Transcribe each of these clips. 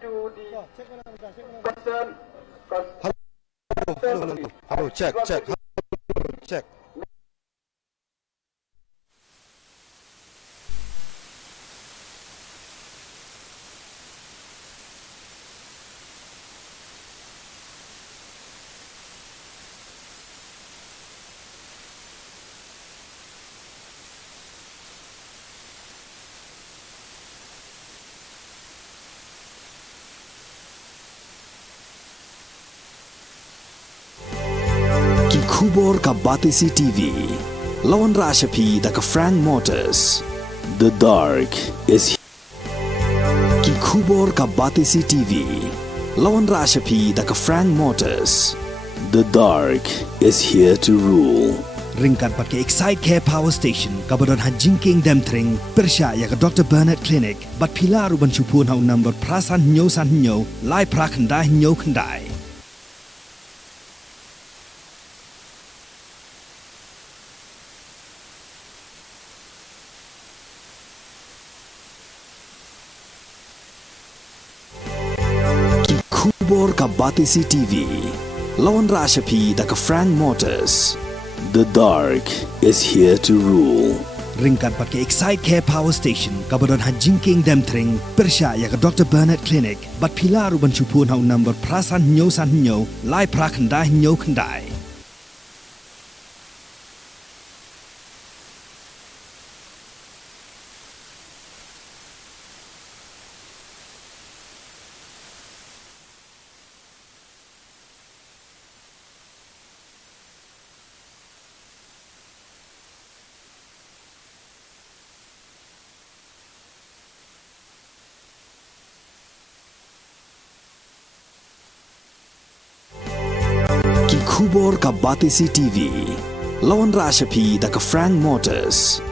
to the concern. Hello, check. Hello, check. Ki khubor ka Batisi TV. Lawan Rashapi da ka Frank Motors. The dark is Ki khubor ka Batisi TV. Lawan Rashapi da ka Frank Motors. The dark is here to rule. Ringkat pat ke Excite Care Power Station kabadon hajingking demtring persya ya ka Dr. Bernard Clinic bat pilar uban chupun hau number prasan san nyo lai prakhandai nyo khandai. Khubor ka Batisi TV. Lawan Rashapi da ka Frank Motors. The dark is here to rule. Ringkat pat ke Excite Care Power Station kabadon hajingking demtring persya ya ka Dr. Bernard Clinic bat pilar uban chupun hau number prasan san nyo lai prakhandai nyo khandai. Ki khubor ka Batisi TV. Lawan Rashapi da ka Frank Motors.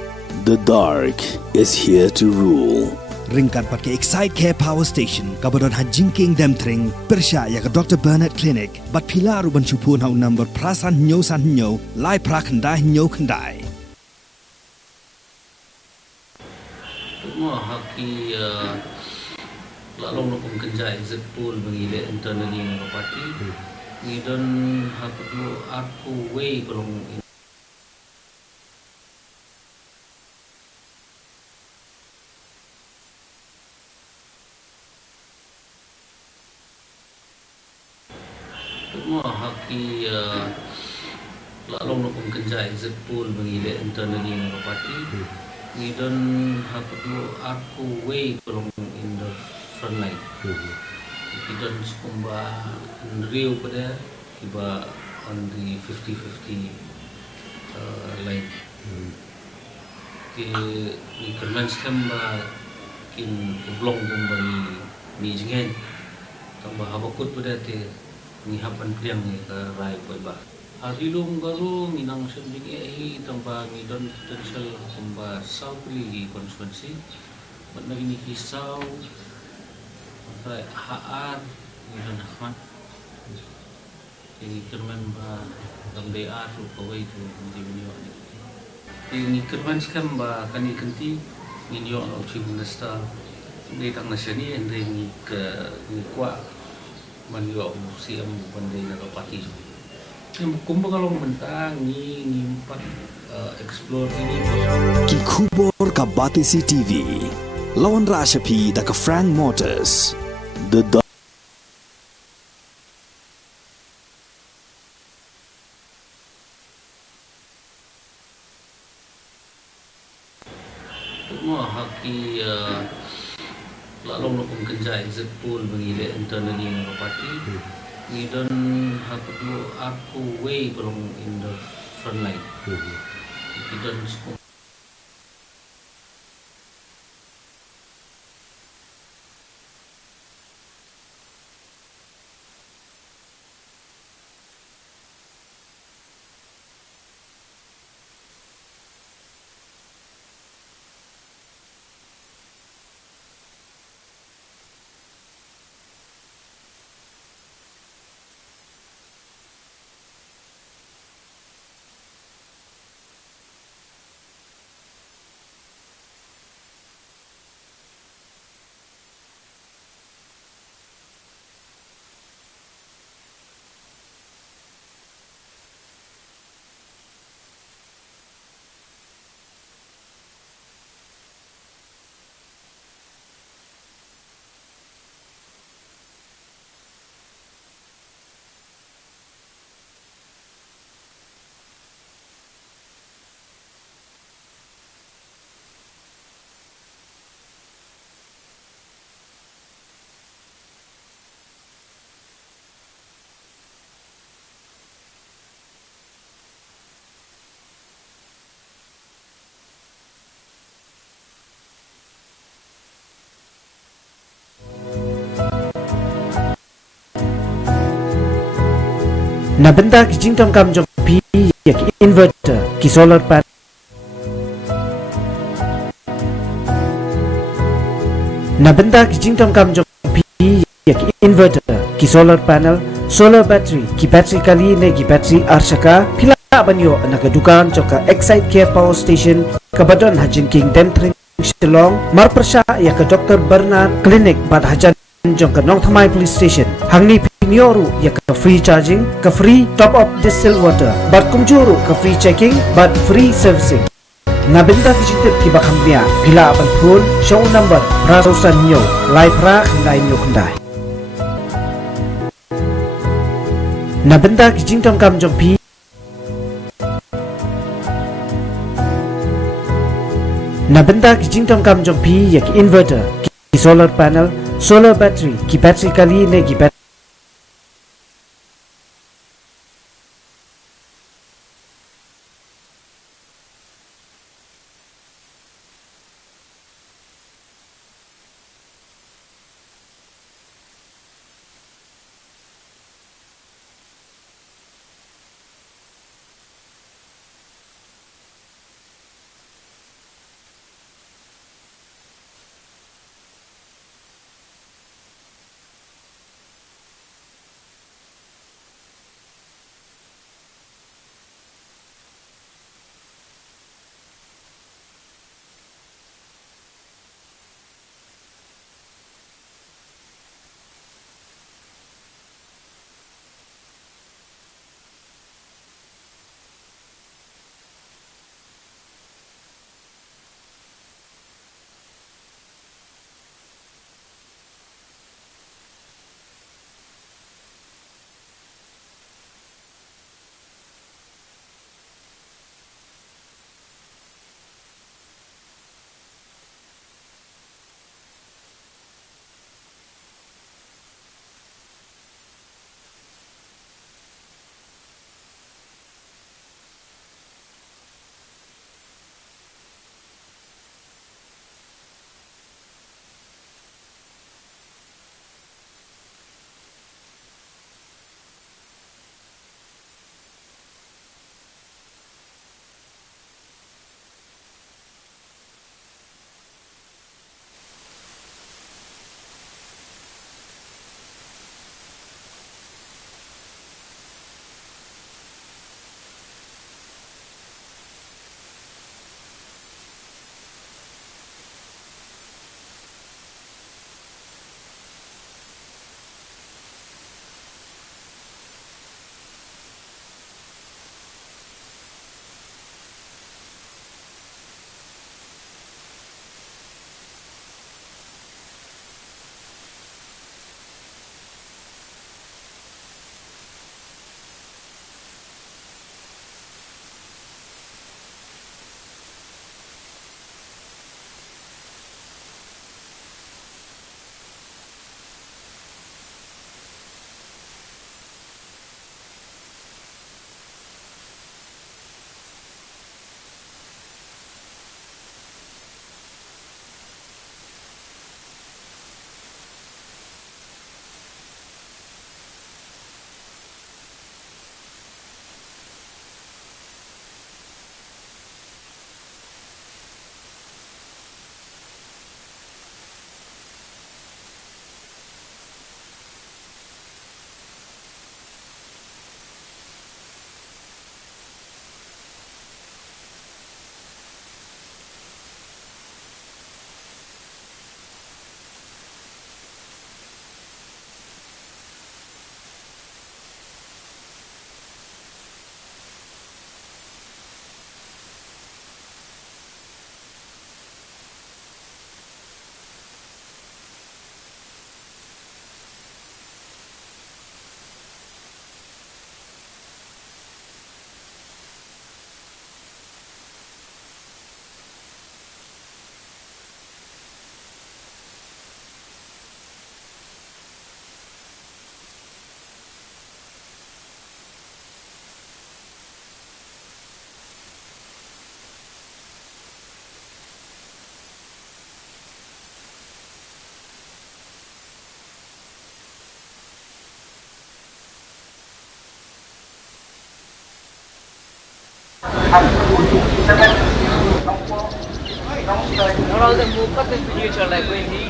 The dark is here to rule. Ringkat pat ke Excite Care Power Station kabadon hajingking demtring persya ya ka Dr. Bernard Clinic bat pilar uban chupun hau number prasan san nyo lai prakhandai nyo khandai. Semua haki lalong no pengkerja exit pool mengile internally ng party. Ngidon haplo aku way kolong semua haki lalong no pengkerja exit pool mengile internally ng party. Ngidon haplo aku way kolong in the front line. Kita sekumba Rio pada tiba on the 50-50 line. Di kerman sekumba kin blong kumba ni jengen tambah habakut pada te ni hapan priang ni ke rai ba. Hari lum galu minang sendiri tambah ni don potential kumba South Lee constituency. Mat nagi ni kisau HR ni dan Ahmad ini kerman ba dang DR tu kawai tu di video ni kerman skam ba kani kenti ni yo au chief minister ni tang nasyani ende ni ke ni kwa man yo siam bande na parti ni kumba kalau mentang ni empat explore ini Ki khubor ka Batisi TV. Lawan Rashapi da ka Frank Motors. The dark semua haki lalong no pengkerja exit pool mengile internally ng party. Ngidon haplo aku way kolong in the front line. Kita Na benda ki jingtong kam jong pi ya ki inverter ki solar panel. Na benda ki jingtong kam jong pi ya ki inverter ki solar panel, solar battery ki battery kali ne ki battery arshaka pila banyo na kedukan joka Excite Care Power Station kabadon hajin King Dentring Shillong marpersha ya ke Dr. Bernard Clinic bad hajan jong ke Nong Thamai Police Station hangni pinioru ya ke free charging ke free top up distilled water bad kumjuru ke free checking bad free servicing. Na benda kijitip ki bakamnya bila apan pun show number rasusan nyo lai pra kandai nyo kandai. Na benda kijingtong kam jong pi na benda kijingtong kam jong pi ya ki inverter ki solar panel, solar battery ki battery kali ne ki battery Kalau saya buka tu video channel aku ini.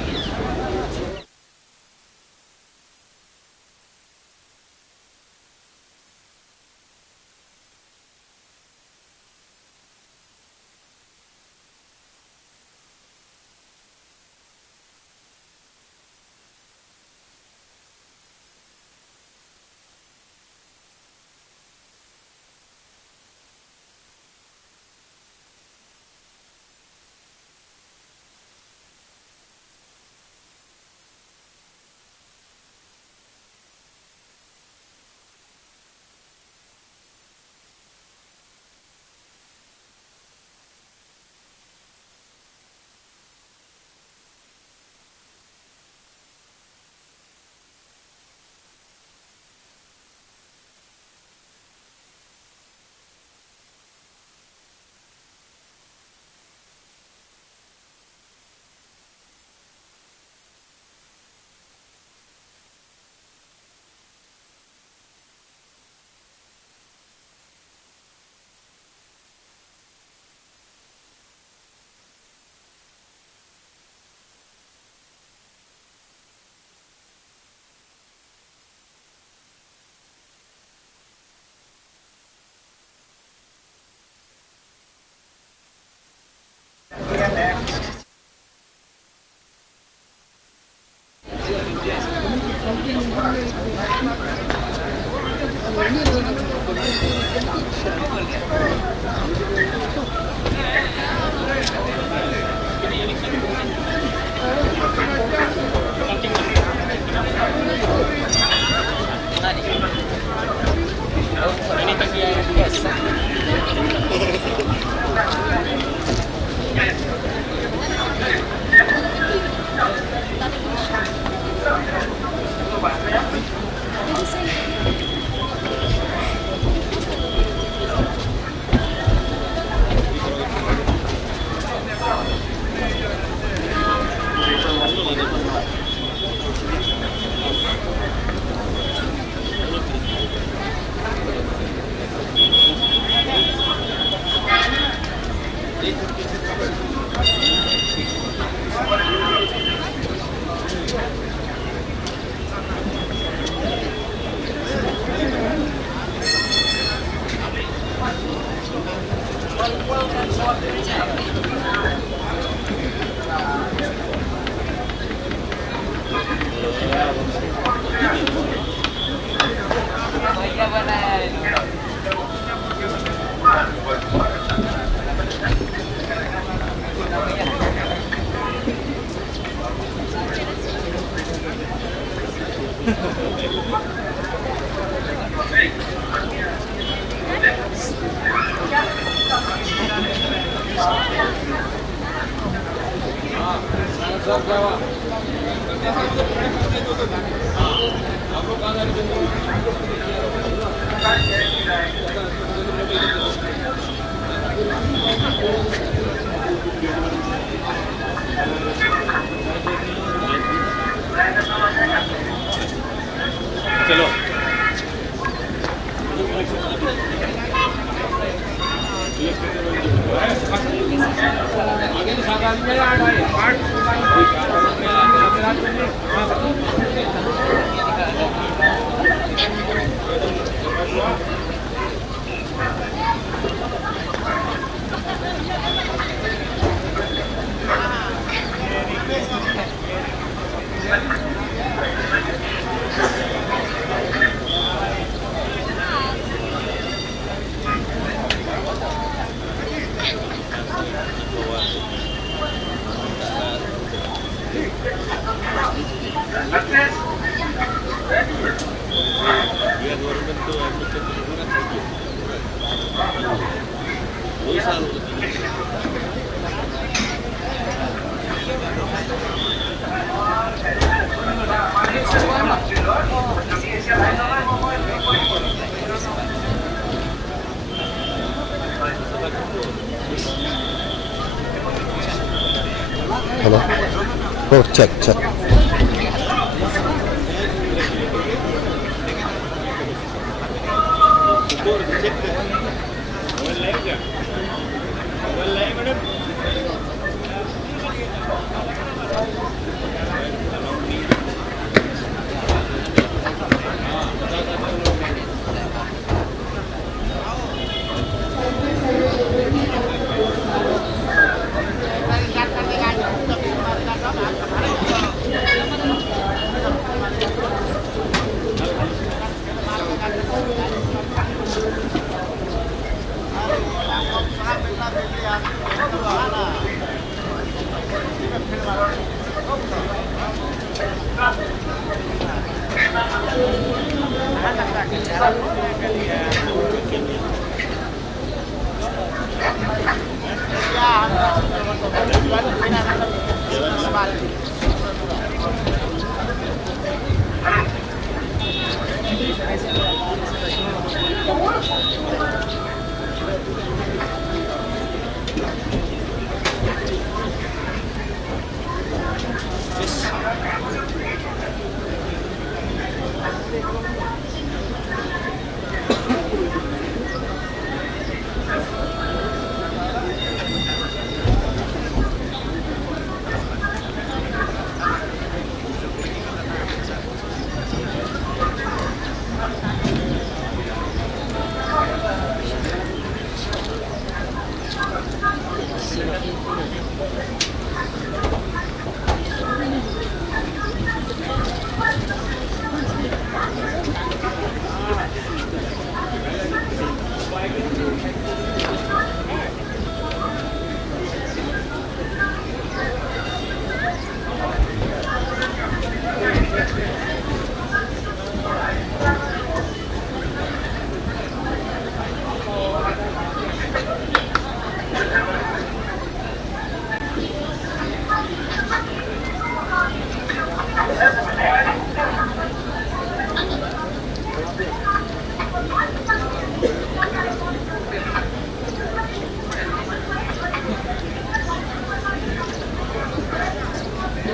Hello. Oh, check.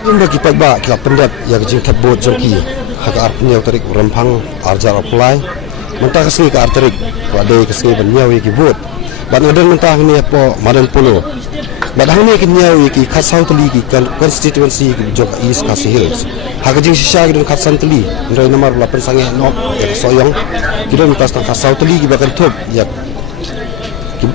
Imba ki pagba ki pendat ya ki jing bot jongki hak ar pnyau tarik rempang arjar apply mentah kesni ka ar tarik wadai kesni benyau ki bot ban ngadeng mentah ni apa madan polo badang ni ki nyau ki khasau tali ki constituency ki jok east Khasi Hills hak jing sisa ki khasan tali ndai nomor 8 sange nok ya soyong ki don tas tang khasau tali ki bakal thop ya ki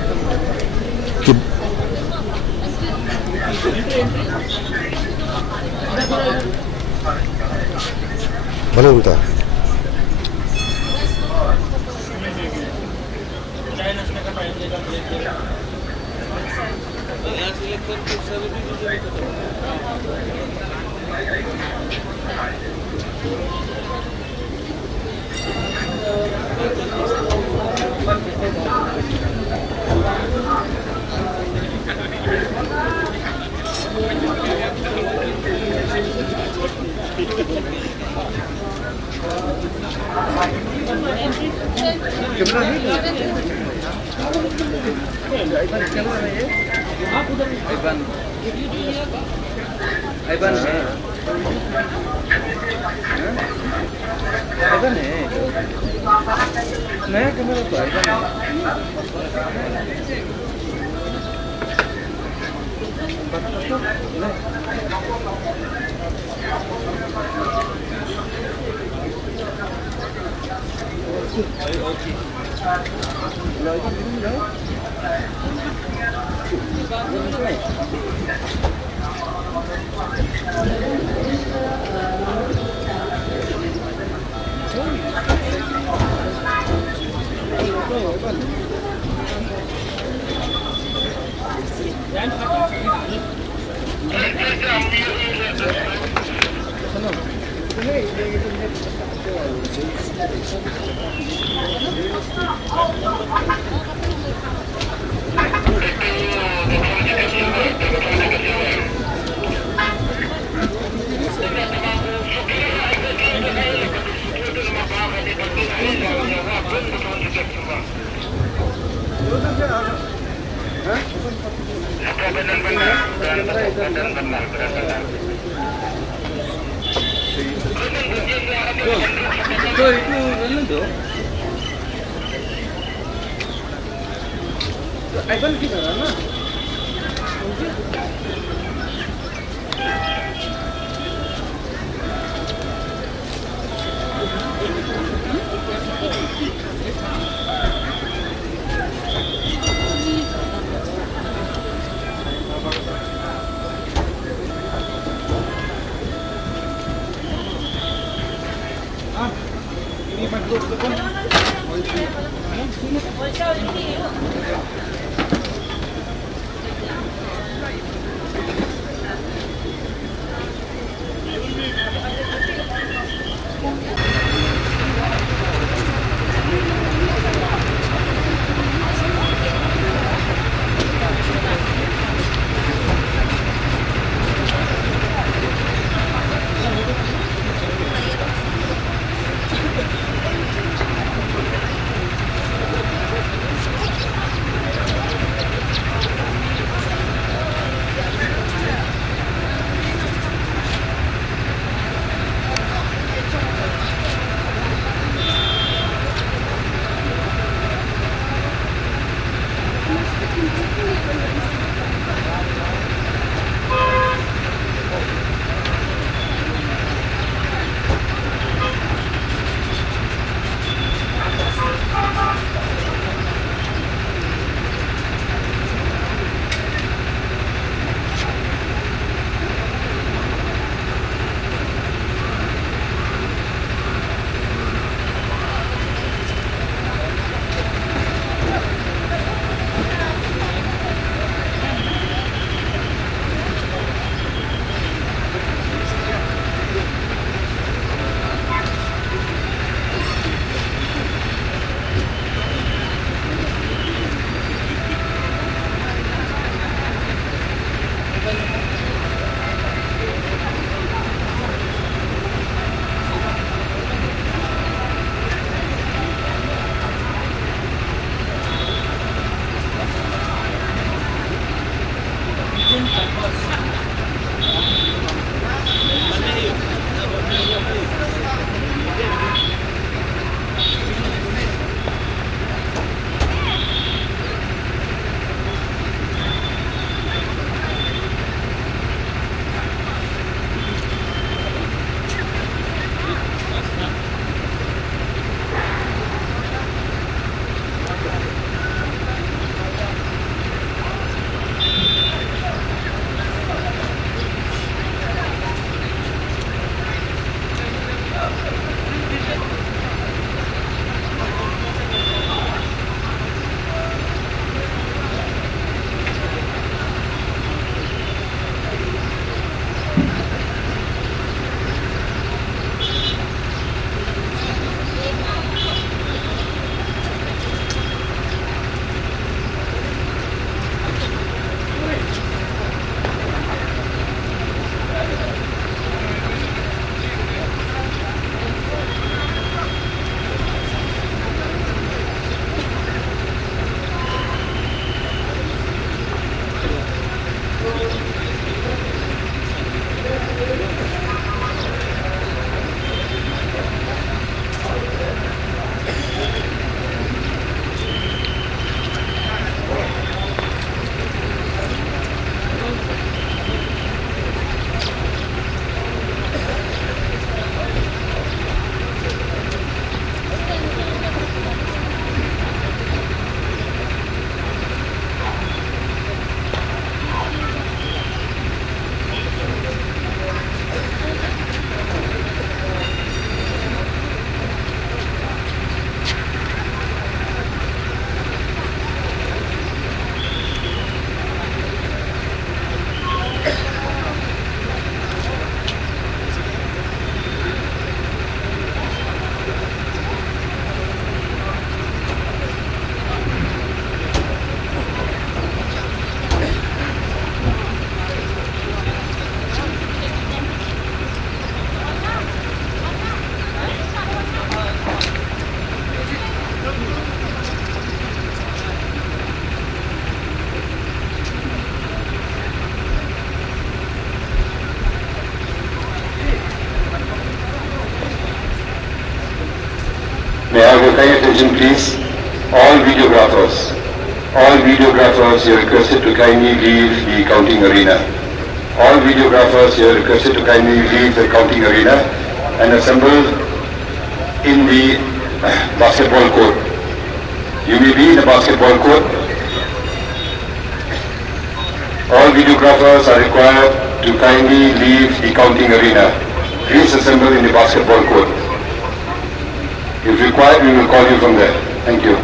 Balong ta. नया कैमरा तो May I have your kind attention, please? All videographers, you are requested to kindly leave the counting arena. All videographers, you are requested to kindly leave the counting arena and assemble in the basketball court. You may be in the basketball court. All videographers are required to kindly leave the counting arena. Please assemble in the basketball court. If required, we will call you from there. Thank you.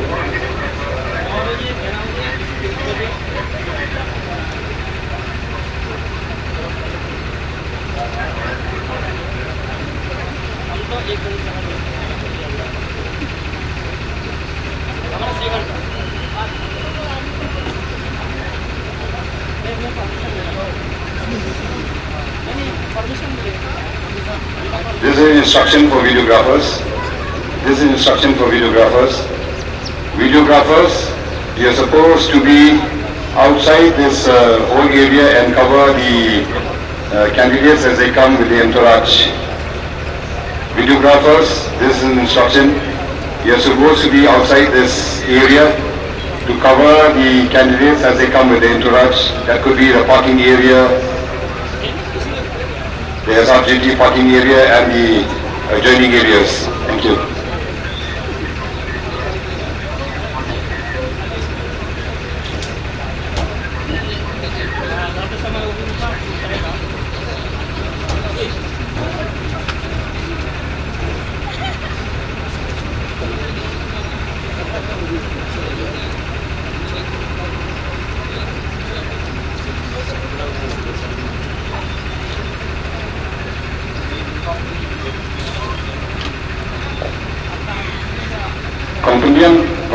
This is an instruction for videographers. Videographers, you are supposed to be outside this whole area and cover the candidates as they come with the entourage. Videographers, this is an instruction. You are supposed to be outside this area to cover the candidates as they come with the entourage. That could be the parking area, the SRGT parking area and the adjoining areas. Thank you.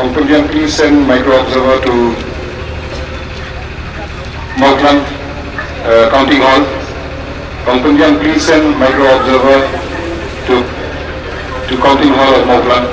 Kompundian, please send micro observer to Mauckland Counting Hall. Kompundian, please send micro observer to Counting Hall of Mauckland.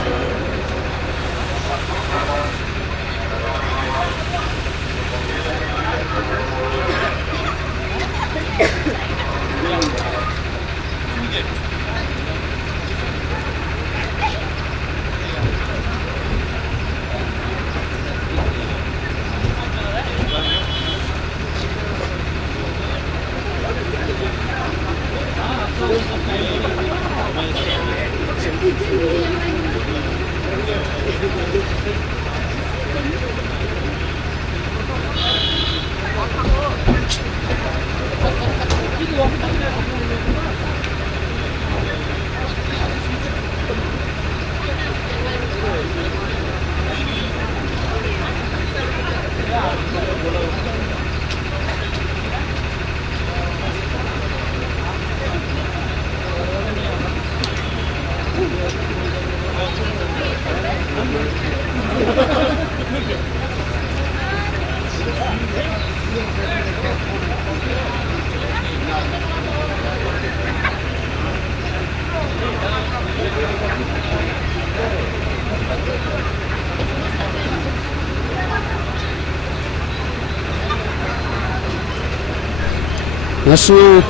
Ngasu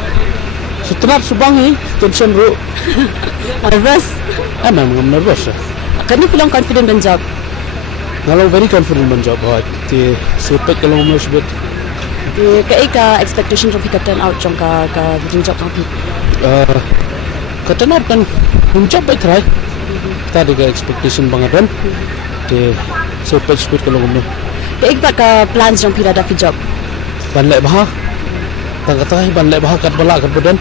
setelah subangi tension bro. Nervous? Memang nervous. Kan ni pulang confident dan job. Kalau very confident menjawab bahwa ti sepet kalau mau sebut. Ke expectation from captain out trong ka job company. Captain kan menjawab baik try. Kita ada expectation banget kan. Ti sepet sebut kalau mau. Ke ka plans trong pira da job. Banlek bah. Tangkatay banlek bah kat bala kat badan.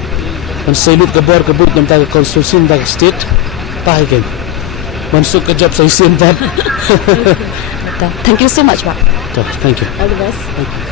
Man selut kebar kebut nam ta konstruksi ta state. Tahi kan. Masuk ke job saya sen. Thank you so much, Pak. Thank you. All the best. Thank you.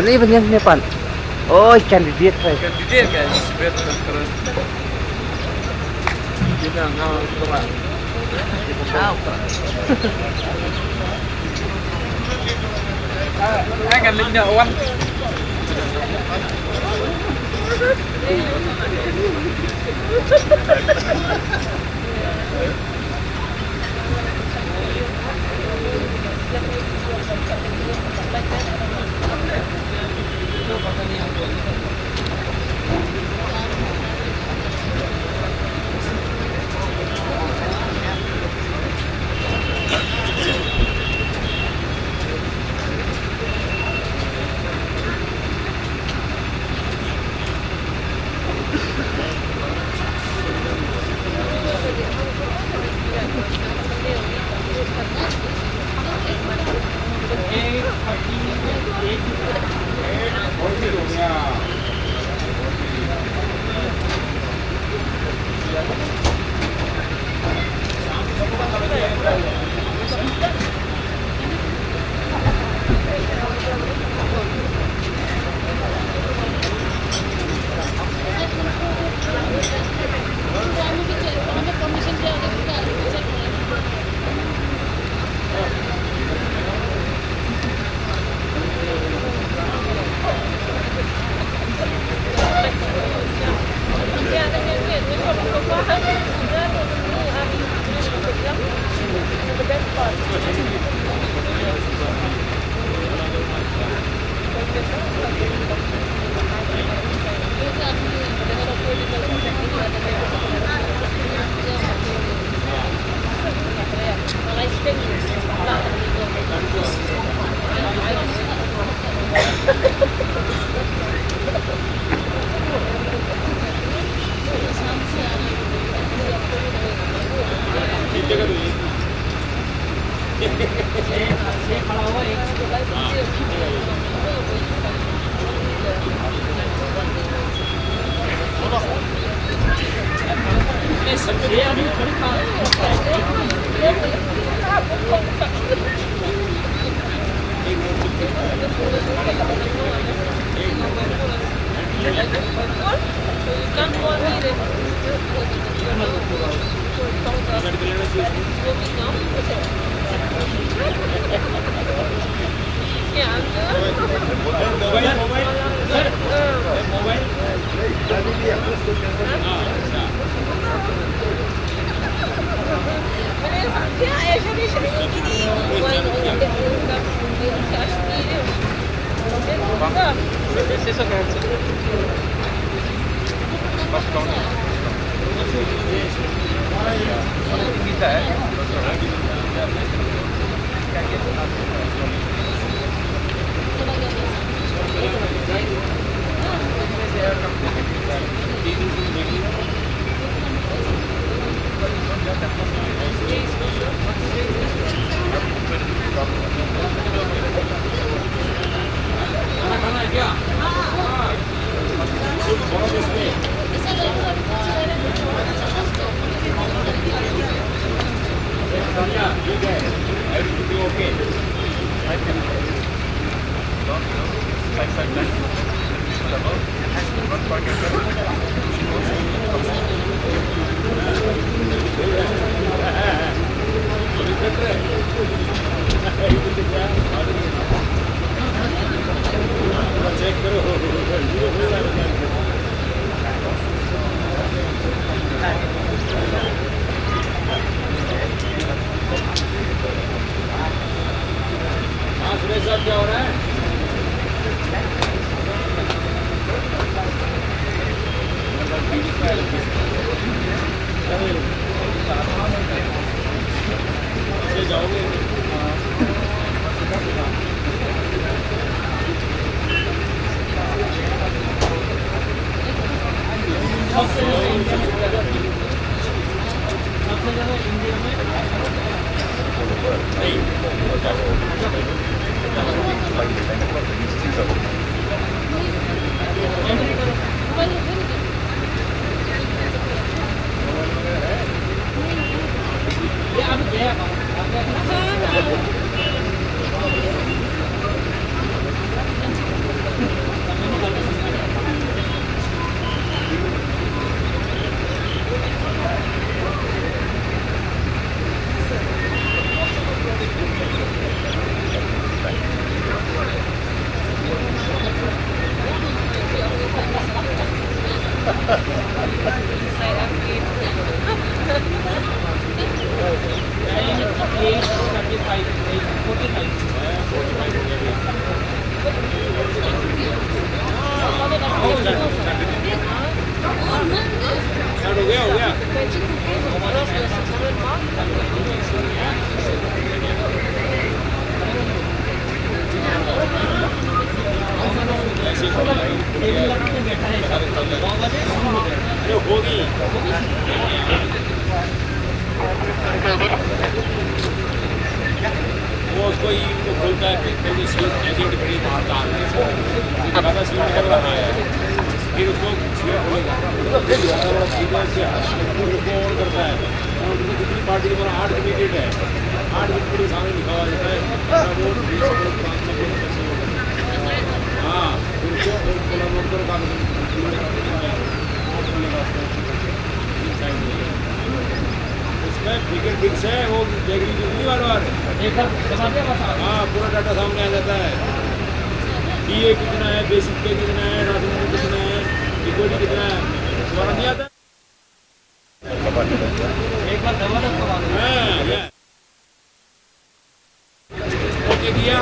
Beli banyak Nepal. Oh, ikan didiet guys. Ikan didiet guys, keren. Kita nggak kurang. Kita tahu. Kan linknya Wan. वो उसको खोलता है फिर एजेंट बड़ी मारता है ज़्यादा सीट कर रहा है फिर उसको खोलेगा फिर ऑन करता है और दूसरी पार्टी के पास 8 कैंडिडेट है 8 विकेट के सामने लिखा हुआ रहता है वोट 20 हाँ फिर उसको खोला नोट करो कागज उसमें विकेट फिक्स है वो देखने जरूरी बार बार हाँ पूरा डाटा सामने आ जाता है DA कितना है बेसिक पे कितना है राशन कितना है इक्विटी कितना है तुम्हारा नहीं आता एक बार दवा ओके किया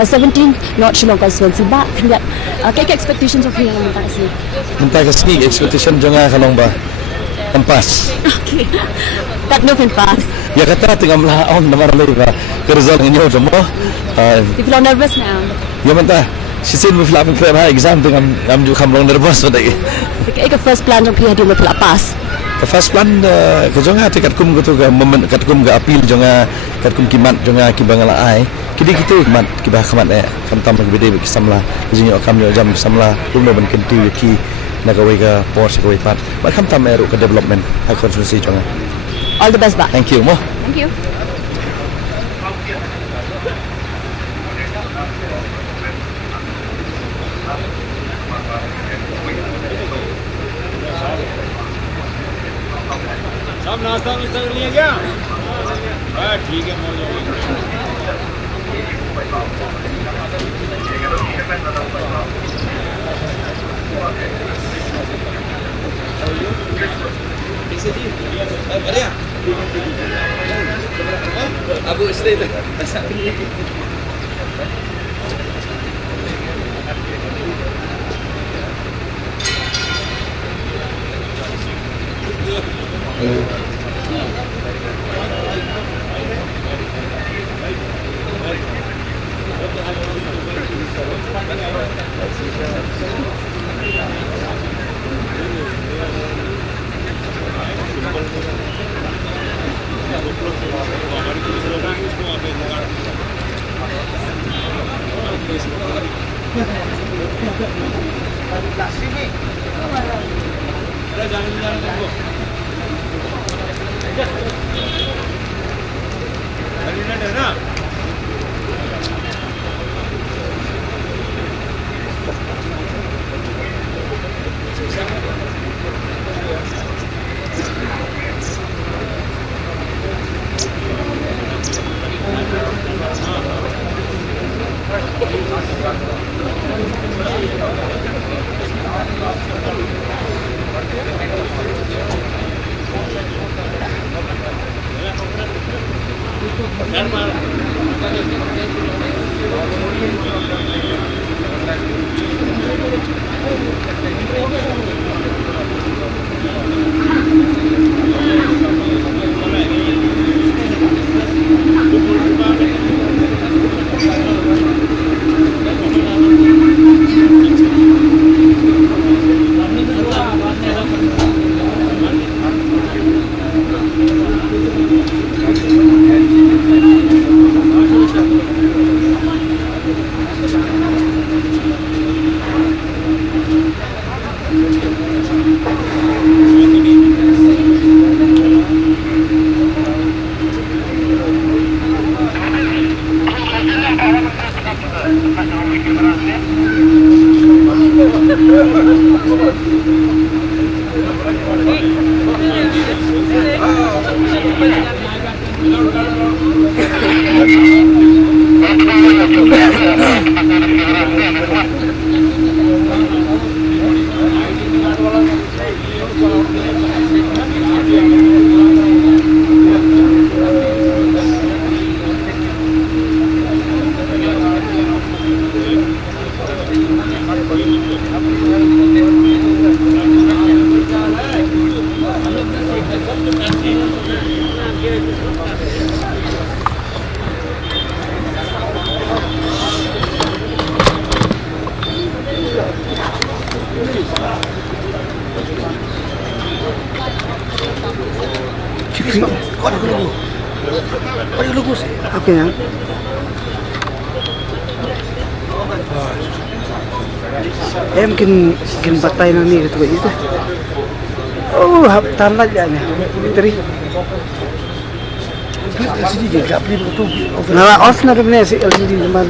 Now 17, not Sri Lanka Swansea back. Yep. Kaya expectations of Hina Lamang kasi. Minta ka sneak expectation jo nga kalong ba. Tempas. Okay. That no can pass. Ya kata tengah melaon na maralay ba. Kerzal nginyo jo mo. You feel nervous now. Ya minta. Sisin mo filapin prep ha exam tengah am jo kamlong nervous ba dai. Kaya ka first plan jong PhD mo pala pass. The first plan ke jo nga kat kum ko to ga moment kat kum ga appeal jo nga kat kum kimat jo nga kibangala ai. Kidi kita mat kibah kamat kam tam ke bede ki samla jinyo kam yo jam samla kum no ban kenti ki nagawai ga Porsche gawai pat ba kam tam ero ke development ha constituency jo nga. All the best back. Thank you mo. Thank you. सब नाश्ता वास्ता कर लिया क्या? हाँ ठीक है मौज होगी। Abu stay tu. Oke ya. Mungkin patay na ni ketua itu. Oh, tanah aja nih. Teri. Nah, off na rin si LCD naman.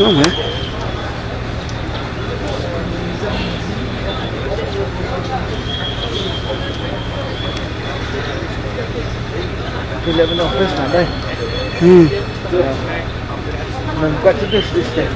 Não é? Bila benar fresh ada. Nampak juga sedikit.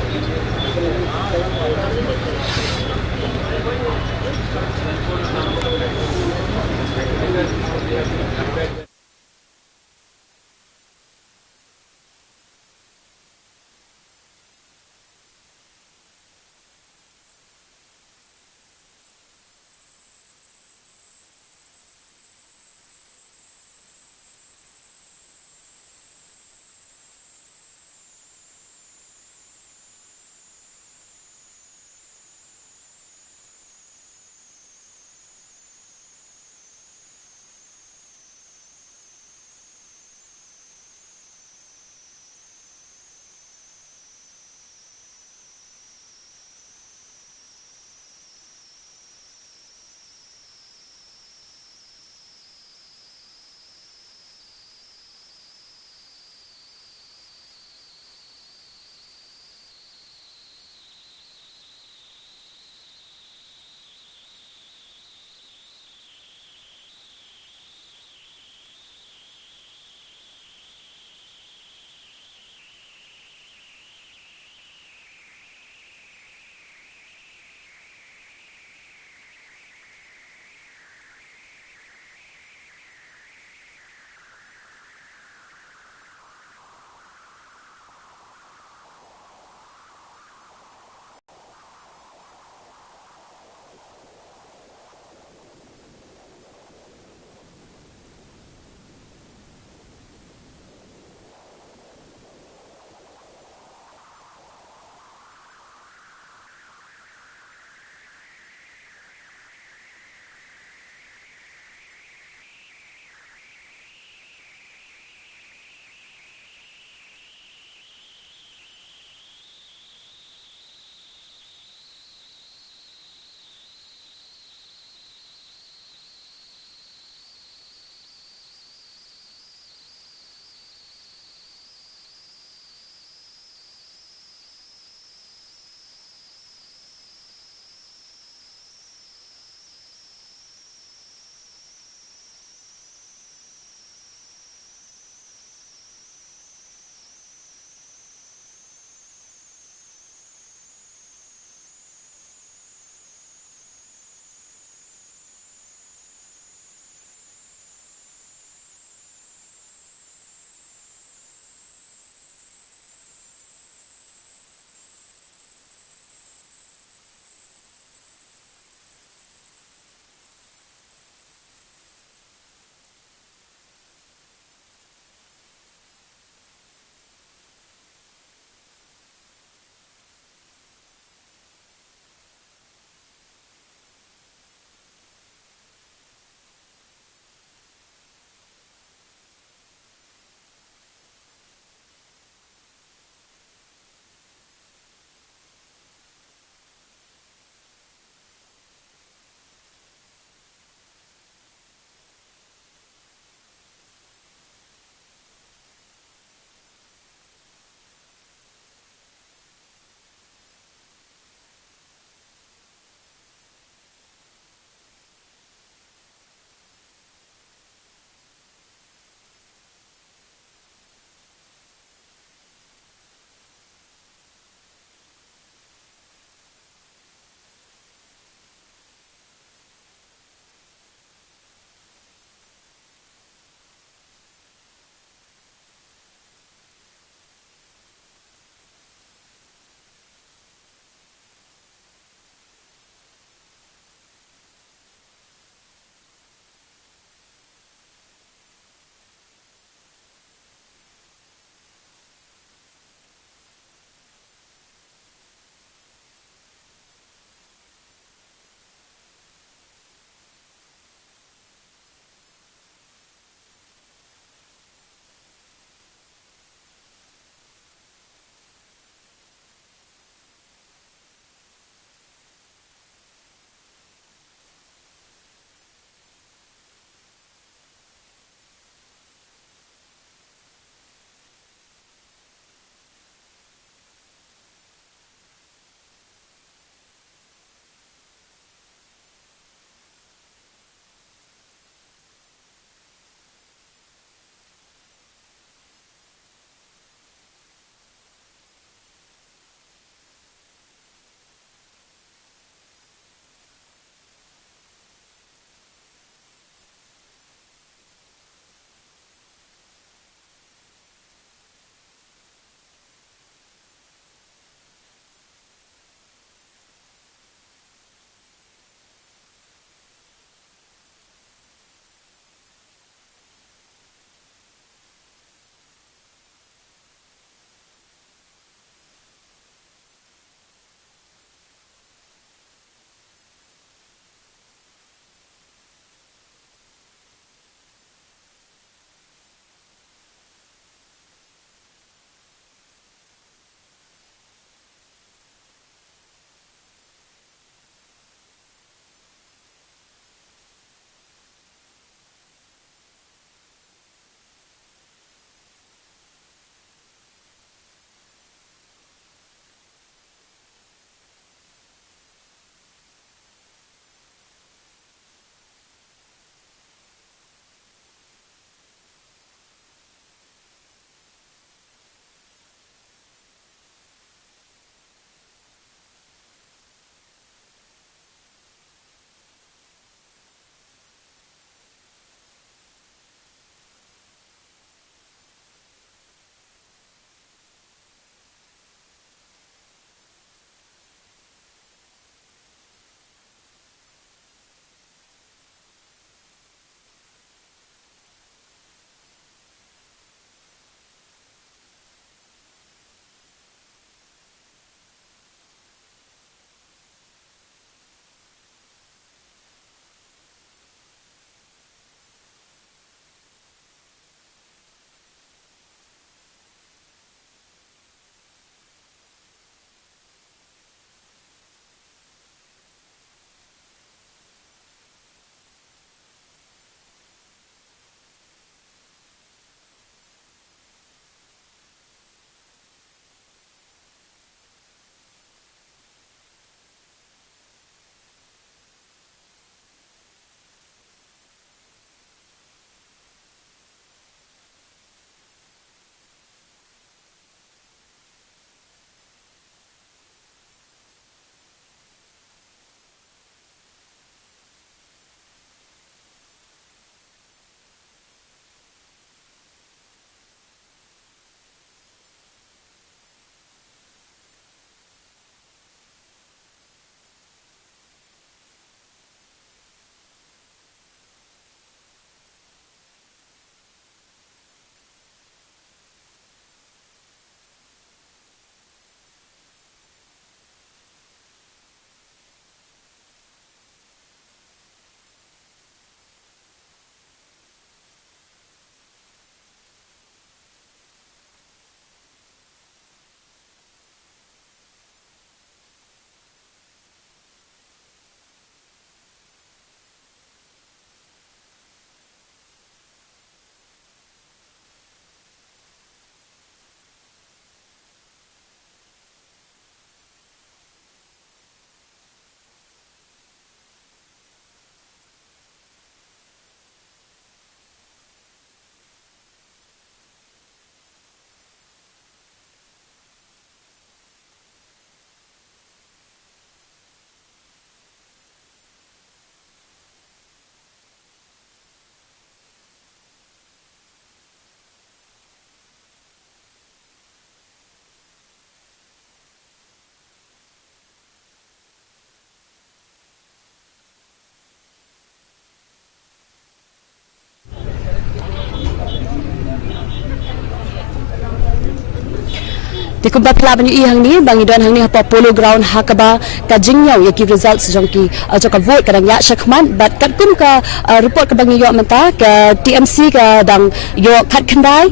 Di kumpa pela banyu I hang ni bang idon hang ni apa polo ground hakaba ka jingnyau ya ki results jong ki joka vote kadang ya syakman but kat kum ka report ka bang yo menta ka TMC ka dang yo khat khandai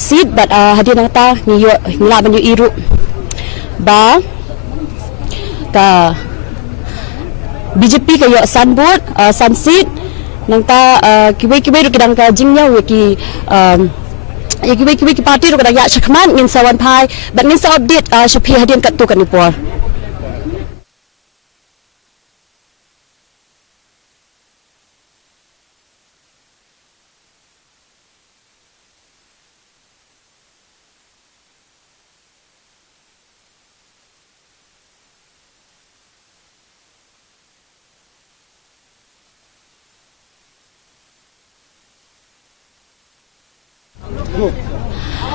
seat but hadir nang ta ni yo ngla banyu iru ba ka BJP ka yo sanbut sunseat nang ta kiwe ru kadang ka jingnyau ya ki ki parti ro kadang ya syakman ngin sawan pai but ngin sa update shapi hadir kat tu kan ni por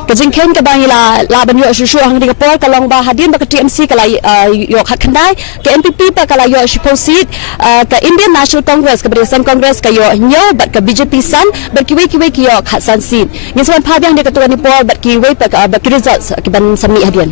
kajingken ka bang la ban yo shu hang di kapor kalong ba hadin ba ka TMC kala yo khat khandai ka MPP pa kala yo shiposit ka Indian National Congress ka Barisan Congress ka yo nyo bat ka BJP san bat ki ki yo khat san sin ngin san pha byang de ka tu ni por bat ki pa ka bat ki results ki ban samni hadin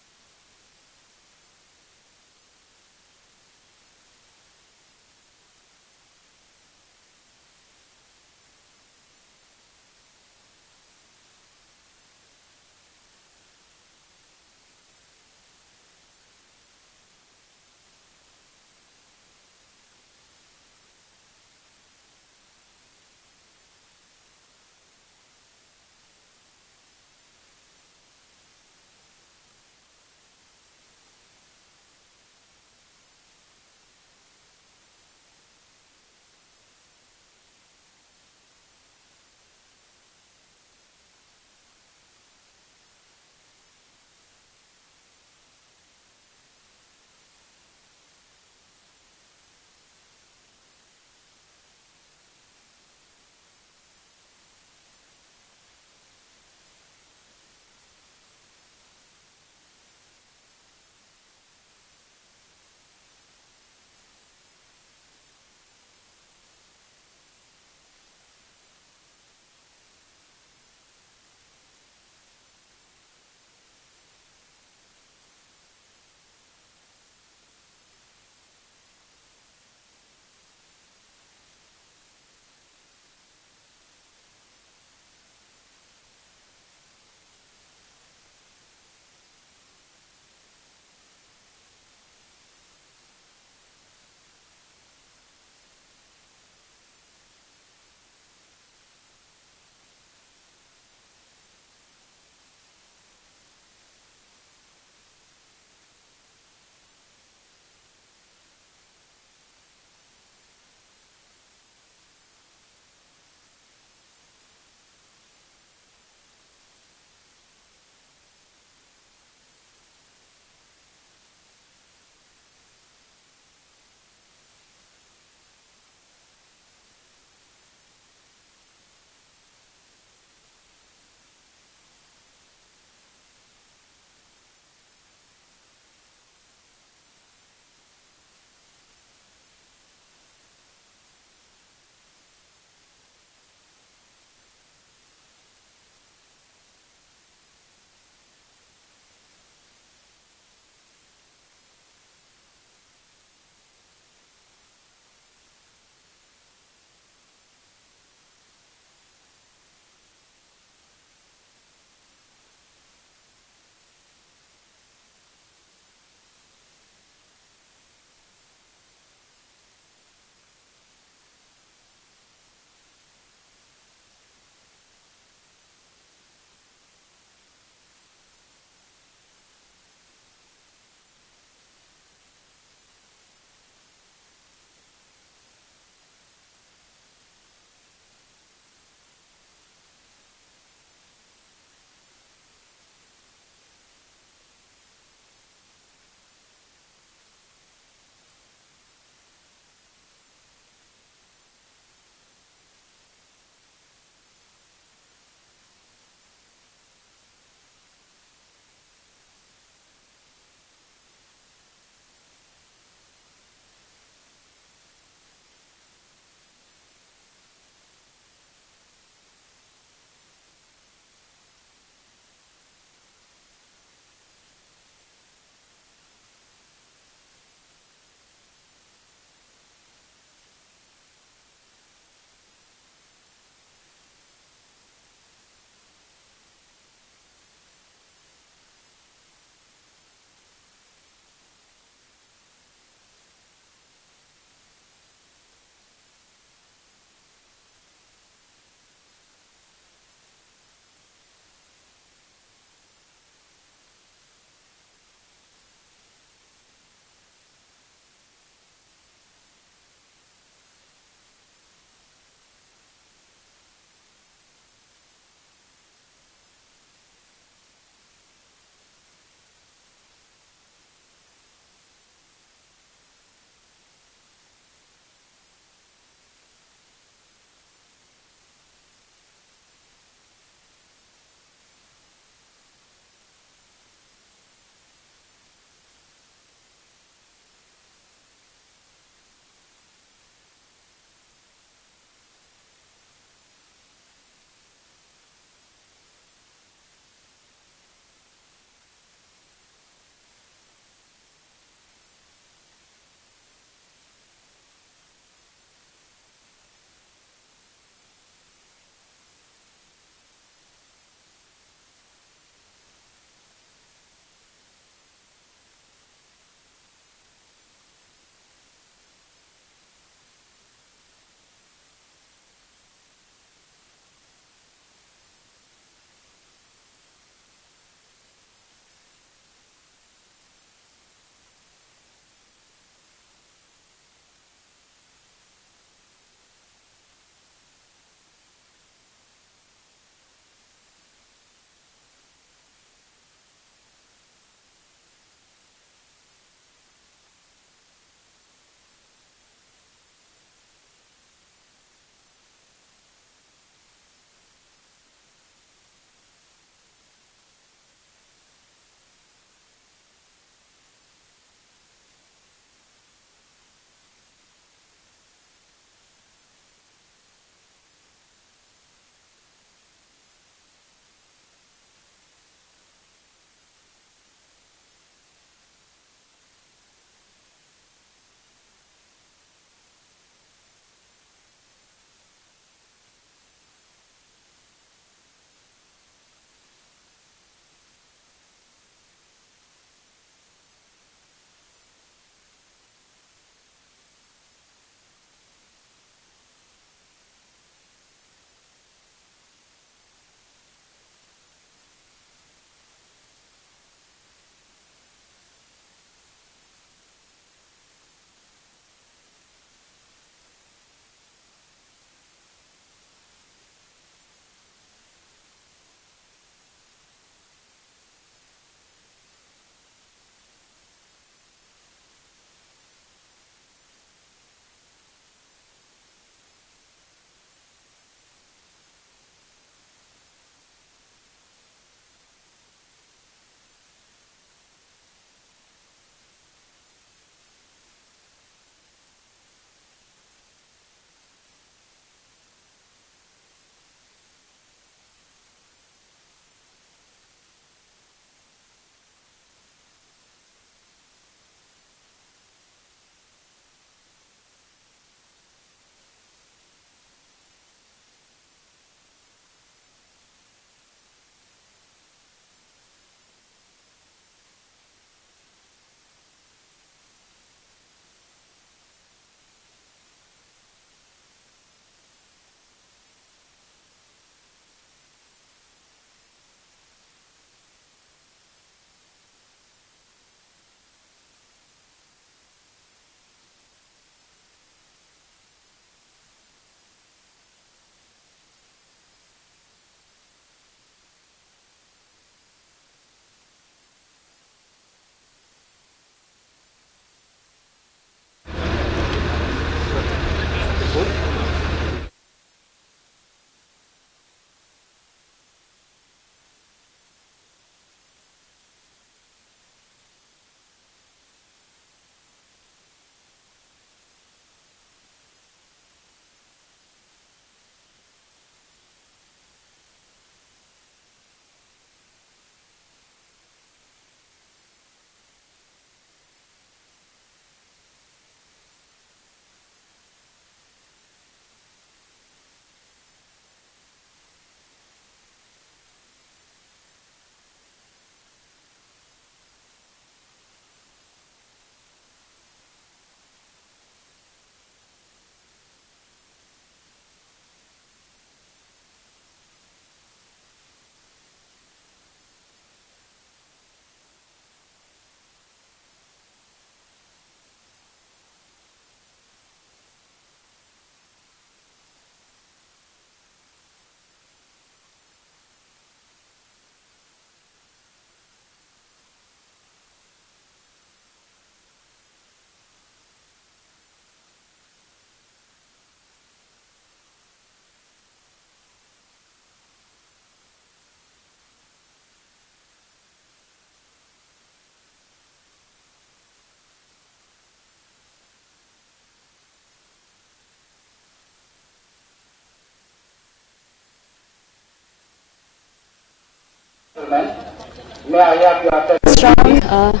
Strong.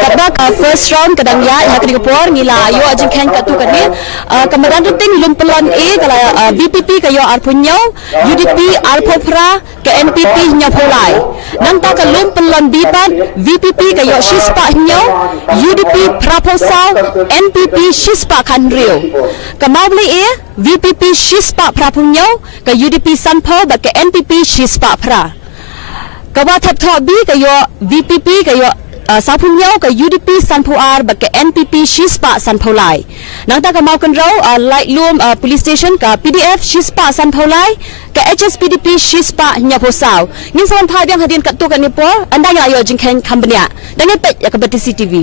Kabak first round kadang ya kini kepor ngila ayo ajeng ken katu kani kemudian rutin lumpelan kalau VPP kayo arpunyo UDP arpopra ke NPP nya pulai nang ta lumpelan biban VPP kayo shispa nyo UDP proposal NPP shispa kanrio kemabli VPP shispa prapunyo ke UDP sanpo ba ke NPP shispa pra kawa thap bi kayo VPP kayo sapunyo ke UDP sanpuar ba ke NPP shispa sanpolai nang ta kamau kan raw light loom police station ka PDF shispa sanpolai ke HSPDP shispa nyaposau ngin sawan pha yang hadin kat tu kan ni po anda ya yo jingken company dan pet ya ke BTC TV.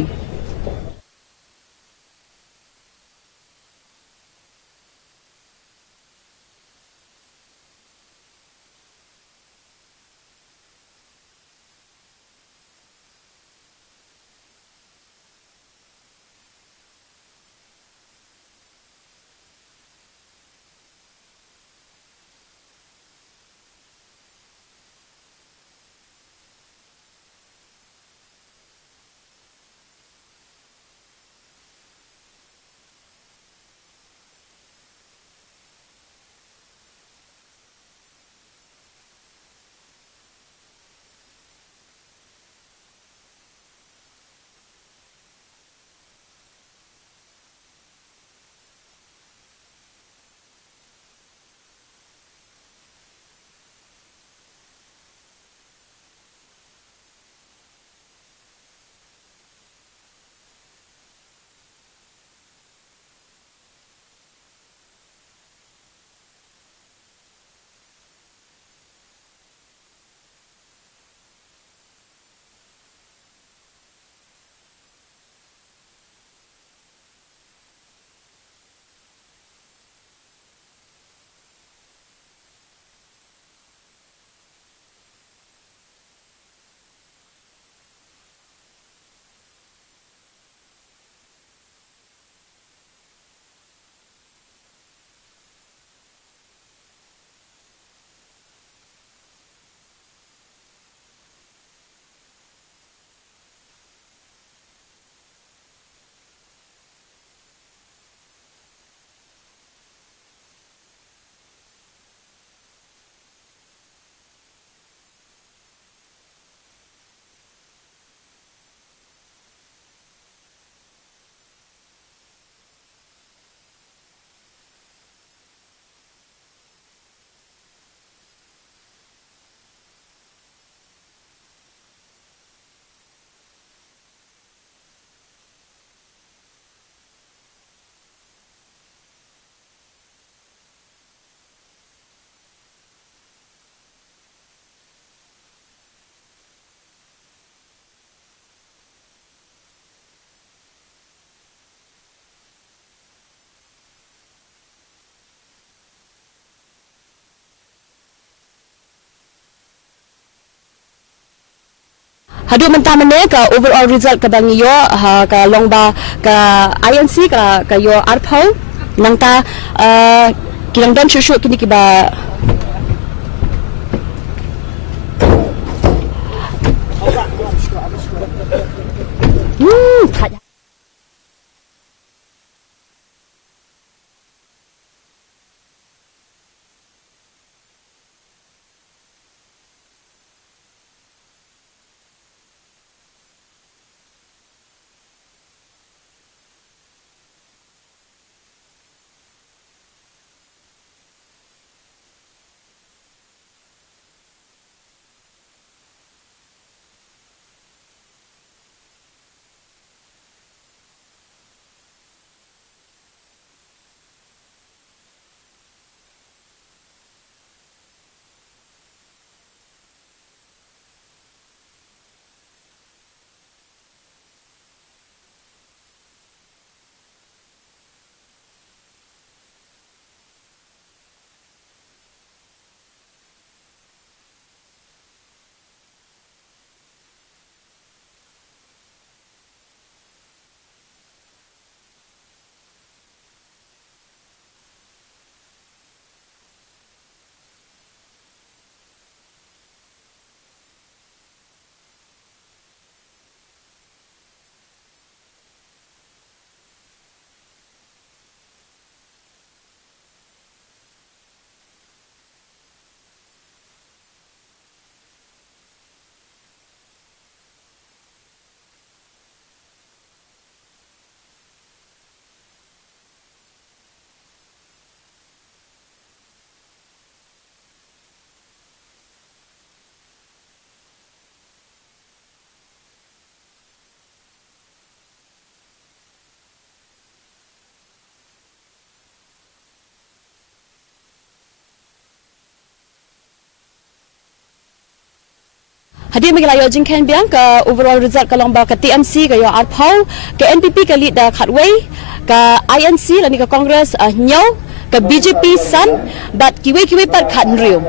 Hadu mentah mene ka overall result ka bangiyo ka longba ka INC ka yo arpau nang ta kilang dan shushu kini kiba Hadir mengayo jingkan biang ke overall result ke lomba ke TMC ke yo Arpau ke NPP ke lead Khatway ke INC lani ke Kongres Nyau ke BJP San bat kiwe pat Khat Nriu.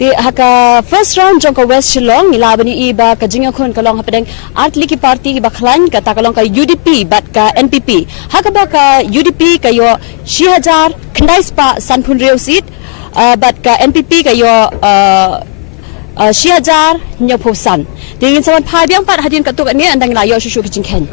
Di haka first round jong ka West Shillong ila bani iba ka jingyo kun kalong hapadeng atli ki party iba klan ka takalong ka UDP bat ka NPP. Haka ba ka UDP kayo 6000 kandai spa sanpun reu seat bat ka NPP kayo 6000 nyoposan. Dingin sawan phabiang pat hadin ka tuk ni andang la yo shushu ki jingken.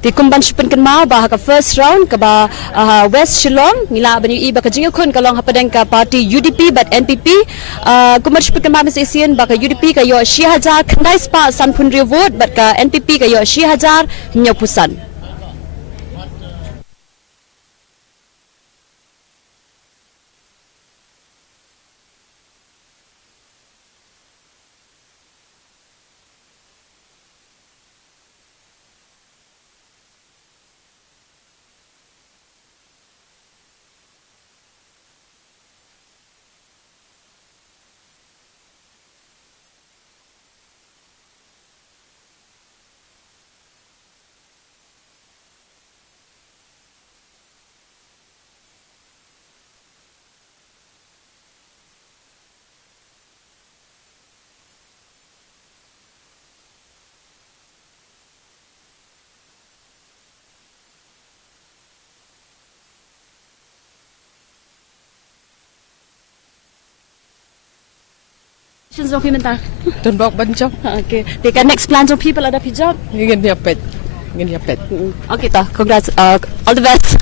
Di kumban sipen kan mau bah ka first round ka ba West Shillong ngila bani iba ka jingyo kun kalong hapadeng ka party UDP but NPP kumban sipen kan mau mesisian ba ka UDP ka yo 6000 kandai spa sanpun rio vote but ka NPP ka yo 6000 nyopusan. Documentar. Don't walk banjok. Okay. They can next plans of people ada pijak. Ingin diapet. Ingin diapet. Okay ta. Congrats. All the best.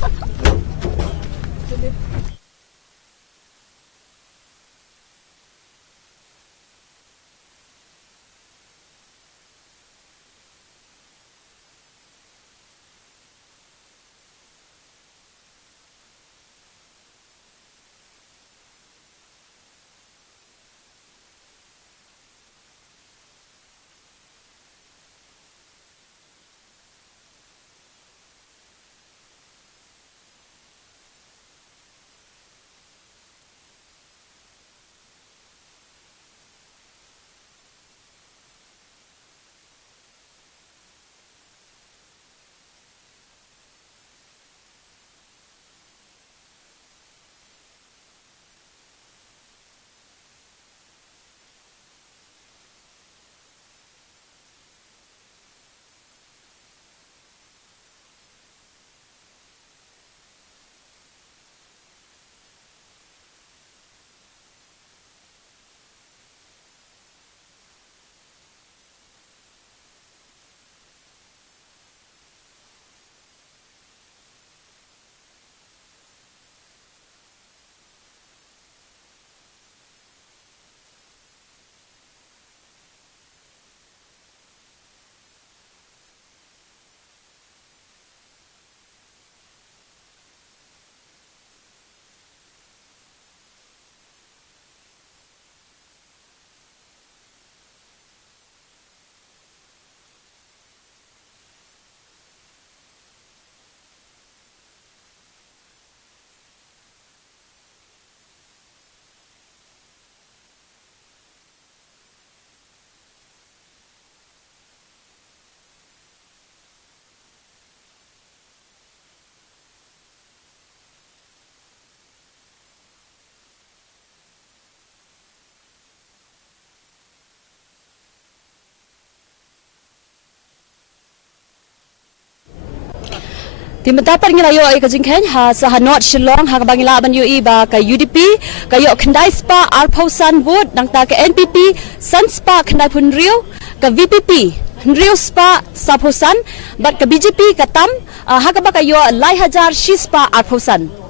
Di mentapan ngelayo ay kajingken ha sa Hanot Shillong ha kabangila ban UI ba ka UDP kayo Kendai Spa Alpausan Wood nang ta ka NPP Sun Spa Kendai Punrio ka VPP Rio Spa Saposan bat ka BJP katam ha ka ba kayo Lai Hajar Shi Spa Alpausan.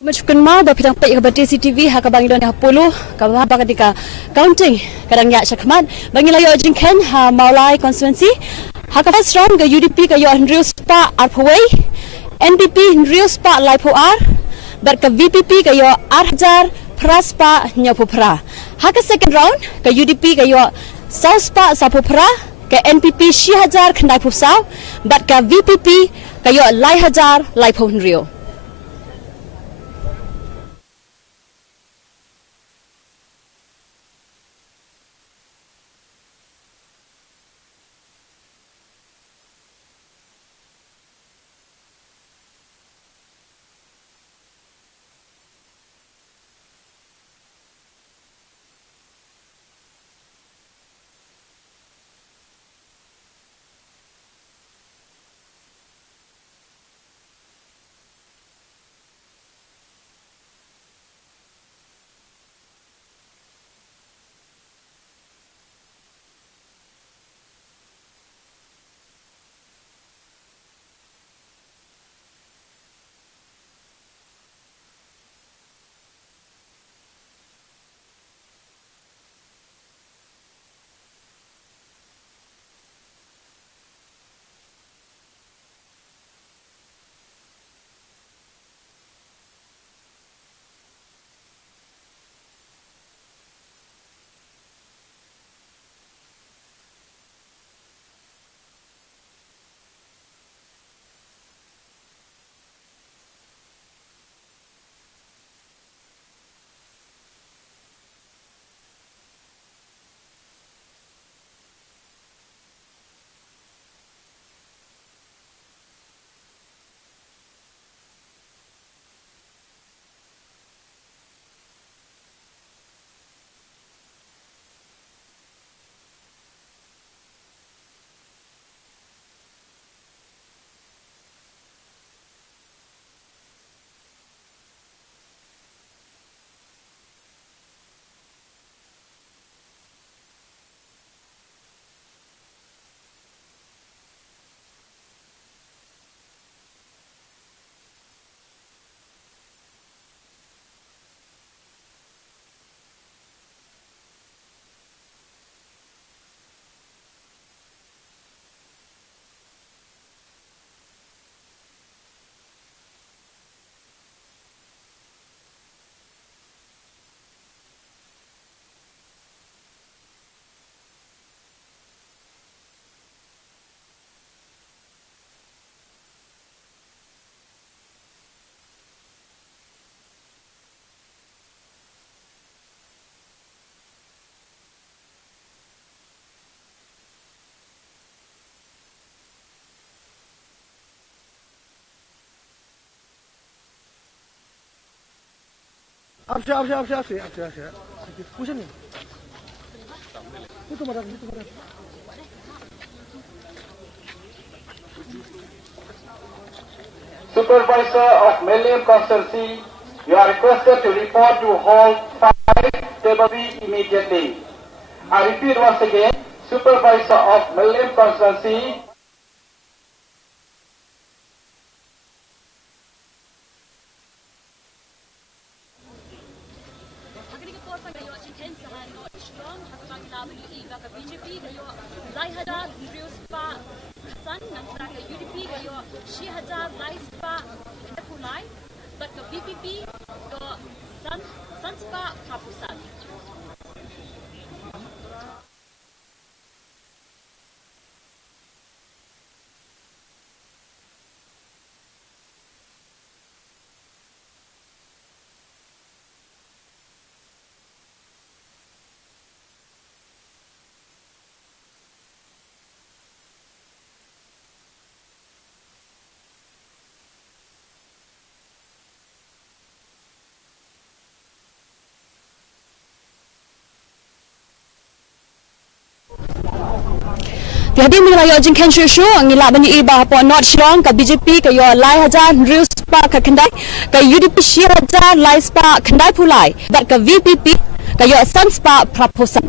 Macam mau bapidang pek ke Batisi TV ha ka bangidon ha polo ka ba ketika counting kadang ya syakman bangilayo jingken ha maulai constituency ha ka first round ke UDP ka yo Henry Spa Arpaway NPP Henry Spa Laipo R bar ka VPP ka yo Arhajar Praspa Nyapupra ha ka second round ke UDP ka yo South Spa Sapupra ke NPP Shihajar Khandai Pusau bar ka VPP ka yo Laihajar Laipo Henry Absya. Pusing ni. Itu madam. Supervisor of Millennium Constituency, you are requested to report to Hall 5, Table 3 immediately. I repeat once again, Supervisor of Millennium Constituency, Jadi mula jingken shu ngila bani iba po not strong ka BJP ka yo lai hajar real spa ka kendai ka UDP shia hajar lai spa kendai pulai bat ka VPP ka yo san spa proposal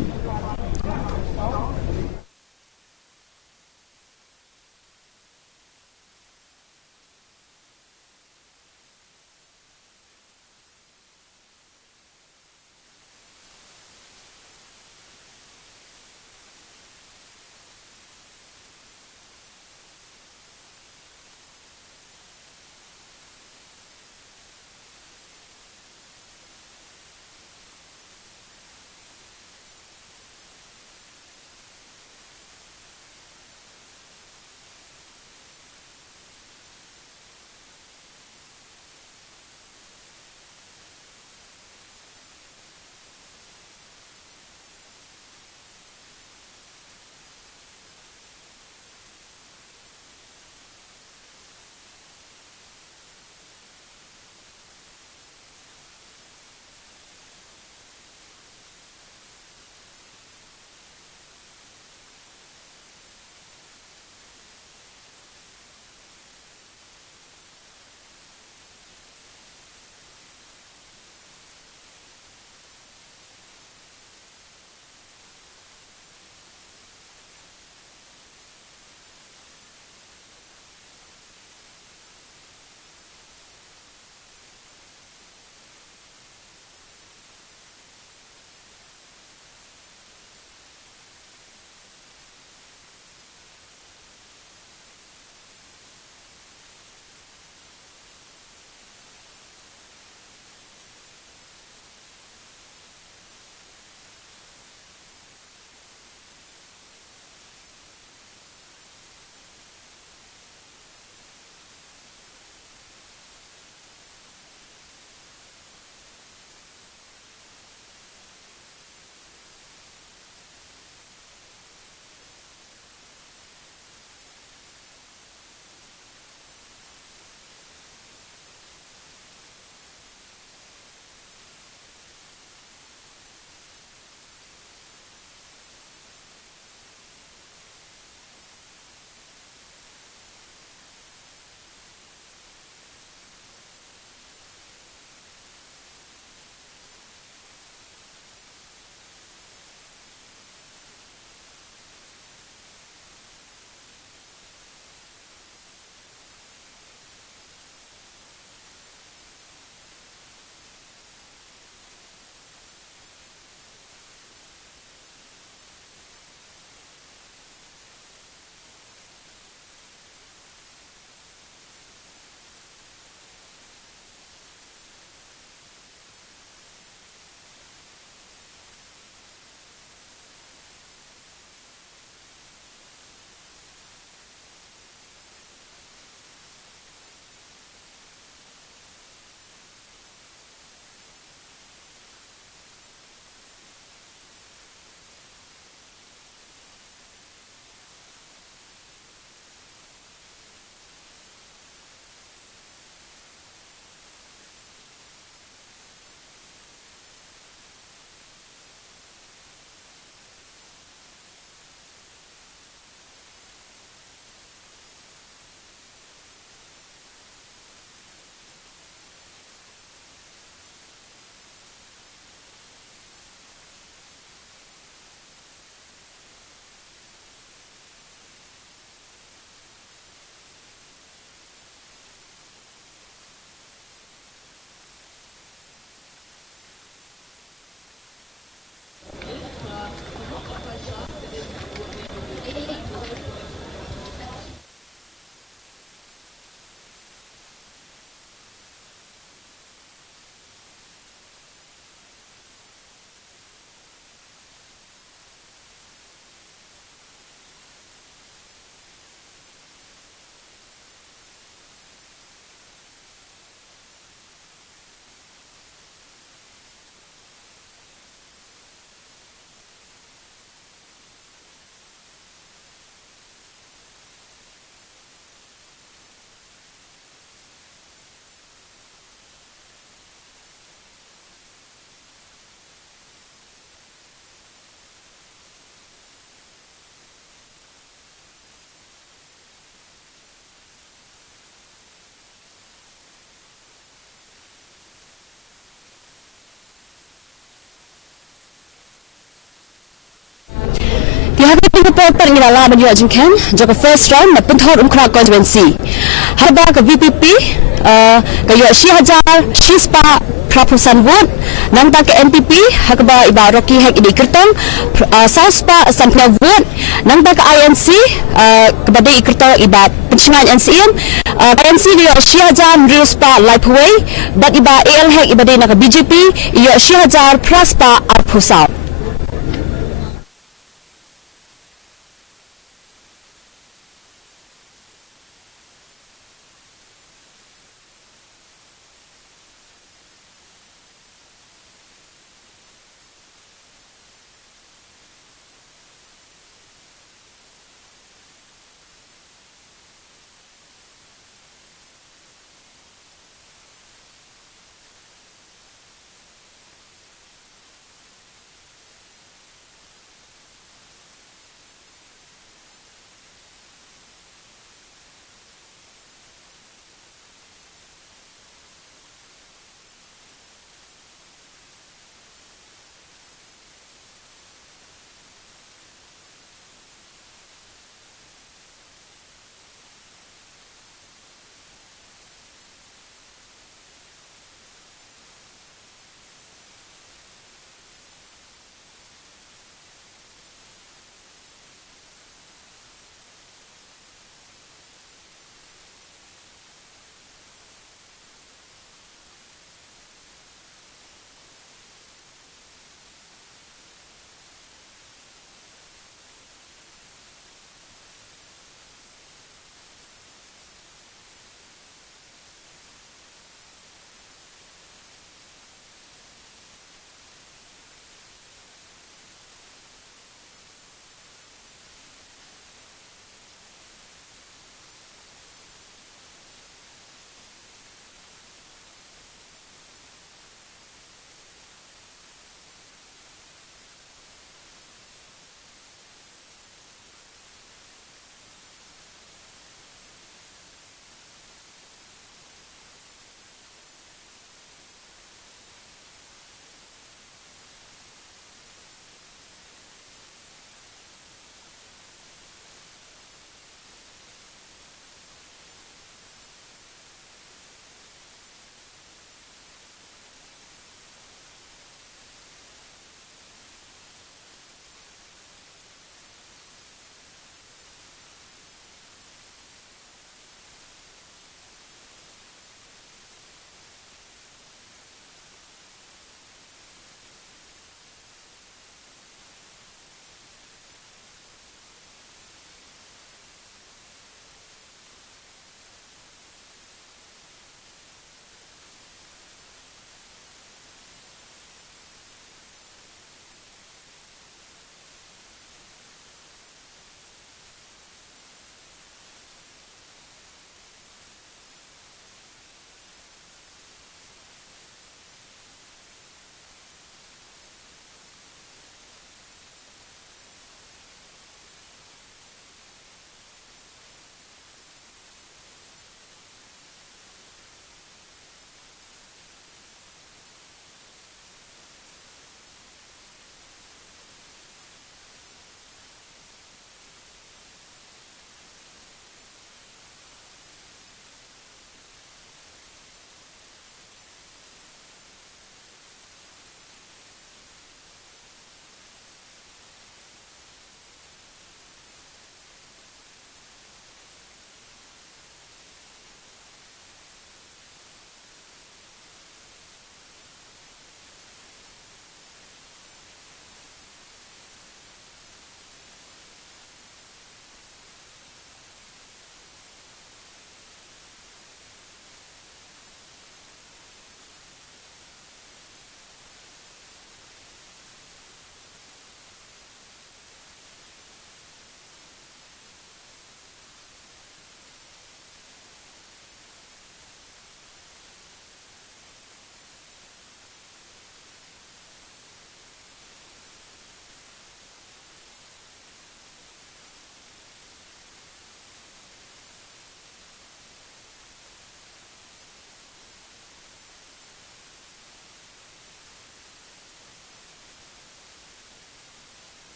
Report ngila banyo jingkan joko first round na punthor umkhra constituency. Haba ka VPP kayo Shispa Prapusan vote nang ta ke MPP hakba iba Rocky hek idi kertong Saspa sampla vote nang ta ke INC kebade ikerto iba pencingan NCM INC dia Syihajar Ruspa Lipeway bat iba AL hek ibade nak BJP iyo Syihajar Praspa Arpusau.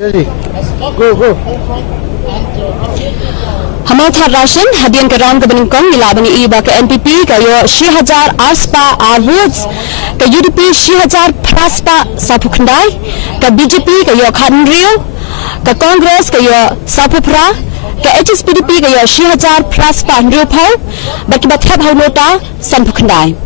Ready. Go. Hamal thar Russian hadian ke round ke beningkong nilabani iba ke NPP ke yo 6000 arspa awards ke UDP 6000 praspa sapukndai ke BJP ke yo khanrio ke Congress ke yo sapupra ke HSPDP ke yo 6000 praspa nrio phau baki bathap haunota sampukndai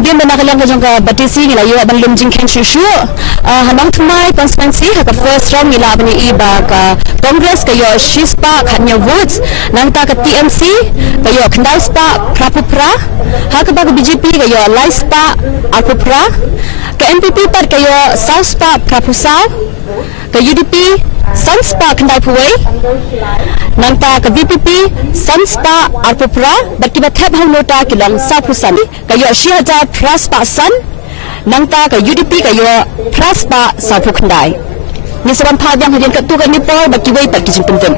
kemudian benakalang ke jangka batisi ngila yu belum jingken susu hanong thmai constituency hak first round ngila bani iba ka Congress ke yo Shispa khanya votes nang ta ke TMC ke yo Khandai Spa Prapupra hak ba ke BJP ke yo Lai Spa Apupra ke NPP par ke yo South Spa Prapusau ke UDP Sunspa Khandai Puwei nang ta ke VPP Sunspa Arpupra berkibat thep hang nota kilong Sapusan ke yo Shihaja Praspa San nang ta ke UDP ke yo Praspa Sapu Khandai ni seban pha yang hadian ke tu ke ni por berkiwei per kijing penting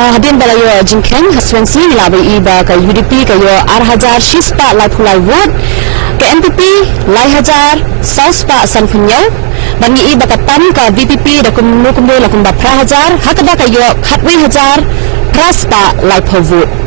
Hadian balayo jingkeng Swansea labai iba ke UDP ke yo Arhajar Shispa lai pulai wood ke NPP lai hajar Sauspa san punyau bangi iba ke PAN ke VPP da kumnu kumdu la kumba prahajar hakada ke yo Khatwi hajar Praspa lai pavut.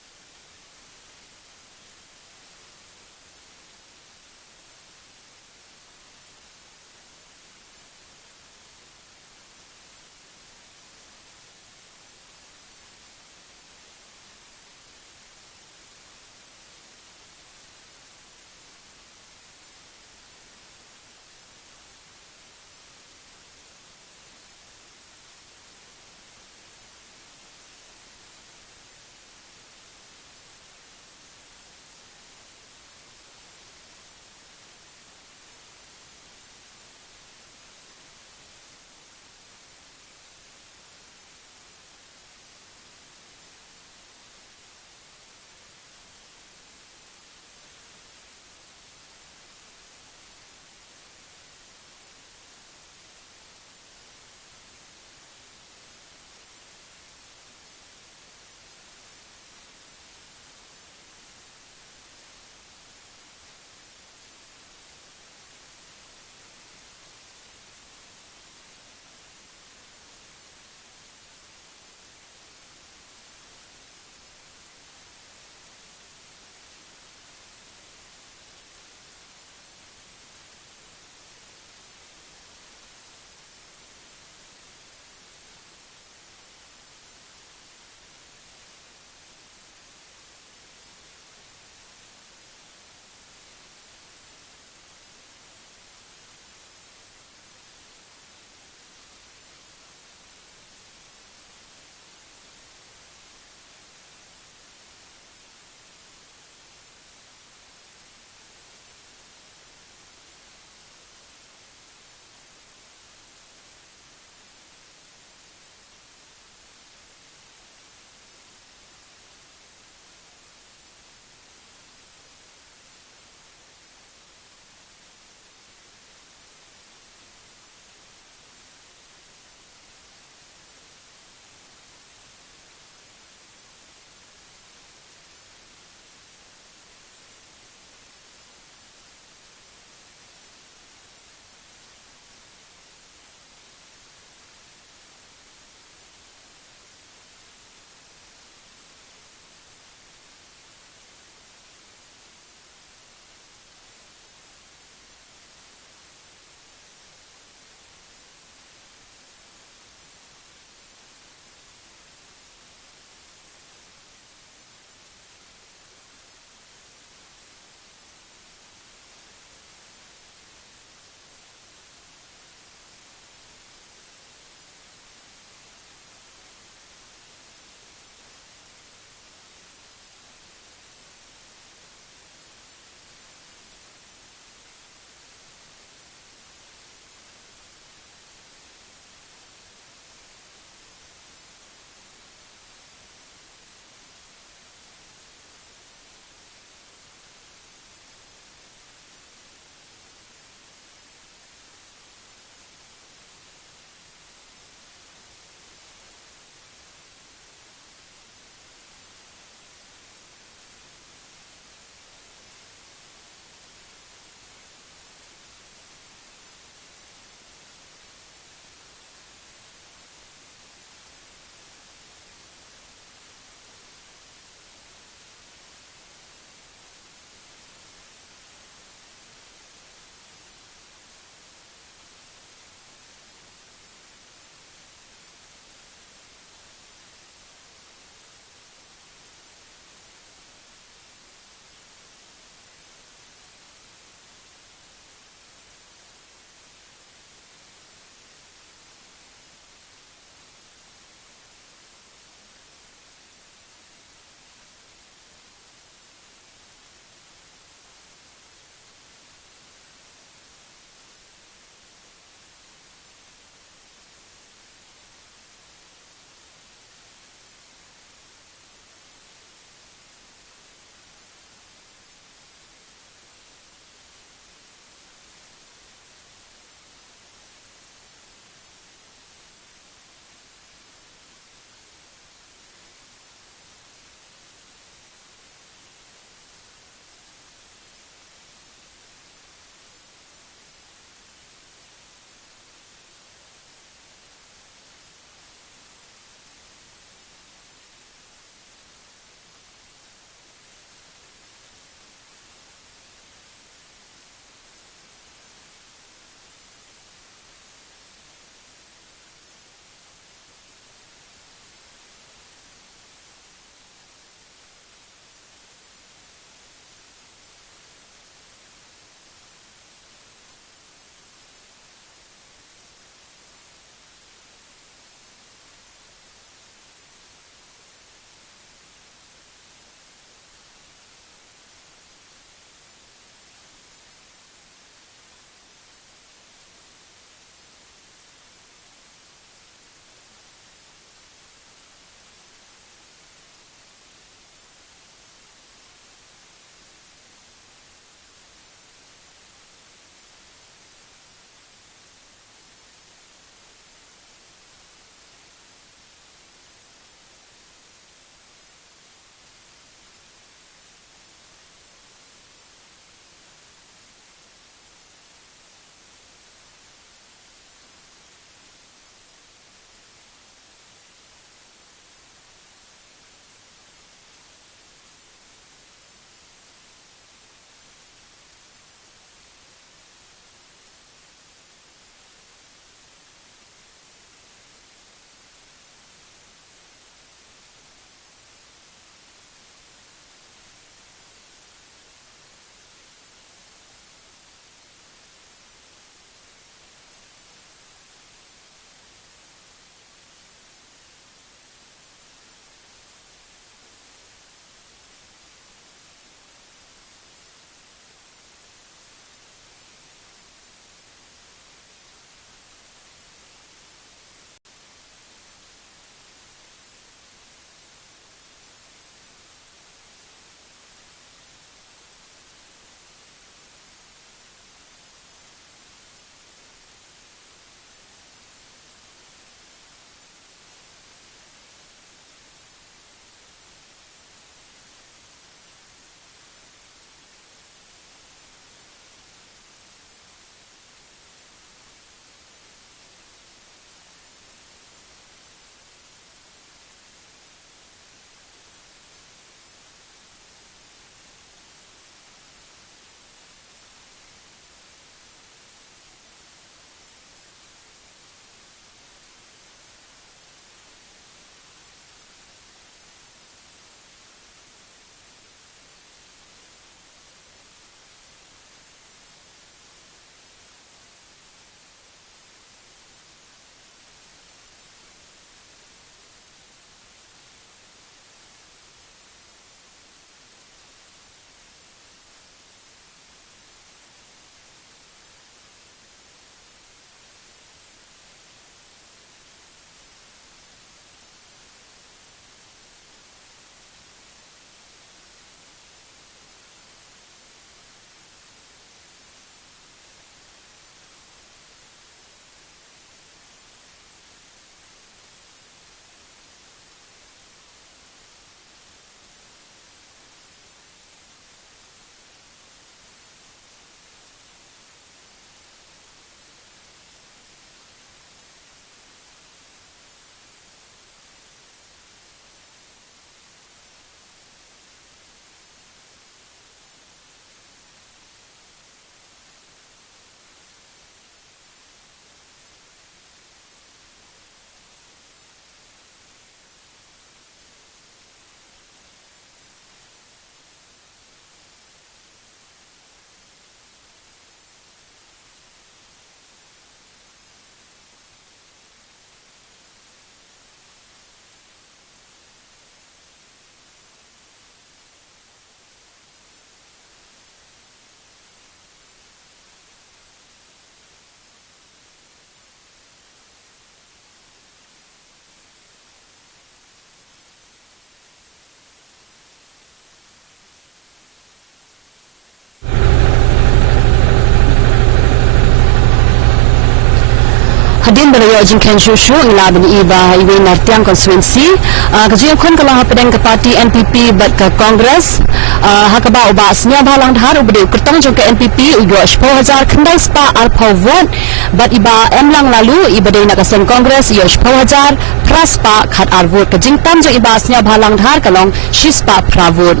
Hadin berayo jingken shushu ila bani iba iwe nartiang konstituensi kajing kon kalau pedeng ke parti NPP bat ke Kongres hakaba uba snya balang dhar ubde kertong jong ke NPP uyo 10,000 kendai spa arpau vote bat iba emlang lalu iba de nak aseng Kongres uyo 10,000 praspa khat ar vote kajing tam jong iba snya balang dhar kalong shispa pra vote.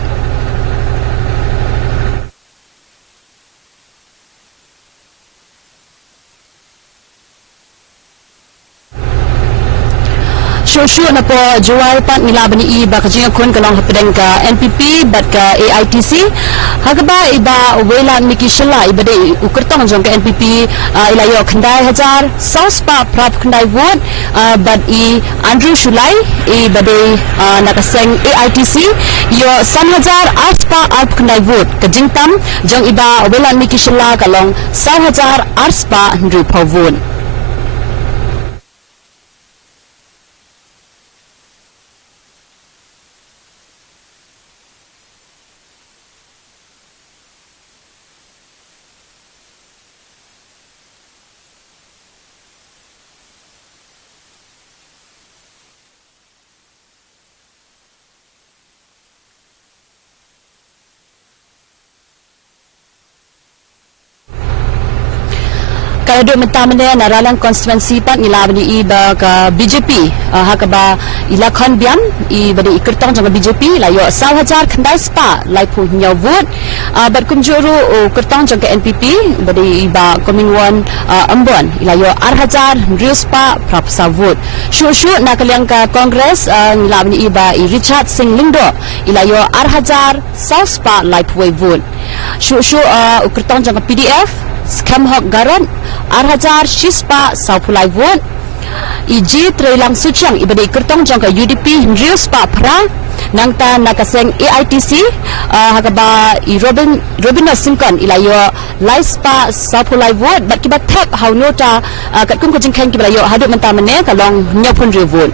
Shushu na po jual pat nila bani iba kajing kun kalong pedeng ka NPP bat ka AITC hagaba iba wela miki shela iba de ukertong jong ka NPP ilayo khandai 1000 sauspa prap khandai vote bat i Andrew Shulai iba de nakaseng AITC yo 1000 aspa arp khandai vote kajing tam jong iba wela miki shela kalong 1000 aspa Andrew pa vote. Kalau duk mentamanya naralang konstituensi pat nila bani iba ke BJP hakaba ila khon biam i bani ikertong jang BJP layo 10,000 khandai spa lai pu nyau vote bat kumjuru kertong jang ke NPP bani iba komingwan ambon ilayo 4,000 riuspa prapsa vote shu na kaliang ka Kongres nila bani iba i Richard Singh Lindo ilayo 4,000 south spa lai pu vote shu kertong jang PDF Skam hok garan 4,000 shispa saupulai vote iji trelang suchang ibadi kertong jangka UDP Rius pa pra nangta nakaseng AITC hakaba i Robin Simkan ilayo laispa saupulai vote bat kibat tap haunota katkum ko jingkhen kibalayo haduk mentamane kalong nyapun vote.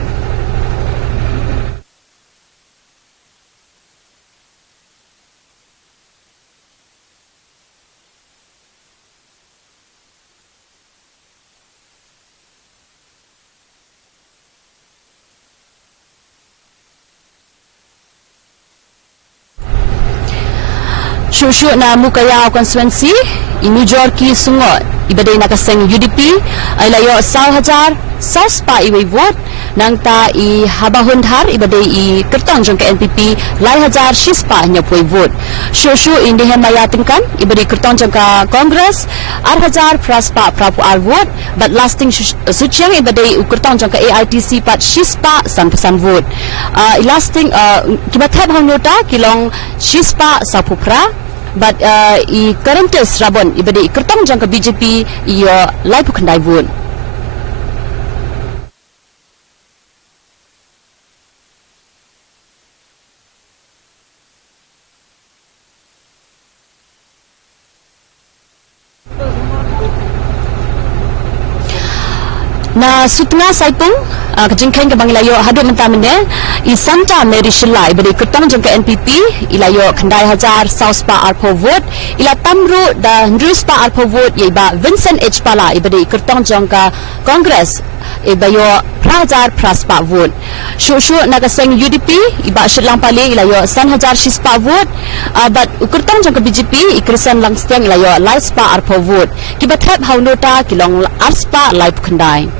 Shushu na mukaya konstituensi imujor ki sungot ibadai nakaseng UDP ilayo 10,000 sauspa iwe vote nangta i habahun dhar ibadai i kertong jong ke NPP lai 1,000 shispa nyapoi vote shushu indihe maya tingkan ibadai kertong jong ka Kongres 4,000 praspa prapu ar vote but lasting suchang ibadai kertong jong ka AITC pat shispa san vote lasting kibathab hangnota kilong shispa sapupra but i currentes rabon ibade kertong jang ke BJP iyo lai pukandai vote. Na sutna saipung kejengkeng ke bangilayo haduk mentamene i Santa Mary Shilai beri ketong jeng ke NPP ilayo kendai 1,000 sauspa arpo vote ila tamru da ndruspa arpo vote iba Vincent H Pala iberi ketong jeng ke Kongres ibayo 1,000 praspa vote shushu nakaseng UDP iba shitlang pali ilayo 1,000 shispa vote but ketong jeng ke BJP ikrisan langsteng ilayo laispa arpo vote kibathap haunota kilong arspa lai kendai.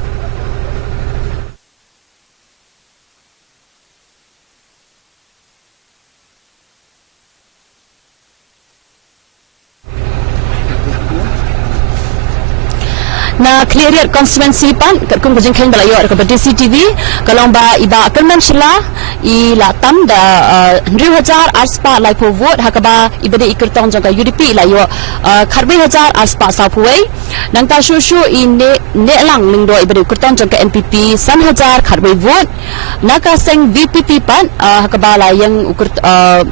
Na clear konstituensi pan kum kejengkeng balayo ke CCTV kalau ba iba kerman shila i latam da 2,000 aspa lai po vote hakaba ibade ikertong jangka UDP layo kharbe 1,000 aspa sapuai nangta shushu i ne lang lingdo ibade ikertong jangka NPP 1,000 kharbe vote naka seng VPP pan hakaba la yang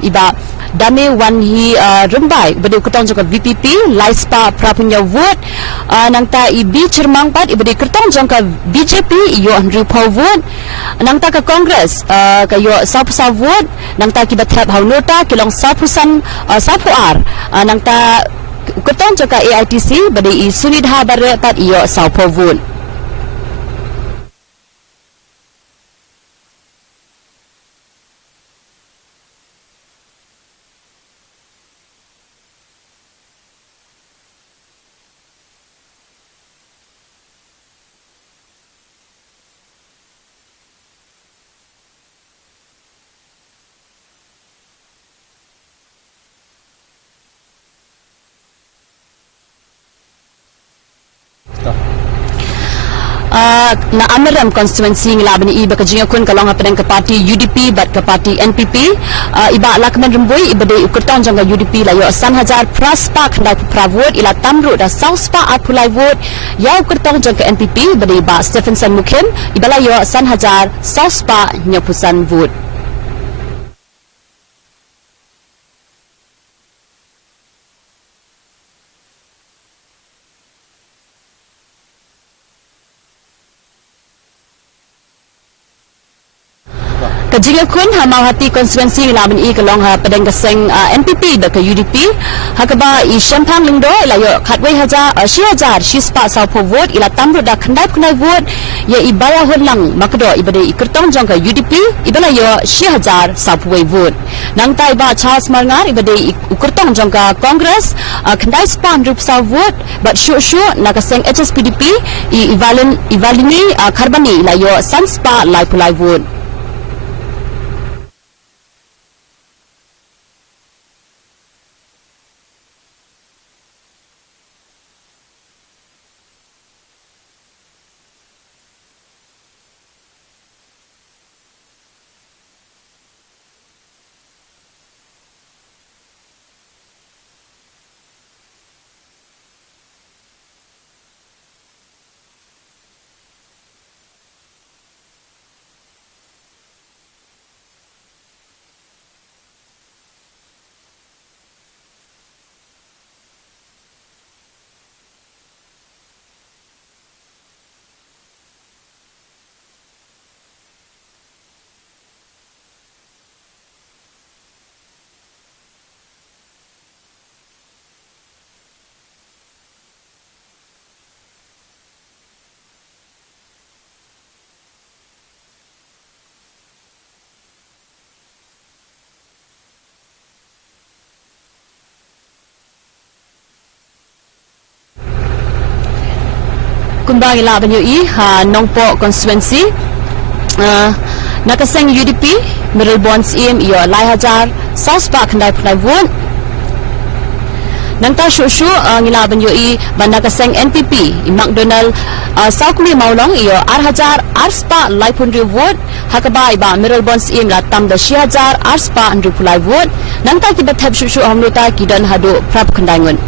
iba dame wan hi rumbai ibade ikertong jangka VPP laispa prapunya vote nangta ibi cermang pat ibadi kertong jangka BJP iyo Andrew Paul vote nangta ka Kongres kayo sapu vote nangta kibathap haunota kilong sapusan sapu ar nangta kertong jangka AITC badi i Sunidha bare pat iyo sapu vote. na Amiram constituency ngila bani iba kajinga kun kalong hapadang ke parti UDP bat ke parti NPP iba lakman rembui iba de ukurtan jangga UDP la yo san hajar praspa khandai pravot ila tamru da sauspa apulai vote ya ukurtan jangga NPP iba de iba Stephenson Mukim iba la yo san hajar sauspa nyapusan vote. Kajinga kun hamau hati konstituensi laban I kalong ha padang kaseng NPP da ke UDP hakaba I Champagne lingdo ila yo khatwei hajar shispa sau po vote ila tamru da khandai vote ya ibaya hodlang makdo ibade ikertong jong ke UDP ibala yo 6000 sau po vote nang tai ba Charles Marngar ibade ukertong jong ke Congress khandai span rup sau vote but sure na kaseng HSPDP ivalini kharbani ila yo sanspa lai pulai vote. Kumbang ila banyo nongpo constituency nakaseng UDP Middle Bonds im iyo lai hajar sauspa khandai pulai vote nangta shu ngila banyo ban nakaseng NPP McDonald saukmi maulong iyo 8000 arspa lai punri vote hakaba iba Middle Bonds im la tam da 6000 arspa andri pulai vote nangta kibat thab shu hamluta kidan hadu prap khandai ngun.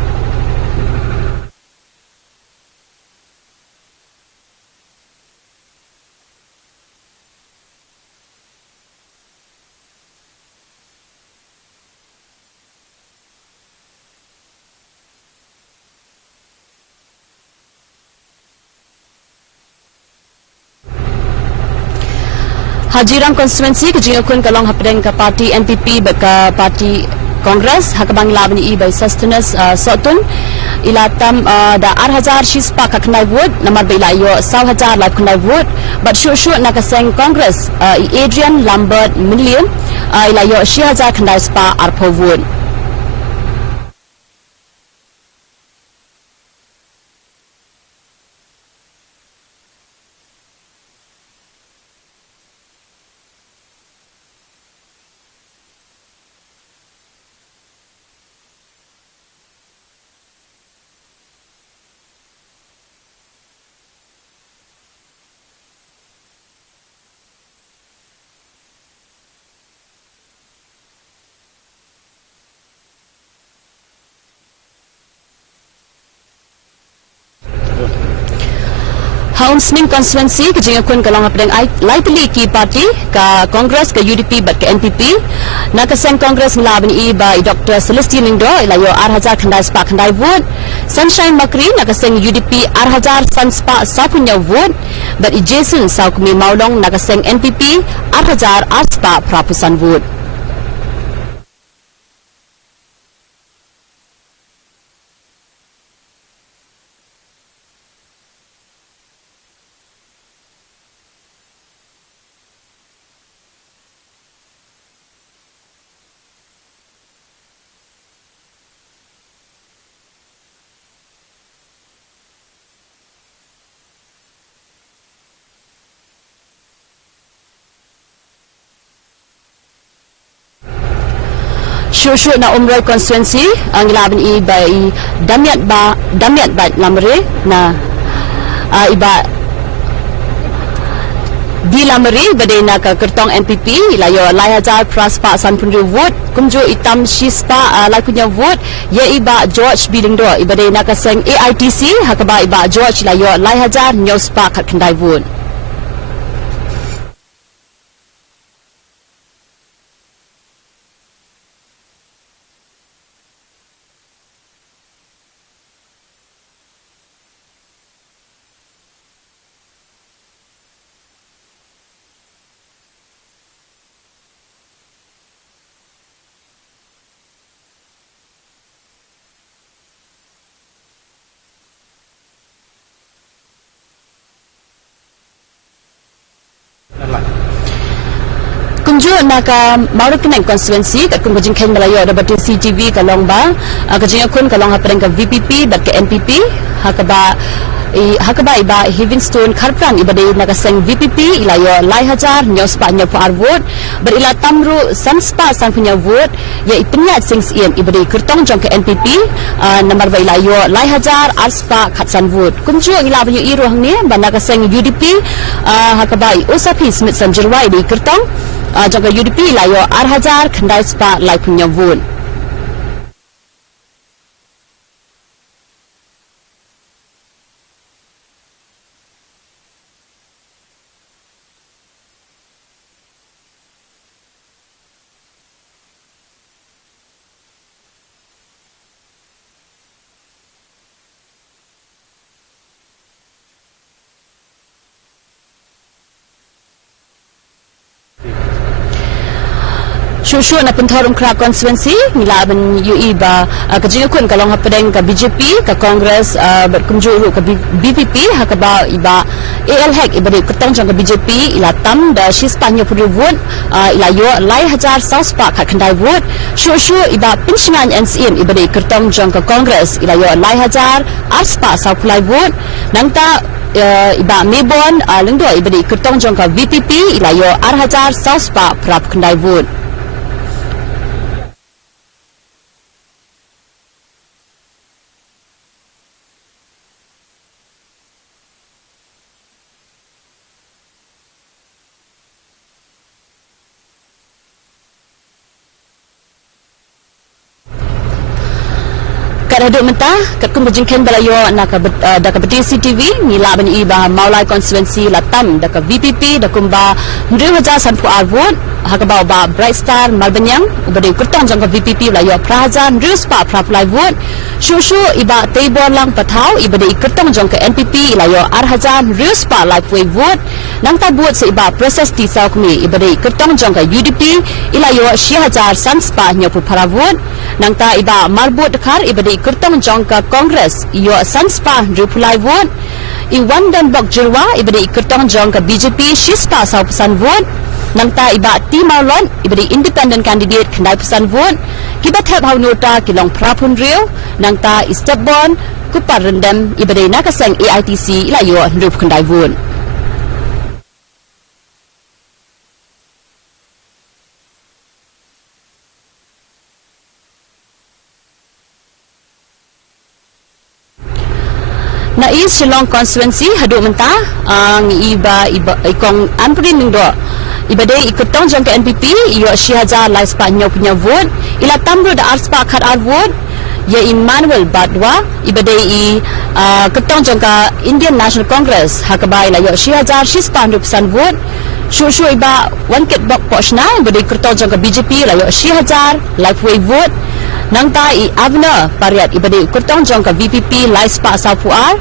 Hajirang constituency kajinga kun kalong hapdeng ka parti NPP baka parti Congress hakabang laban I by sustenance sotun ilatam da 8000 shispa ka khnai vote namar bila yo 1000 la khnai vote but sure nakaseng Congress Adrian Lambert Million ila yo 6000 khnai spa arpo vote. Hounsning constituency kajinga kun kalong hapdeng lightly ki party ka Congress ka UDP bat ka NPP nakaseng Congress nglaban I by Dr. Celestine Lindo ilayo 8000 khandai spa khandai vote Sunshine Makri nakaseng UDP 8000 sanspa sapunya vote but Jason Saukmi Maulong nakaseng NPP 8000 arspa prapusan vote. Sure na umroy constituency ang laban I by Damiat ba lamre na iba di lamari badena ka kertong MPP layo lai hajar praspa san punru vote kumjo itam shispa lai punya vote ye iba George Bilingdo ibadena ka seng AITC hakaba iba George layo lai hajar nyospa khat khandai vote kunju naka maru kenang konstituensi kat kun kajing khen melayu ada batin CTV kalong ba kajing akun kalong hapreng ka VPP bat ke MPP hakaba iba Livingstone Kharpran ibade naka seng VPP ilayo lai hajar nyospa nyopo arvot berila tamru sanspa sang punya vote ya ipenya sing sien ibade kertong jong ke MPP nomor ba ilayo lai hajar arspa khatsan vote kunju ila banyu iru hang ni banaka seng UDP hakaba usapi smith sanjirwa ibade kertong jaga UDP layo Arhajar khandai spa lai punya vote Shushu na penthorum kra konstituensi ngila ban UI ba kajing kun kalong hapedeng ka BJP ka Congress berkumjuru ka BPP hakaba iba ALHEC ibade ketong jang ka BJP ila tam da shispanyo puri vote ila yo lai hajar sauspa khat khandai vote shushu iba pinshingan NCM ibade ketong jang ka Congress ila yo lai hajar arspa saupulai vote nangta iba Mebon lengdo ibade ketong jang ka VPP ila yo Arhajar sauspa prap khandai vote kadaduk mentah kat kumbujingken balayo naka daka beti CTV ngila ban iba maulai konstituensi latam daka VPP dakumba ndru haja sanpu arvot hakaba ba Bright Star Malbanyang ubade kurtang jangka VPP balayo praja ndru spa prapulai vote shushu iba tebor lang pathau ibade kurtang jangka NPP ilayo Arhaja ndru spa live way vote nangta vote se iba proses ti saukmi ibade kurtang jangka UDP ilayo Shihajar sanspa nyopu para vote nangta iba marbut khar ibade kurtong jongka Congress iyo sanspa reply vote iwan dan bok jirwa ibade kurtong jongka BJP shispa sau pesan vote nangta iba timaulon ibade independent candidate khandai pesan vote kibat hab hau nota kilong prapun riu nangta istebon kupar rendam ibade nakaseng AITC ilayo rup khandai vote Nais Shillong constituency hadu mentah iba ikong anprin ning do ibade ikutong jong ke NPP iyo Shihajar lai spa nyo punya vote ila tamru da arspa khat ar vote ye Emmanuel Badwa ibade ketong jong ka Indian National Congress hakaba ila yo Shihajar shispa 100% vote shushu iba one kit bok poshna ibade ketong jong ka BJP ila yo Shihajar life way vote nangta Avna Pariat ibade kurtong jong ka VPP lai spa sapuar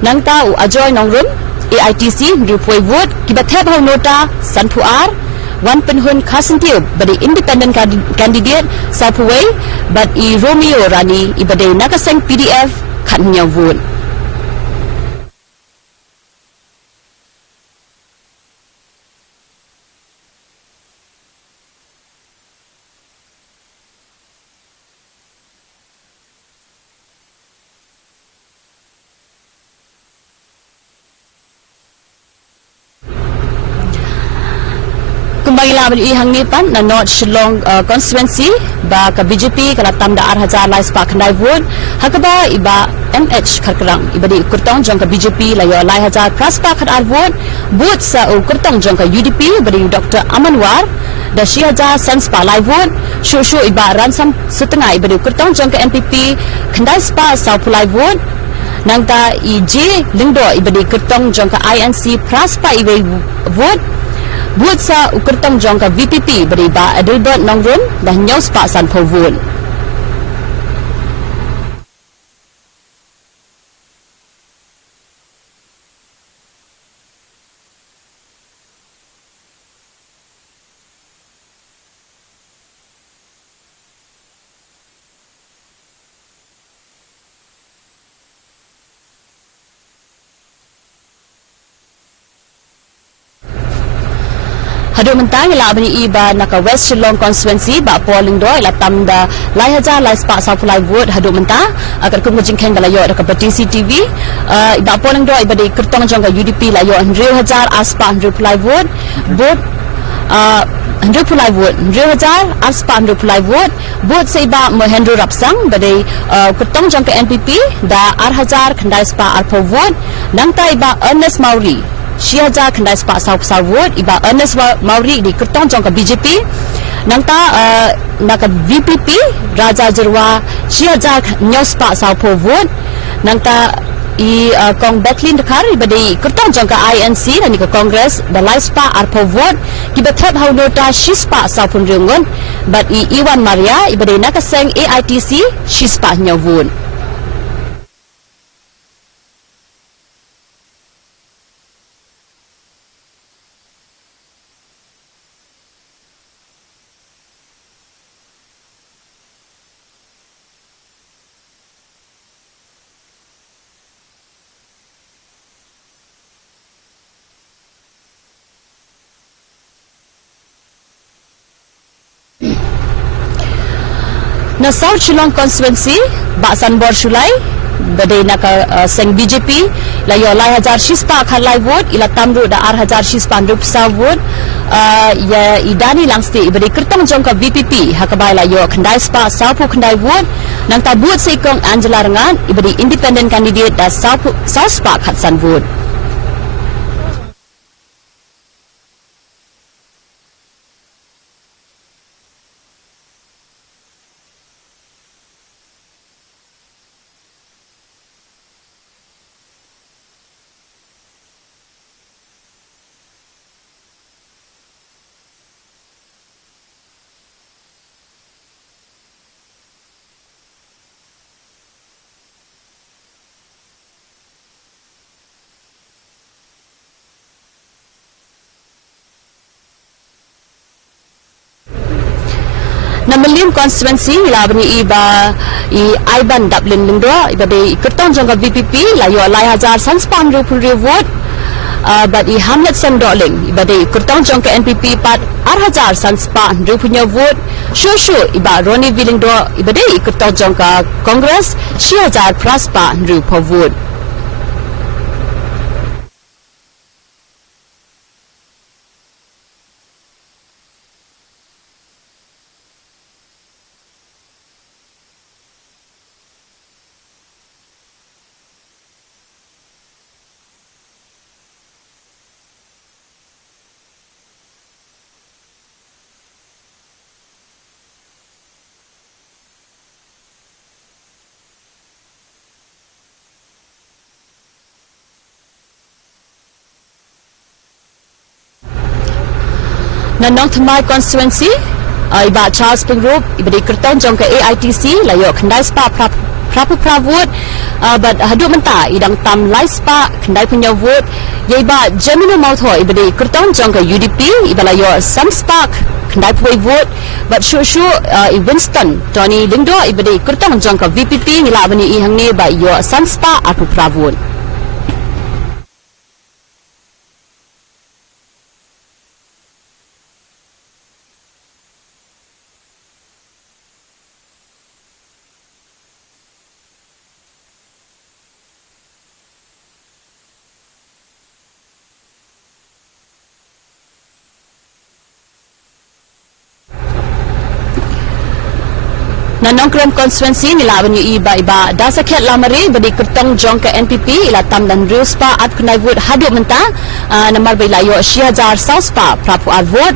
nangta ajoy nongrum AITC rupoi vote kibatheb hau nota sanpuar wan penhun khasentiu bade independent candidate sapuway but Romeo Rani ibade nakaseng PDF khatnya vote Kumbangila bali hang ni pan na North Shillong constituency ba ka BJP kala tamda Arhajar lai spa khandai vote hakaba iba MH Karkerang ibadi kurtong jong ka BJP layo 2000 praspa khat ar vote booth sa kurtong jong ka UDP ibadi Dr. Amanwar da 1000 sanspa live vote shu iba ransam setengah ibadi kurtong jong ka MPP khandai spa sau pulai vote nangta IJ lingdo ibadi kurtong jong ka INC praspa iwe vote booth sa kurtong jong ka VPP ibadi ba Adelbert Nongrun da nyau spa san pho vote. Hadu mentang ila bani iba naka West Shillong constituency ba polling do ila tamda 2000 lai spa sa fulai vote hadu mentang agar kum jingkheng balayo da ka CCTV iba polling do iba di kertong jong ka UDP layo 1000 aspa 100 fulai vote 100 fulai vote 1000 aspa 100 fulai vote vote se iba Mahendra Rapsang badai kertong jong ka NPP da 1000 khandai spa arpo vote nangta iba Ernest Mauri Syaja khandai spa sau vote iba Ernest Mauri di kertong jong ka BJP nangta naka VPP Raja Jerwa Syaja nyau spa sau po vote nangta kong Betlin Dekar iba di kertong jong ka INC dan ka Congress da lai spa arpo vote kiba thap hau nota shispa sau pun rengon but Iwan Maria iba di naka seng AITC shispa nyau vote. Na South Shillong constituency Baksan Bor Shulai badai naka seng BJP layo 2000 shispa khalai vote ila tamru da 4000 shispa rup sa vote ya idani langsti ibadi kertong jong ka VPP hakabai layo khandai spa sapu khandai vote nang tabut sekong Angela Rangan ibadi independent candidate da sapu spa khatsan vote. Namalim constituency ilabani iba Iban Dublin lingdo iba be kertong jong ka VPP layo 2000 sanspan rupuri vote but Hamlet Sandoling iba de kertong jong ka NPP pat 4000 sanspan rupunya vote shu iba Ronnie Willingdo iba de kertong jong ka Congress 6000 praspa rupo vote. Nanong Thamai constituency iba Charles Group iba di kertong jong ka AITC layo khandai spa pra vote but hadu menta idang tam lai spa khandai punya vote ya iba Gemino Mautho iba di kertong jong ka UDP iba layo Sam Spark khandai puai vote but Winston Tony Lingdo iba di kertong jong ka VPP ngila bani ihang ni ba yo Sam Spa atu pra vote. Nanong kram konstituensi nila banyu iba dasakhet lamari badi kertong jong ke NPP ila tam dan riuspa at kunai vote haduk menta namar bailayo Syiajar Sauspa prapu vote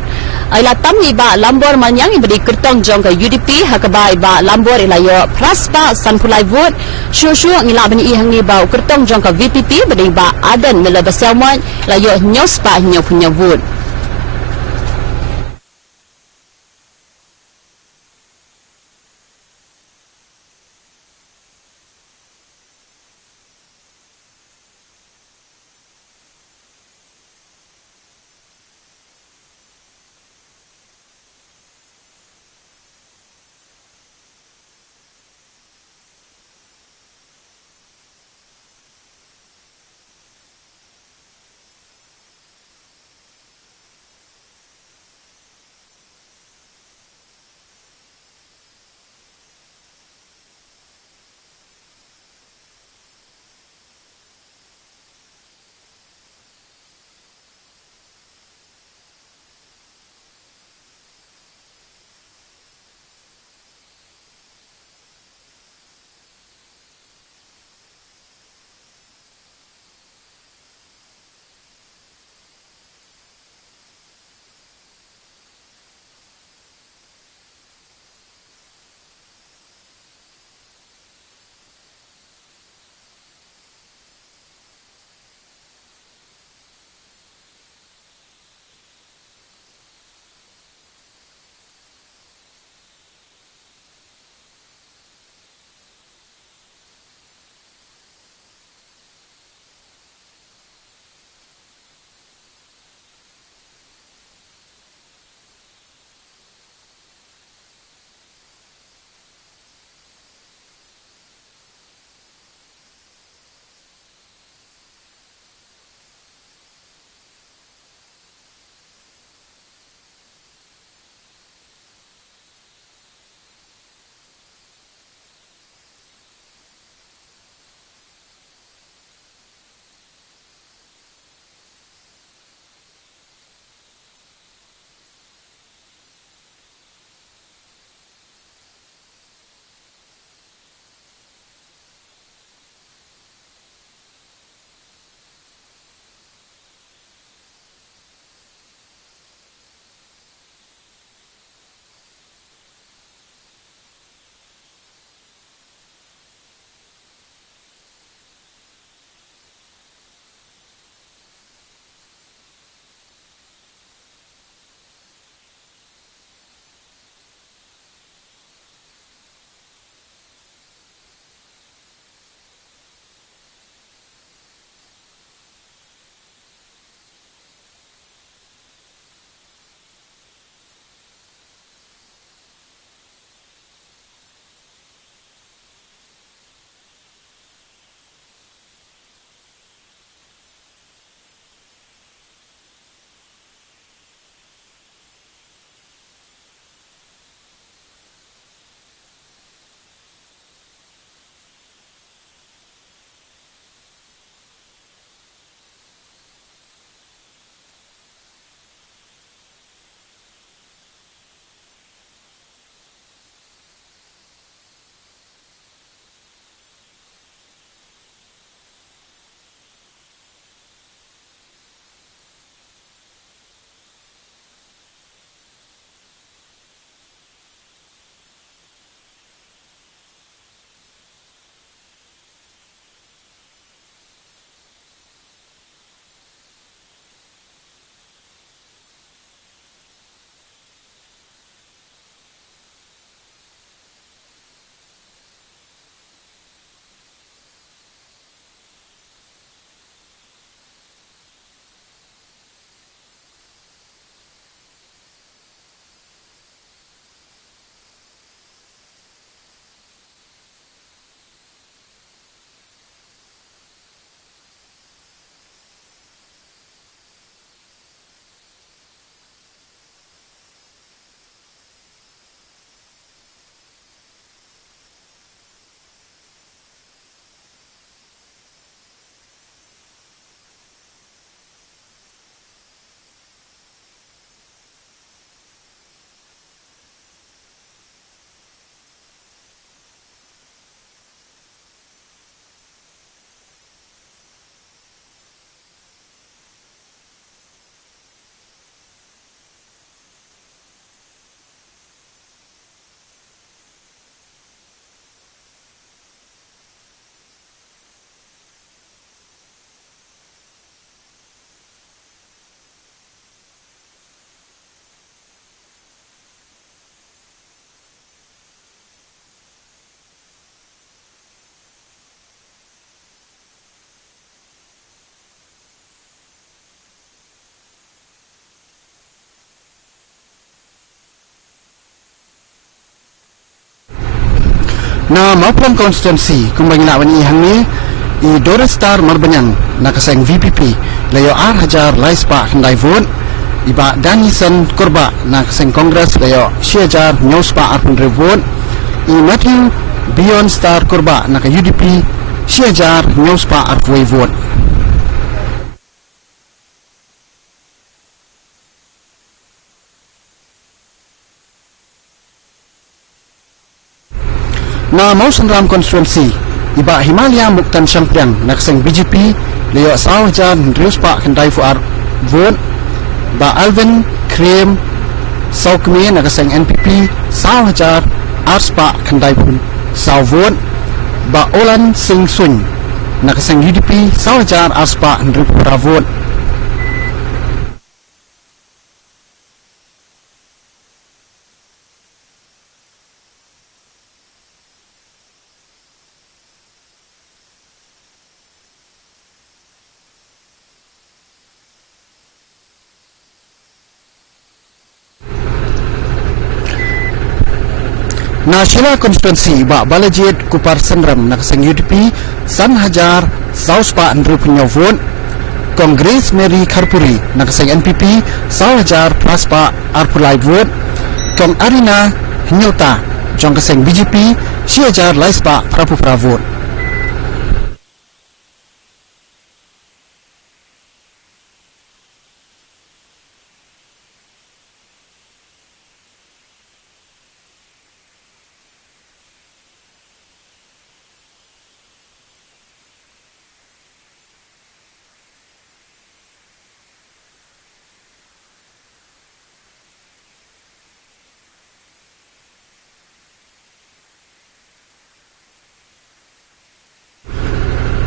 ila tam iba lambor manyang badi kertong jong ke UDP hakaba iba lambor ilayo praspa sanpulai vote syu ngila banyu hang ni ba kertong jong ke VPP badi iba adan mela baselmon layo nyospa punya vote. Na maupun konstituensi kumbang nak bani hang ni I Dora Star Marbanyang nakaseng VPP layo Hajar Laispa handai vote iba Danison Korba nakaseng Kongres layo Syajar Nyospa arpun vote I Matthew Beyond Star Korba naka UDP Syajar Nyospa arpun vote. Na Mausan Ram konstituensi iba Himalaya Muktan Syampiang nakaseng BJP layo Sawajan Riuspa handai fuar vote ba Alvin Krem Saukme nakaseng NPP Sawajar Arspa handai pun saw vote ba Olan Singh Sun nakaseng UDP Sawajar Arspa handai pura vote. Na Sheila konstituensi ba Balajid Kupar Senram nakaseng UDP San Hajar Sauspa Andrew Penyovon Kongres Mary Kharpuri nakaseng NPP Sau Hajar Praspa Arpulai Vote Kong Arina Hinyota Jong kaseng BJP Syajar Laispa Prapupra Vote.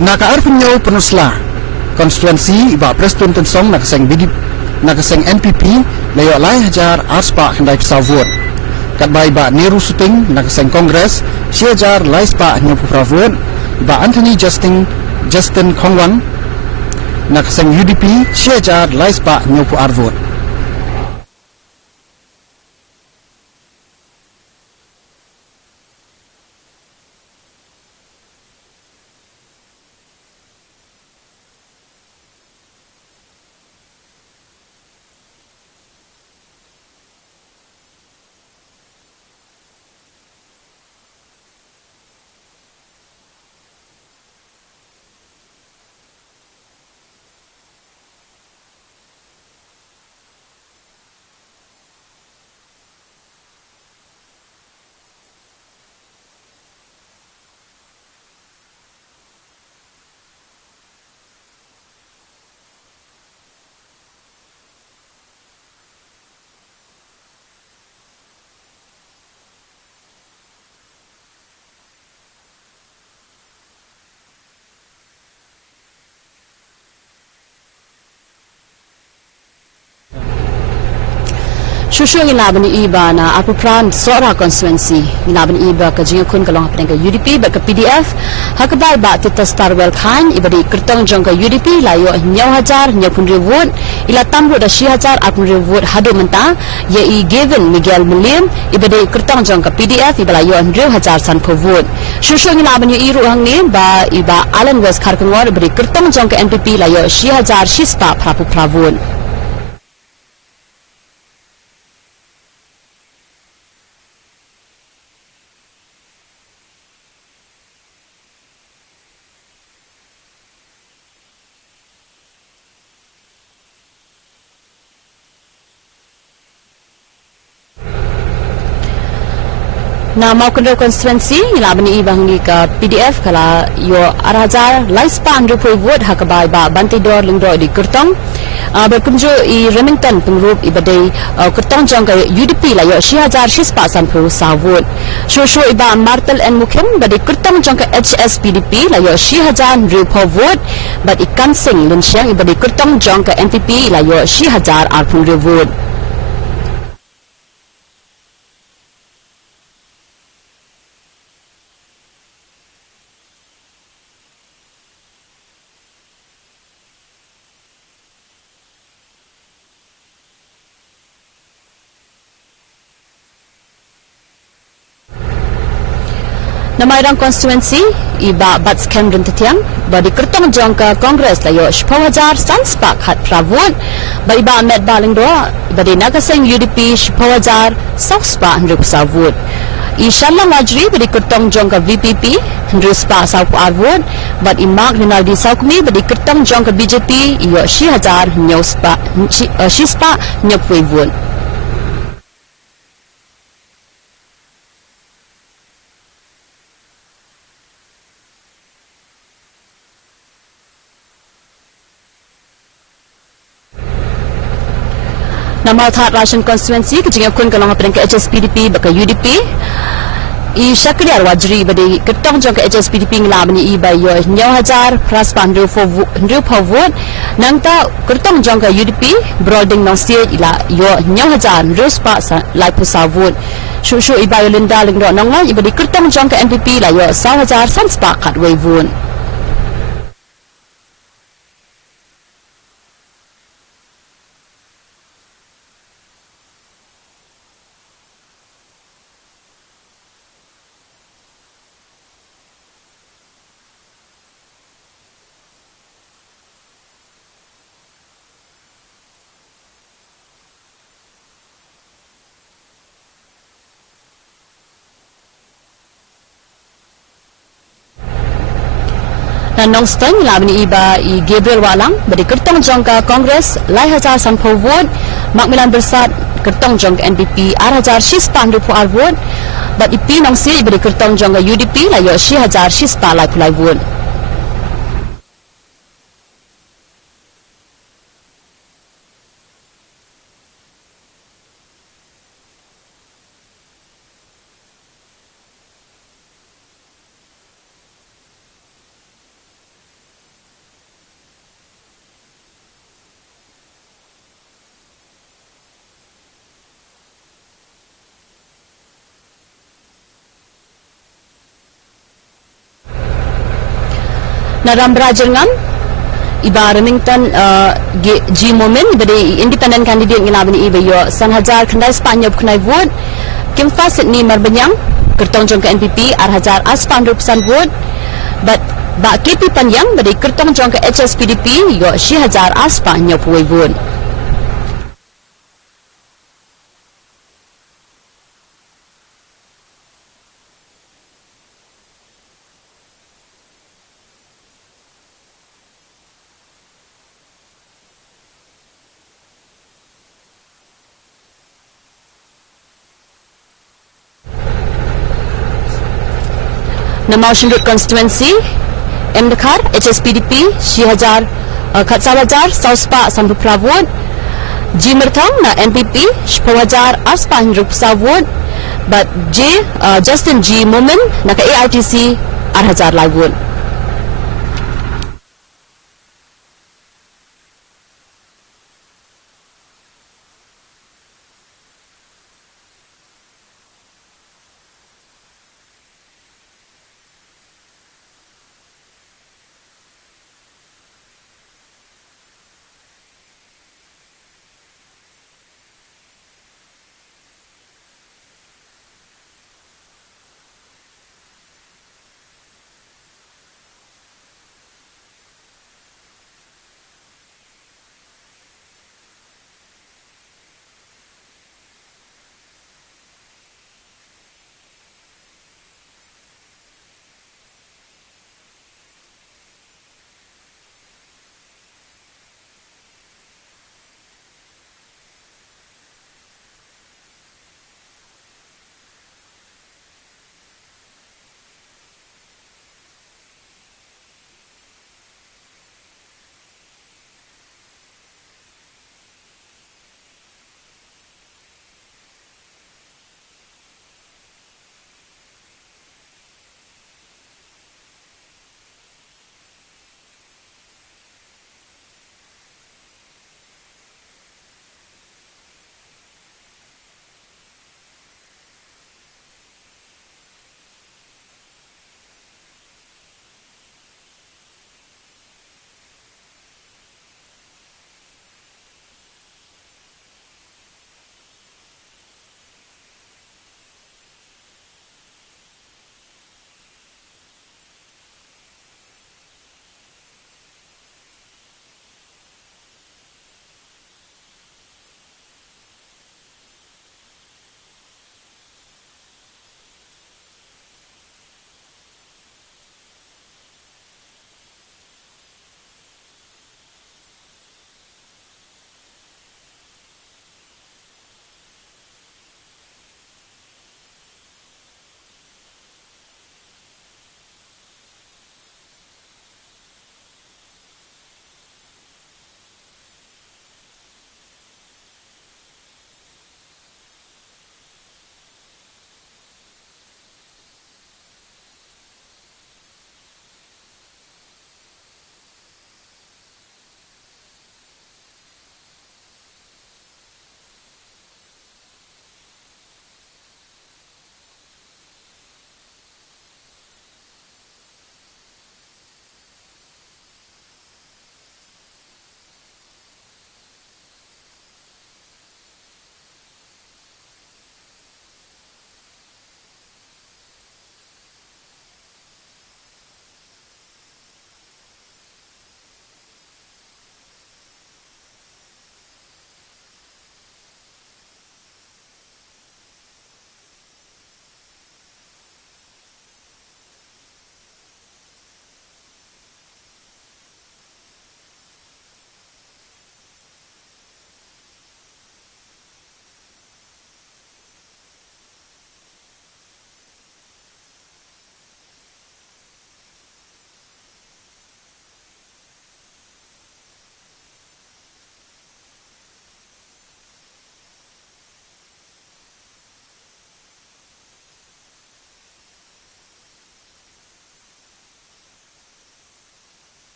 Naka Arpunyo Penusla konstituensi iba Preston Tensong nakaseng BDP nakaseng NPP layo Lai Hajar Arspa handai pesau vote kat bai ba Neru Suting nakaseng Kongres Syajar Laispa nyopupra vote ba Anthony Justin Kongwang nakaseng UDP Syajar Laispa nyopu ar vote. Shushu ngilabani iba na apupran sora konstituensi ngilabani iba ka jingakun kalong hapeng ka UDP ba ka PDF hakabay ba tita Starwell Khan iba di kertong jong ka UDP layo nyaw hajar nyaw pun reward ila tamro da 6,000 apun reward hado menta ye I Gavin Miguel Mulim iba di kertong jong ka PDF iba layo 2,000 san per vote. Shushu ngilabani iru hangni ba iba Alan West Karkunwar iba di kertong jong ka NPP layo 6,000 shispa prapu pravun. Na mau kendor konstituensi ngilabani ibang ni ka PDF kala yo Hajar Laispa Andrew vote hakabai ba Bantidor lingdo di Kertong berkunjung I Remington pengrup ibadai Kertong jong ka UDP la yo 6,000 shispa sanpu sa vote shushu iba Martel and Mukim badi Kertong jong ka HSPDP la yo 6,000 vote but ikan sing lunsyang ibadi Kertong jong ka NPP la yo 6,000 arpun vote. Nama irang konstituensi iba Bats Cameron Tetiang badi kertong jong ke Kongres layo 10,000 Sanspak hat Pravun ba iba Ahmed Baling doa badi nagaseng UDP 10,000 Sauspa Hendrik Savut Inshallah Majri badi kertong jong ke VPP Hendrik Spa Saupu Arvun bad imak Rinaldi Saukmi badi kertong jong ke BJP iyo 10,000 Nyospa Shispa Nyopwevun. Nama That Rashan Constituency kejengah kun kalau ngapain ke HSPDP baka UDP I syakriar wajri badi ketong jong ke HSPDP ngelamani I bayo 9,000 praspan Hendru Pavut nangta ketong jong ke UDP broading nong sia ila yo 9,000 ruspa lai pusavut Shushu I bayo linda lingro nonga I badi ketong jong ke NPP la yo 1,000 sanspa kat wavun Nong steng labni iba I Gabriel Walang badi kertong jong ke Kongres lai hajar sanpo vote Macmillan Bersat kertong jong ke NPP 6,000 shispa Hendru Arvun bad ipi nong si badi kertong jong ke UDP layo 10,000 shispa lai pulai vote Naram Brajangan iba Remington G Moment badi independent candidate ngilabani iba yo 1,000 kandai Spanyol knai vote Kimfa Sydney Marbanyang kertong jong ke NPP 6,000 aspan rupusan vote but ba KP Panyang badi kertong jong ke HSPDP yo 10,000 aspan nyopuai vote Nama Shindut Constituency M. Dekhar HSPDP 10,000 Katsawajar Sauspa Sampu Pravun G. Mertang na NPP 10,000 Aspa Hendrik Savun but J. Justin G. Moment na ka AITC 6,000 Lagun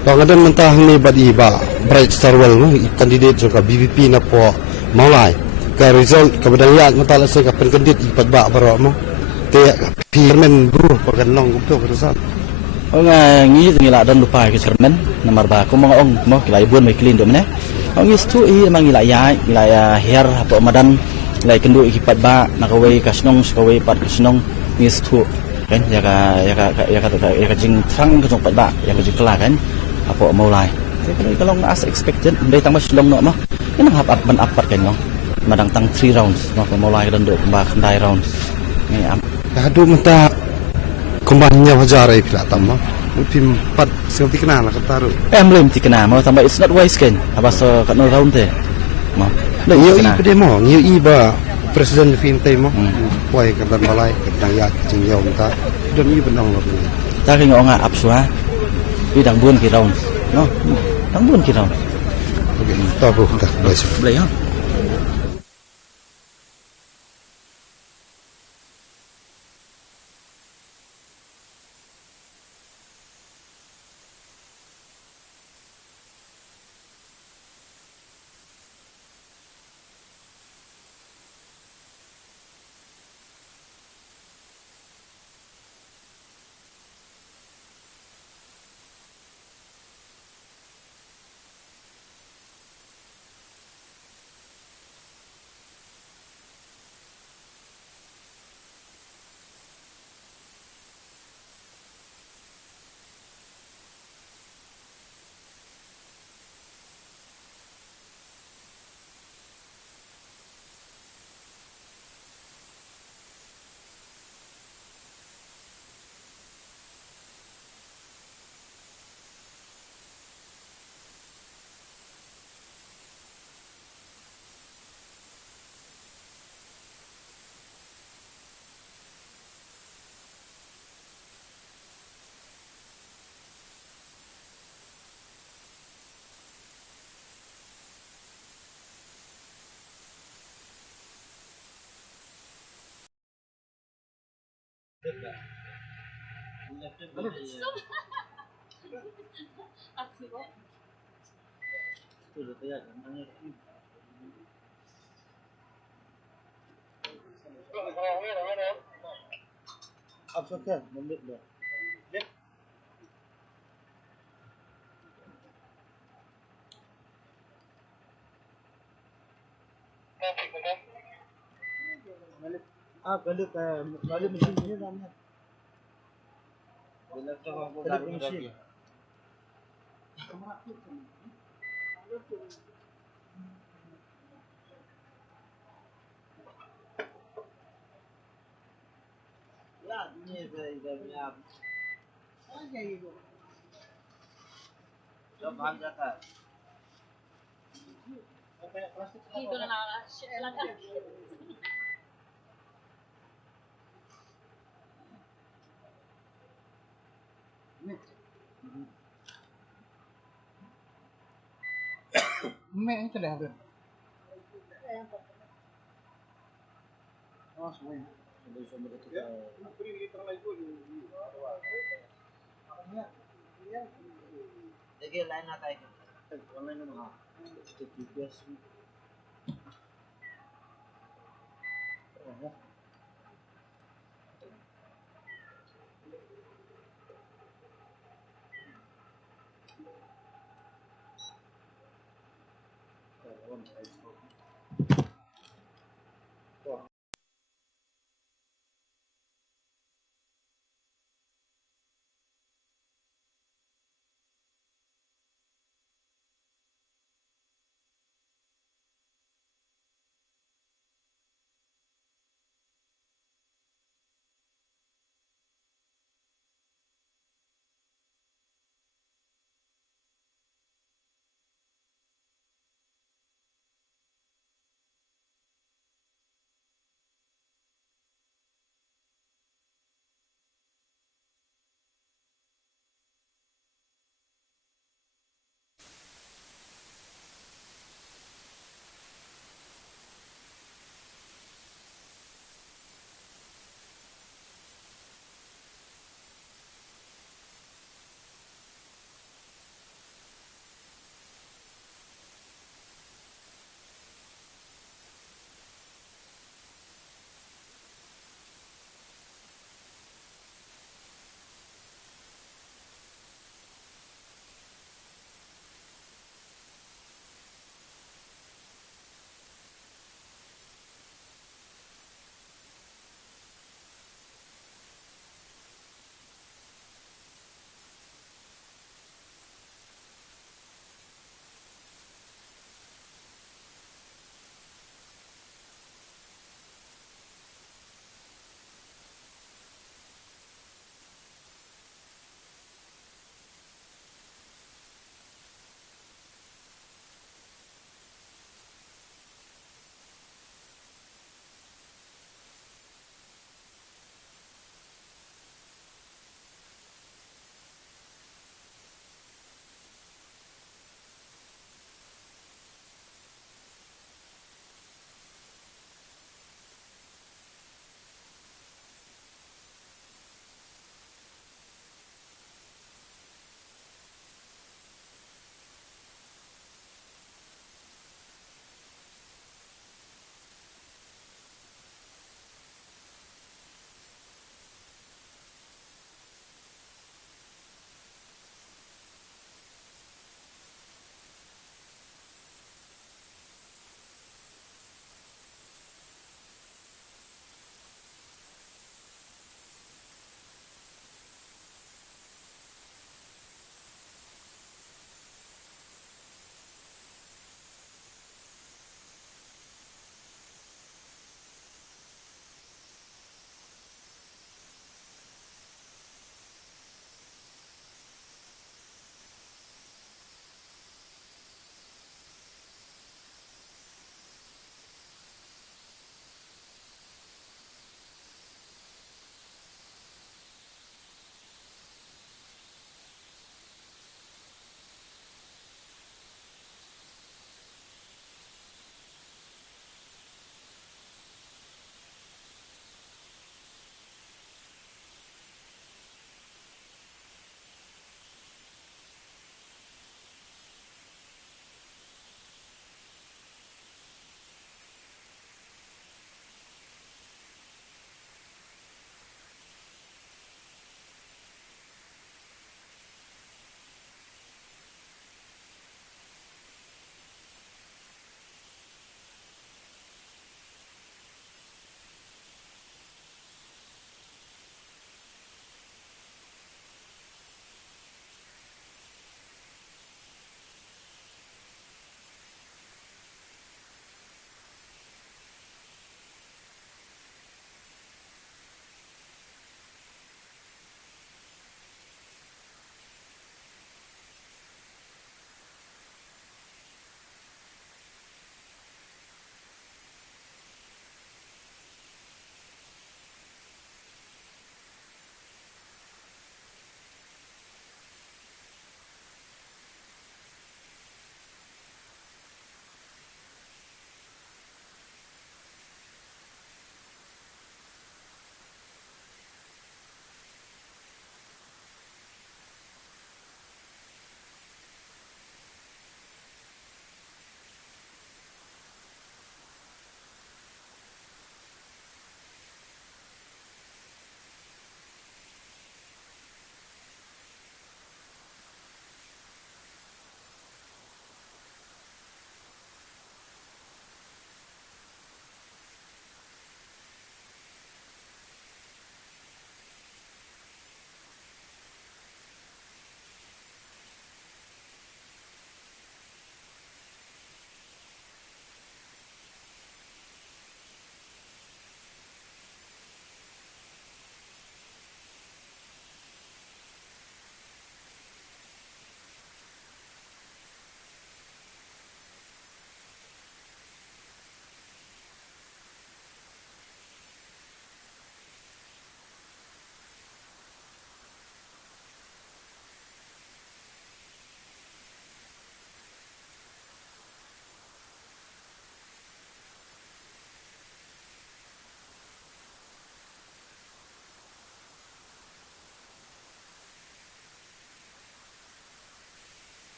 Pengadan mentah ni badi ba Bright Star World no kandidat juga BBP na po maulai. Ka result kabadang yak mentala sa ka penkendit ipat ba baro mo. Te Firman bro paganong gupto result. Ngi ngila dan lupa ke cermen nomor ba ko mga ong mo kilay buan may clean do mene. Ang istu mang ngila ya hair apa madan lai kendu ipat ba nakaway kasnong skaway pat kasnong istu kan ya ka jing trang ke jong pat ba ya ka jing kela kan apa maulai kalau as expected dari tambah silong no mah kenang hap ban apat kan no madang tang 3 rounds no maulai dan do kembang kendai rounds ni am Aduh mentah kembangnya wajar ai pila tamma tim 4 seperti kena lah kataru belum tikena mau tambah it's not wise kan apa so kat no round te mau le yo i pede mo ngi i ba presiden fintai mo wai kadan balai kadang yak jing yau mentah dan i benong lo ta ke ngong ap sua đi đằng buôn kỳ rồng nó đằng buôn kỳ rồng ok to bu ta lấy ha Absurd, membeli dah. Balik balik mesin ni ramai. Balik mesin. Ya, ni saya dah Jom hantar kan. Itu nak silakan. Mek itu dah ada. Oh, semua. Sudah itu. Beri kita lagi tu. देखिए लाइन आता है ऑनलाइन में हाँ तो GPS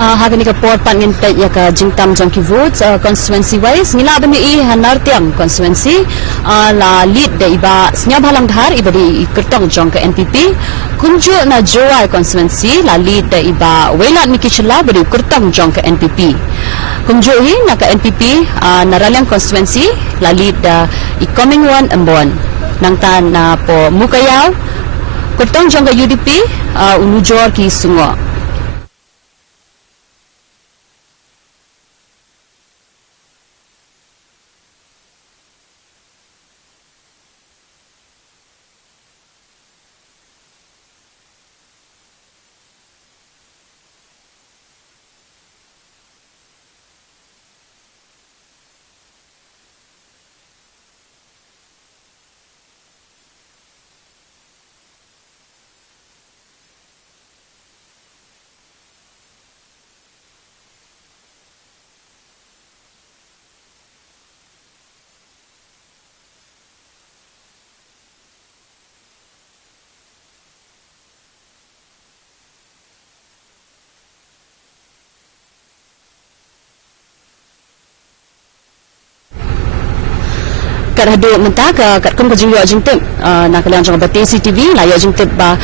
Hagan ka por pan ngin pet ya ka jingtam jong ki votes constituency wise ngila bani I hanar tiang constituency la lead de iba snya balang dhar iba di kertong jong ka NPP kunju na joai constituency la lead de iba welat mikichla bari kertong jong ka NPP kunju hi na ka NPP naralang constituency la lead I coming one ambon nang tan na po mukayaw kertong jong ka UDP unujor ki sungo. Kat hadu mentah kat kum kajing yo jing tip nak kalian jong bati CTV la yo jing tip ba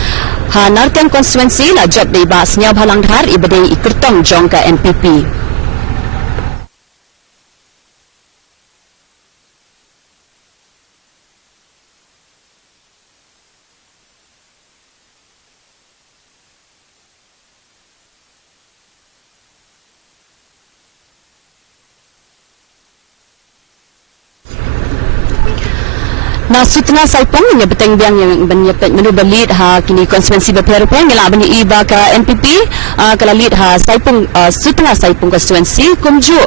ha nartian constituency la job dei ba snya bhalang dhar ibade ikertong jong ka NPP. Na sutna saipong nya beteng biang yang banyapet menu belit ha kini konstituensi berpera-pera ngela bani iba ka NPP kala lead ha saipong sutna saipong konstituensi kumju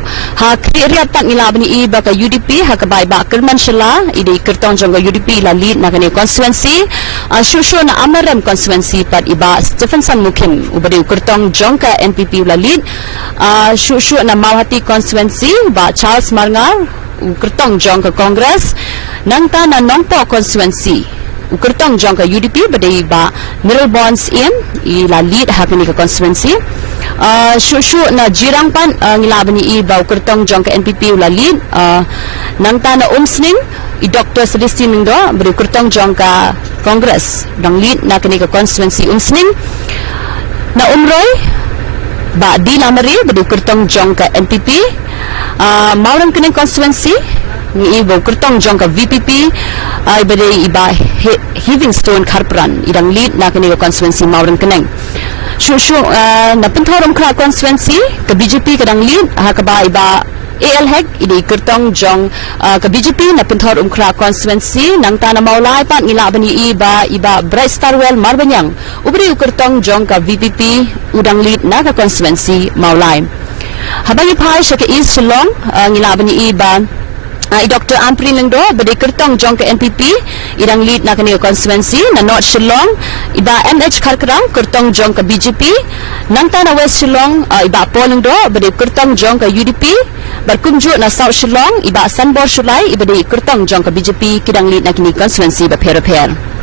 ha kriat pat ngela bani iba ka UDP ha ka bai ba kerman shela ide kertong jong UDP la lead na kani konstituensi shusho na amaram konstituensi pat iba Stephenson Mukim ubade kertong jong ka NPP la lead shusho na Mawhati konstituensi ba Charles Marngar kertong jong ka Congress nangta na nongpo constituency ukertong jong ka UDP badai ba Mirrabons la lead hakini ka constituency shushu na jirang pan ngilabani ba ukertong jong ka NPP la lead nangta na umsning I Dr. Celestine Mindo beri ukertong jong ka Congress dang lead na kini ka constituency umsning na umroy ba di lamari beri ukertong jong ka NPP maurang kini constituency ni ibo kertong jong ka VPP ibade iba Livingstone Kharpran idang lead na kini constituency maurang keneng shushu na penthorom kra constituency ka BJP kadang lead ha ka ba iba AL Hek idi kertong jong ka BJP na penthorom kra constituency nang ta na maulai pat ngila bani iba Bright Starwell Marbanyang ubri kertong jong ka VPP udang lead na ka constituency maulai habagi phai shaka East Shillong ngila bani iba Dr. Amprin Lengdo bade kertong jong ke NPP idang lead na kani constituency na North Shillong iba MH Kharkrang kertong jong ke BJP nangta na West Shillong iba Polengdo bade kertong jong ke UDP berkunjuk na South Shillong iba Sanbor Shulai ibade kertong jong ke BJP kidang lead na kini constituency berper-per.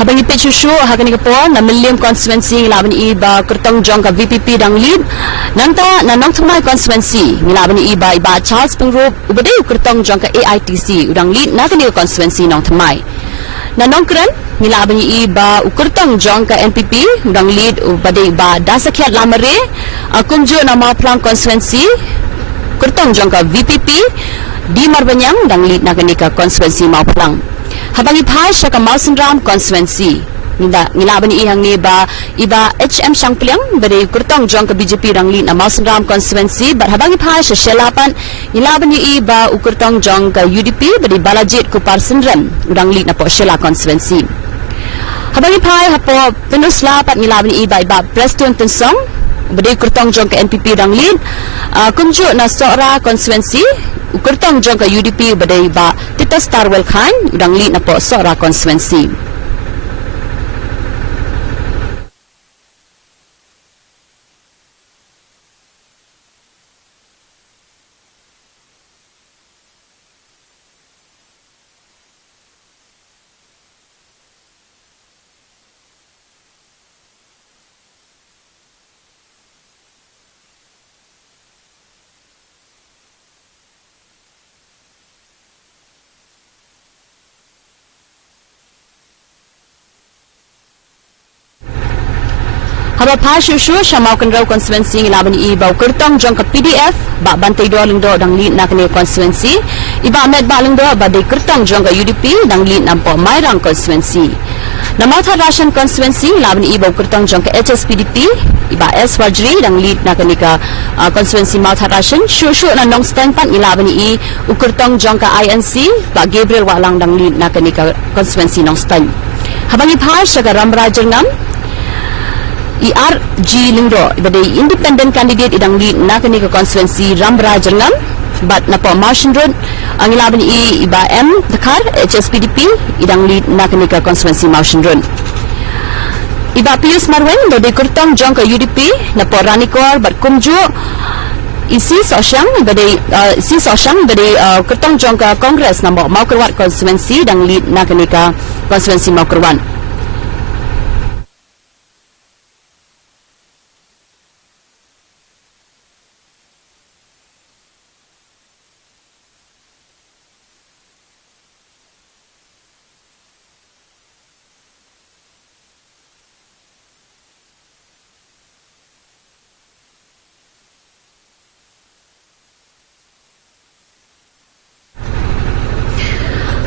Habang ipet shushu hakani kapo na Milliam constituency ngelaban iba kertong jong ka VPP dang lead nangta na nong thumai constituency ngelaban iba Charles Pengrop ubade kertong jong ka AITC udang lead na kani constituency nong thumai na nong kran ngelaban iba kertong jong ka NPP udang lead ubade iba Dasakhiat Lamare akunjo na Maplang constituency kertong jong ka VPP di Marbanyang dang lead na kani ka constituency Maplang habangi phai shaka Mausenram constituency ngilaban ihang ni iba HM Shangpliang beri kurtong jong ke BJP rangli na Mausenram constituency bar habangi phai shelapan ngilaban iba ukurtong jong ke UDP beri Balajit Kupar Sindram rangli na po Shela constituency habangi phai hapo penusla pat ngilaban iba Preston Tensong berdei kertong jong ke NPP dang lin kunjuk na sora konstituensi kertong jong ke UDP berdei ba Tita Starwell Khan dang lin na po sora konstituensi. Haba pa shushu shamau kenrau konstituensi ngelaban i bau kertong jong ke PDF ba bantai do ling do dang lin nak ne konstituensi iba met ba ling do ba de kertong jong ke UDP dang lin nampo mairang konstituensi nama tha ration konstituensi ngelaban i bau kertong jong ke HSPDP iba S Wajri dang lin nak ne ka konstituensi mau tha ration shushu na nong stand pan ngelaban i kertong jong ke INC ba Gabriel Walang dang lin nak ne ka konstituensi nong stand habangi pa shagaram rajangam ERG Lingdo ibadai independent candidate idang li nakani ke konstituensi Rambra Jengam bat napa Martian Road angilaban iba M Dakar HSPDP idang li nakani ke konstituensi Martian Road iba Pius Marwen ibadai kurtong jong ke UDP napa Ranikor bat kumju isi sosyang ibadai kurtong jong ke Kongres napa Maukerwat konstituensi dang li nakani ke konstituensi Maukerwan.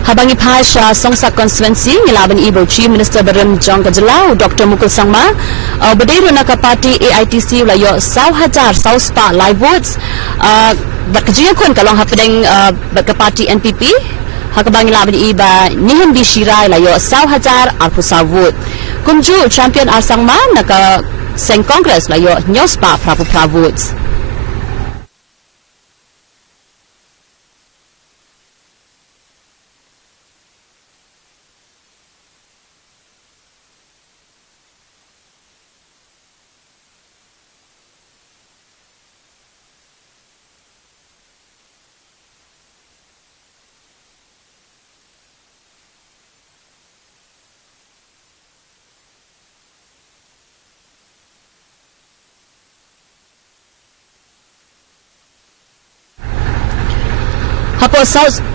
Habangi Pasha Songsak konstituensi ngelaban ibu Chief Minister Baram Jong Kajelau Dr. Mukul Sangma berdiri nak parti AITC layo 1,000 spa live votes berkejunya kun kalau hapedeng ke parti NPP hakabang ngelaban iba nihan di Shirai layo 1,000 arpusa vote kumju champion Arsangma nak seng kongres layo nyospa prapu votes.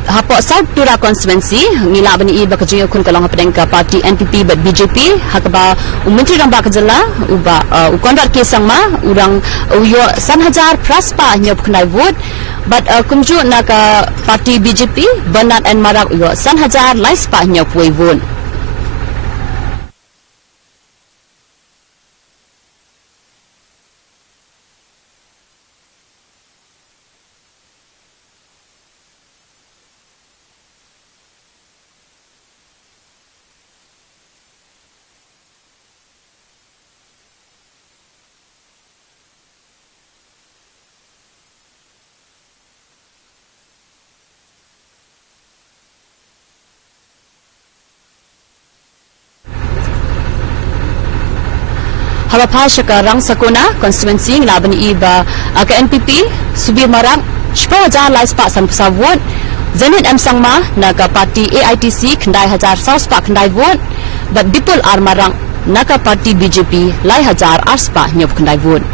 Hapo South Tura konstituensi ngilaban i bakajuyo kun kalong hapedeng ka parti NPP but BJP hakaba menteri ramba kajala uba ukondar kesangma urang uyo 1,000 praspa nyop kunai vote but kumju nak parti BJP Bernard and Marak uyo 1,000 laispa nyop vote. Hawapha Rang Sakona konstituensi ngelaban iba ke NPP Subir Marang 10,000 laispa sanpsa vote Zenit M Sangma naga parti AITC kendai 1,000 sauspa kendai vote but Bipul R Marang naga parti BJP lai 1,000 arspa nyop kendai vote.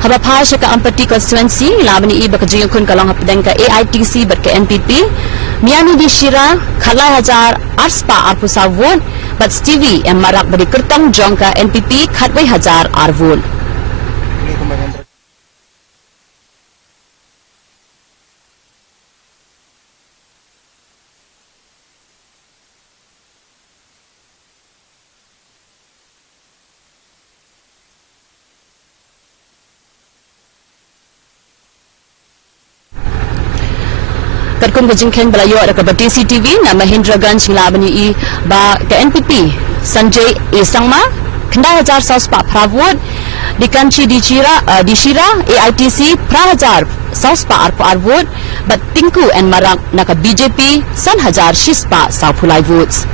Habapha ka Ampati konstituensi labani iba kajuyo kun kalong hapdeng ka AITC bat ka NPP mianu di Shira khalai 1,000 arspa arpusa vote but Stevie M Marak badi kertong jong ka NPP khatwai 1,000 ar vote. berkum ke jingken belayo ada ke Batisi TV na Mahendraganj ngelabani i ba ke NPP Sanjay E Sangma kendai hajar saus pak Pravod di kanci di Shira AITC prahajar saus pak Arvod bat Tinku and Marak naka BJP san hajar shispa sau pulai votes.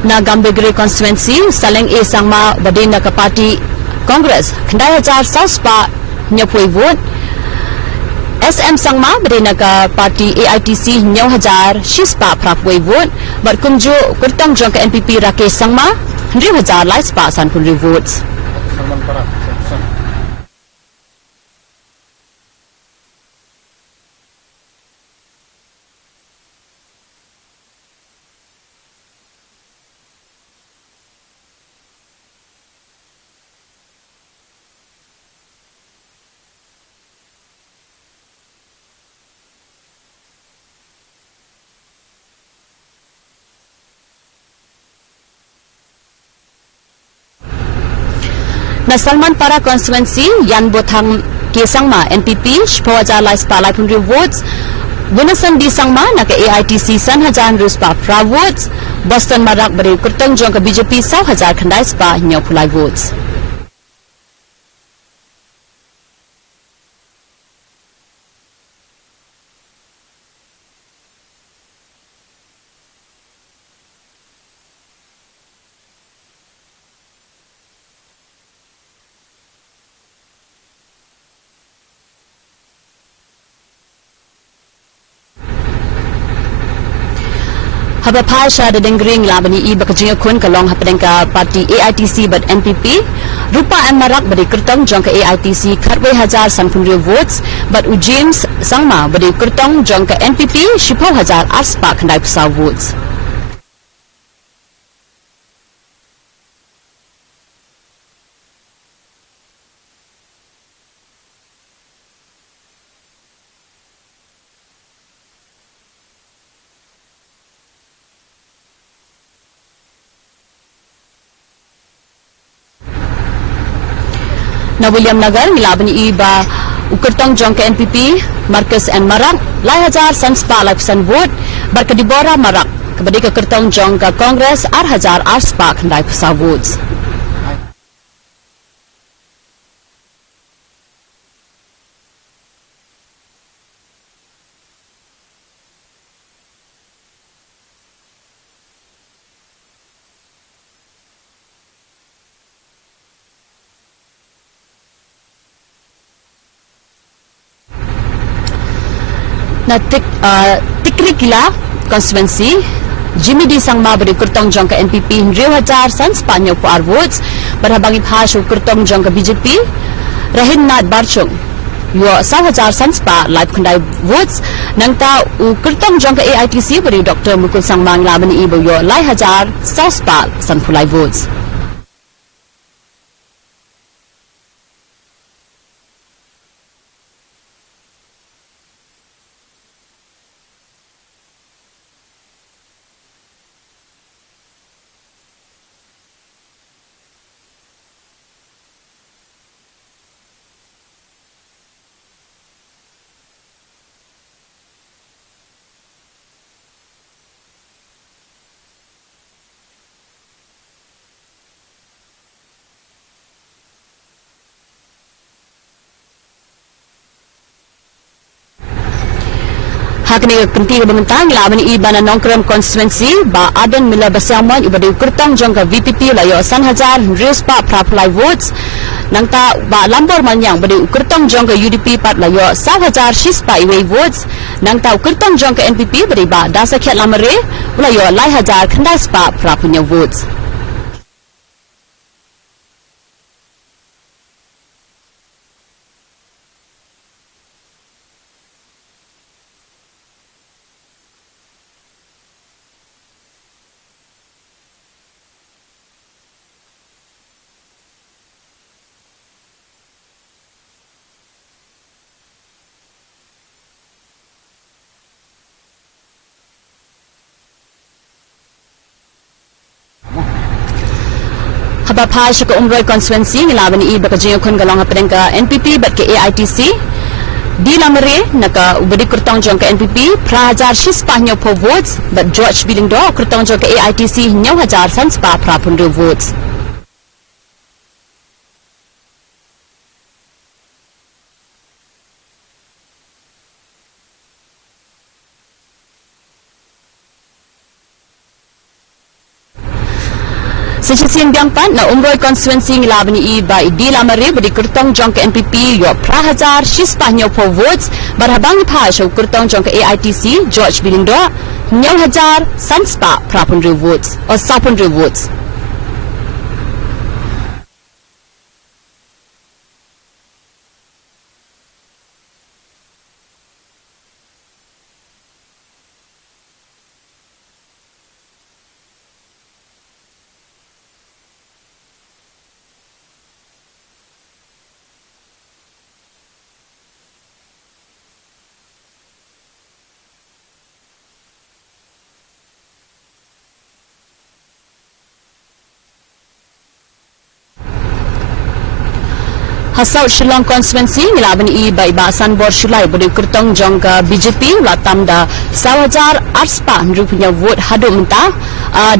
Na Gambegre constituency Saleng A Sangma badin ke parti Congress kendai hajar sauspa nyapui vote SM Sangma badin ke parti AITC nyau hajar shispa prapui vote berkumju kurtang jong ke NPP Rakesh Sangma 100,000 lai spa san pun votes. Na Salman Para constituency Yan Bothang ke Sangma NPP Shpawaja lai spa lai pun votes. Gunasan di Sangma na ke AITC san hajar ruspa pra votes. Boston Marak beri kurtang jong ke BJP 100,000 kendai spa nyau pulai votes. Haba Pasha da dengring labani i bakajinga kun kalong hapadengka parti AITC but NPP rupa and Marak badi kurtong jong ke AITC khatwe hajar sanpunri votes but u James Sangma badi kurtong jong ke NPP 10,000 aspa khandai pusau votes. Na William Nagar ngilabani iba ukertong jong ke NPP Marcus and Marak lai hajar san spa lai pesan vote berkedibora Marak kebadi ke kertong jong ke Kongres hajar spa khandai pesau votes. Na Tikri Kila constituency Jimmy D Sangma beri kurtong jong ke NPP 100,000 san Spanyol puar votes berhabangi phashu kurtong jong ke BJP Rahin Nat Barchung yo 100,000 san spa live kandai votes nangta u kurtong jong ke AITC beri Dr. Mukul Sangma nglabani ibo yo lai hajar spa san pulai votes. Hakni kenti bentang lawan ibana nongkram constituency ba Aden Mila Basaman ibadi kurtang jong ka VPP layo 100,000 respa praplai votes nangta ba lambor manyang badi kurtang jong ka UDP pat layo 100,000 shispa iwe votes nangta kurtang jong ka NPP badi ba dasakhyat lamare layo lai hajar khandai spa prapunya votes. haba phai shaka umroi constituency ngilabani I bakajing khon galong hapeng ka NPP bat ke AITC di lamare naka ubadi kurtong jong ka NPP prahajar shispa nyo po votes but George Bilingdo kurtong jong ka AITC nyo hajar sanspa prapundu votes. Sejasian biangpan na umroi constituency ngilabani I ba di lamare budi kurtong jong ke NPP yo prahajar shispa nyo po votes barhabang pha show kurtong jong ke AITC George Bilingdo nyo hajar sanspa prapundu votes or sapundu votes. Hasau Shillong constituency ngilabani I ba iba sanbor shulai budi kurtong jong ka BJP latam da 1000 arspa ndru punya vote hadu menta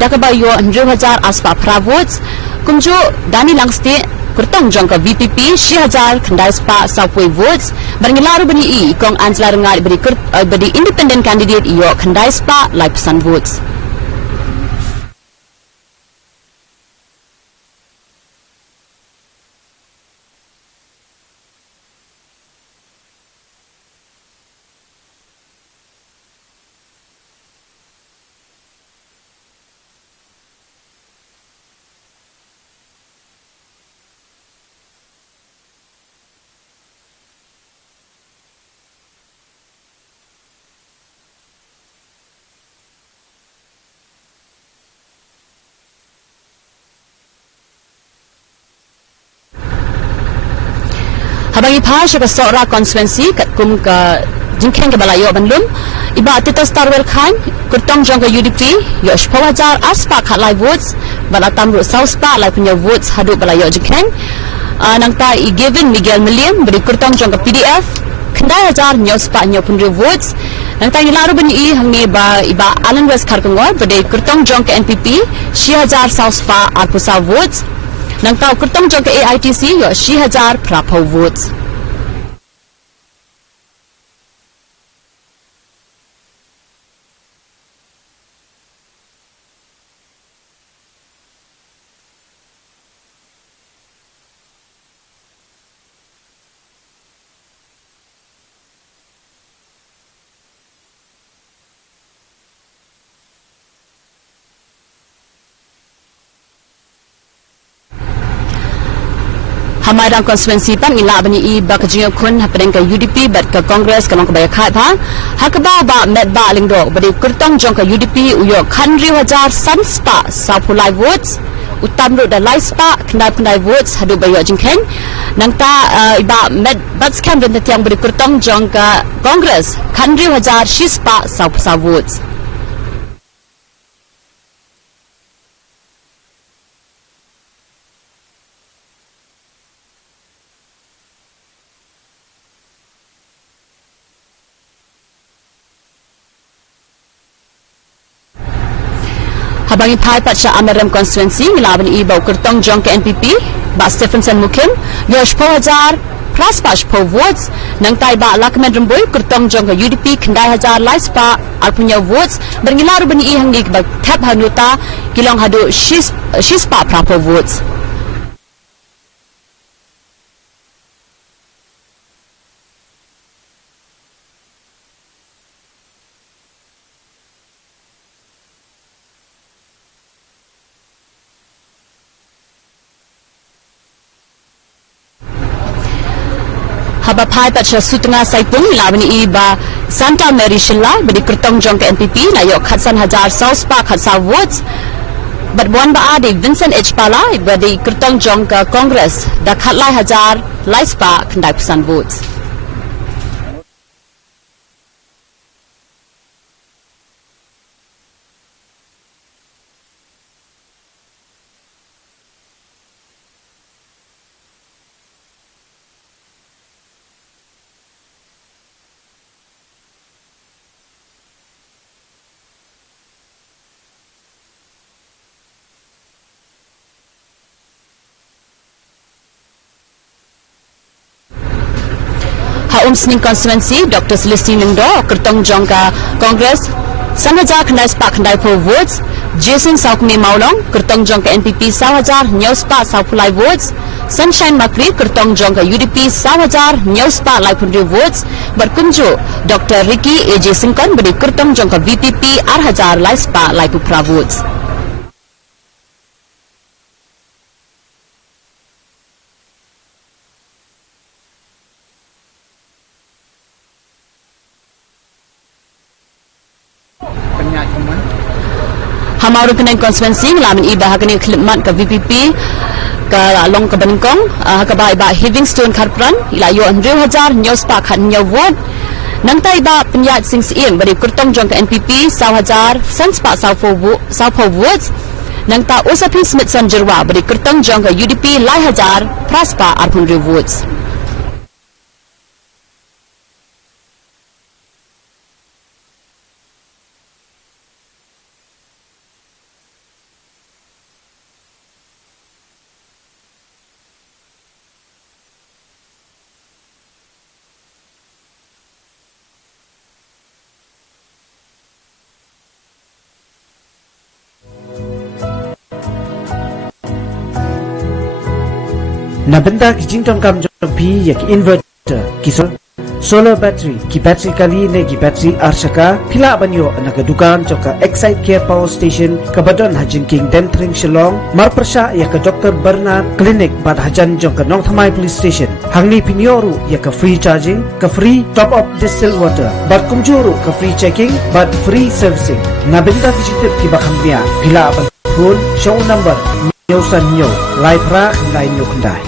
dakabayo 1000 arspa pra votes kumjo dani langste kurtong jong ka VPP 1000 khandai spa sapwe votes barngilaru bani I kong anslar ngai budi independent candidate iyo khandai spa live pesan votes. Habangi pha shaka sora constituency kat kum ka jingkheng ke balayo banlum iba tita starwell khan kurtong jong ka UDP yo 1000 aspa khat votes balatam ru south spa lai punya votes hadu balayo jingkheng nangta I given Miguel Milliam beri kurtong jong ka PDF khandai hajar nyo spa nyo punru votes nangta ilaru bani I hangni ba iba Alan West kharkangor beri kurtong jong ka NPP 1000 south spa arpusa votes nangta kurtong jong ka AITC yo 1000 prapho votes. Hamadang constituency pan ngilabani I bakajing khun hapeng ka UDP bat ka Congress kamang kabaya khat ha hakaba ba met ba lingdo badi kurtong jong ka UDP uyo khanri hajar sanspa sapulai votes utamru da laispa khnai votes hadu bayo jingkheng nangta iba met bats kam den tiang badi kurtong jong ka Congress khanri hajar shispa sapsa votes. Habangi phai patcha Amaram constituency ngilabani I ba kurtong jong ka NPP ba Stephenson Mukim yosh 1000 praspash po votes nangtai ba Lakman Rumboy kurtong jong ka UDP khandai hajar laispa arpunya votes berngilaru bani I hangi ba thap hanuta kilong hadu shispa prapo votes. Haba phai patcha sutnga saipung labani I ba Santa Mary Shilla badi kurtong jong ka NPP na yo khatsan hajar south pa khatsa votes but bon ba adi Vincent H Pala badi kurtong jong ka Congress da khatlai hajar laispa khandai pesan votes. Sning Constituency Dr. Celestine Lingdo Kertong Jongka Congress Sangajar Khandai Spa Khandai Po votes Jason Saukme Maulong Kertong Jongka NPP Sawajar Nyau Spa Saupulai votes Sunshine Makri Kertong Jongka UDP Sawajar Nyau Spa Laipundri votes Berkunju Dr. Ricky AJ Singkon Beri Kertong Jongka VPP Arhajar Lai Spa Laipupra votes. Hamaru Kenai Constituency ngalamin iba hakani khidmat ke VPP ke Long ke Bengkong hakabai ba Livingstone Kharpran ilayo 100,000 news pa khan nyaw vote nangta iba penyat sing siem bari kurtong jong ke NPP 100,000 sanspa saupo votes nangta Usapin Smithson Jerwa bari kurtong jong ke UDP 1,000 praspa arpun votes. Nabenda ki jingtong kam jong pi yak inverter ki solar battery ki battery kali ne ki battery arshaka phila banyo naga dukan joka Excite Care Power Station kabadon hajin king Dentring Shillong marprasha yak Dr. Bernard Clinic bad hajan joka Nong Thamai Police Station hangni pinyoru yak free charging ka free top up distilled water bad kumjuru ka free checking bad free servicing nabenda ki jingtip ki bakhamnya phila ban phone show number Nyosan nyo live ra khandai nyo khandai.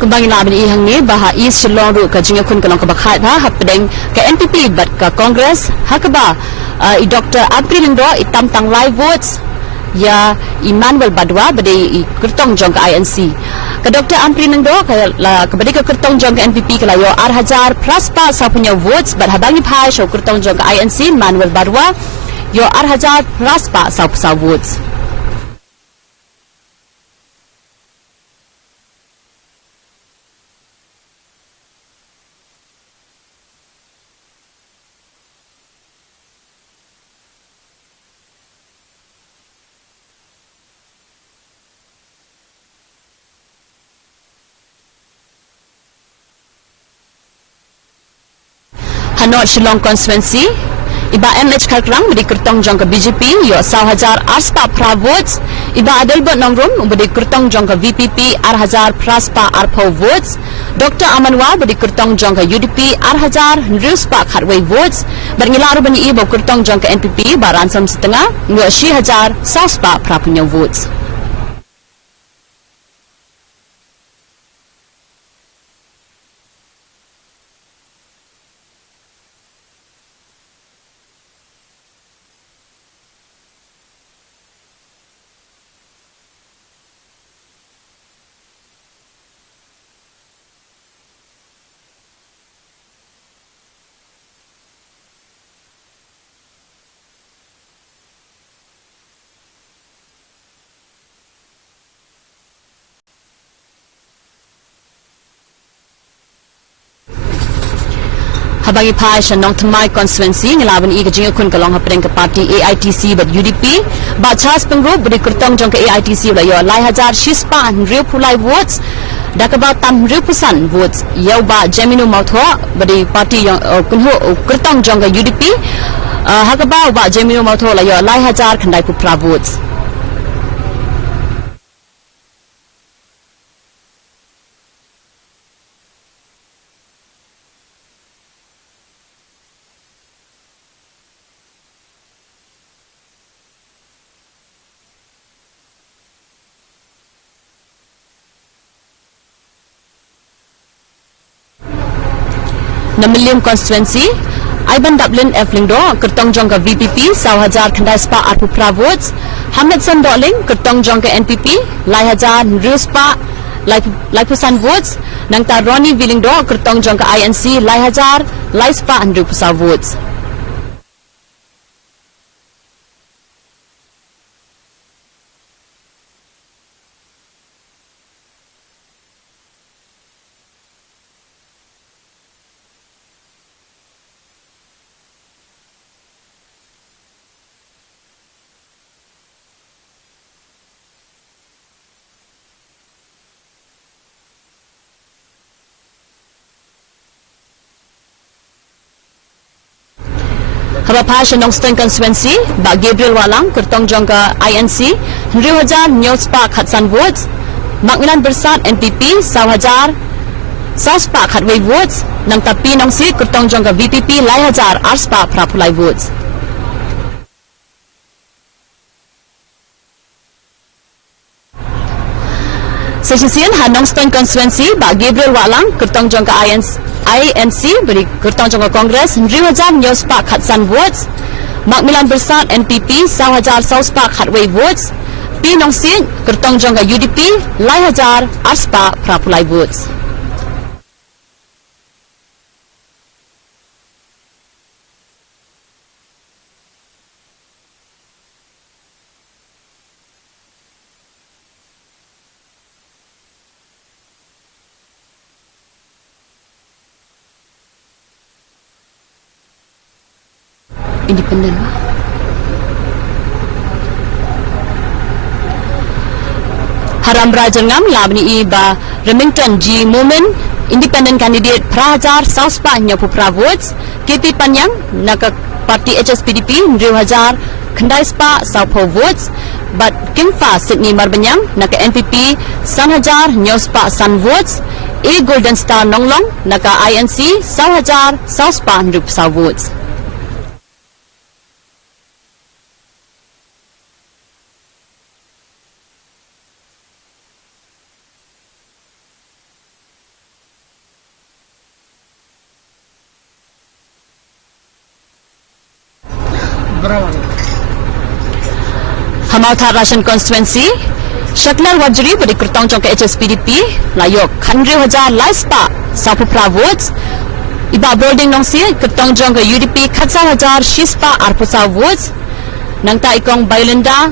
Kembali labin ihang ni baha East Shillong ru ka jingakun kalong kabakhat ha hapdeng ka NPP bat ka Congress hakaba Dr. April Lingdo itam tang live votes ya Emmanuel Badwa bade kertong jong ka INC ka Dr. April Lingdo ka bade ka kertong jong ka NPP ka layo 1,000 plus pa sa punya votes bat habangi phai show kertong jong ka INC Emmanuel Badwa yo 1,000 plus pa sa votes. Hanot Shillong Constituency iba MH Kharkrang beri kertong jong ke BJP yo 1,000 arspa pra votes iba Adelbert Nongrum beri kertong jong ke VPP 1,000 praspa arpo votes Dr. Amanwa beri kertong jong ke UDP 1,000 ruspa kharway votes bernilaru bani ibo kertong jong ke NPP baransam setengah yo 1,000 saspa pra punya votes. Habagi phai shan Nong Thamai Constituency ngelawan I kajing kun kalong hapeng ke parti AITC but UDP ba chas pengro beri kertong jong ke AITC la yo 1,000 shispa riu pulai votes dakaba tam riu pusan votes yau ba Gemino Mautho beri parti yang kunho kertong jong ke UDP hakaba ba Gemino Mautho la yo 1,000 khandai pupra votes. Namilium constituency Iban Dublin Eflingdo Kertong Jong ke VPP 1000 khandai spa arpu pravotes Hamid Sandoling Kertong Jong ke NPP 1000 Riuspa Laipusan votes nang ta Ronnie Willingdo Kertong Jong ke INC 1000 Laispa Andrew Pusa votes. Habapa Shanongstone constituency ba Gabriel Walang Kertong Jongka INC 1000 News Park Hatsan votes Macmillan Bersat NPP 1000 South Park Hatway votes nang tapi nongsi Kertong Jongka VPP 1000 Arspa Prapulai votes. Sesisian Hanongstone constituency ba Gabriel Walang Kertong Jongka INC beri Kertong Jongka Congress 1000 News Park Hatsan votes Macmillan Bersat NPP 1000 South Park Hatway votes Pinongsin Kertong Jongka UDP 1000 Arspa Prapulai votes. Independent Haram Rajangam Labni Iba Remington G. Moment Independent Candidate Prahajar South Park Nyapu Pravotes KP Panyang Naka Parti HSPDP 2000 Khandai Spa South votes but Kimfa Sydney Marbanyang Naka NPP 1000 News Park Sun votes A Golden Star Nonglong Naka INC 1000 South Park Nrupsa votes. Hamauthar Russian constituency Shaklar Wajri beri Kertong Jong ke HSPDP layok 100,000 Laispa Sapu Pravotes Iba Boarding Nongsi Kertong Jong ke UDP 1000 Shispa Arpusa votes nang ta ikong Bailinda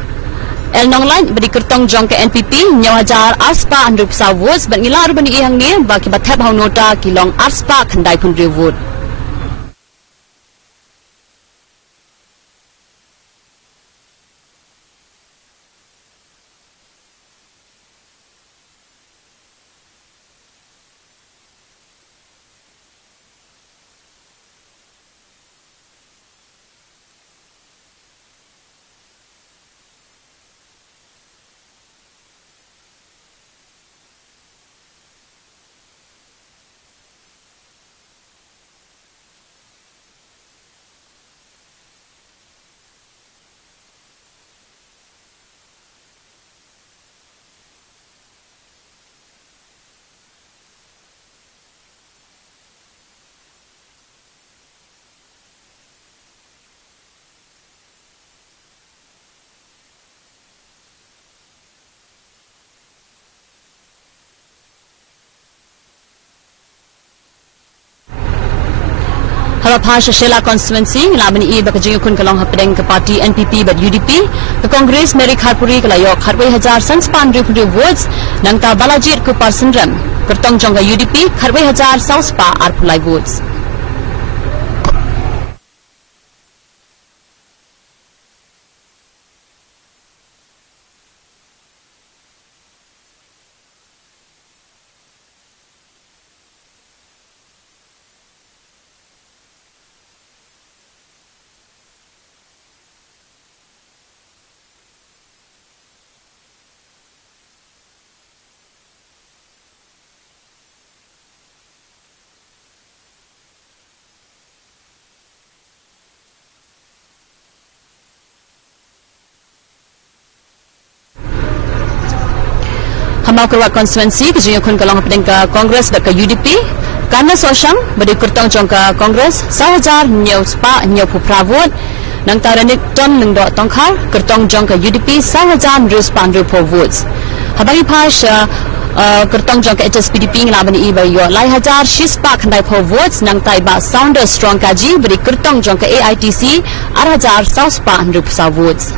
El Nonglan beri Kertong Jong ke NPP 9,000 Arspa Arpusa votes ban ngila arbani ihang ni baki bathap hau nota kilong Arspa khandai pun vote. Harapha Shela constituency labani I bakajing kun kalong hapdeng ke parti NPP but UDP ke Congress Mary Kharpuri ke layok 10,000 sanspan ribu votes nang ta balajit ke Parsendram Kertong Jongga UDP 10,000 sauspa arpulai votes. Hamau Kerwat constituency ke jengah kun kalong pedeng ke Congress dan ke UDP Karena sosang beri kertong jongka Kongres 1000 nyau spa nyau puprawut nang taranik ton lengdo tongkar kertong jongka UDP 1000 rus pandru votes. Habari pas kertong jongka HSPDP ngelabani iba yo lai hajar shispa khandai votes nang taiba sounder strong kaji beri kertong jongka AITC 1000 spa andru votes.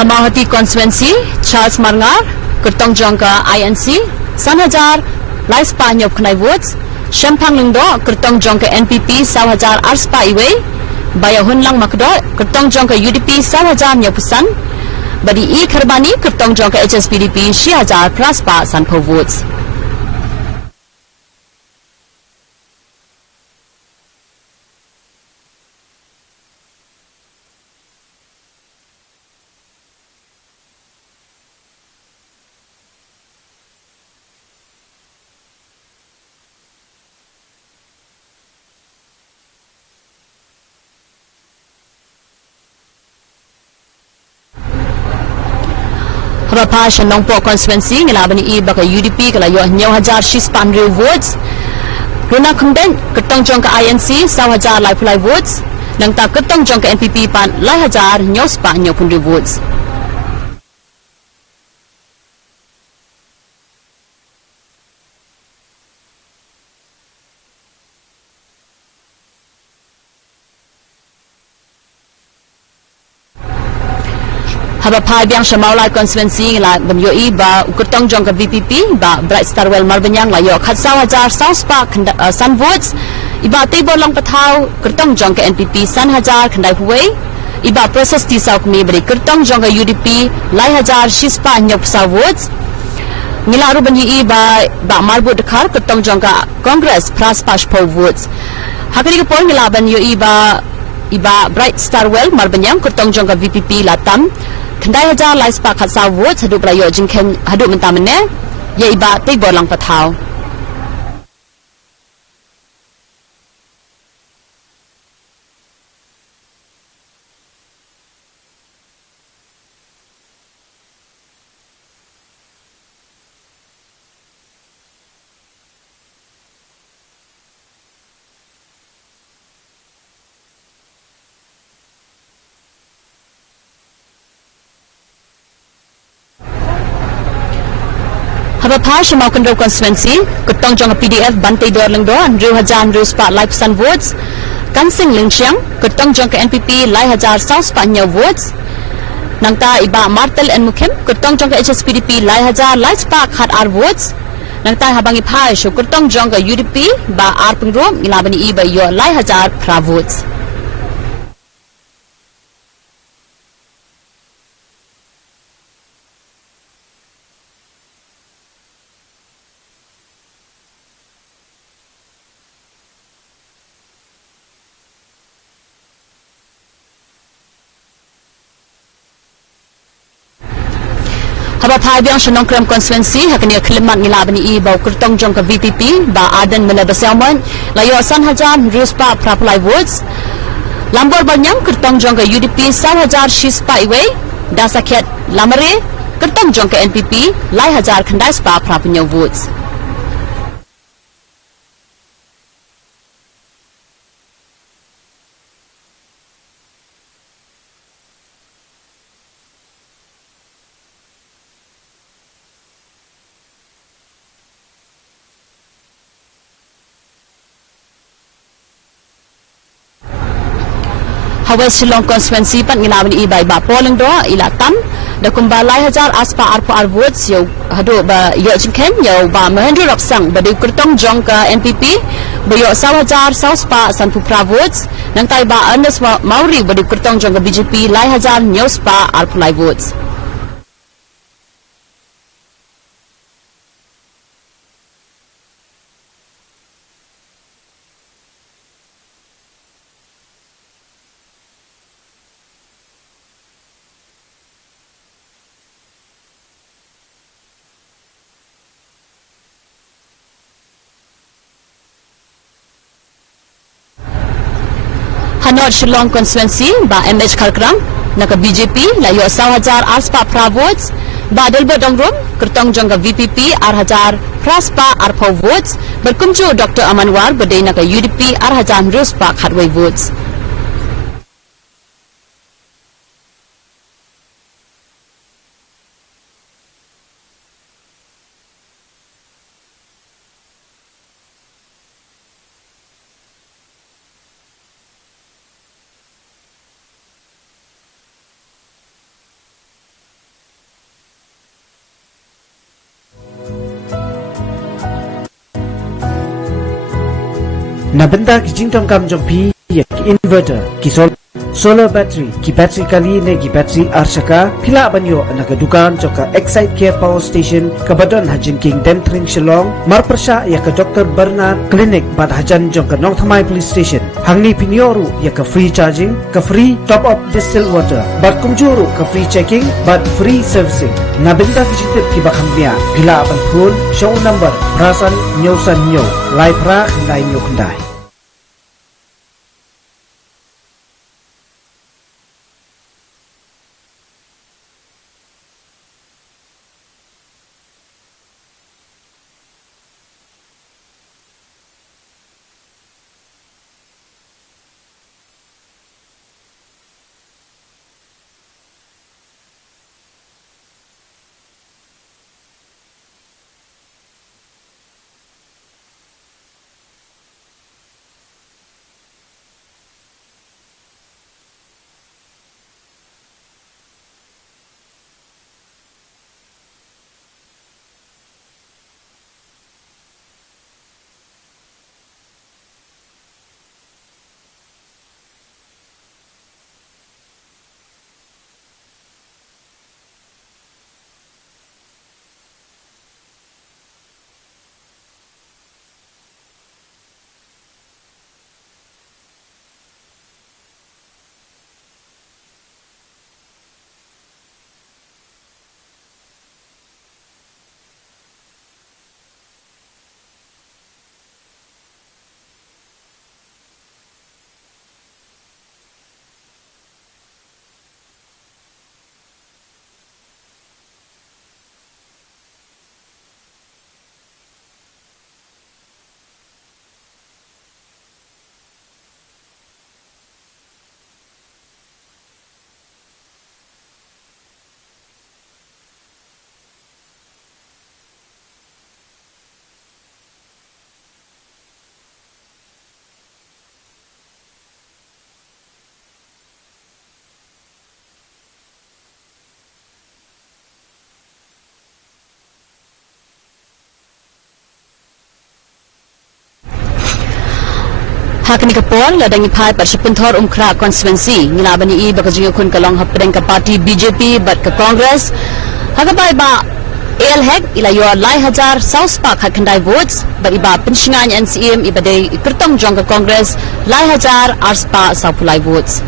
Hamahati konstituensi Charles Marngar kertong jongka INC 1000 lai spa nyop knai votes Shempang Lengdo kertong jongka NPP 1000 arspa iwe Baya Hunlang Makdo kertong jongka UDP 1000 nyop pesan badi I Kerbani kertong jongka HSPDP 1000 praspa sanpo votes. Haba Shanong Po konstituensi ngelabani I baka UDP kala yo nyau hajar shispan real votes. Runa Kumden kertong jongka INC 1000 lai pulai votes. Nang ta kertong jongka NPP pan lai hajar nyau spa nyau pun real votes. Haba pai biang Shamaulai konstituensi ngila banyo I ba kertong jongka VPP ba Bright Starwell Marbanyang la yo khat 1000 South Park sun votes iba table long patau kertong jongka NPP 1000 khandai huwei iba proses ti sau kami beri kertong jongka UDP lai hajar shispa nyop sa votes ngila ru banyi I ba marbut dekhar kertong jongka Congress praspash po votes hakari ke pon ngila banyo I ba Bright Starwell Marbanyang kertong jongka VPP latam Kendai hajar lai spa khat sa votes hadu prayo jingken hadu mentamene ye iba te bolang patau. Haba pa Shamau Kendo konstituensi kertong jongka PDF Bantai Dor Lengdo Andrew Hajan Andrew Spa Lai Pesan votes Kansing Lingxiang kertong jongka NPP Lai Hajar South Spa Nyau votes Nangta iba Martel and Mukim kertong jongka HSPDP Lai Hajar Lai Spa Khat R votes Nangta habangi pa Shu kertong jongka UDP ba R Pengrom ilabani iba yo Lai Hajar pra votes. Haba pai biang Shanong Kram konstituensi hakani khilmat ngilabani I bau kertong jongka VPP ba Aden Menabaselman layo 1000 ruspa prapulai votes Lambor Banyang kertong jongka UDP 1000 shispa iwe dasaket lamare kertong jongka NPP lai hajar khandai spa prapunya votes. Hawes Shillong konstituensi pat ngilabani I ba polling do ila tam da kumbalai hajar aspa arpo arvots yo hado ba yo jingken yo ba Mahendra Rapsang ba de kurtong jong ka MPP ba yo sawajar sauspa sanpu pravots nang tai ba Ernest Mauri ba de kurtong jong ka BJP lai hajar nyospa arpo lai votes. Hanot Shillong constituency ba MH Kharkrang naka BJP layo 1000 aspa pravotes ba Delbo Dongrom kertong jongga VPP 1000 praspa arpo votes berkumcu Dr. Amanwar badai naka UDP 1000 ruspa khatway votes. Na benda ki jingtong kam jong pi ya ki inverter ki solar battery ki battery kali ne ki battery arshaka phila banyo anaka dukan joka Excite Care Power Station kabadon hajin king dentring Shillong marprasha ya ka Dr. Bernard Clinic bad hajan jong ka Nong Thamai Police Station hangni pinyoru ya ka free charging ka free top up distilled water bad kumjuru ka free checking bad free servicing na benda ki jitip ki bakamya phila ban phone show number rasan nyosan nyo lai pra lai nyo kandai. Hakni kapol ladangi phai par Shapunthor Umkhra constituency ngilabani I bakajinga kun kalong hapdeng ka party BJP bat ka Congress hagabai ba AL Heg ila yo lai hajar South Park hakandai votes ba iba penshingan NCM ibadai ikertong jong ka Congress lai hajar arspa sapulai votes.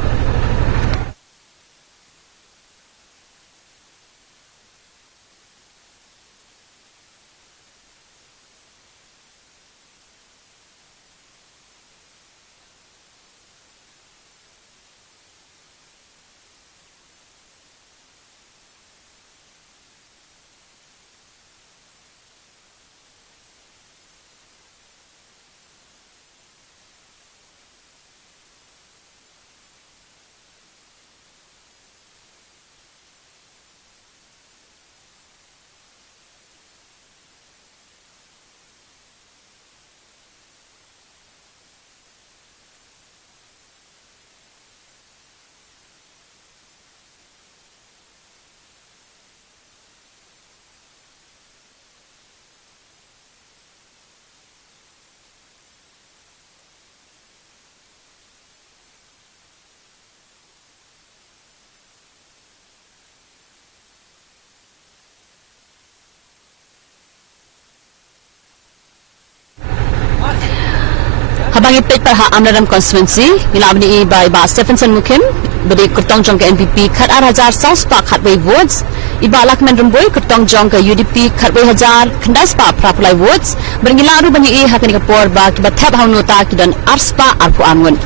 Habang ipit pa Amnaram constituency, nilabni by Stephenson Mukim, beri Kurtong Jong ke NPP khat 8,000 South Park khatway votes, iba Lakman Rumboy Kurtong Jong ke UDP khatway 1,000 Khandai Spa prapulai votes, beringilaru bani hakani kapor ba kibat thap haunota kidan Arspa arpu angun.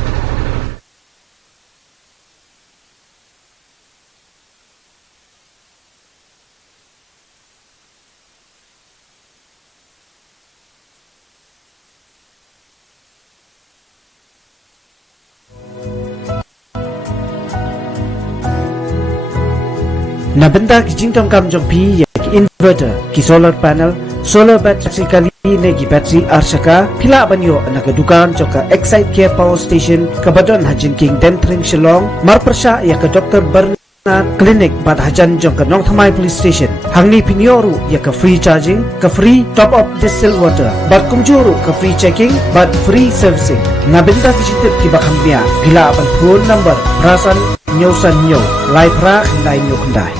Na benda ki jingtong kam jong pi ya ki inverter ki solar panel solar battery kali ne ki battery arshaka phila banyo na ka dukan joka Excite Care Power Station kabadon hajin king dentring shillong marprasha ya ka Dr. Bernard Clinic bad hajan jong ka Nong Thamai Police Station hangni pinyoru ya ka free charging ka free top up distilled water bad kumjuru ka free checking bad free servicing na benda ki jitip ki bakamnya phila ban phone number rasan nyosan nyo lai pra khandai nyo khandai.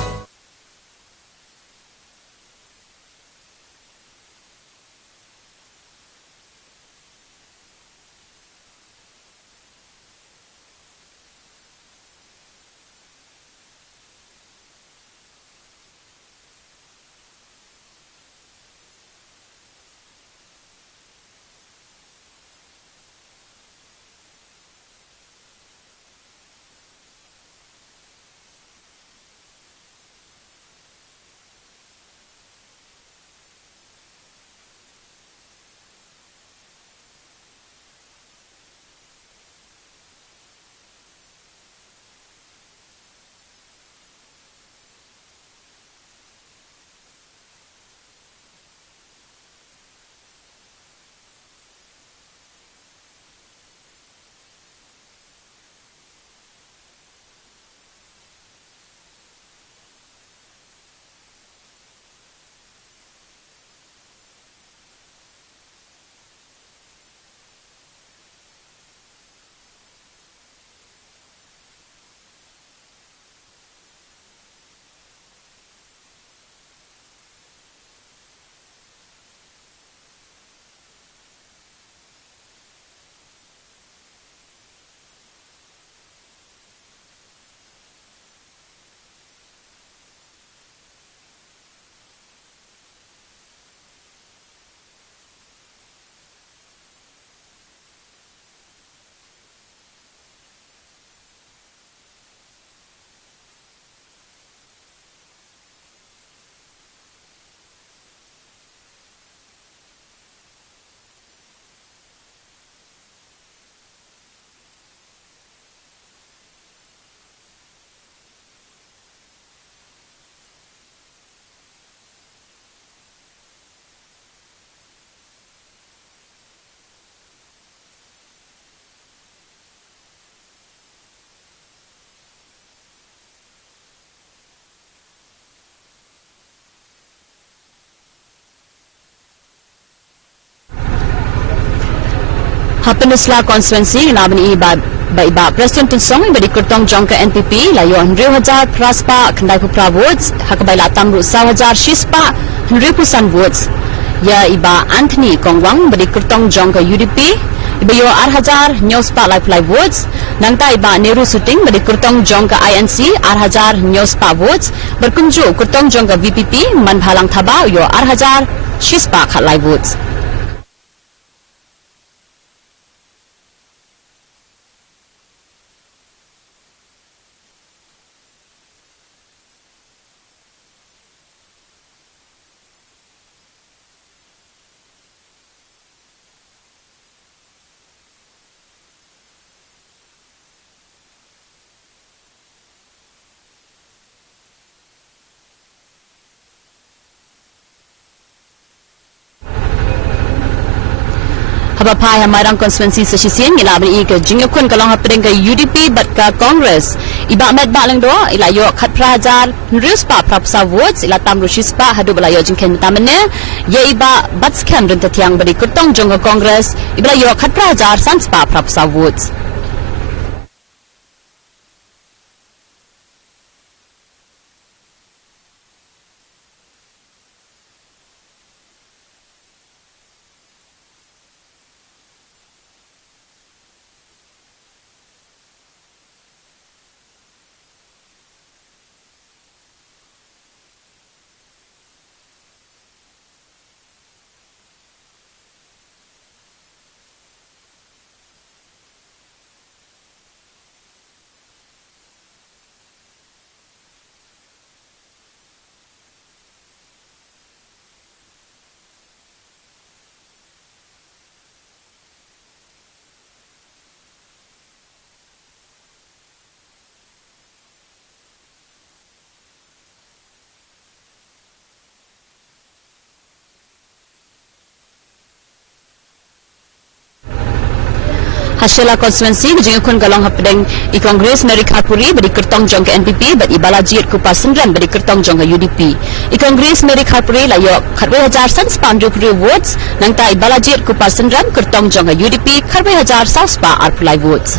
Hapenusla constituency nabani ba President Tunsong beri Kurtong Jong ke NPP layo 100,000 Praspa Khandai Phupra votes hakabai la tamru 1,000 Shispa 100% votes ya iba Anthony Kongwang beri Kurtong Jong ke UDP iba yo 8,000 Nyospa Lifeline votes nangta iba Nehru Shooting beri Kurtong Jong ke INC 8,000 Nyospa votes berkunju Kurtong Jong ke VPP Manbhalang Thaba yo 8,000 Shispa Khatlai votes. Habapai hamarang konstituensi sesisian ngilabni ke jingyokun kalong hapdeng ke UDP bat ke Congress iba met balang do ila yo khat prajar nrispa prapsa votes ila tamru shispa hadu bala yo jingken tamne ye iba bat skam rent tiang bari Kurtong Jong ke Congress ibla yo khat prajar sanspa prapsa votes. Khashela konstituensi kejeng kun galong hapdeng i Kongres Mary Kharpuri beri kertong jong ke NPP bat i Balajit ku Pasendran beri kertong jong ke UDP. I Kongres Mary Kharpuri layo kharbe hajar san spandu kru votes nang ta i Balajit ku Pasendran kertong jong ke UDP kharbe hajar sau spa arpulai votes.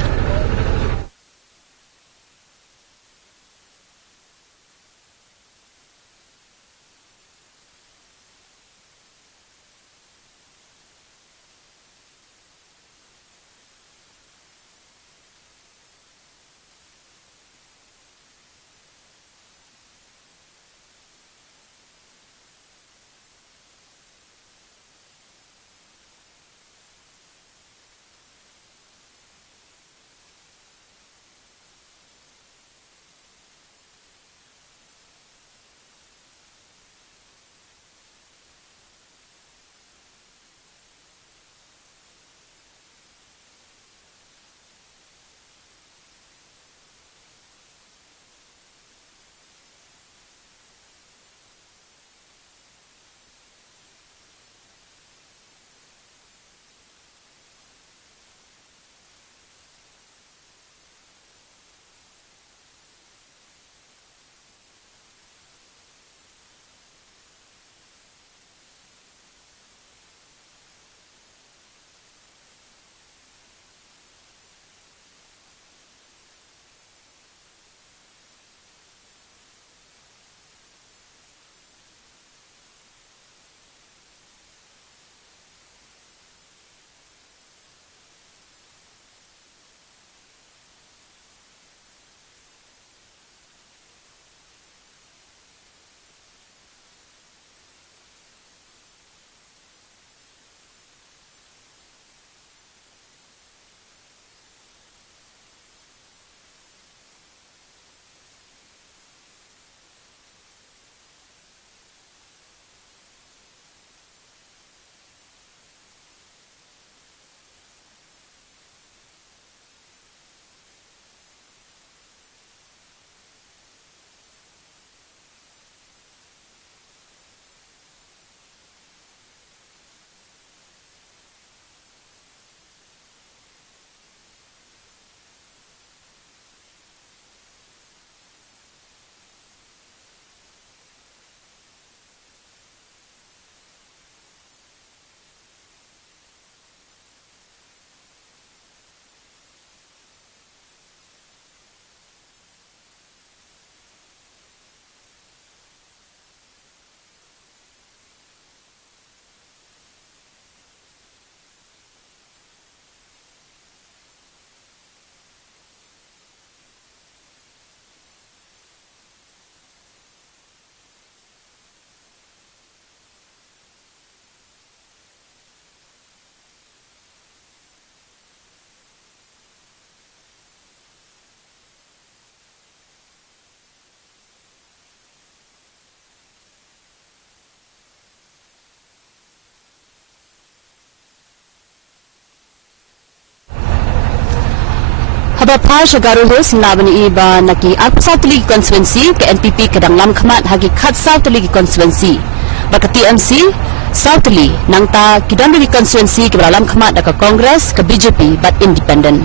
Haba par shagaru ho sinabani iba naki Arpa South League constituency ke NPP kedang lam khamat hagi khat South League constituency baka TMC South League nangta kidang League constituency ke lam khamat daka Congress ke BJP but independent.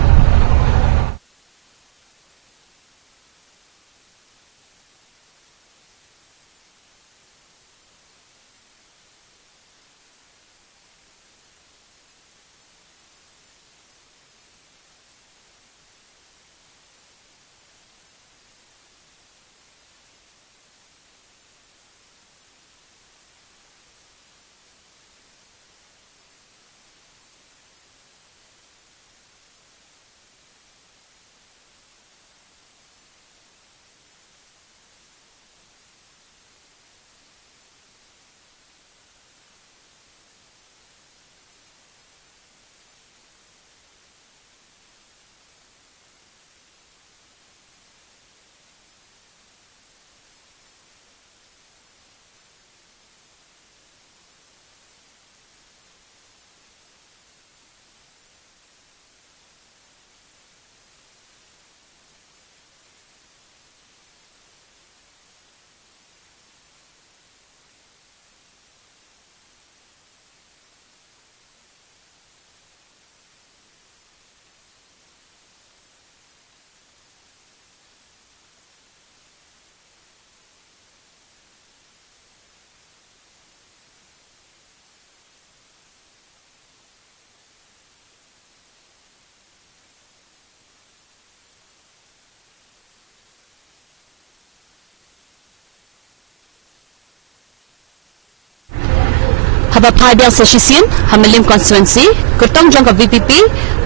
haba phai biang session hamalim constituency kurtong jong ka VPP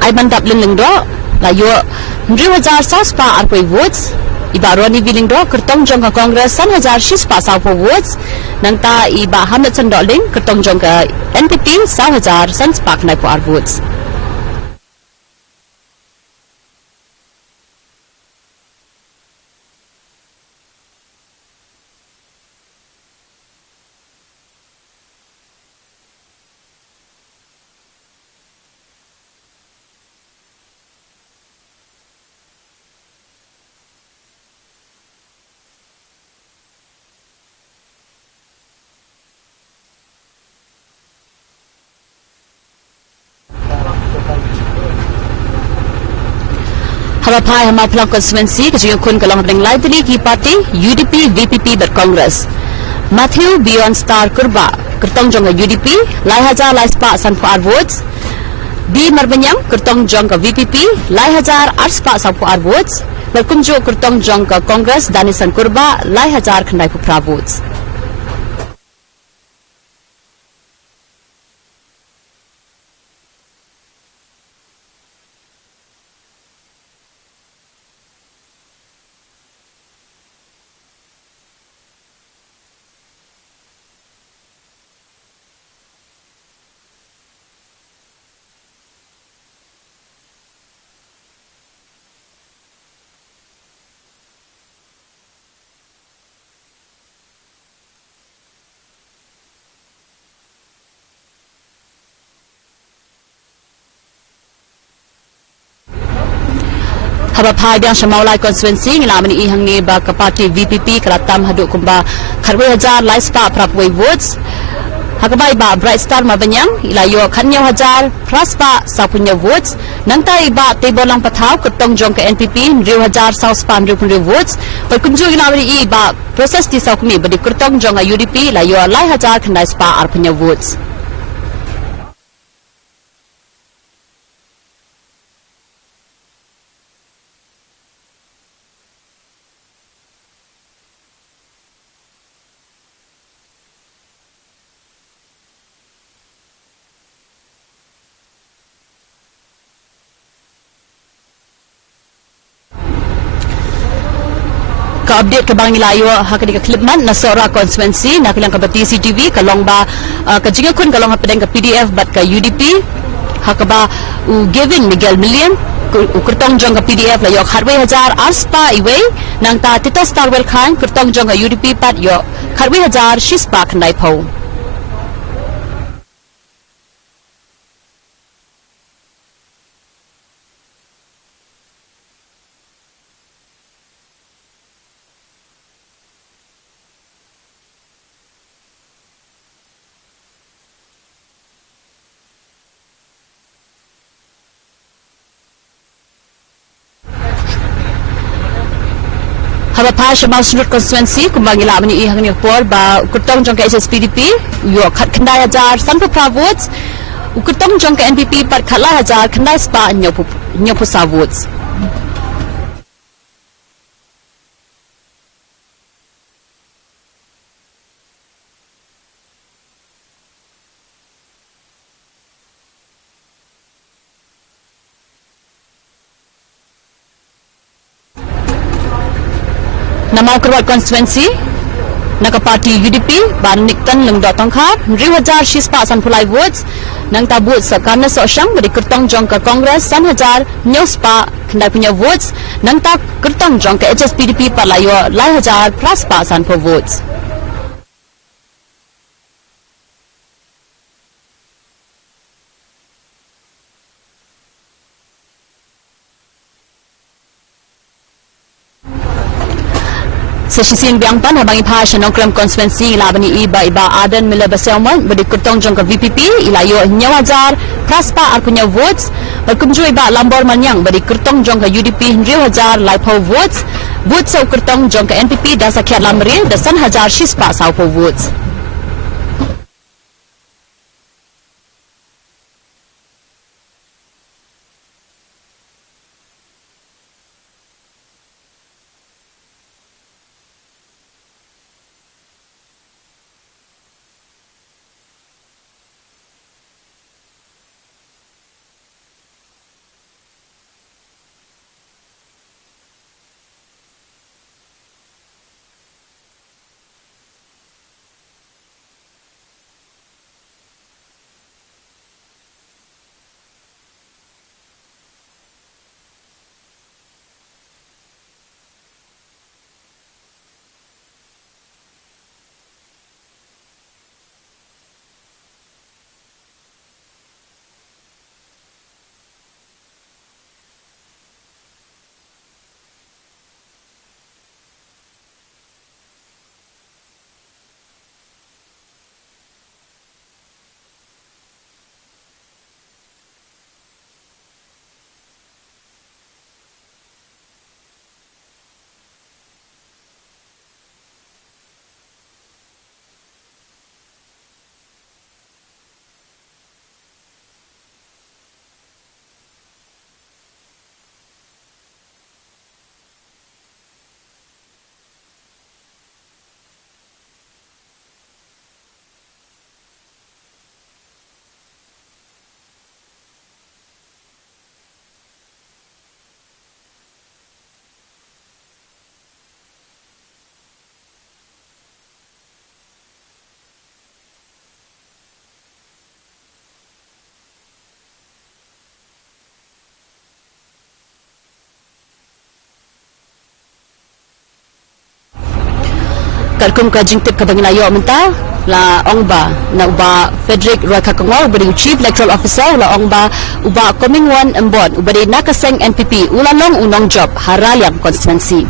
ai bandap leng do la yo 2000 south pa arpoi votes iba roni viling do kurtong jong ka congress 1000 shis pa south votes nang ta iba hamlet chan do ling kurtong jong ka NPP 1000 sans pak nai po ar votes haba phai hama phlang constituency ke jing kun kalong deng lai tili ki party UDP VPP ber congress Matthew Beyond Star Kurba kurtong jong UDP lai hajar lai spa san for votes B Marbanyang kurtong jong ka VPP lai hajar art spa san for votes berkumjo kurtong jong ka congress Danisan Kurba lai hajar khandai for votes haba phai biang shamaulai constituency ngilamani I hangni ba ka party VPP kalatam hadu kumba kharwe hajar lai spa prapway votes hakabai ba bright star mabanyang ilayo khanyo hajar praspa sapunya votes nangta iba tebolang pathaw kurtong jong ka NPP 1000 south span 100 votes perkunju ilamani I ba process ti saukmi badi kurtong jong UDP ilayo lai hajar khandai spa arpunya votes ka update ka bang ilayo hakadi ka clipman na sora constituency na kilang ka BTC TV kalong ba ka jinga kun kalong ha pedeng ka PDF bat ka UDP hakaba u giving Miguel Million kurtong jong ka PDF la yok harwe hajar aspa iwe nang ta tita starwell khan kurtong jong ka UDP pat yo harwe hajar shispa khandai phau haba phai shamal sunut constituency kumbangila mani I hangni por ba kurtong jong ka SSPDP yo khat khandai hajar sanpa pra votes kurtong jong ka NPP par khala hajar khandai spa nyopu sa votes Namau Kerwat constituency naka party UDP ban niktan leng do tongkha 1000 shispa san phulai votes nang tabut sakana so shang beri kurtong jong ka congress 1000 nyospa khandai punya votes nang ta kurtong jong ka HSPDP parlayo 1000 plus pa san for votes Sesisin biangpan habang ipha Shanongkram constituency ilabani iba Adan Miller Baselman badi kurtong jong ka VPP ilayo nyawajar praspa arpunya votes berkumju iba Lambor Manyang badi kurtong jong ka UDP 1000 live votes votes so kurtong jong ka NPP dasa khiat lamri dasan hajar shispa sau votes Kalkum ka jingtip ka bangilayo menta la ongba na uba Frederick Roy Kakangwa ubari Chief Electoral Officer la ongba uba Comingwan Mbon ubari nakaseng NPP ulalong unong job Haralyang constituency.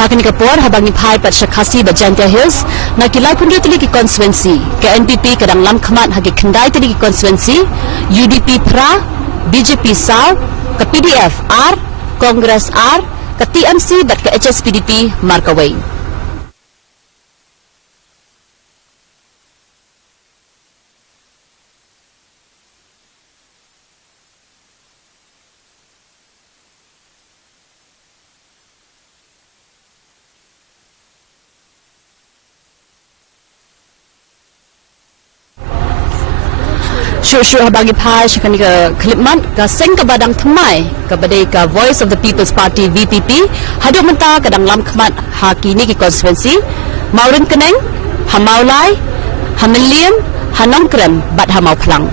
Hakini kapor habang ipai pat Syakasi Bajantia Hills nakilai pundio tuli ki konstituensi ke NPP kadang lam khamat hagi kendai tuli ki konstituensi UDP Pra BJP Sao ke PDF R Kongres R ke TMC bat ke HSPDP Markawai. Syuk habagi pai syakani ke klipman ke seng ke badang temai ke badai ke Voice of the People's Party VPP haduk menta kadang lam khamat hakini ki konstituensi Maurin Keneng Hamaulai Hamiliam Hanongkrem bat Hamau Plang.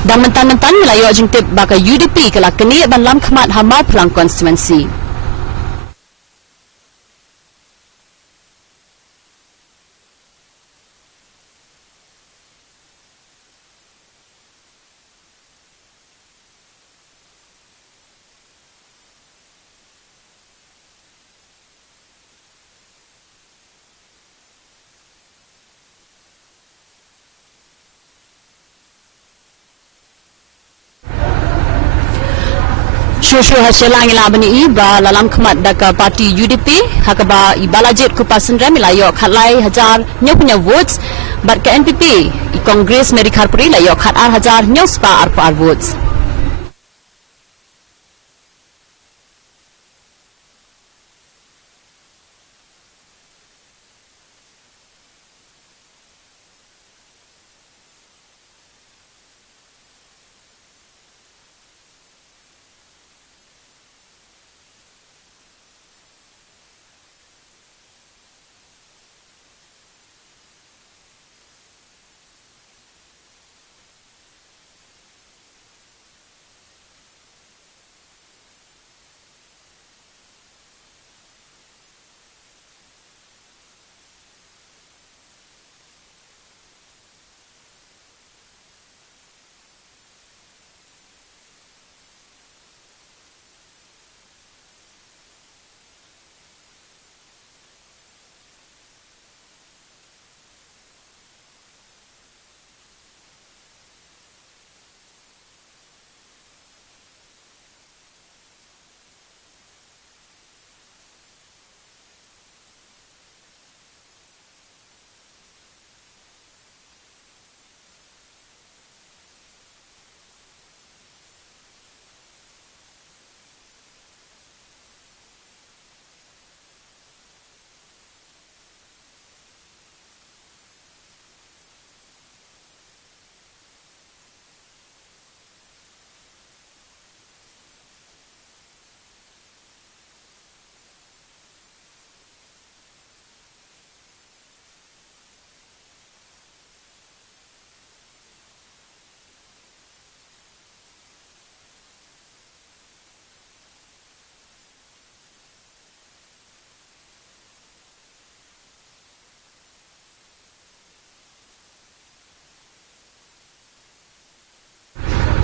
Dan mentan-mentan melayuk jengtip baka UDP kelak keni ban lam khamat Hamau Plang konstituensi. Syuk hasil ngilabani ba lalam khamat daka parti UDP hakaba ibalajit ku pasen rem layok khatlai hajar nyo punya votes But ke NPP, i Kongres Merikharpuri layo khat ar hajar nyos pa ar votes.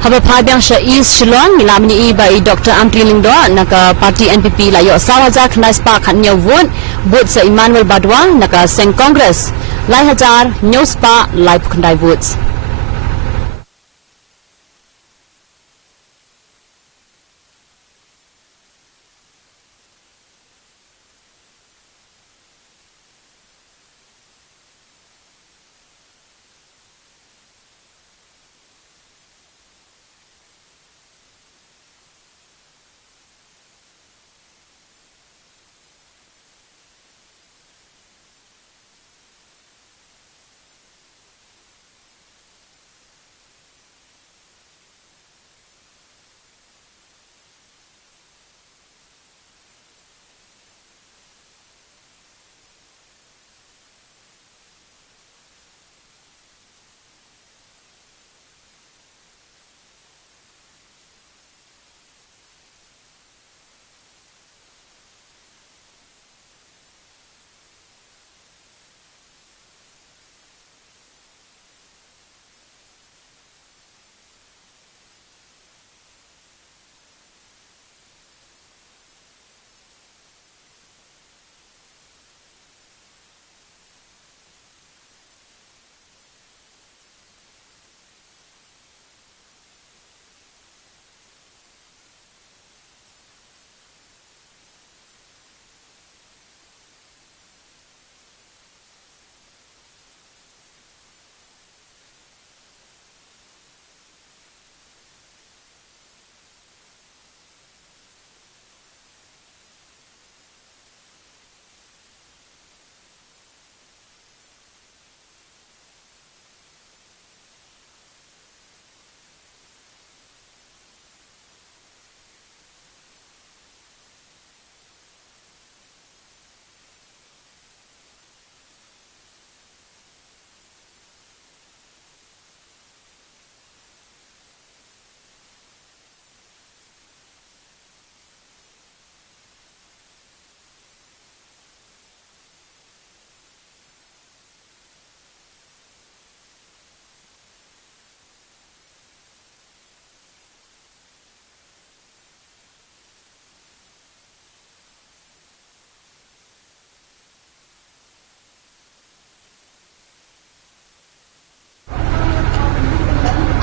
Haba phabyang sha East Shillong nilamni by Dr. Amri Lingdo naka party NPP layo sawaja khnai spa khanyo vote both sa Emmanuel Badwa naka Seng Congress lai hajar news spa live khandai votes.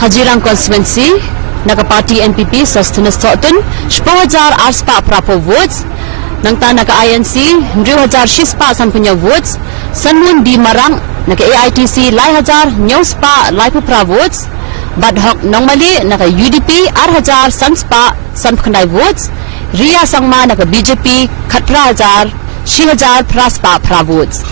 Hajirang constituency naka party NPP Sustenance Thornton 10,000 arspa prapo votes nang ta naka INC 10,000 shispa sampunya votes Sanmun di Marang nak AITC lai hajar nyospa lai pupra votes bad hok nong mali nak UDP hajar sanspa san khandai votes Ria Sangma nak BJP khatra hajar shi hajar praspa pra votes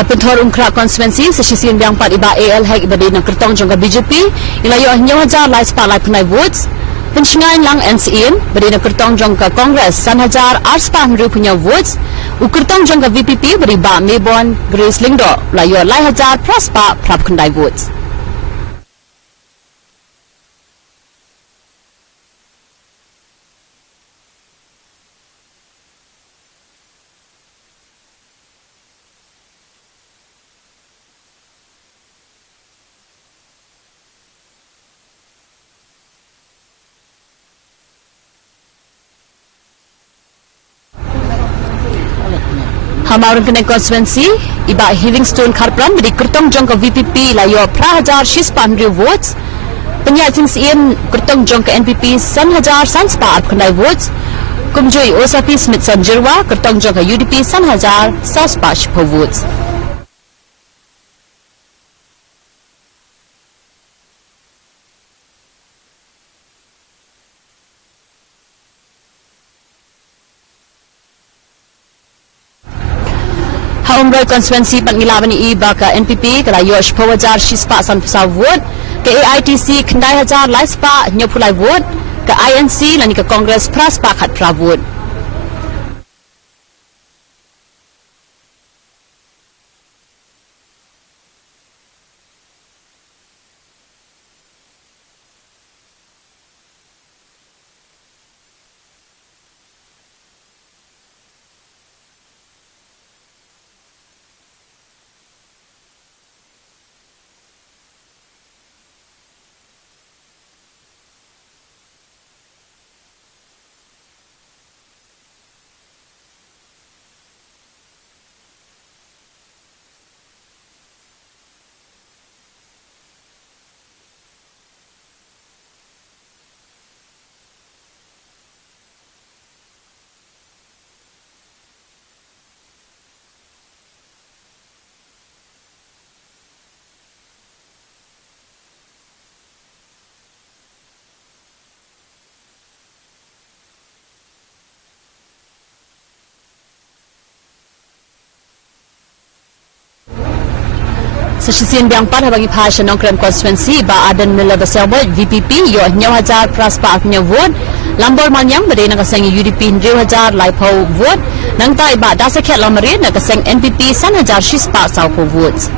na pentor umkra konstituensi sesisin biang pat iba AL hek iba na kertong jongga BJP ilayo nyaw hajar lai spa lai punai votes pensingai lang NCN beri na kertong jongga Kongres san hajar arspa mru punya votes u kertong jongga VPP beri ba Mebon Grace Lingdo layo lai hajar praspa prap kandai votes Hamaurang Kenai konstituensi iba Livingstone Kharpran beri kertong jongka VPP layo pra hajar shispan votes penyating sien kertong jongka NPP san hajar san spa kandai votes kumjoi Osapi Smith Sanjirwa kertong jongka UDP san hajar sa spa shipo votes Haumroi konstituensi Patngilaban iba ka NPP kala Yosh Pawajar Shispa san psa vote ke AITC Khandai hajar lai spa nyopulai vote ke INC lani ke Kongres praspa khat pra vote Sesisin biang pat bagi passion nongkrem konstituensi ba Aden Miller Baselboy VPP yo nyaw hajar praspa punya vote lambor manyang beri nak kaseng UDP 1,000 lai pau vote nang tai ba dasakhet lamari nak kaseng NPP san hajar shispa sau pau votes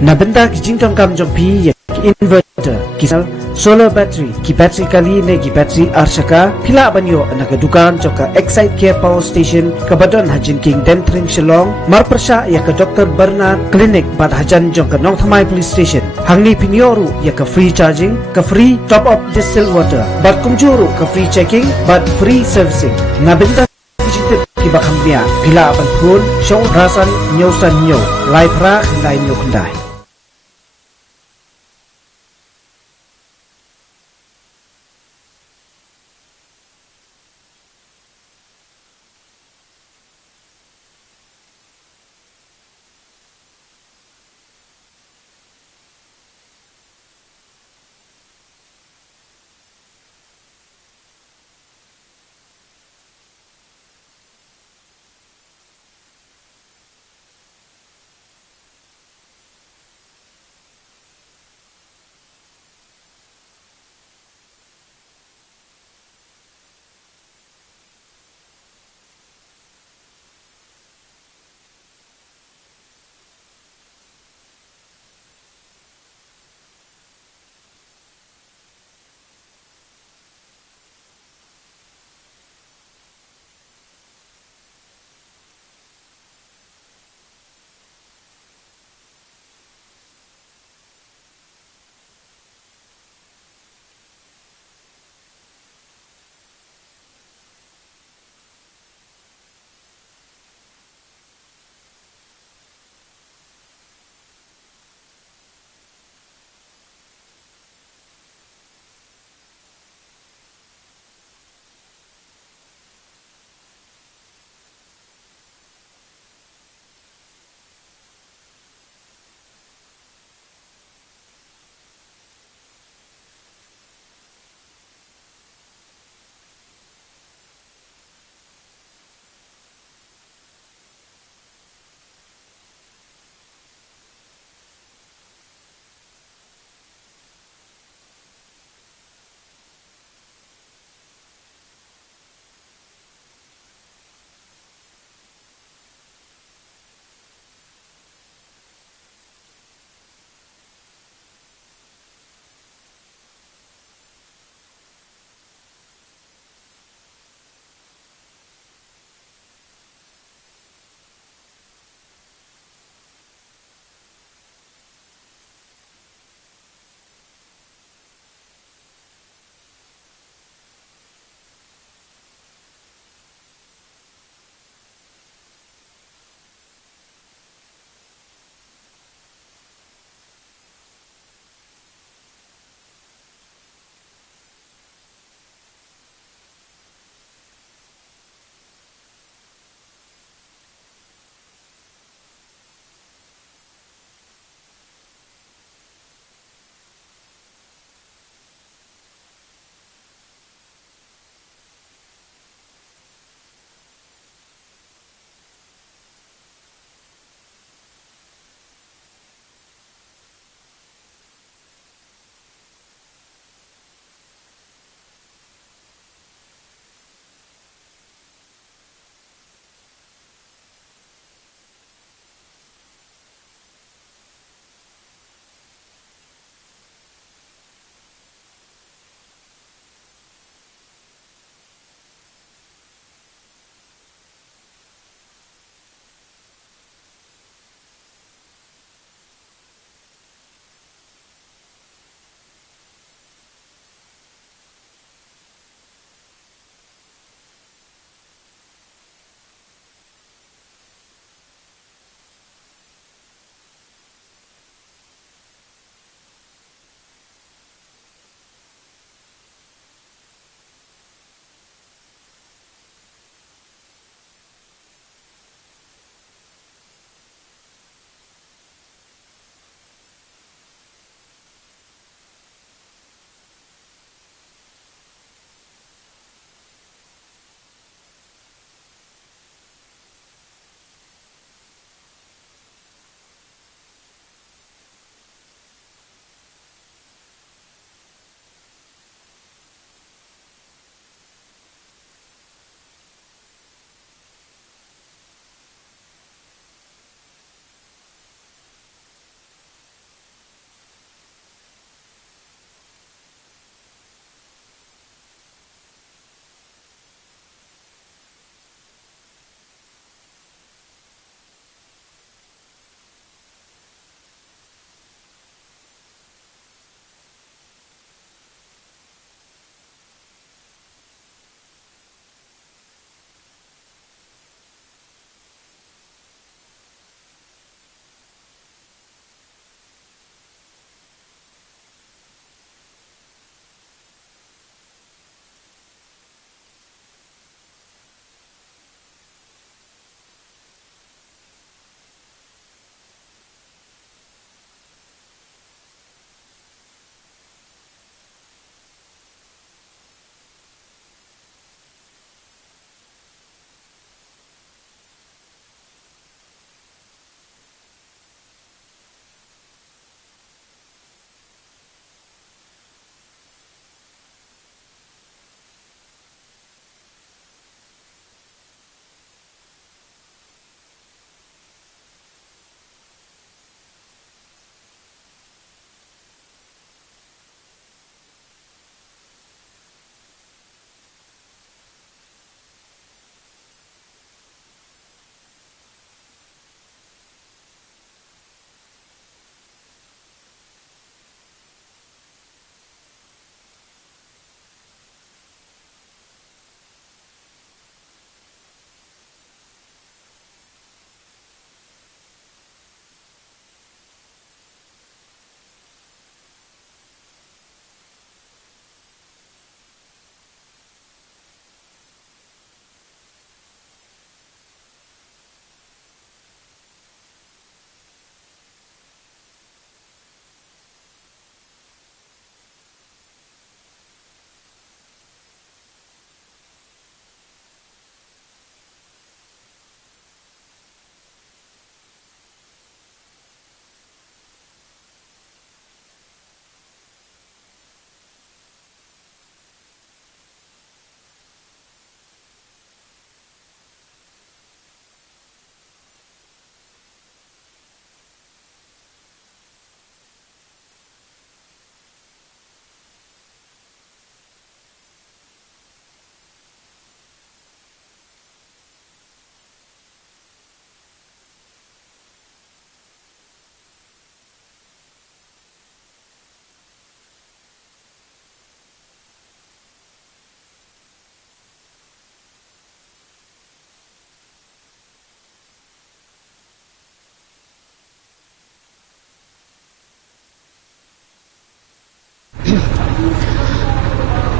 Na benda ki jingtong kam jong pi ya ki inverter ki solar battery ki battery kali ne ki battery arshaka phila banyo na ka dukan joka Excite Care Power Station kabadon hajin king Demtring Shillong marpersha ya ka Dr. Bernard Clinic bad hajan jong ka Nong Thamai Police Station hangni pinyoru ya ka free charging ka free top up distilled water bad kumjuru ka free checking bad free servicing na benda ki bakamia phila ban phun shong rasan nyosan nyo lai pra lai nyo khandai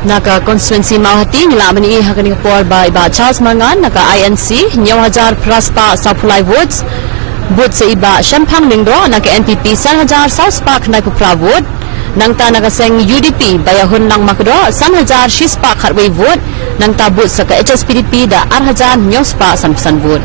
Naka konstituensi Mauhati nilamani hakani por by ba Charles Mangan naka INC 9,000 praspa supply votes vote sa iba Shampang Lingdo naka NPP 1,000 South Park na kupra vote nang ta naka seng UDP bayahun nang makdo 1,000 shispa kharway vote nang ta vote sa ka HSPDP da 4,000 nyospa samsan vote.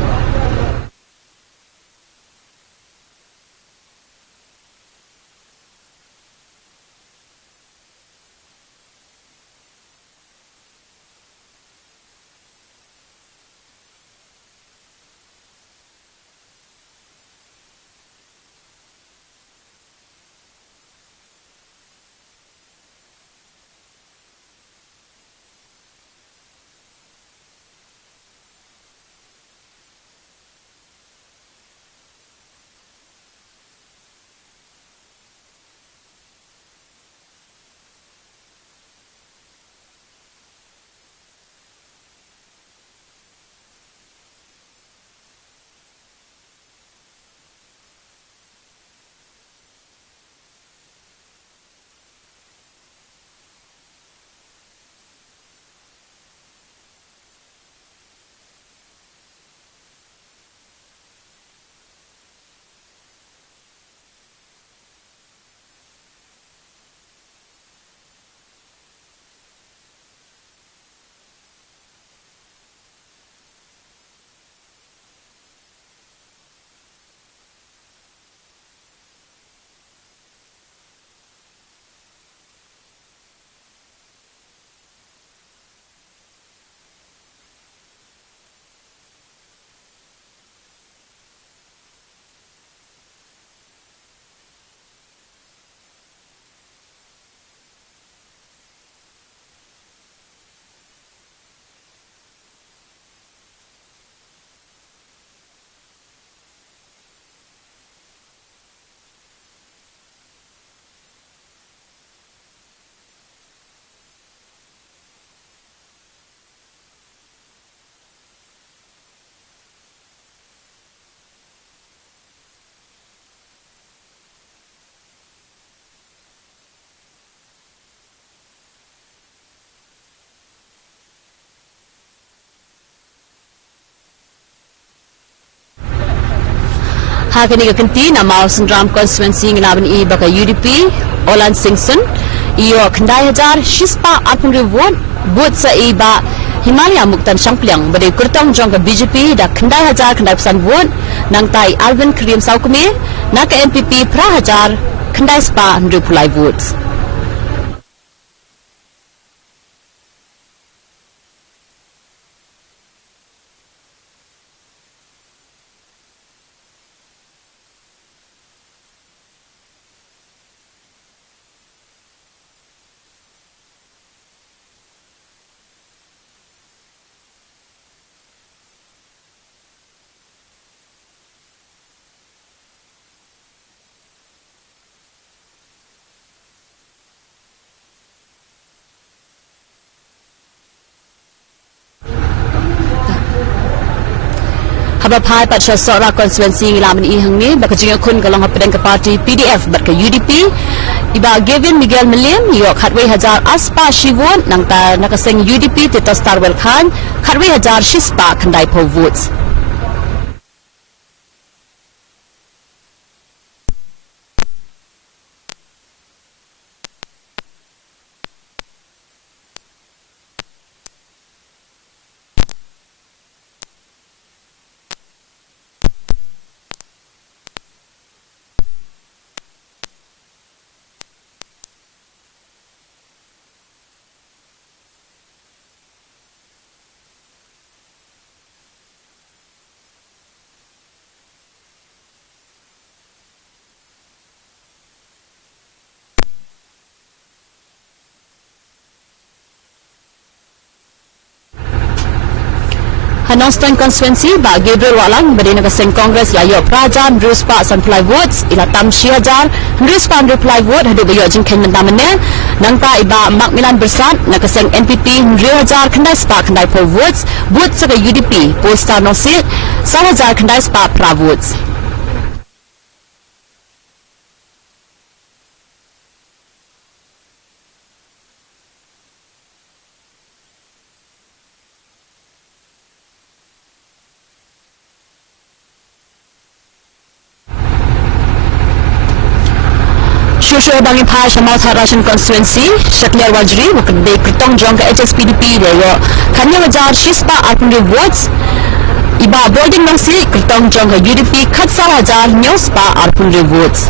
Hakani ka kanti na Mao Sundram constituency nglaban I baka UDP Olan Singson iyo khandai hajar shispa apung vote vote sa iba Himalaya Muktan Shampliang bade kurtang jong ka BJP da khandai hajar khandai pesan vote nang tai Alvin Kriam Saukme na ka MPP pra hajar khandai spa ndupulai votes. Habapai Pacha Sora constituency nglaman I hangni baka jinga kun kalong hapden ka party PDF bat ka UDP iba Gavin Miguel Milim yok khatway hajar aspa shivon nang ta nakaseng UDP Tito Starwell Khan khatway hajar shispa khandai po votes. Hanostan constituency ba Gabriel Walang bade nakaseng Congress layo Prajan Ruspa supply votes ila tamshi hajar Ruspa reply vote hadu bayo jingken mendamane nangta iba Macmillan Bersat nakaseng NPP 1,000 khandai spa khandai po votes vote sa UDP posta nosit 1,000 khandai spa pra votes. Shushu bangi pha Shamal Tharashan constituency Shakliar Wajri wakde Kritong Jong ka HSPDP reyo Kanya wajar Shispa Arpundi votes Iba boarding nang si Kritong Jong ka UDP Khatsa wajar Nyospa Arpundi votes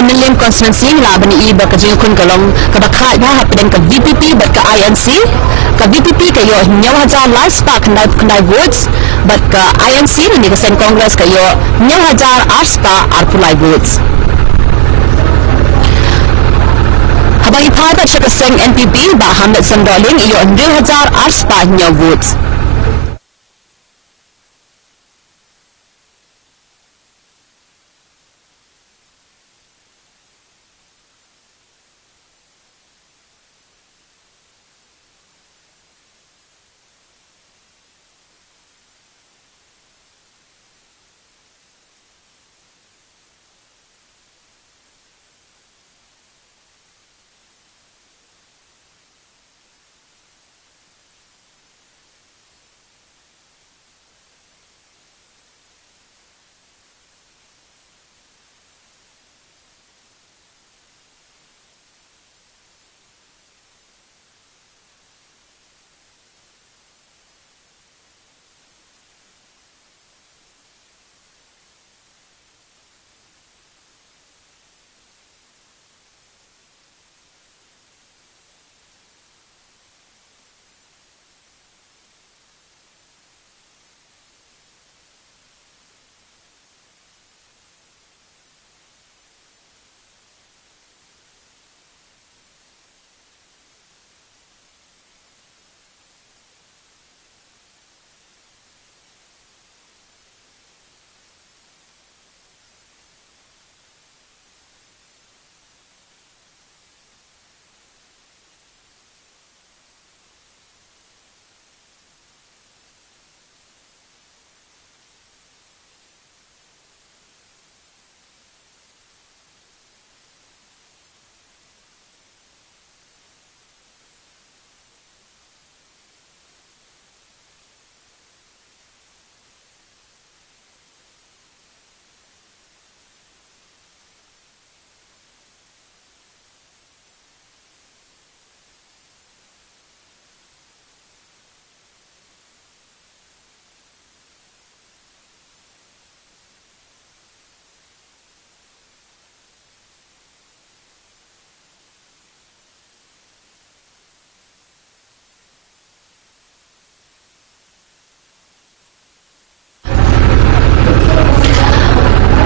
Hamilim constituency laban iba ka jingkun kalong kabakha ba hapden ka VPP bat ka INC ka VPP kayo nyaw hajar last pa kandai votes bat ka INC ni ka sen congress kayo nyaw hajar arspa arpulai votes habang ipada siya ka sen NPP ba hamlet sandoling iyo 1,000 arspa nyaw votes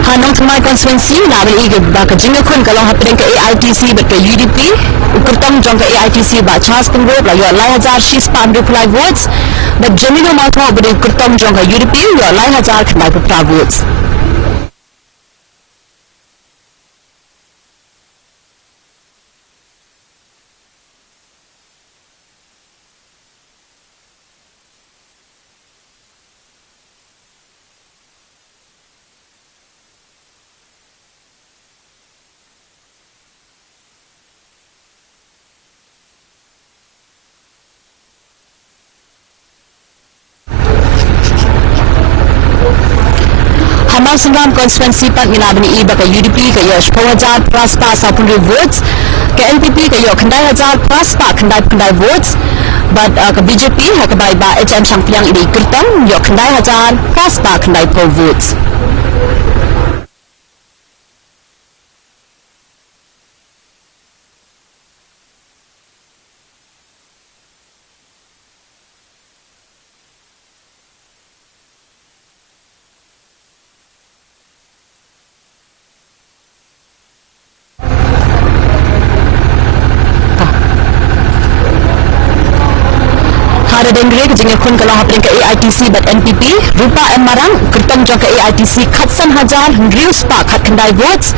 Hanong Thamai constituency laban ige ba ka jingkun kalong hapden ka AITC bat ka UDP ukurtong jong ka AITC ba chas pengvote la yo 1,000 Shispa reply votes but Jamino Maltho bat ukurtong jong ka UDP yo 1,000 khnai pra votes Hamam Sangam constituency pat minabani iba ka UDP ka yo 10,000 praspa 10,000 votes ka NPP ka yo 1,000 praspa 1,000 votes but ka BJP ha ka ba HM Sangpiang ini kirtang yo 1,000 praspa 1,000 votes Ada dengri kejengnya kun kalau hapin ke AITC bat NPP rupa marang kertong jong ke AITC khatsan hajar rius pa khat kendai votes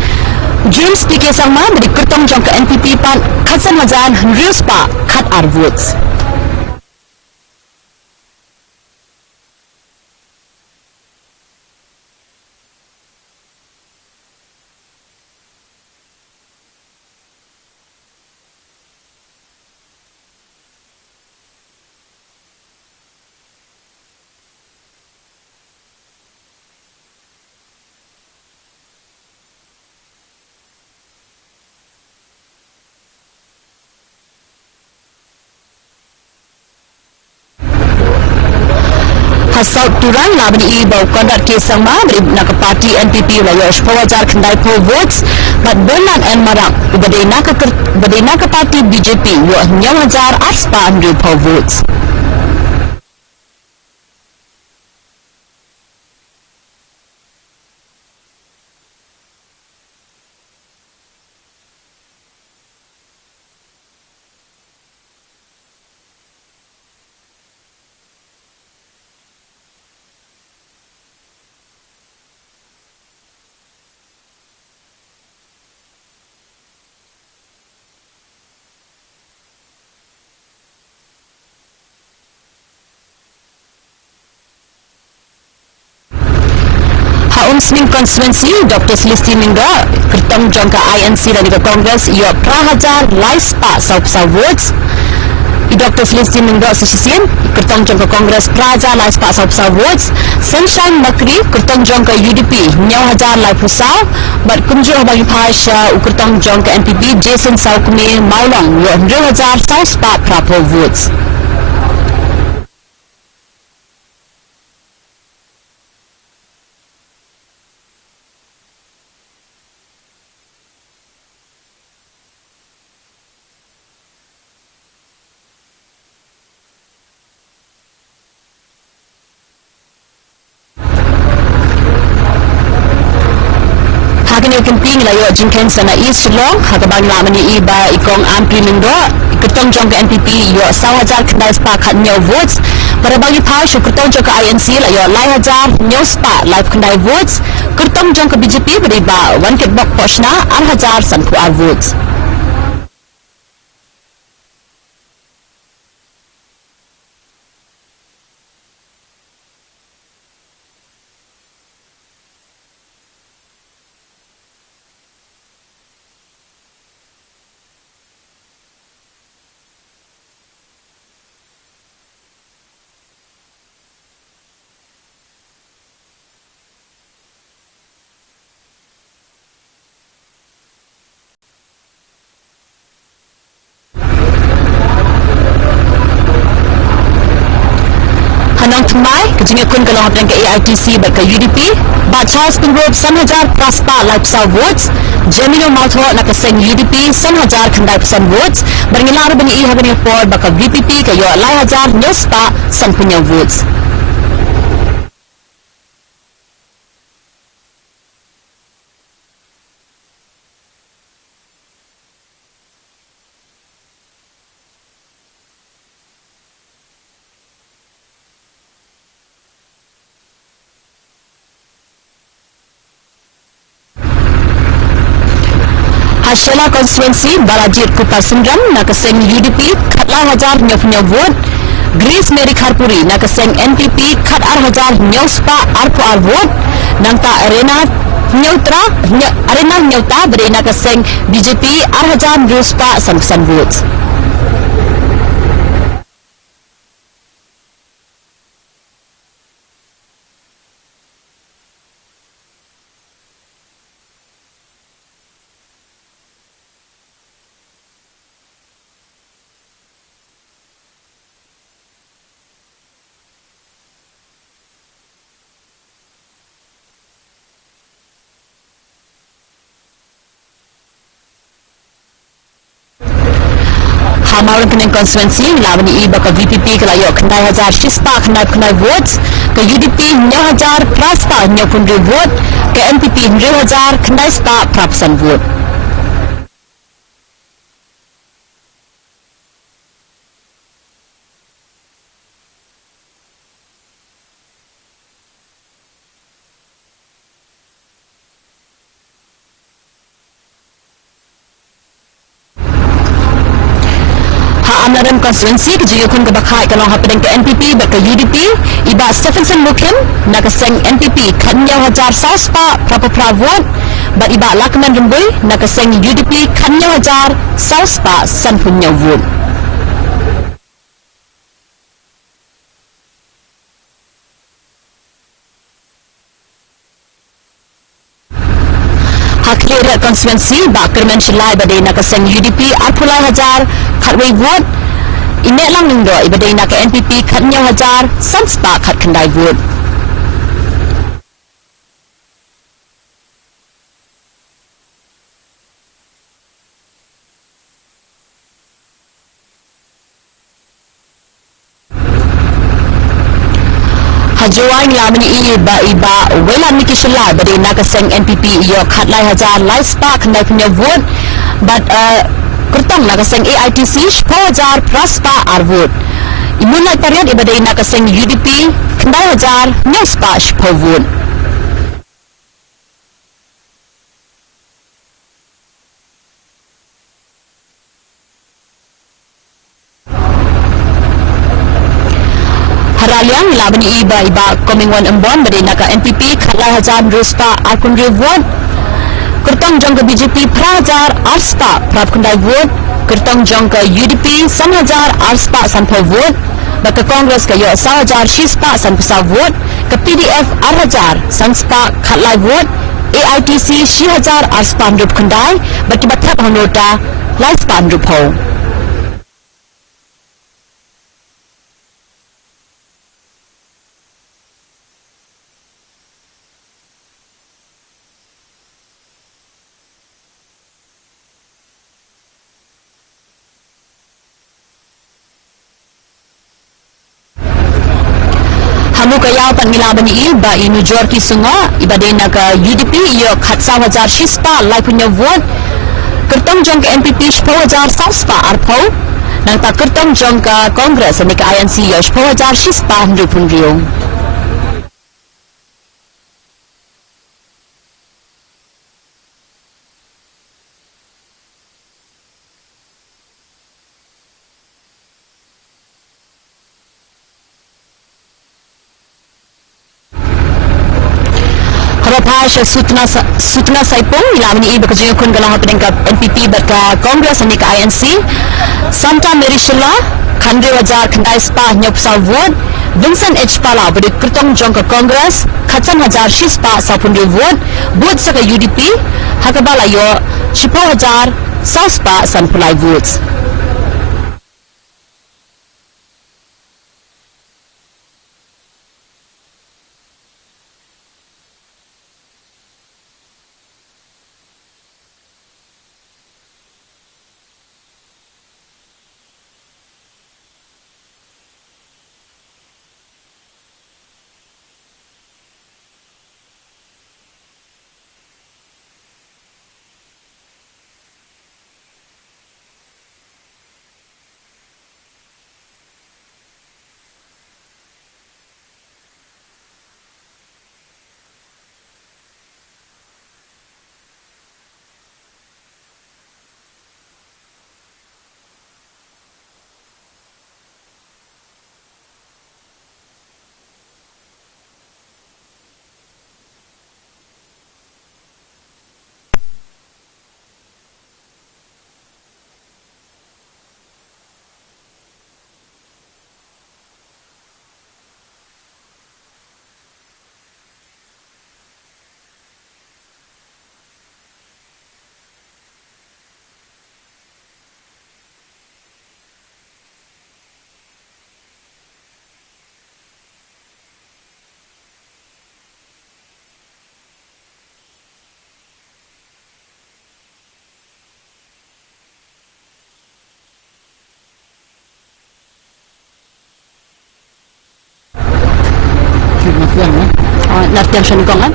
James PK Sangma beri kertong jong ke NPP pan khatsan hajar rius pa khat ar votes. Hasal turang lah beri bau kondat kisang ma beri nak parti NPP layak sepawajar kendai poll votes bat Bernard and Marang badai nak parti BJP yo nyam hajar aspa andrew poll votes. Swing Constituency Dr. Celestin Mingga kertong jong ke INC dan ke Kongres ia prahajar laispa sau votes Dr. Celestin Mingga sisisin kertong jong ke Kongres prahajar laispa sau votes Sunshine Makri kertong jong ke UDP nyau hajar lai pusau bat kunjuh bagi phasha kertong jong ke NPP Jason Saukumi Maulong ia hajar sau spa prapo votes. Kemping layo jingken sana East Long hakabang lamani iba ikong ampli mindo kertong jong ke NPP yo sawajar kendai spa khat nyaw votes pada bagi pash kertong jong ke INC layo lai hajar nyaw spa live kendai votes kertong jong ke BJP beri ba one kit bok poshna ar hajar sanku ar votes. Hanong Tumai kejengnya kun kalau hapin ke AITC bat ke UDP bat Charles Pingrove san hajar praspa lifestyle votes Gemino Maltho nak keseng UDP san hajar kendai pesan votes beringilar bani habani report baka VPP ke yo lai hajar nyospa san punya votes. Shela Constituency Balajit Kupar Sindram nak keseng UDP khatlah hajar punya vote Grace Mary Kharpuri nak keseng NPP khat ar hajar nyospa ar vote nangta arena nyauta beri nak keseng BJP ar hajar nyospa san votes. Maulang Kening Constituency labani iba ke VPP ke layak kendai hajar shispa kendai votes ke UDP nyau hajar praspa nyau pundri vote ke NPP nyau hajar kendai spa prapasan vote. Adinaram konstituensi kejuyukun kebakai kalau hapedeng ke NPP ke UDP iba Stephenson Mukim nakaseng NPP Kanyau Hajar Sauspa Prapravot bat iba Lakman Rembui nakaseng UDP Kanyau Hajar Sauspa Sanpunyau Wud. Haklir konstituensi bakar mencelai badai nakaseng UDP Arpulai Hajar Khatway Wud inek lang ning do ibadai nak NPP Khatnyau Hajar Sanspa Khat Kendai Wud. Hajuan lamani iba welan niki shelai badai nakaseng NPP iyo Khatlai Hajar Laispa Kendai punya Wud but kurtang nakaseng AITC Shpohajar Praspa Arvud imunai pariat ibadai nakaseng UDP Kendai Hajar Nyospa Shpovud. Haraliang labani iba Komingwan Embon badai naka NPP Khatlai Hajar Ruspa Arkun Rivud Kurtang jong ke BJP Prahajar Arspa Prab Kendai Wud Kurtang jong ke UDP Sanhajar Arspa Sanpau Wud Baka Kongres ke Yok Sahajar Shispa Sanpusau Wud Ke PDF Arhajar Sanspa Khatlai Wud AITC Shihajar Arspa Ndrup Kendai Baki Batap Hanota Laispa Ndrup Ho. Hamu kaya panmila bani ba inu jorki sunga ibadai naga UDP iyo Khatsa Hajar Shispa lai punya Wud kertong jong ke NPP Shpohajar Sauspa Arpau nang tak kertong jong ke Kongres ni ke INC iyo Shpohajar Shispa Ndrupun Riung. Harapash Sutna Saipong ilamani iba kejuyukun galang hapedeng ke NPP berka Kongres ni ke INC Santa Merishila Khandri Hajar Kendai Spa Nyopsau Wud Vincent H. Pala beri kertong jong ke Kongres Khatsan Hajar Shispa Sapundi Wud Bud saka UDP Hakabala yo Shipo Hajar Sauspa Sanpulai Woods. Nartiang Shankongan.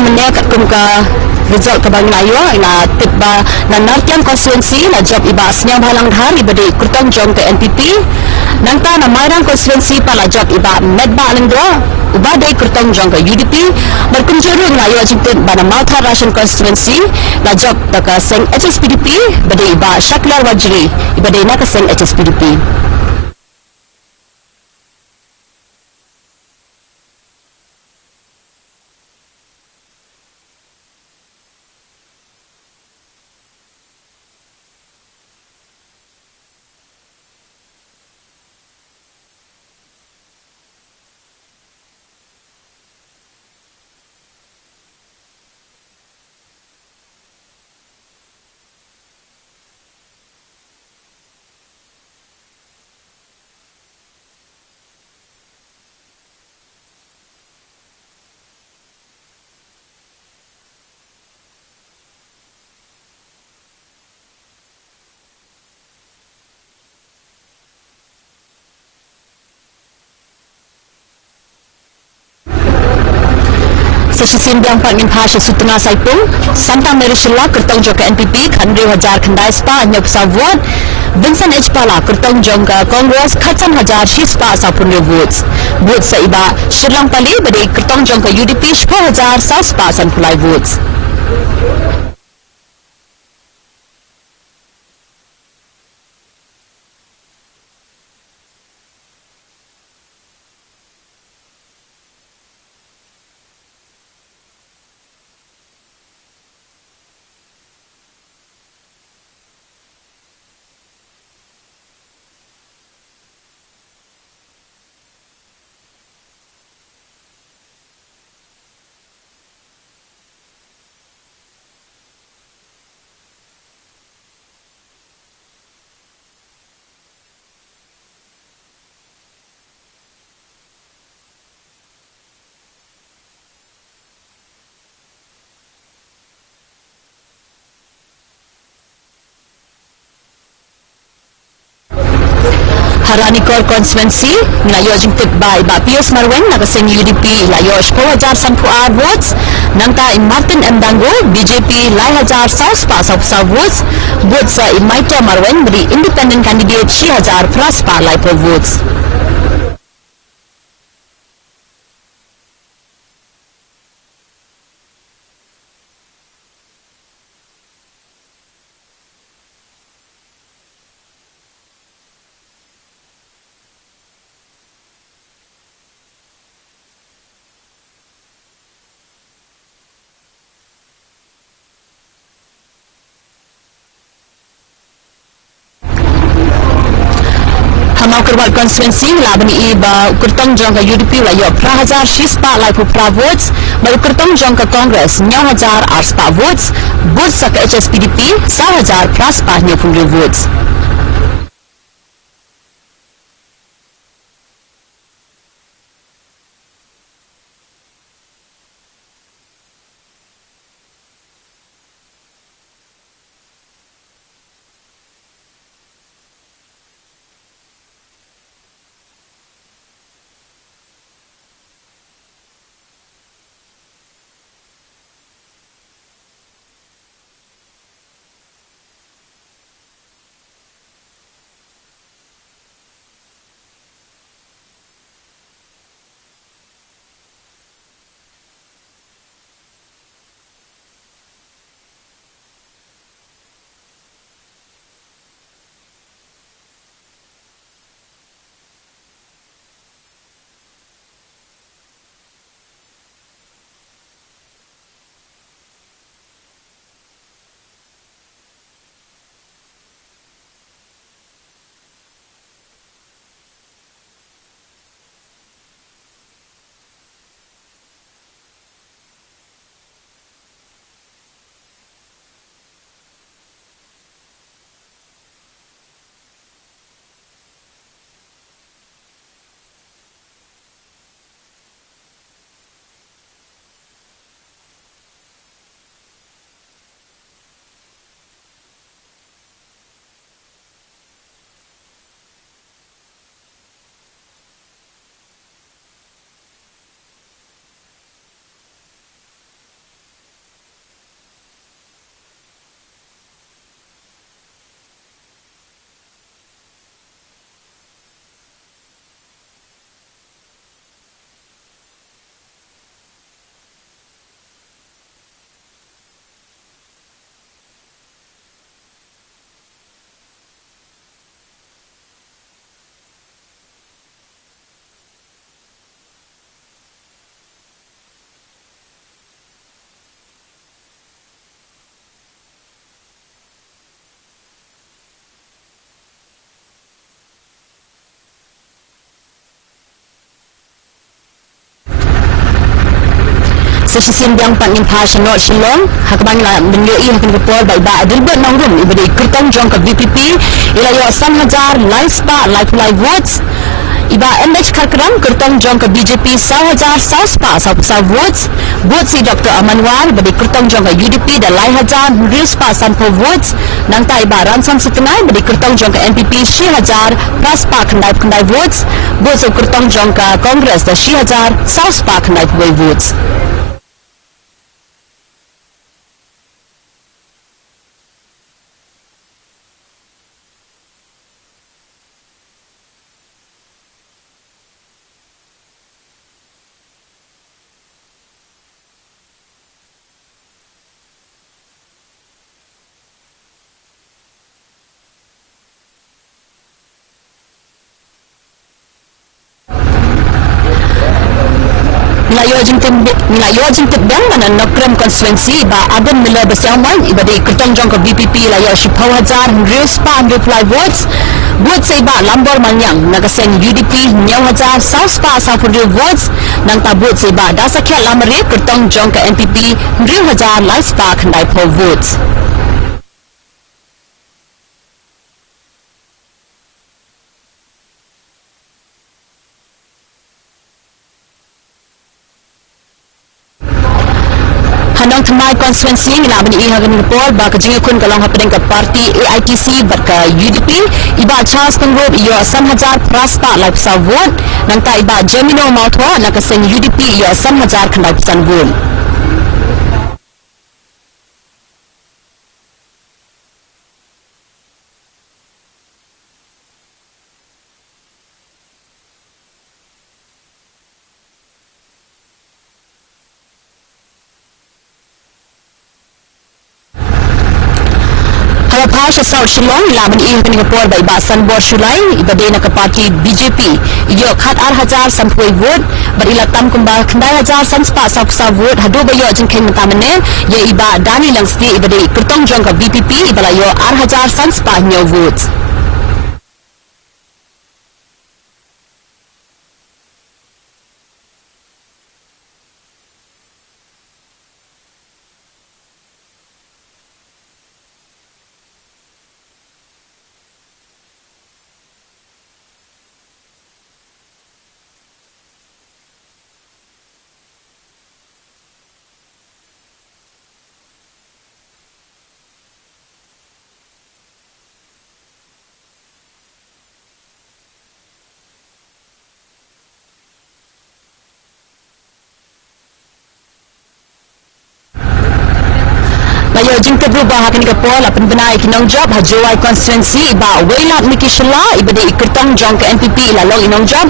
menye kat kum ke result ke Bang Melayu ila tibba na Nartiam konstituensi la job iba senyang halang dhar ibade kurtong jong ke NPP nangta na Mairang konstituensi pala job iba medba lengdo ubade kurtong jong ke UDP berkunjuru Melayu jintut bana Malta Russian konstituensi la job ka seng HSPDP bade iba Shaklar Wajri ibade na ka seng HSPDP. Sesi simbiang Pak Pasha Sutuna Saipung Santang Merishilla Kertong Joka NPP Khandri Hajar Khandai Spa Nyok Savwat Vincent H. Pala Kertong Jongka Congress Khatsam Hajar Shispa Sapunyo Votes Votes sa iba Shirlang Pali Badi Kertong Jongka UDP Shpa Hajar Saspa Sanpulai Votes. Haranikor konstituensi Melayu jingtut by Pius Marwen nakasing UDP Layo 10,000 sampuar votes nangta in Martin M. Dango BJP Lai Hajar South Pa South votes votes sa Imaita Marwen beri independent candidate 6,000 plus pa Lai votes. Hamau Kerwat konstituensi labani iba Kurtong Jong ke UDP Layo Prahazar Shispa Lai Pra votes baru Kurtong Jong ke Kongres Nyau Hajar Arspa votes votes sa ke HSPDP 1,000 Praspa Nyau Pungli votes. Sesi simbang pan impha shanot shilong hakbang la menyoi hakin kepol bai ba adilbet nongrum ibadi kertong jong ke VPP ila yo 1000 live spa live votes iba MH karkram kertong jong ke BJP 1000 spa votes votes si Dr. Amanwar badi kertong jong ke UDP dan lai hajar real spa sample votes nang ta iba ransam setenai badi kertong jong ke NPP 1000 praspa kendai votes votes kertong jong ke Congress dan 1000 spa kendai votes. Melayu jing tebang mana nokram konstituensi ba Adam Miller bersiaman ibadi kertong jong ke BPP layo Shipau Hajar real spa reply votes buat seiba lambor manyang nagaseng UDP nyau hajar South spa real votes nang tabut seiba dasakiat lamari kertong jong ke NPP real hajar live spa kendai poll votes. Hanong Thamai konstituensi ngila bani hagan ngepol ba kajing kun kalong hapeng ke parti AITC berka UDP iba Charles Pengrove iyo 1000 praspa live sa vote nang ta iba Gemino Mautwa nak seng UDP iyo 1000 kendai pesan vote. Pasha South Shillong laban ihakan ngepor ba iba Sanbor Shulai ibade na ke parti BJP iyo khat 1000 sampui vote barila tam kumba kendai hajar sanspa sa vote hadu bayo jengkeng mentamane ye iba Dani Langsti ibade kertong jong ke BPP ibala yo 1000 sanspa nyo votes. Layo jingka berubah hakan ke pol apan benai kinong job hajuai konstituensi ba Wailat Miki Shela ibade ikertong jong ke NPP lalong inong job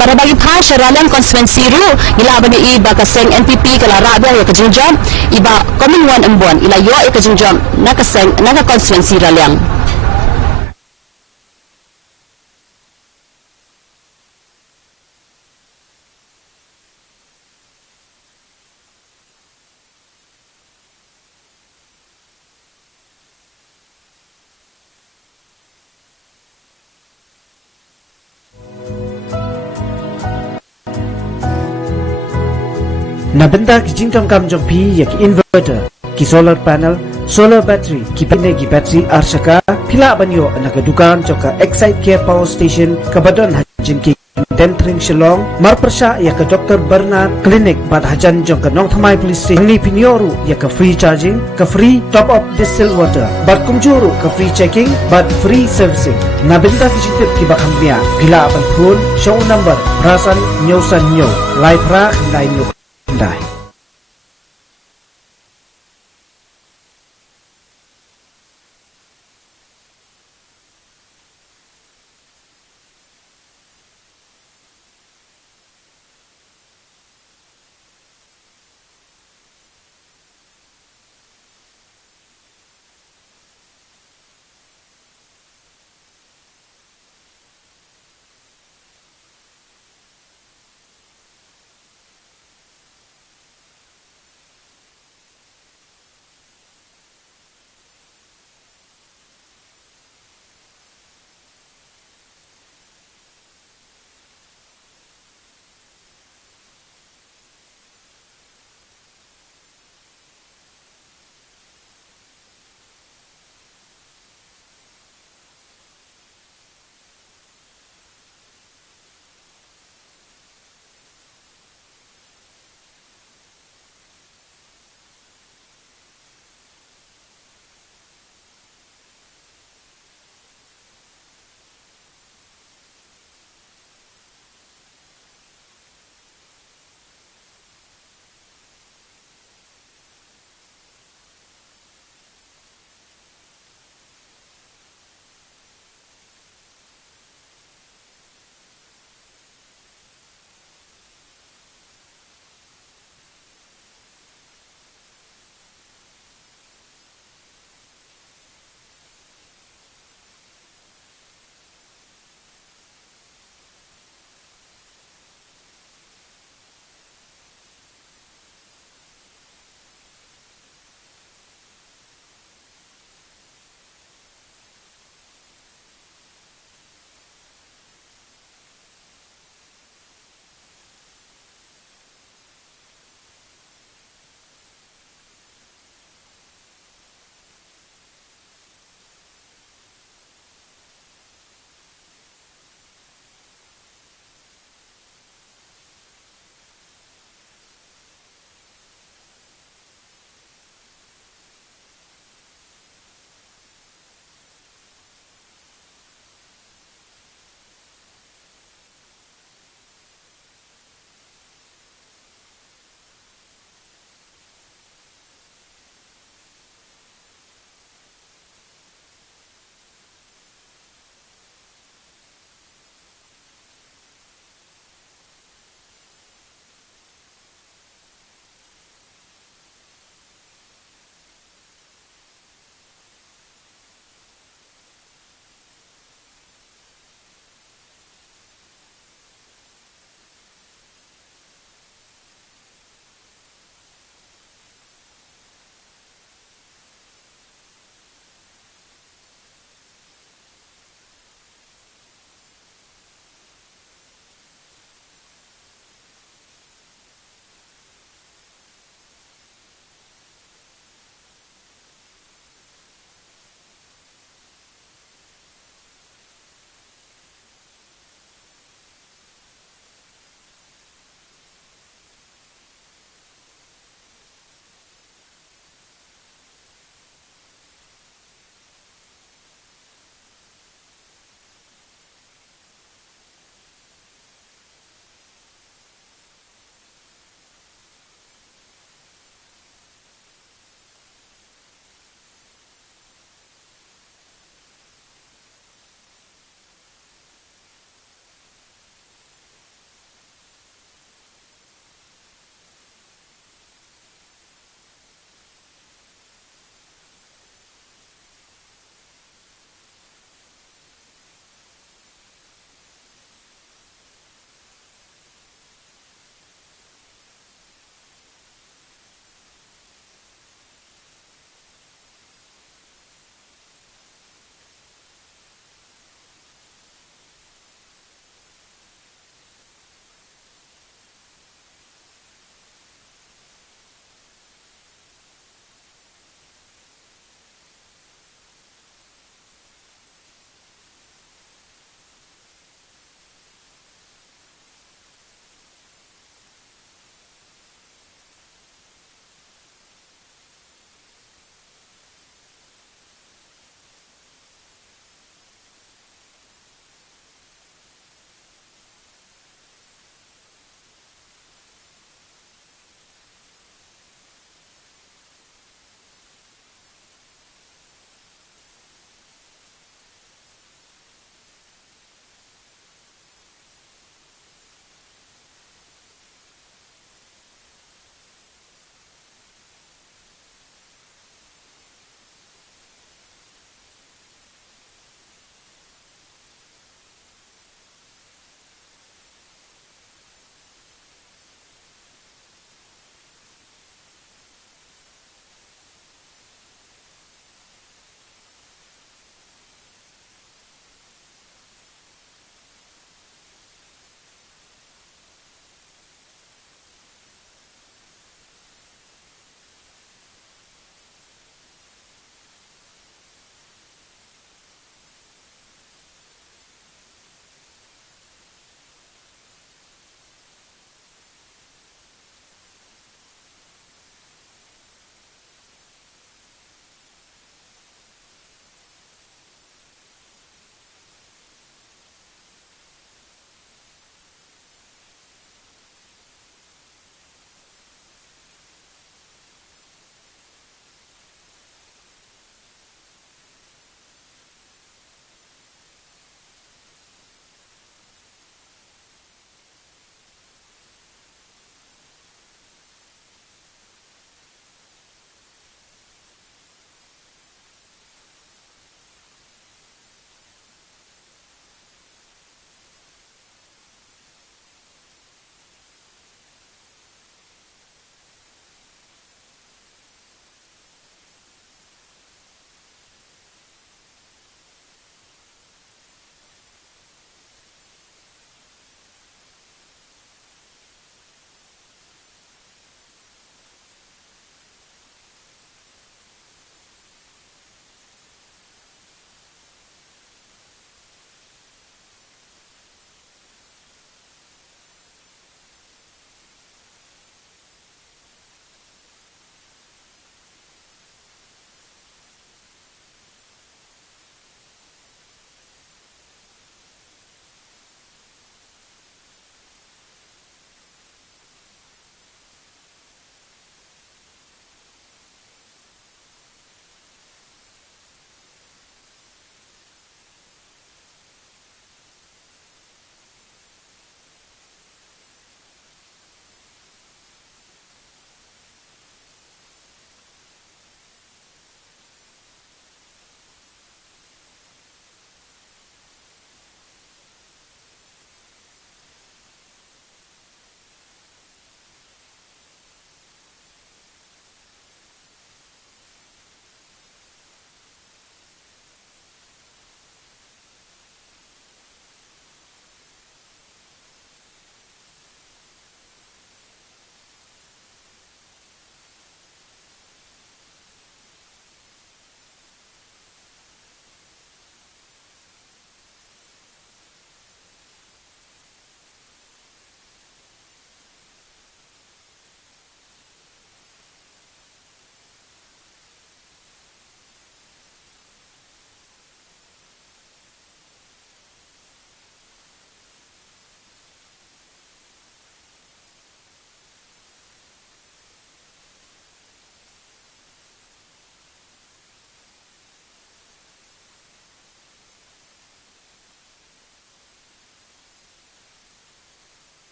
bara bagi pa syaralan konstituensi ru ila bani iba kaseng NPP kala rabia ya kejing job iba Komin Wan Embon ila yo kejing job nakaseng naga konstituensi ralang. Na benda ki jingtong kam jong pi ya ki inverter ki solar panel solar battery ki pine ki battery arshaka pila banyo na ka dukan joka Excite Care Power Station kabadon hajin ki Tentring Shillong marpersha ya ka Dr. Bernard Clinic bad hajan jong ka Nong Thamai Police Station ni pinyoru ya ka free charging ka free top up distilled water bad kumjuru ka free checking bad free servicing na benda ki jingtip ki bakamya pila ban phone show number rasan nyosan nyo live ra ndai nyo ndai.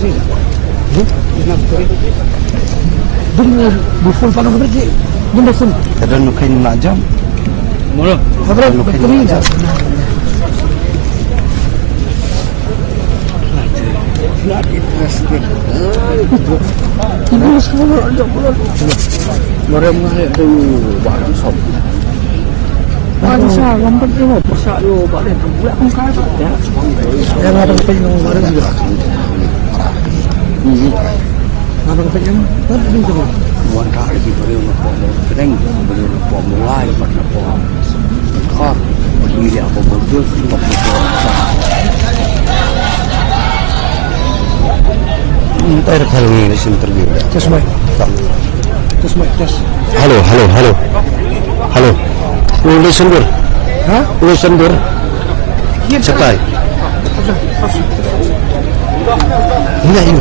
sering. Dulu buful pada berje. Benda pun. Kadang nukain nak jam. Mula. Habis nukain jam. Not interested. Ibu semua ada pula. Mereka mengalir tu bahan som. Bahan som, lambat tu, besar tu, bahan tu buat angka tu. Yang ada penyong barang juga. Ada penyong, ada penyong. Wanita lagi beriu nak kering, beriu nak mulai, nak kor, beriu dia apa betul, nak Entah kalau ini interview. Tes mic. Tes mic, tes. Halo. Udah sendur. Hah? Udah sendur. Cetai. Ini yang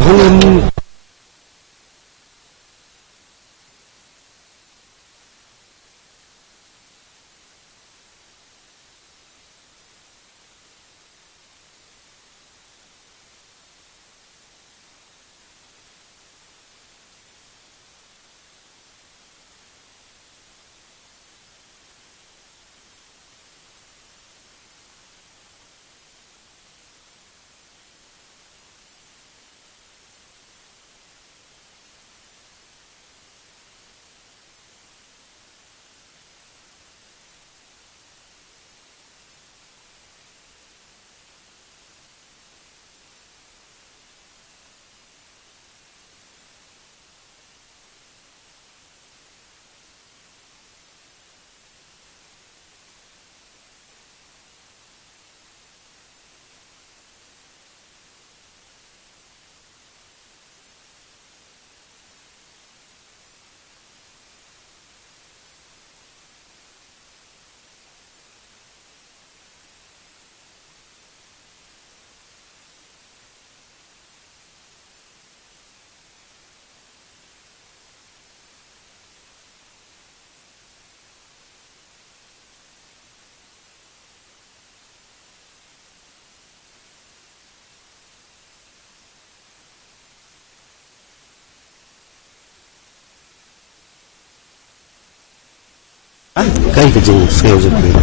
Kay kejeng saya juga.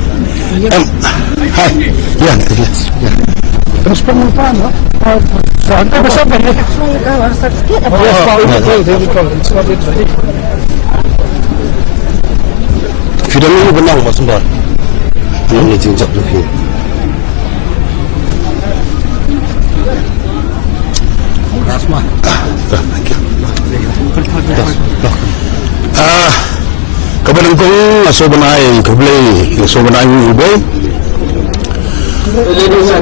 Hai, ya, ya. Terus pengumpahan, no? Soalnya besar banyak. Video ini benang Pak Sumbar. Ini jinjak lebih. Rasma. Kebetulan kau sobanai keblei, sobanai ubay.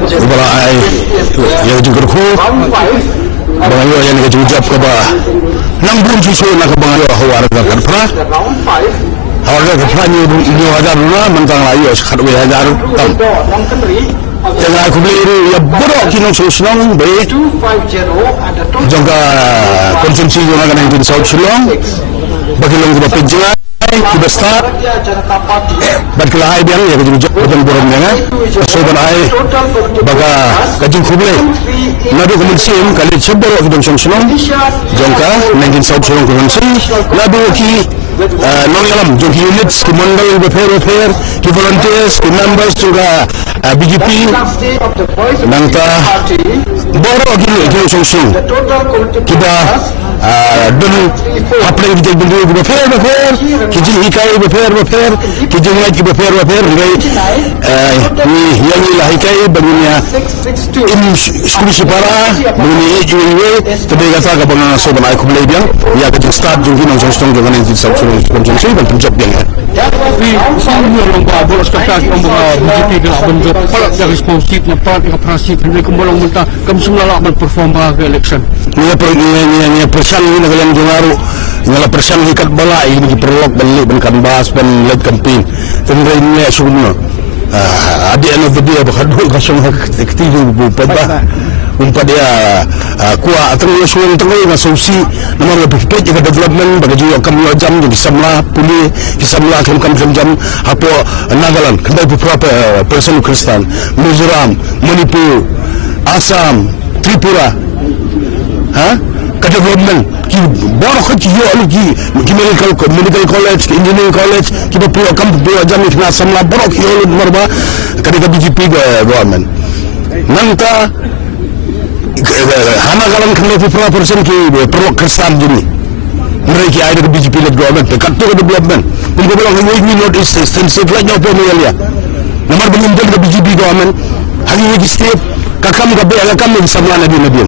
Sobanai yang juga kau. Bangayo yang kejujap ke bah. 6 bulan susu nak ke bangayo hawar kan pernah. Hawar kan pernah ni hajar rumah mentang layu sekat 2 hajar tam. Jangan aku beli ya borok kino susunong be. Jangka konsumsi yang akan yang South Shillong. Bagi long kita penjual. Kita start berkelah air biang ya kejujur borong jangan soban air baga kajing kuble nadu kemensim kali ceborok kita song jangka 19 South Shillong kemensim nadu ki non alam jangki units kemandal repair ki volunteers ki members juga BGP nangta borok gini song kita dulu apa yang kita beli repair kijing hikai repair kijing lagi repair ni yang lah hikai bagunya in skuli separa begini juwe tapi kata ke bangsa soban aku beli biang ya kita start jungkin nang song dengan yang Sabtu konsumsi dan penjab biang tapi semua orang bolos kata orang BGP gerak bentuk kalau dia responsif lepas operasi kan kembali mentah kamu semua lah berperform ke election ni persan ni kalian dengar ngala persan ikat bala ini perlok balik ben bahas ben led campaign tengre ni semua at the end of the day bakadul kasong aktibo pada dia kuah atau suara tengah ngasausi nama lebih baik jika development bagi juga kami jam jadi samla pulih samla kami jam apa Nagaland kendai beberapa person Kristen Mizoram Manipur Assam Tripura Ke development ki bor ko ki yo ki medical college ki engineering college ki ba pro kam do jam ki na samla bor ki yo marba kadi ka BJP government nanta hana galang khne 50% ki pro kersan jini mereka ada ke BJP led government kat tu ke development pun ko bilang we not is sensitive like no problem ya nomor belum ke BJP government hari ni state kakam ka be kakam ni samla nabi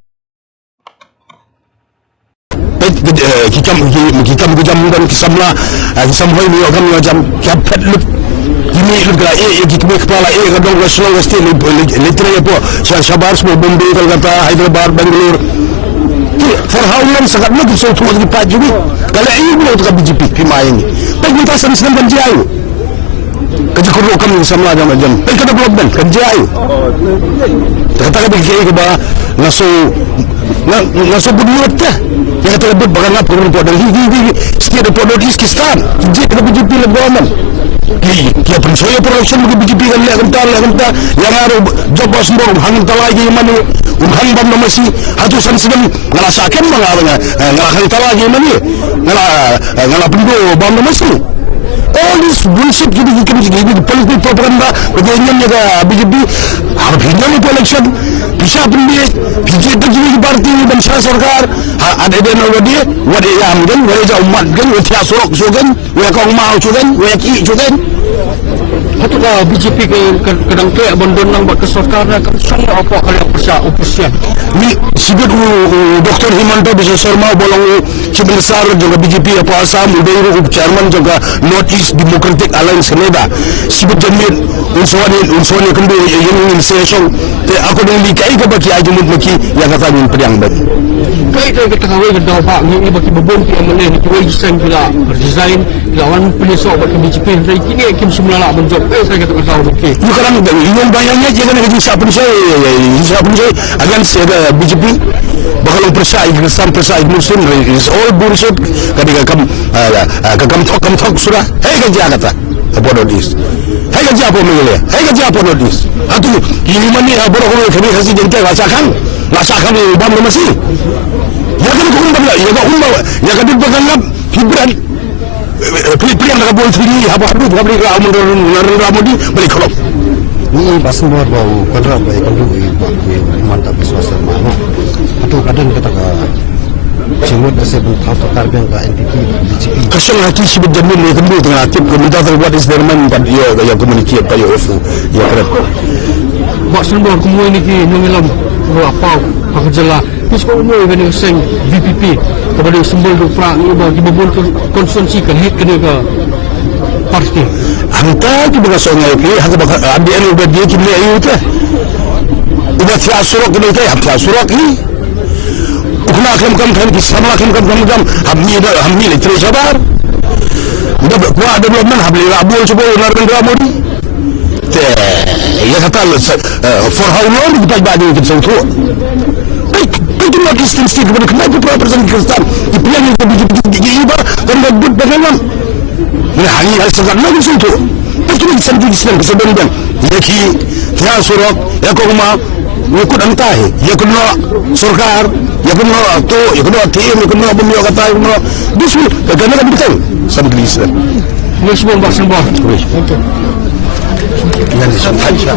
kita jam dan kisamla kisamhoi ni agam jam kapet lut ini lut kita kepala ka dong national west litre po sabar semua Bombay Kolkata Hyderabad Bangalore for how long sangat nak so tu di paju ni kalau ini boleh untuk BJP pimai ni tapi kita senang kerja ayu kerja kurang kami kisamla jam tapi kita development kerja ayu kata BJP ke ba naso budiot ta yang kata lebih bagan apa pun pada hi setiap pada Pakistan jadi kita BJP le government dia pun saya production bagi BJP kan lek yang ada job bos mbong hang talagi mani hang bam masih hatusan sedang ngalasakan ngalakan talagi mani ngala pendo bam masih all this bullshit kita politik propaganda bagiannya ke BJP harus hindari election bisa pemilih BJP jadi parti dan sarkar ada dan dia wadi yang kan wadi umat kan wadi asorok sugan wadi kong mau sugan wadi sugan itu ke BJP ke kadang ke abandon nang buat kesarkaran kan semua apa kali oposisi ni sibuk Dr. Himanto Biswa Sharma bolong sebesar juga BJP apa Assam udah chairman juga North East Democratic Alliance Canada sibuk jamin unsur kembali yang session aku dengan likai ke bagi ajumut maki yang kata min pedang ban kai kita kawai ke dah pak ni bagi bebon ki amane ni kuai design pula design lawan pelisok bagi BJP dari kini kim semula lah menjok saya kata tahu okey ni kadang yang bayangnya jangan kerja siapa saya agan saya BJP bakal percaya Islam percaya Muslim is all bullshit ketika kam tok surah hey kerja kata apa notis hey kerja apa mengelih hey kerja apa notis atu ini mani aboro ko kami kasi jente rasakan bam masih ya kan ko umba ya kan umba ya kan dibagalap hibran pilihan nak boleh sendiri apa balik ke Narendra Modi balik kolom ni basin buat bau kontrak baik kalau mantap suasana mana atau kadang kata semua dasar bentuk karbon ke NPP BJP kasih hati sibuk jamin ni kembali dengan aktif komentar what is their man dan dia yang komunikasi apa ya ofu ya kerap buat semua kumui ni ki nungilam apa jelah terus kau umur kena seng VPP kepada simbol do perang ni bagi bebon konstitusi kan hit kena ke parti hantar ki bukan songai ki hang bakal ambil ubat dia ki beli ayu tu ubat si asurok kena tu hak asurok ni ukna kam ki sama kam hamni le terus sabar dah kuat development habli rabul cuba Narendra Modi ya kata for how long kita bagi kita sentuh itu lagi stimsti kepada kenapa representatif Kristan dipilih oleh BJP iba dan buat bagaimana ini hanya sangat lagi sentuh itu ni sentuh Islam kesebenarnya ya ki ya surat ya koma ya kut antai ya kena surkar ya kena tu ya kena tim ya kena bumi kata ya kena bisu bagaimana betul sambil Islam ni semua bahasa betul yang disampaikan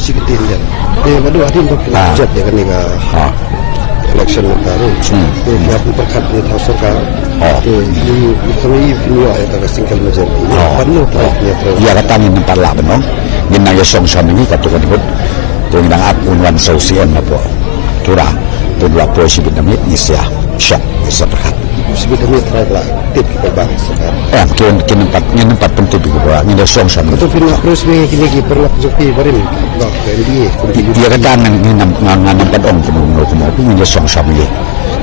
Sikit dia. Dia kedua hari untuk kerja dia kan ni election baru. Dia pun perkat dia tahu serka. Ini kami punya ayat single majority. Penuh dia terus. Ia kata ni tempat lah benar. Gina ya song ini kata kan ikut. Tuh nang apunwan sosial apa. Turah. Tuh dua posisi bidamit ni sia. Syap. Bisa perkat. Sebetulnya terlalu tip kita bahas sekarang. Tempat penting juga. Ini song itu final terus ni kini perlu joki barin bak NBA. Dia kata nampak orang penuh kemudian ini song ini.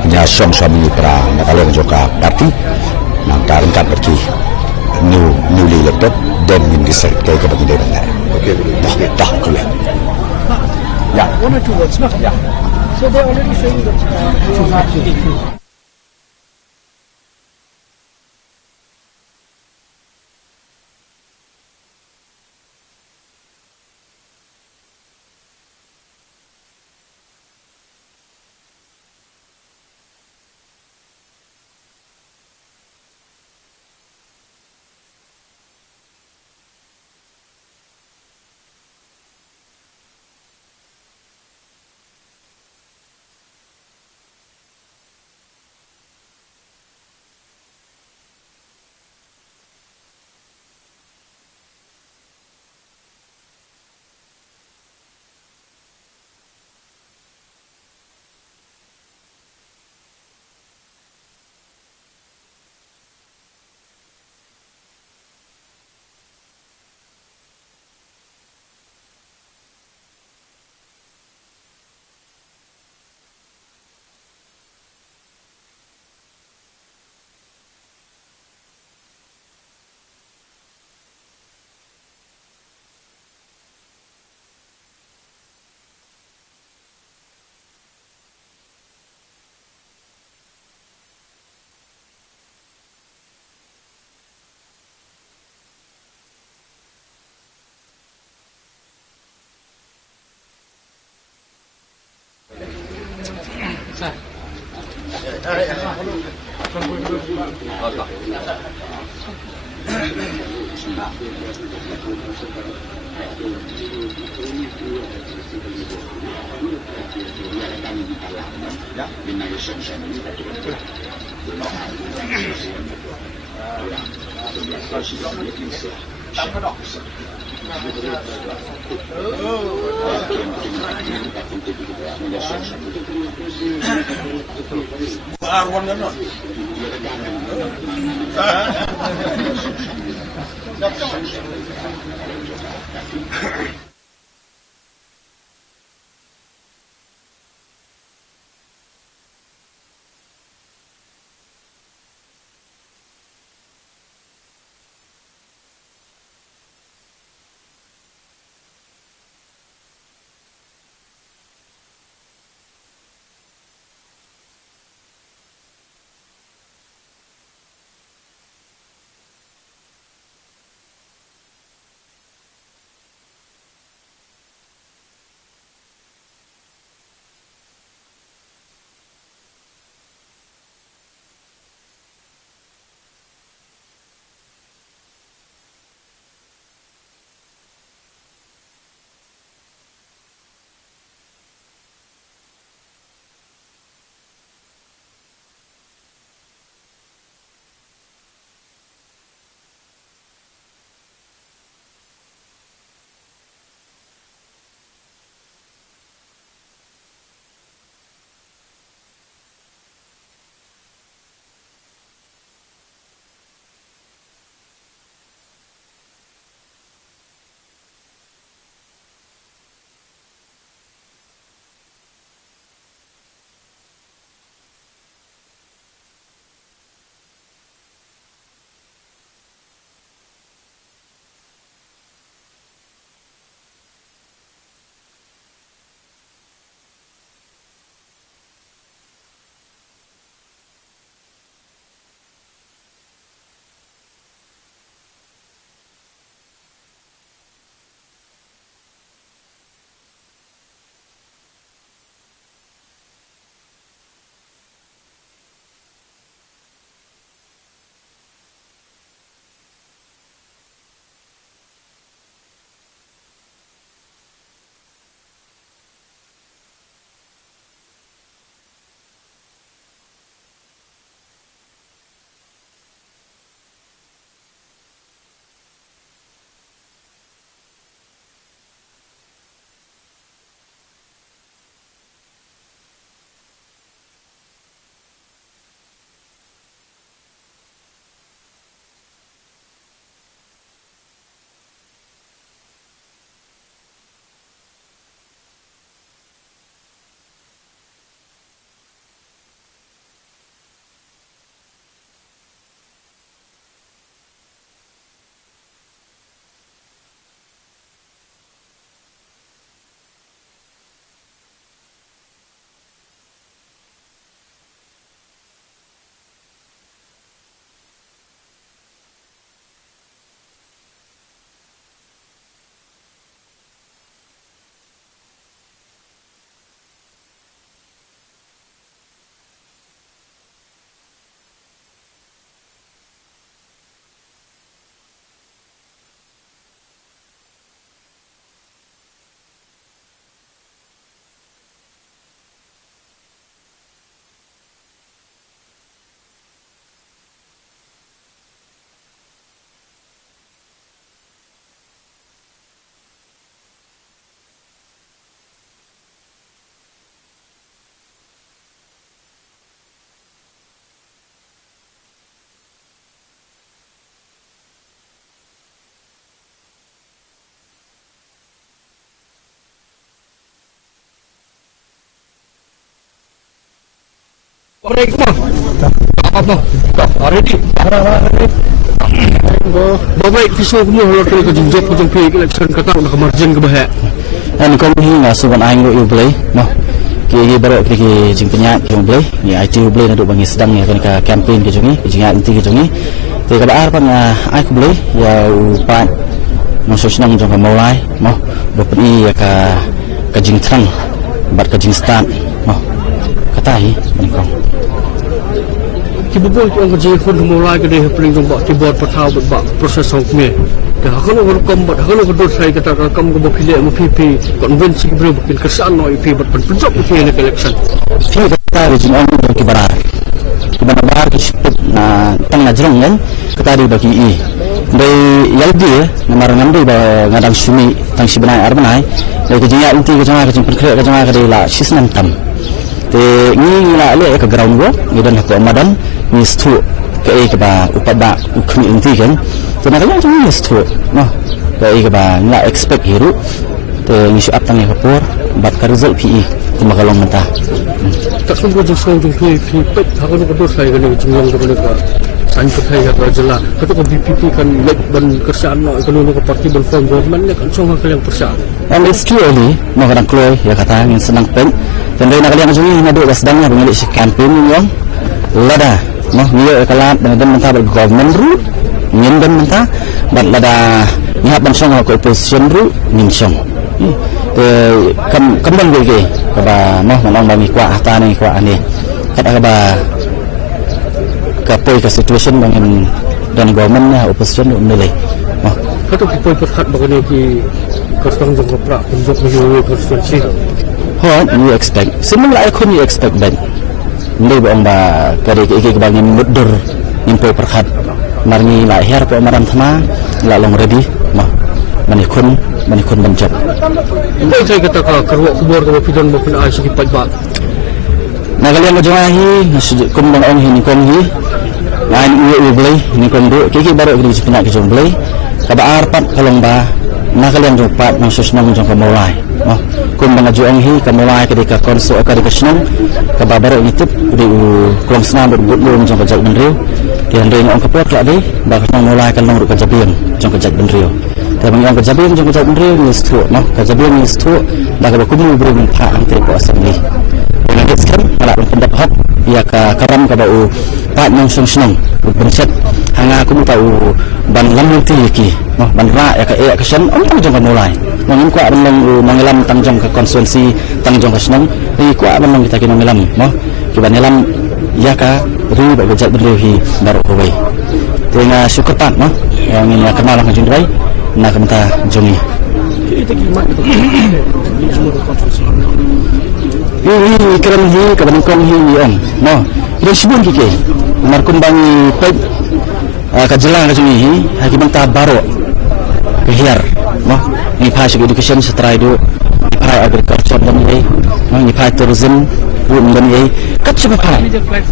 Ini song ini pra kalau juga parti nang karengkat pergi newly elected dan indisert kayak kebagian dia. Okey, dah boleh. Ya. 1 or 2 words, no? Yeah. So they're already saying that we are not true. Ya. Break mo. Apa? Already. Baik pisau kamu kalau kita jinjat macam pergi election kata nak margin ke bahaya. Kau ni nggak sukan aing lo boleh, no. Kiki baru kiki jingpenyak kiki boleh. Ni IT boleh nak bangi sedang ni kan ka campaign ke jungi, jingat inti ke jungi. Tapi kalau apa aing boleh, ya upat masuk senang jangka mulai, no. Bapni ya ka jingtrang, bat ka jingstan, no. Katai ni kau. Kibubul yang kerja pun mulai ke dia paling jomba keyboard patau buat proses songkme. Dah kalau berkom buat kalau berdua saya kata kamu ke bukilek mu PP konvensi beri bukin kesan no IP buat penjok itu yang election. Fii kata rejim orang yang kibarar ki sipit na tang na jrong kan kata di bagi Dari yang dia nama orang dia ngadang sumi tang si benai arbanai dari kejinya inti kejangan kejing perkara kejangan kedai lah sisnam tam te ni lah le ke ground work ni dan aku amadan ni stu ke ba upada ukmi inti kan te nak yang ni stu no ke ba la expect hiru te ni syap tang kapur bat ka result PE tu makalong mentah tak semua jengkau jengkau pet aku nak berdua saya kena jengkau kepada Sain percaya rajalah. Ketua BPP kan lek dan kerjaan nak ekonomi ke parti berform government ni kan semua kalian percaya. And it's too early. Nak orang keluar ya kata yang senang pen. Dan dari nak kalian macam ni ada sedangnya pemilik campaign ni yang lada. Noh ni kalat dengan mentah government ru, ingin dan mentah. But lada niat dan song ke opposition ru, ninsong. Kembang lagi. Kaba noh menang bagi kuat harta ni kuat ni. Kata kaba kapoi ke situation dengan dan government opposition memilih. Kata kapoi perhat bagaimana ki kastang jangka prak untuk menyuruh konstitusi. You expect. Semua aku ni expect ben. Ni bang ba kari ke bagi mudur impoi perhat. Marni lahir pe maram thama la long ready. Manikun benjap. Ini saya kata kerwak kubur ke pidan maupun ai segi pajak. Nagalian majuahi kumdang ong hi nikong hi lain uwe blay nikong do kiki baru kini sepenak kijong blay kaba arpat kalong ba nagalian jopat nang susnong jong kamulai kumdang ong hi kamulai ketika konso ketika senong kaba baru ngitip di kolong senam berbut jong kajak benriu dan ring ong kapot la di ba nang mulai kalong ru kajabian jong kajak benriu tapi yang kajabian jong kajak benriu ni stu kajabian ni stu ba kaba kumu beri pa antri ko assembly sekarang malah pendapat ia karam ka bau pat nang senang berset hanga aku tahu ban lam ti ki ban ra ya ka sen om jong ka mulai mangin ko aron mangilam tangjong ka konstituensi tangjong ka senang ri ko aron kita kino ngilam ki ban lam ya ka ri ba gejat berlehi baru ko wei tenga syukur pat yang ini kenal lang jong dai na kamta jongi kita kimat ini keren hi kaban kong hi om no ida sibun kike mar kumbangi pet kajelang kajuni hi hakiban ta baro kehiar no ni phai education setrai do phai agriculture dan ni ni phai tourism bun dan ni kat siapa phai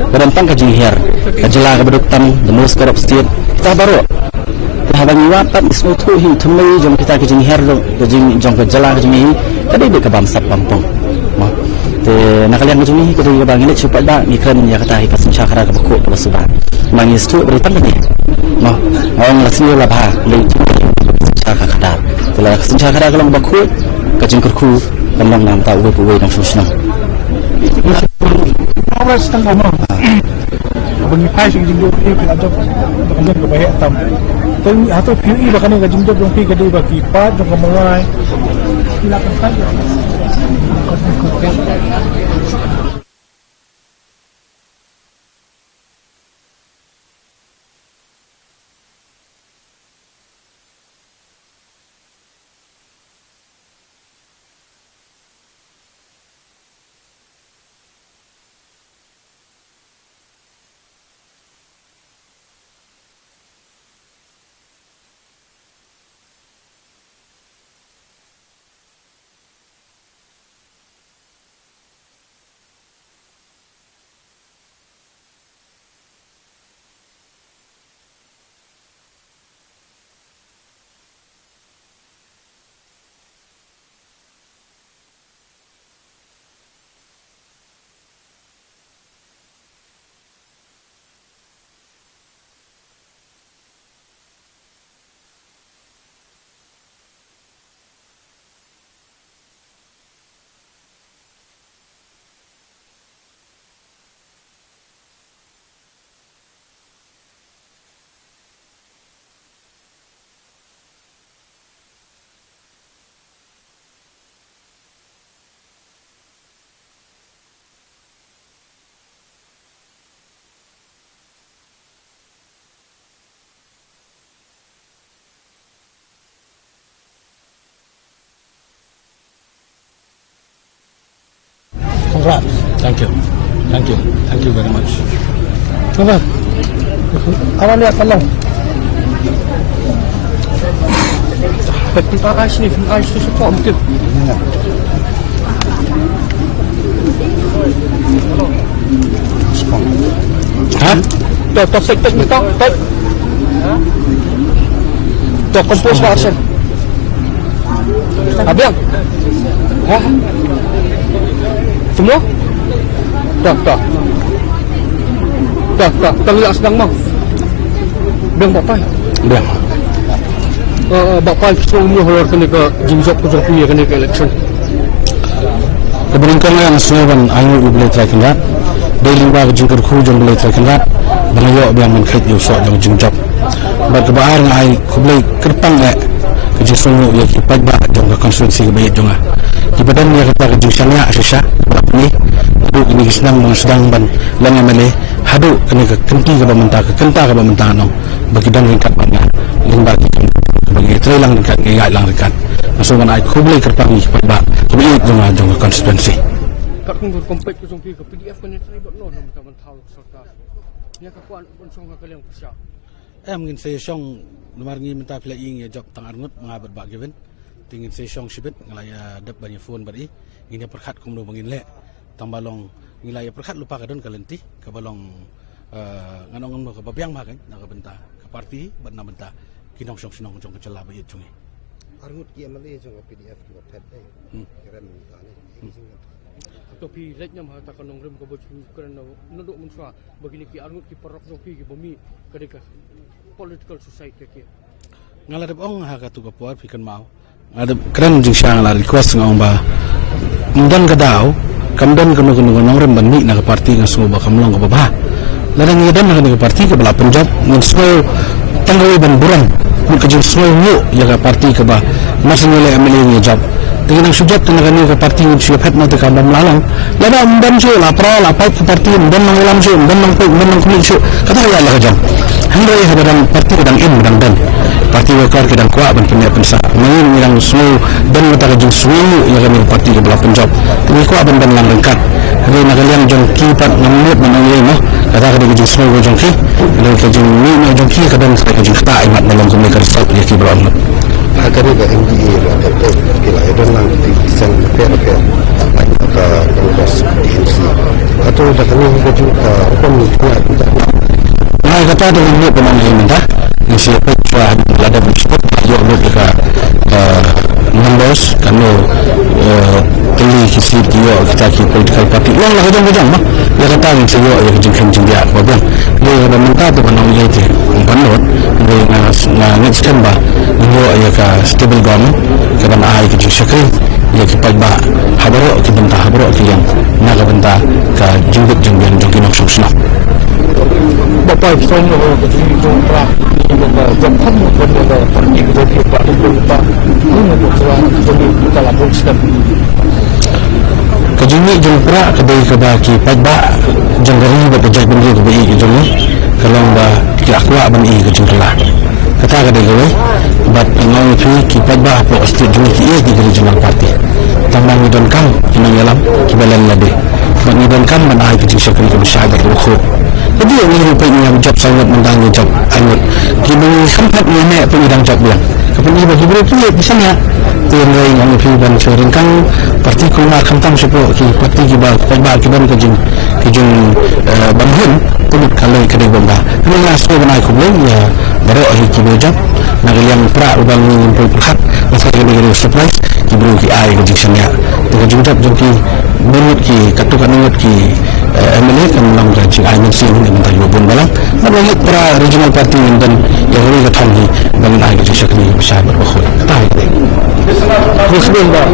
kaban tang kajing hiar kajelang kabaduk tam the most corrupt state ta baro habang iwapat ismo thu hi thumai jom kita kajing hiar kajing jong kajelang kajuni hi kadai de kabam sap pampong nak kalian macam ni kita bang ini cepat dah ni kan ya kata hi pasin syakara ke bakut ke subah mangis tu beri pandai orang rasmi lah bah le syakara kada telah pasin syakara kalau bakut kacing kerku kembang nam tahu buwe nang susna orang setengah mah bagi pai sing jinggo ni ada bagian ke bahaya tam tapi atau PUI bahkan yang jinggo dong pi kedai bagi pat jong kemulai silakan saja. Thank you very much. Coba, awal lihat kalau PRI sini, PRI tu support betul. Ha? Tok sektor betul, tok. Tok kompos version. Abang. Ha? Semua? Tak. Tengok sedang mau. Bang bapak. Bang. Bapak semua halor kena ke jinjok ku jongpi kena ke election. Keberuntungan senawan ayu boleh terkenal. Daily bag jingkar ku jong boleh terkenal. Banayo biang menkait yo sok jong jinjok. Berkebaar ngai ku boleh kerpang kejisumu ya ki pagba jong ke konstitusi ke bayat jong ibadan ya kata kejusanya asya ni hadu ini senang sedang ban lang emele hadu kena ke kenti ke bamenta ke kenta ke bamenta no bagi dan ringkat banyak limbar kita bagi trailang ringkat ngai lang ringkat masuk ban ai ku boleh kerpang ni pagba ke bayat jong ke konstitusi kat ku kompet ku jong ke PDF kan try bot no nama taman tahu serta nya ka kuan pun song ka leng pasya mungkin saya song numarngi minta playing ya job tang arngut mengabat bak given tingin saya song sibet ngelaya dap banyak phone bari ini perkhat kumdo bangin le tambalong ngelaya perkhat lupa kadon kalenti kabalong nganong ke babiang makan nak benta ke parti ban benta kinong song sinong jong kecela bayat jungi arngut ki amale jong PDF ki pet kiran minta ni tapi letnya mah tak kanong rem ke baju kerana nuduk munswa begini ki arngut ki perok jong ki bumi kadeka political society ke ngaladap ong ha ka tu ka puar pikan mau ngadap kran jing syang la request ngong ba mundan ka daw kamdan kanu nong rem ban ni na ka parti nga sumo ba kamlong ka ba larang ni dan na ka parti ka bala Punjab ngun sumo tanggawi ban buran mun ka jing sumo yo ya ka parti ka ba masnile ameli ni job dengan sujud tenaga ni ke parti yang siap hat nanti kamu melalang, lada mundan sih, lapar, lapar ke parti mundan mengulang sih, mundan kulit sih, kata ya lah kejam. Hendak ya kadang parti kadang dan parti wakar kadang kuat dan punya pensah. Main yang semua dan mata kejam semua yang kami parti ke belah Punjab. Kami kuat dan lang lengkap. Hari nak kalian jongki pat namut menangis mah, kata kadang kejam semua jongki, kadang kejam ni jongki kadang kejam tak imat dalam komunikasi result dia kiberon. Agak ada MDA ada kira ada lang desain repair banyak ke kongres DMC atau dah kami juga apa minta nah kata dengan ni pemanggilan minta yang siapa sudah ada bersyukur dia juga membos kalau pilih kisi dia kita ki political party yang lah jang mah dia kata yang saya yang jengken dia apa dia ada minta tu panang dia tu panut dia next time bah dia ya ka stable government kaban ai ki syakri ya ki pagba habaro ki benta habaro ki yang naga benta ka jinggut jinggen jongki nok susna bapak semua orang kecil jumpa jumpa pun ada pergi ke jadi pak jumpa ini bukan jadi kita lapor sistem kejini jumpa kedai kebaki pagba janggari bekerja benda ke bi kejini kalau ba ki akwa ban i kejinglah kata kedai gue bat ngau tu ki pagba po state juni ki di regional party tambang ni don kam ina yalam ki balan labe ban ni don kam man ai kejing syakri ke besyadat ukhu jadi ini rupanya job sangat mendang job anut kini sempat ni pengidang job dia kapan ni bagi bro tu di sana tinggal yang lebih ban seringkan parti kumar kantam sepo ki parti ki ba ki ban kejing bangun tulit kalau kedai bomba ini asal banai kubur ya baru akhir ki job nagaliang pra ubang ni perhat masa ni surprise ki bro ki ai kejing sana kejing job ki menut ki katukan menut ki MLA kan lang gaji ayam sih ni mentah ibu pun balang. Ada para regional party dan yang boleh ketangi dengan ayam gaji sekali besar berbakhul. Tahu ini. Bismillah.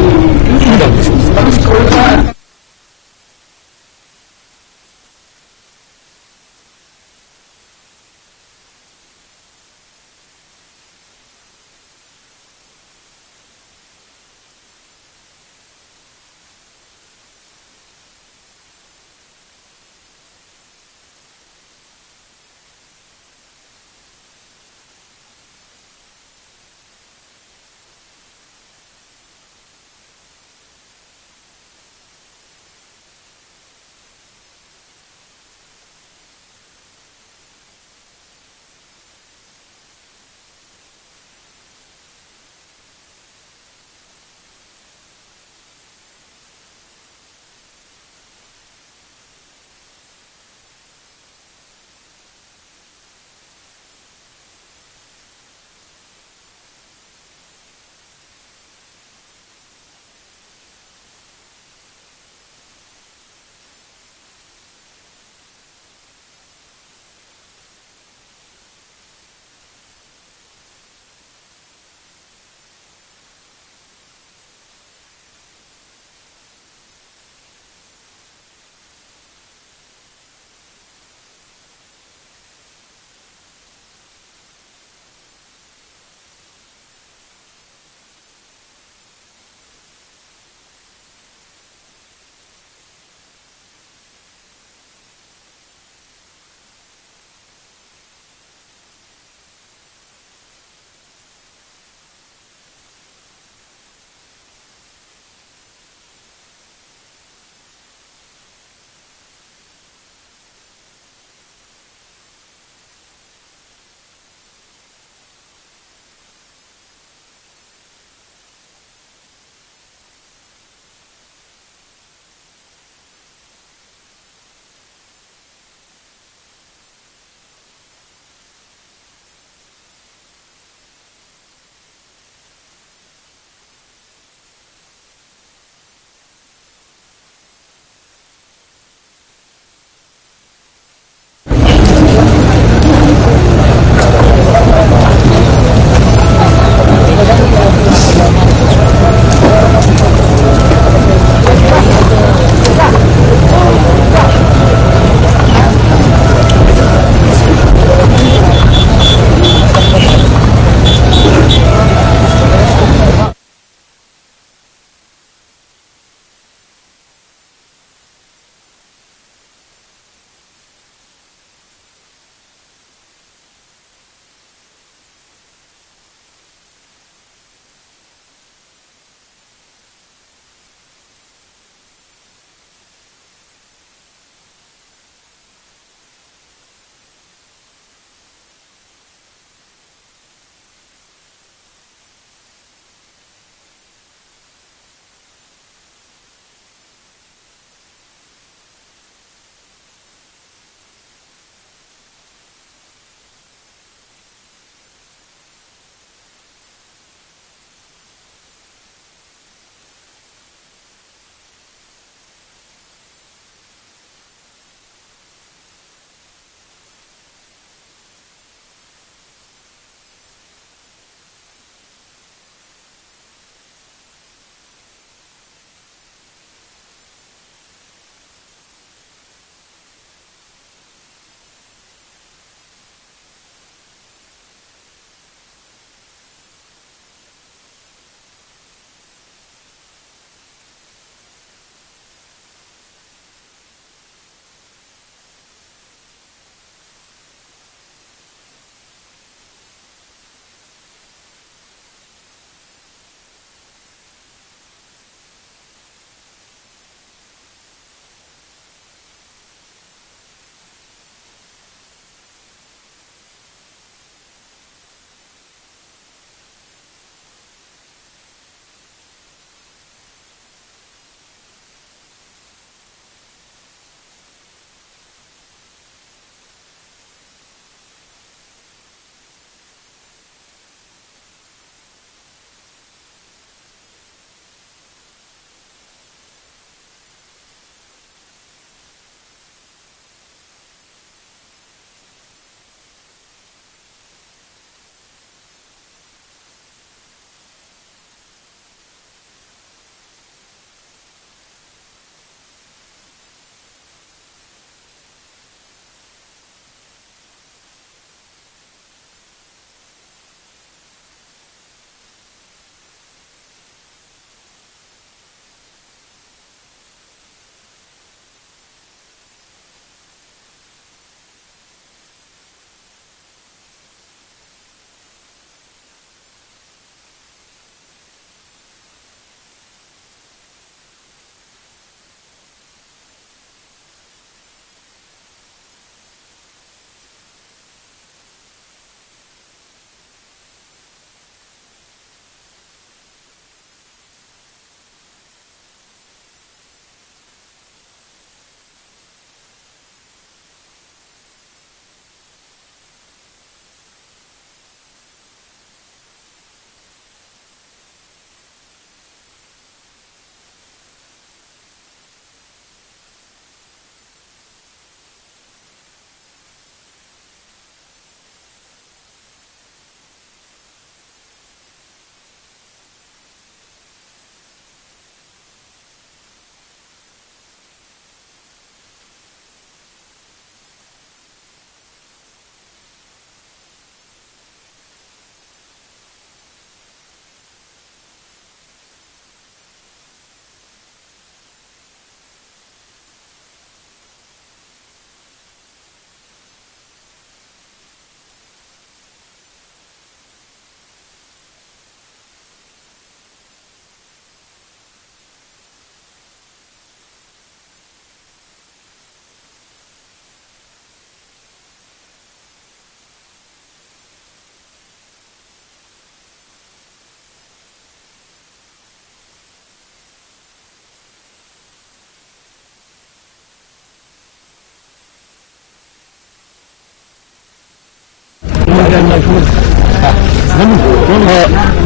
yang semua.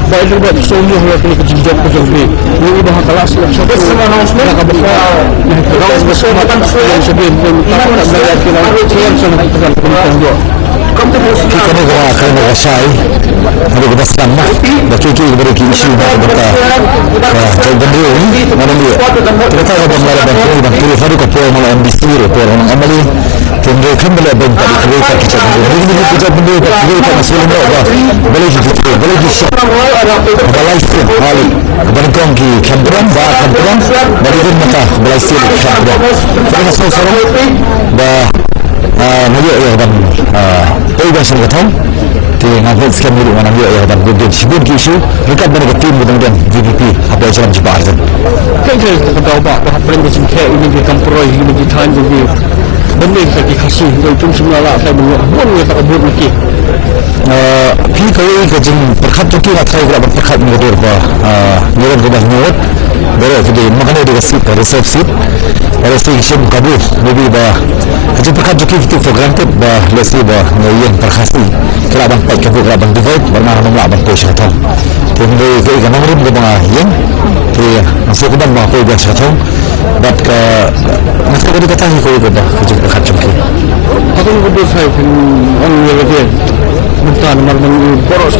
Baik juga semua yang kena kejadian kejadian. Ini dah kelas satu. Mereka besar. Kalau besar macam yang sebelum tak berada di dalam siang sangat tekan juga. Kita ni akan mengasai ada kita selama bagi kita beri isu kita jadi benda ni mana dia kita ada pengalaman bantu baru ke malah MBC report orang amali tenda kan boleh bantu kita kita benda kita benda kita masih ada boleh kita boleh kita balai stream hali berkong ki kampuran dari mata balai stream kampuran kita seorang dah Melihat ya dan perubahan ketam di ngambil sekian milik mana dia ya dan berdiri sebut isu dekat mana tim kemudian VPP apa yang jalan cepat dan kan saya kata apa perintah singkat ini di kampuroi ini di tahan jadi benda yang saya kasih itu semua lah saya buat yang tak buat lagi kau kerjing perkat tu kita saya kerap perkat mengatur bah nyeron ke bahnyot baru jadi makanya dia kasih reserve seat registration kabur lebih bah kerja perkat tu kita for granted bah lesi bah yang terkasih kerap baik kabur kerap divide bermana nomor abang push atau kemudian kita kan nomor itu bah yang dia masuk ke dalam apa yang saya tahu but masih ada kata ni kau bah kerja perkat tu aku juga saya pun orang yang dia minta nomor boros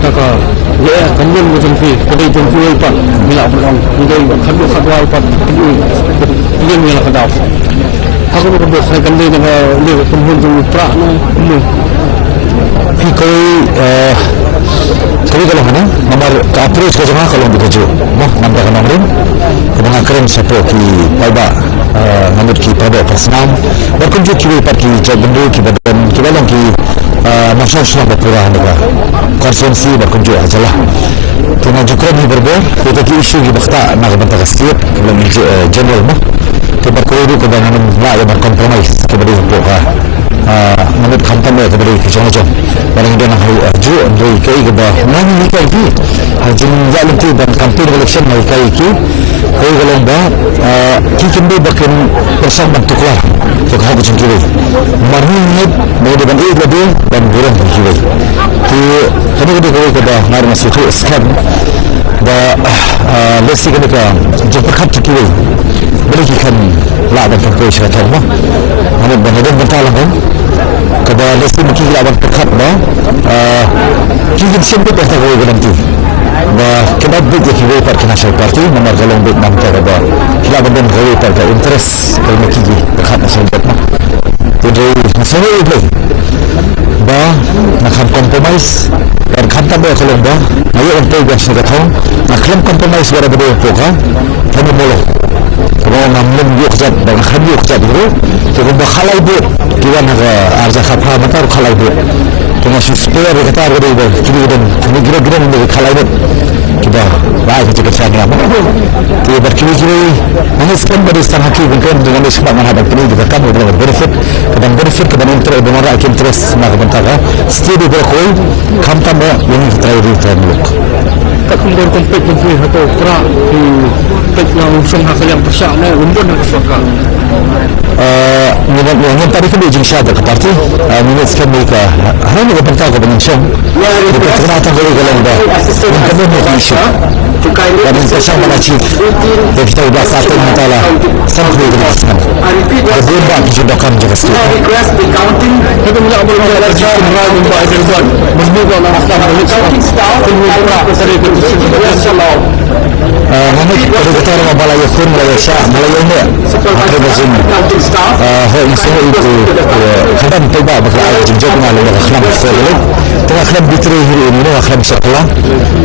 kata ya kemudian macam ni kedai jumpa apa bila orang kedai khadwa apa ini yang kata aku juga saya kedai dengan dia kemudian jumpa ni Kali kalau mana nomor approach ke jemaah kalau bekerja mah nampak nomor kemudian keren siapa ki pada nomor ki pada personal berkunjung ki pergi jaga ki badan ki dalam ki masalah semua berkurang juga konsensi berkunjung aja lah kena juga ni berbor kita ki isu ki bakta nak bentak setiap kemudian general mah kita berkumpul kemudian nak yang berkompromis kemudian buka menurut kantor mereka beri kejauhan barang dia nak aju dari kai ke bah mana ni kai ki hajin jalan tu dan kampung election mai kai ki kai kalau bah kikinde bakin bersama bentuklah untuk hal macam tu marni ni mau dengan ini lebih dan burung kiri tu kami kita kai ke bah mar masuk tu scam bah lesi ke dekat jumpa kat kiri boleh kan lah dan kampung syarikat mah mana benar benar lah kan kada lesi mungkin lawan perkat bah kini siapa pesta kau nanti bah kena bid je kiri part national party nomor galong bid nampak kada kila benda kau part interest kalau kiri perkat national party jadi masalah itu bah nak compromise dan kanta bah kalau bah ayo untuk biasa kata nak claim compromise berapa dia poka kami boleh kalau namun yuk jat dan kami yuk jat itu jadi bakal itu kiwan naga arja khapha matar khalai bu tuna spare kata ada itu kini dan kini gira menjadi khalai bu kita baik kita cakap apa dia berkini ini sekarang pada istana hakim bukan dengan sebab menghadap ini kita kamu dapat benefit kepada interest dengan rakyat interest nak bentaka setiap berkoi kamta mau ini kita ini termuluk tak kemudian konflik atau perang di yang usaha yang besar ni untuk nak suaka yang tadi kan dia jingsa ke parti minit sekian mereka hari ni berpental ke penyusun kita kenatan kalau dah yang kemudian isu dan yang mana chief yang kita sudah satu mentalah sampai ke pasangan berbeda kejudakan juga sikit kita tidak boleh belajar melalui membuat agendan membuat orang-orang Namun pada kita orang Malaya pun Malaya Syah Malaya ini ada bazin hal semua itu kadang tiba berkait jejak dengan lembaga khlam sekali tengah khlam bitri hiru ini lembaga khlam sekolah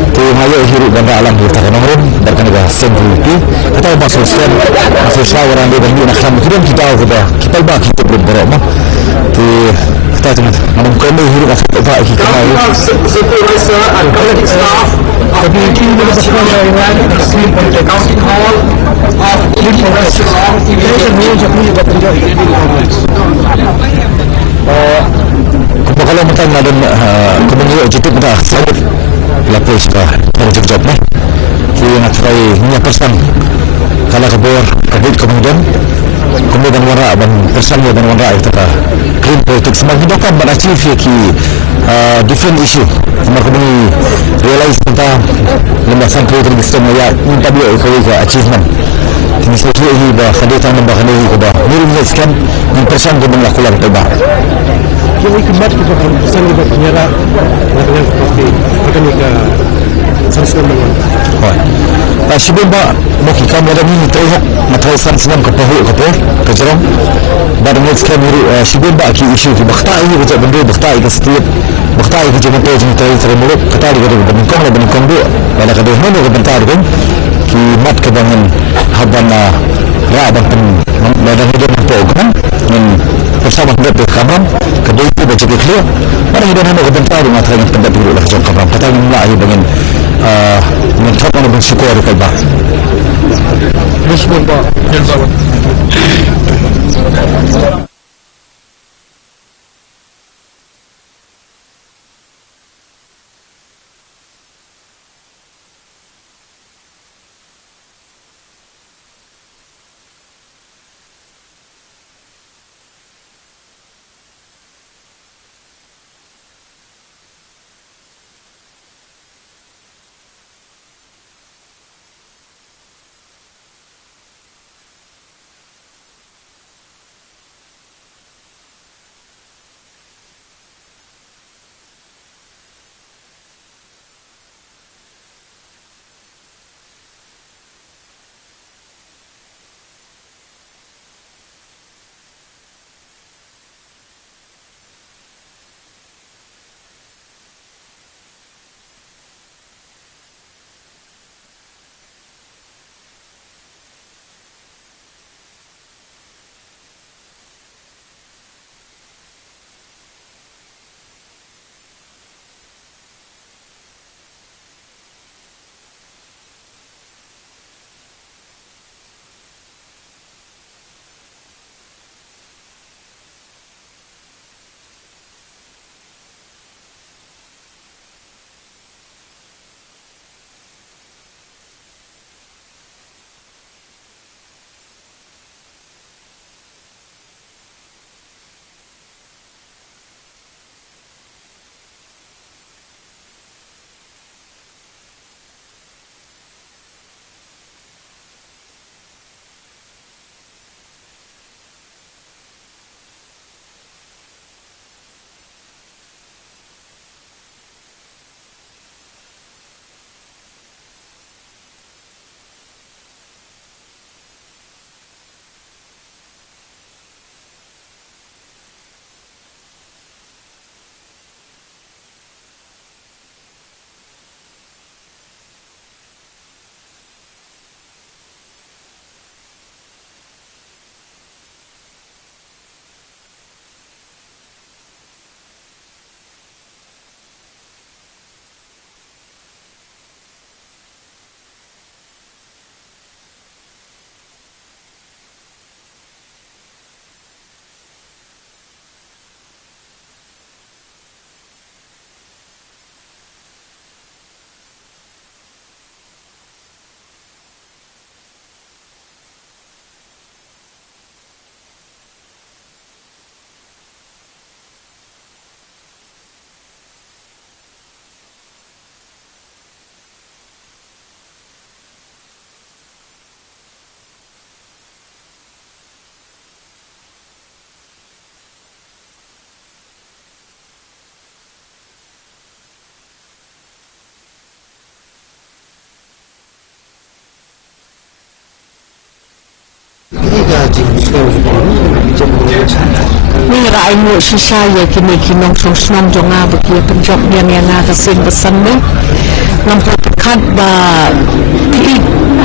tu Malaya hiru benda alam kita nomor dan kena SMVP atau masuk syawaran dia bagi nak khlam kita kita bah kita berberok mah tu kita tengah namun kami hiru kita bah kita supervisor and collecting staff of the University of Maryland accounting hall of Indian restaurant kalau macam ada kemudian jadi kita sahut lapis dah terjejak ni kita nak try ni persen kalau kabur kemudian kemudian wara dan persangnya dan wara itu clean politik semakin dokar berachieve ki different issue semakin realize tentang lembaga politik sistem ya minta dia ke achievement ini sesuatu ini bah kadang nambah kadang ini bah miring scan yang persang dia melakukan tebak Kini kemat kita pesan kita penyerah dengan seperti mereka sangat dengan. Nah, sebab mungkin kami ada ni terlihat materi senang kepahu kejerong. Baru ni sekarang sebab ki isu ki bakta ini kerja benda bakta ini setiap bakta ini kerja benda termuluk kata dia kerja benikong dia. Pada kadang mana kebentar kan ki mat kebangan habana raban pen badan hidup program yang bersama dengan kamera kedua itu baca clear pada hidup anda kebentar dengan terang pendapat dulu lah jom kamera kata yang lah ia bagian mencoba untuk bersyukur dari kalbah Bismillah Ni rai mu shisha ye kini kinong sosnam jonga bagi penjok yang kasing pesan ni nampak kat ba pi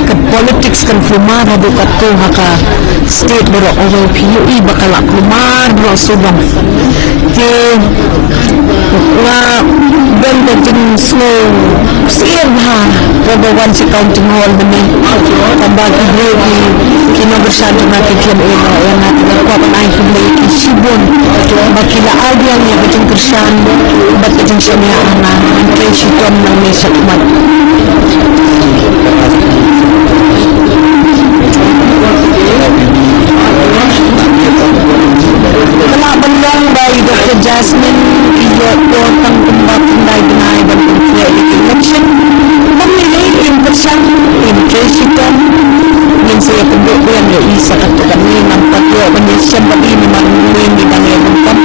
ke politics kan kumar hadu katu haka state bero over PUI bakal kumar bero subang ke la ben betin slow sien ha pada wan si counting hall beni tambah ibu kino bersatu nak kian eno yang nak kuat ai hule kisibun bakila agian ya betin kersan bat betin semia ana ke sitom nang ni sakmat harassment iyo tang kumbak nai benai ban kumfia election pemilih yang bersang yang presiden yang saya penduk yang ya isa atau kami nampak yo penyesian bagi memang ini dan yang nampak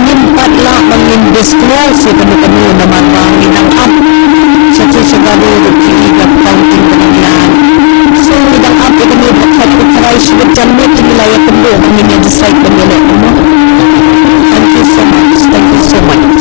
nyempatlah menginvestigasi kami nama bangi nang up satu sebagai bukti dan counting penilaian so bidang apa kami berkat kerai sebetulnya di wilayah penduk mengenai decide penilaian umum. Thank you so much.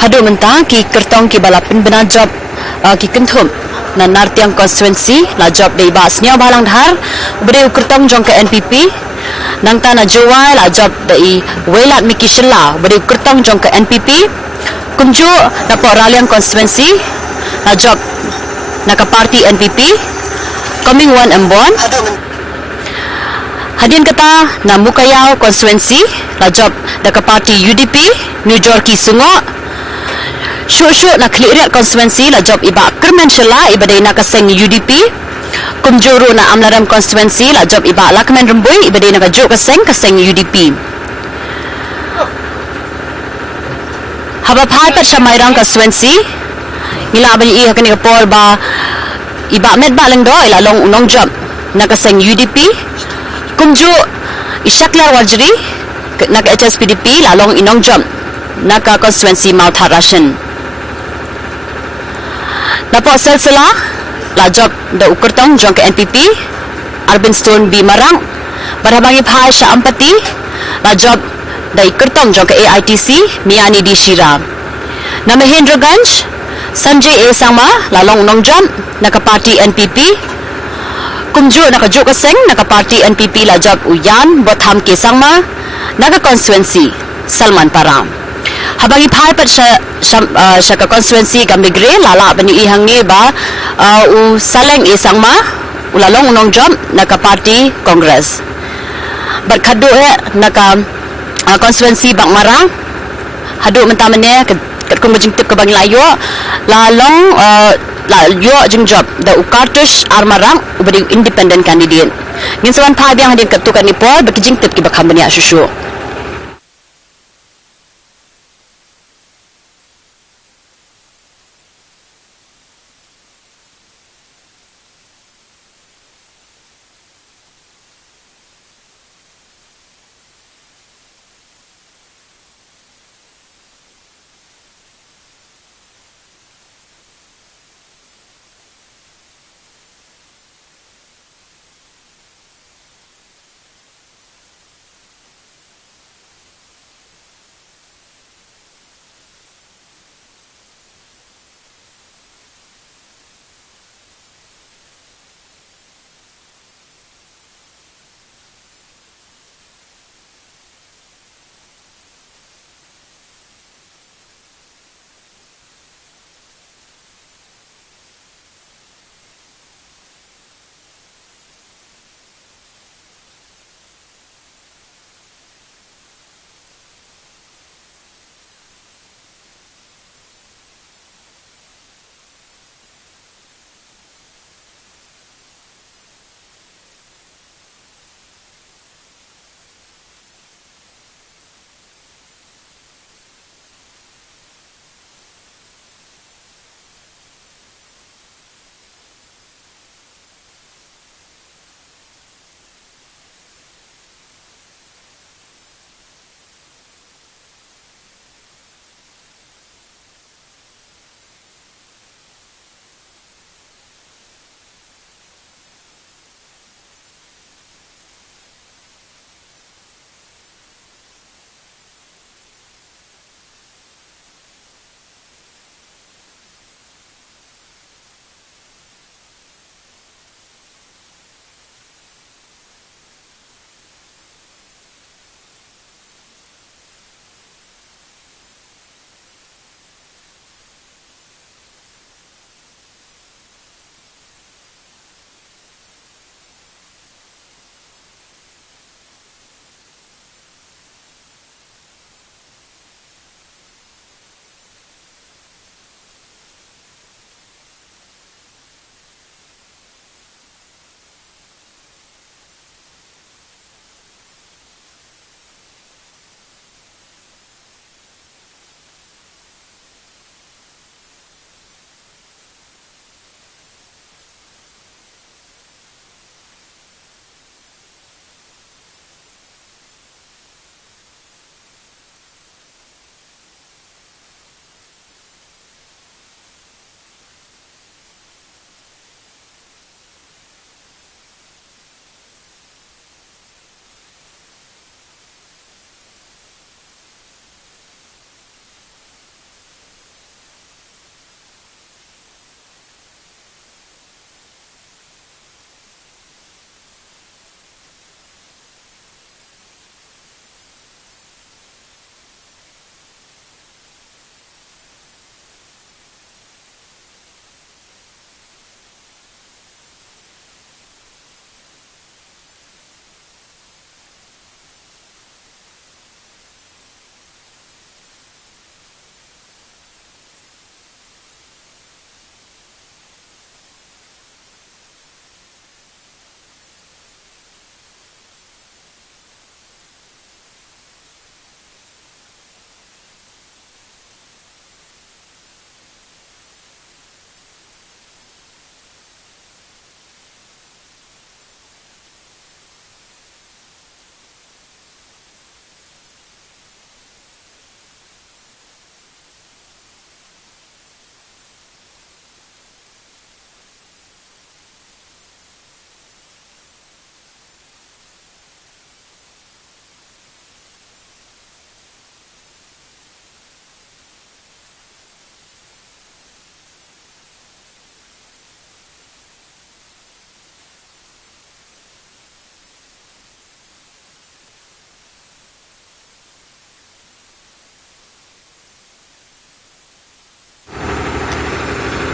Hadu mentang ki kertong ki balapin bena job ki kenthum na nartiang constituency la job dei basnya balang dhar beri kertong jong ke NPP nang ta na jowai la job dei welat mikishla beri kertong jong ke NPP kunju na poraliang constituency la job na ka party NPP coming one ambon hadian kata na mukayao constituency la job da ka party UDP New York Sungo Shushu na clear constituency la job iba Kermenshela iba day nakaseng UDP kumjuru na Amlaram constituency la job iba Lakmen Rumboy iba day nakajo kaseng UDP haba phapat sa Mayrang constituency ngila bali iha kani kapor ba iba med ba lang do ilalong unong job nakaseng UDP kumju Ishaklar Wajri naka HSPDP lalong inong job naka constituency Mount Harashan Napo silsila la job da ukurtong jong ke NPP Arvin Stone B Marang barhabangi phai sa Ampati la job da ikurtong jong ke AITC Miani D Shira na Mahendraganj Sanjay A Sangma lalong nong job naka party NPP kumju naka jo kaseng naka party NPP la job Uyan Botham Ke Sangma naka constituency Salman Param habangi phai pat sa ka constituency Gambigre lala bani ihangi ba u saleng isangma ulalong unong job naka party Congress bat khadu naka constituency Bakmarang hadu mentamane kat kumajing tip ka bang layo lalong layo jing job da ukartush armarang ubadi independent candidate ngin sawan phai biang hadin katukan ni pol bakijing tip ki bakhambani asushu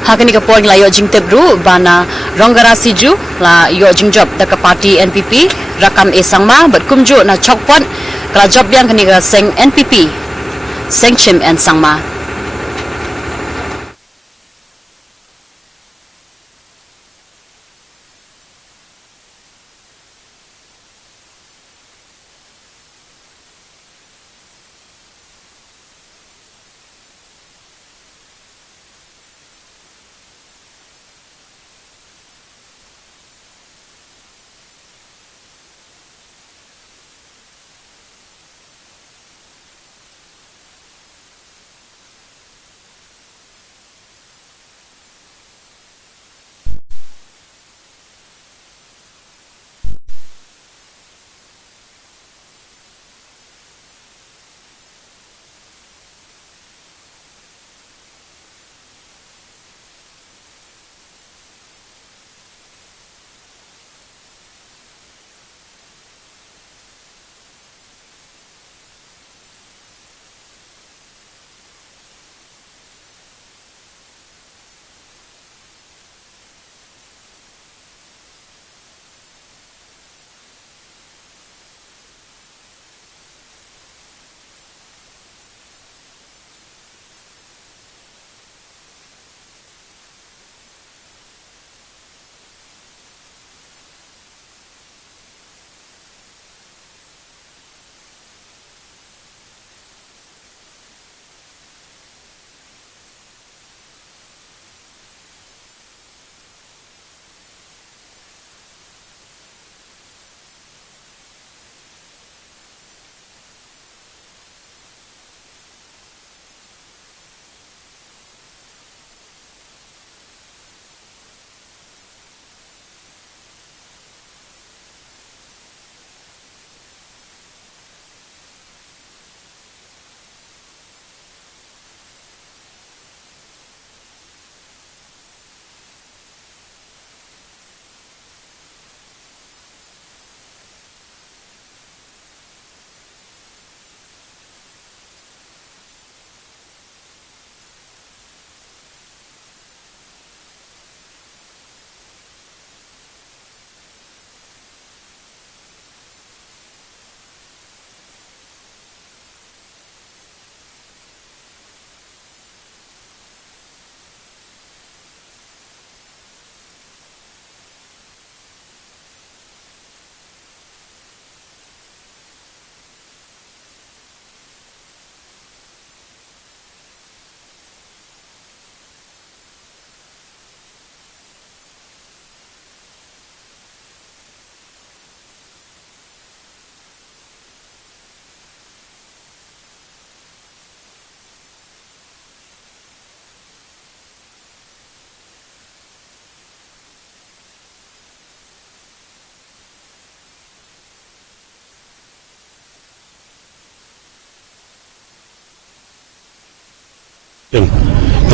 Hakani ka poing la yo jing tebru bana ronggara siju la yo jing job da ka parti NPP rakam esangma bat kumju na chokpon kala job yang kani ka seng NPP seng chim and sangma.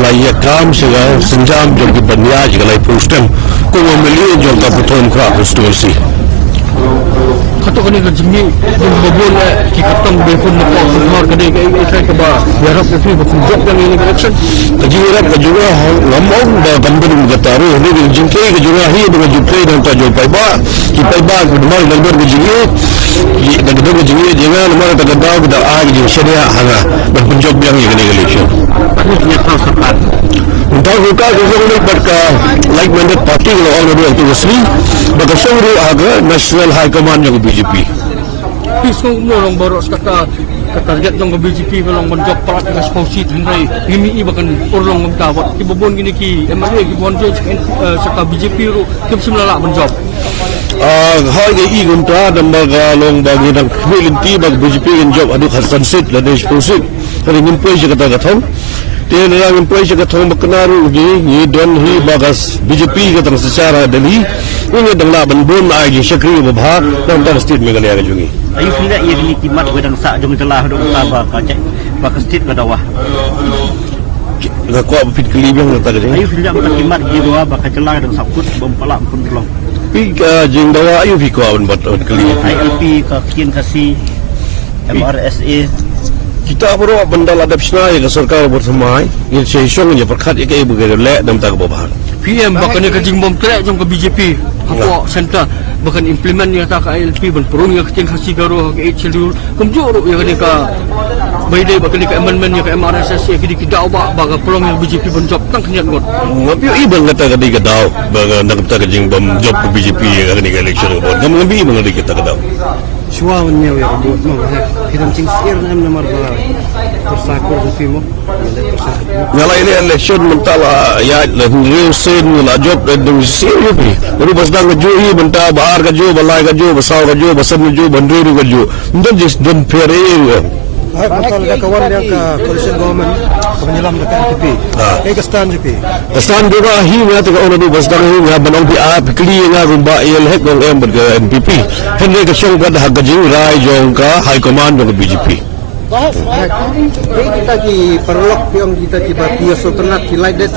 Layak kam sega senjam jom ki banya jigalai postem ko memilih jom ka putom kra konstitusi. Katok ni kejimi jom babon ki katong befun na ko kumar kade ke sai ka ba yarap ke fi bakujok yang ini election kajirap ka juga lamong da gambar gataru ni jingke ka juga hi dengan jukai dan ta jol paiba ki paiba ko mal dalbar ko jingi ki da do ko jingi jenga lamar ta da daw da a ji sharia hanga bakujok yang ini election aku punya tahu sepat untuk buka kosong berka like-minded party kalau orang ada itu resmi bagi seluruh aga national high command yang BJP. Pisau orang baru kata target yang BJP kalau menjawab pelat dengan spausit henry ini bahkan orang mengkawat ki bobon gini ki MLA ki bonjo saka BJP ru kim semlala menjawab. Hal ini gunta dan baga long bagi dan kemilinti bagi BJP yang job adu Hasan Sid dan spausit hari nimpai je kata katong. Dia orang employee juga thong berkenaru ni don hi bagas BJP katang secara Delhi ini dengla bandun ai syakri babha dan state Meghalaya ke jungi ayu tidak ia di timat wedang sak jong telah dok ba ka cek ba ka state ka dawah ga ko pit kli bang ta gade ayu tidak ba timat ia dua ba ka celah dan sakut bom palak pun tolong pi jing dawa ayu pi ko on bat on kli ILP ka kian kasi MRSA kita perlu benda ladap sina ya sarkar bersamai ya sesong ya perkat ya kai begitu lek dam tak bahar PM bahkan ya kajing bom trek jong ke BJP apa center bahkan implement ya tak ILP ban perung ya kecing khasi garo ke HLU kemjur ya ka bayi dia bahkan ka amendment ya ka MRSS ya kidi kita obak baga perung yang BJP ban job tang kenyat ngot ngapi ibang kata kadi kadau baga nak kita kajing bom job ke BJP ya kani election bon ngam ngapi ibang kadi kita kadau Shua menyau ya buat mau kita cing sir nam nomor ba tersakur di mo ngala ini election mentala ya real sen la job dan sir yo pi baru pas dang jui benta bahar ka jo balai ka jo basau ka jo basan jo bandru ka jo ndon just don pere betul dah kawan dia ke coalition government penyelam dekat NPP ke stand JP stand juga hi na tu orang tu bas dang hi na banong pi ap kli nga rumba il hek ngong em ber NPP hende ka syong ka dah ka jing rai jong ka high command ng BJP kita ki perlok piong kita ki batia sultanat ki like that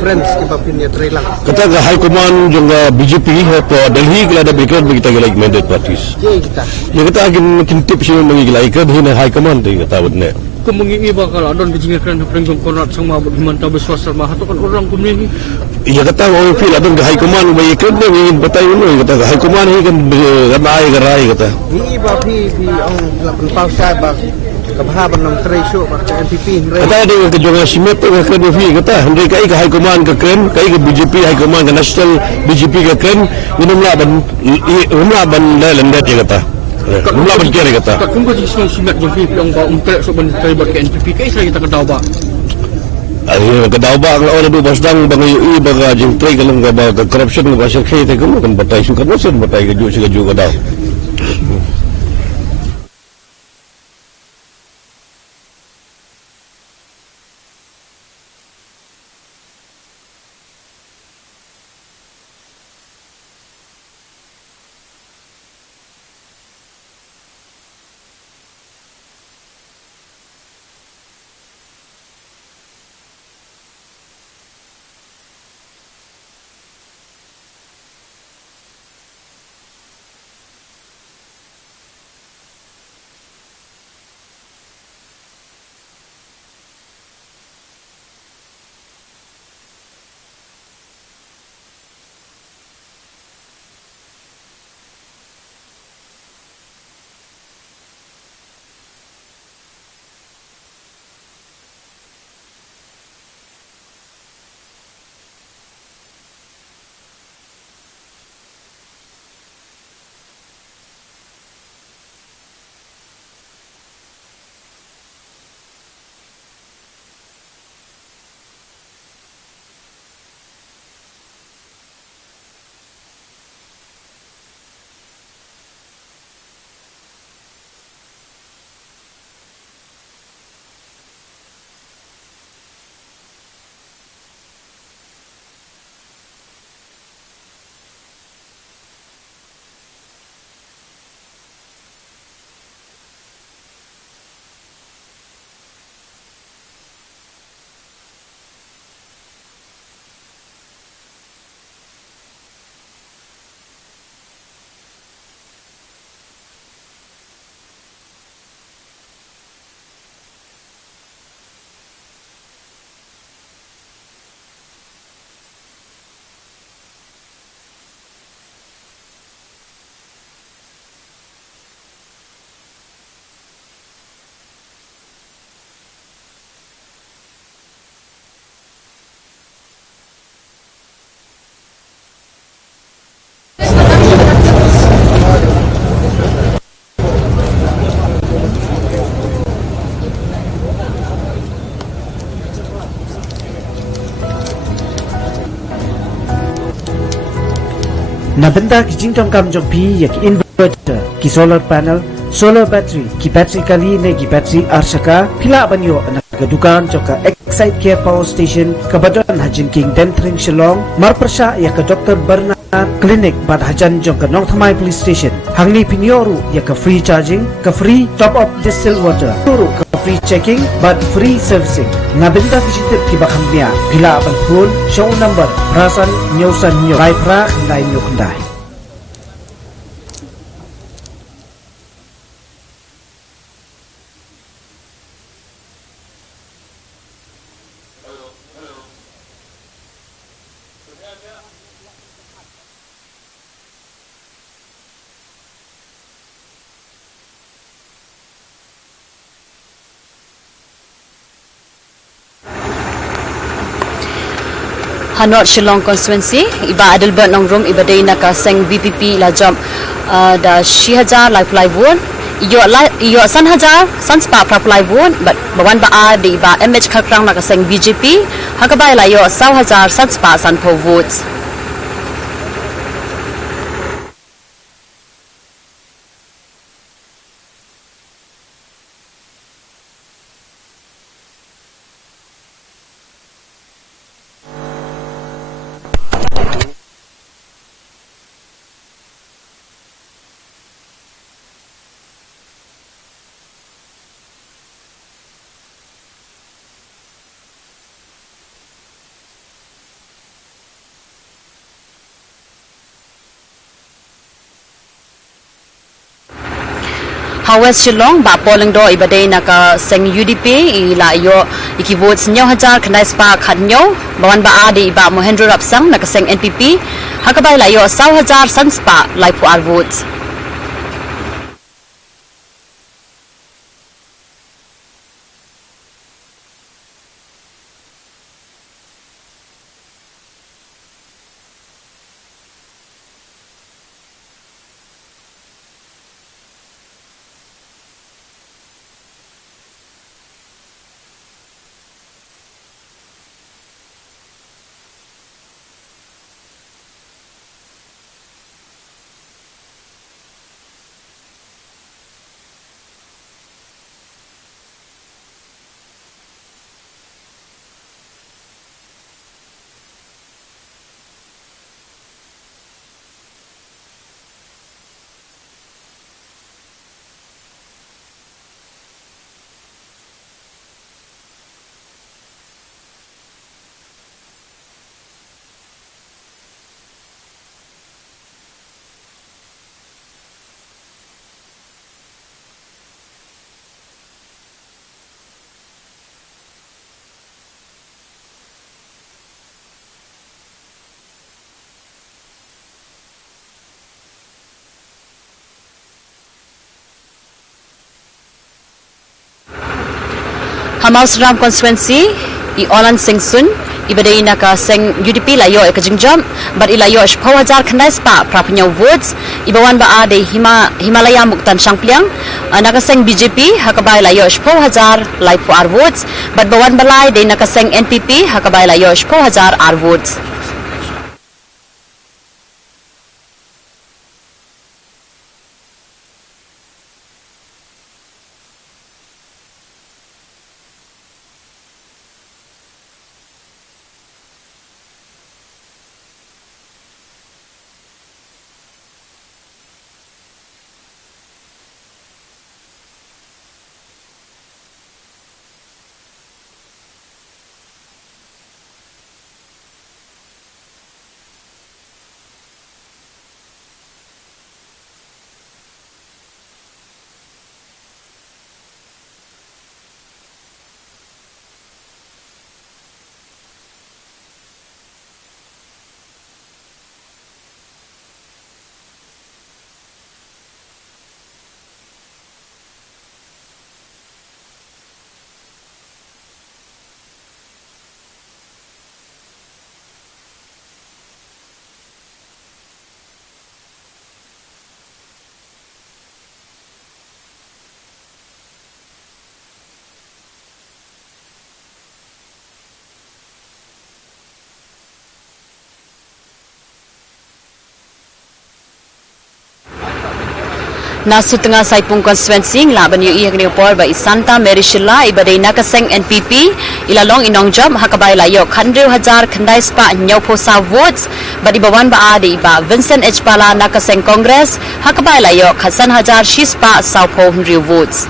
friends ki bapinya trailang kata ka high command jong BJP to Delhi kala da bikin kita like mandate parties kita ya kita agin tip sih mengi like ka hina high command ti kata wadne kemengi bakal adon kejingan prenggong konrat sang mabut himanta beswasar mah tu kan orang kumini ya kata orang feel adon ka high command bayi kan ni batai ni kata high command hi kan ramai garai kata ni bapi pi ang lapan pausa ba kabahaban ng treasure para NPP kata ada ke jonga simep ke DV kata hendai kai ke high command ke kren kai ke BJP high command ke national BJP ke kren minumlah ban landet ya kata minumlah ban kira kata tak kun ko jisong simep jong pi yang ba umtrek so ban terlibat ke NPP kai saya kita kedau ba ayo kedau ba kalau ada dua basdang bang UI baga jing trai kalau enggak baga corruption ke pasal kai te kamu kan batai suka bosan batai ke ju kedau na benda ki jingtong kam jong pi ya ki inverter ki solar panel solar battery ki battery kali ne ki battery arsaka pila banyo na kedukan joka Excite Care Power Station kabadan hajin king dentring Shillong marpersha ya ke Dr. Bernard Clinic bad hajan jong ke Nong Thamai Police Station hangni pinyoru ya ke free charging ke free top up distilled water turu ke free checking but free servicing na benda visitor ki bakamnya pila ban phone show number rasan nyusan nyo rai pra ndai nyo kandai North Shillong constituency iba Adelbert Nongrum iba day naka seng VPP la jam da 6000 lai won iyo san hajar san spa lai won but bawan ba a di ba MH khakrang naka seng BJP hakabai la yo 1000 san spa san po votes. West Shillong ba polling do ibaday naka seng UDP ila yo iki votes nyaw hajar kanai spa khat nyaw bawan ba adi ba Mohendro Rapsang naka seng NPP hakabay la yo 1000 san spa lai pu ar votes. Hamausram constituency I Olan Singsun ibaday naka seng UDP layo ekajingjam but ilayo 10,000 khandai spa prapnyaw votes ibawan ba ade Himalaya Muktan Sangpliang naka seng BJP hakabay layo 10,000 lai pu ar votes but bawan balai de naka seng NPP hakabay layo 10,000 ar votes. Nasu tengah saipung constituency laban yu iya kini upor ba Santa Mary Shilla ibaday nakaseng NPP ilalong inong job hakabay layo 100,000 khandai spa nyaw po sa votes badi bawan ba adi iba Vincent H. Pala nakaseng Congress hakabay layo 100,000 spa sa po 100 votes.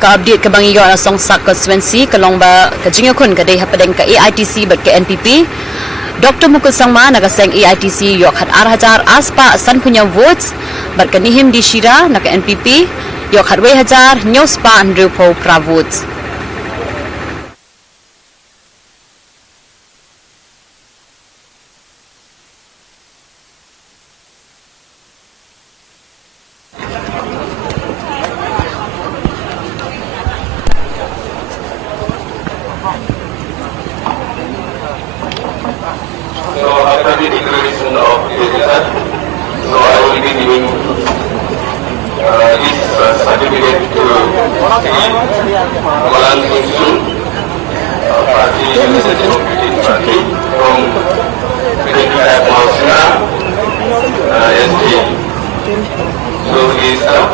ka update ka bangi yo na song sak constituency kalong ba ka jingyo kun ka dei hapadeng ka AITC bat ka NPP Dr. Mukul Sangma nagaseng AITC yok hat 8,000 aspa san punya votes bat ka nihim di Shira na ka NPP yok hat 2,000 nyos pa Andrew po pra votes So after the declaration of the result, so I will be giving this certificate to Malan Kunsul, Party United Democratic Party from Kedai Mausna, SG. So he is up.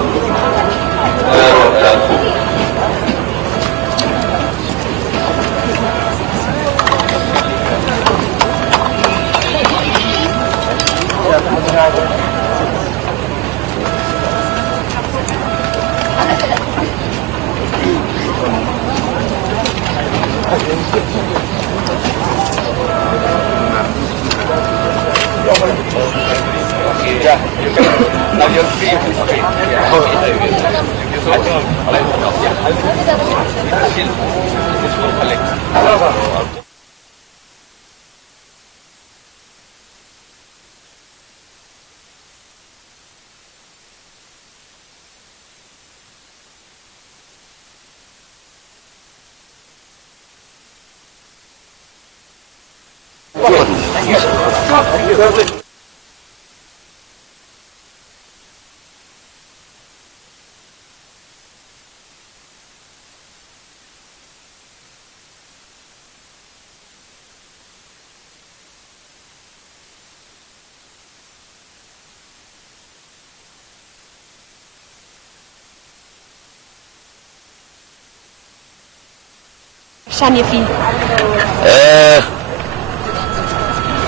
Shanifi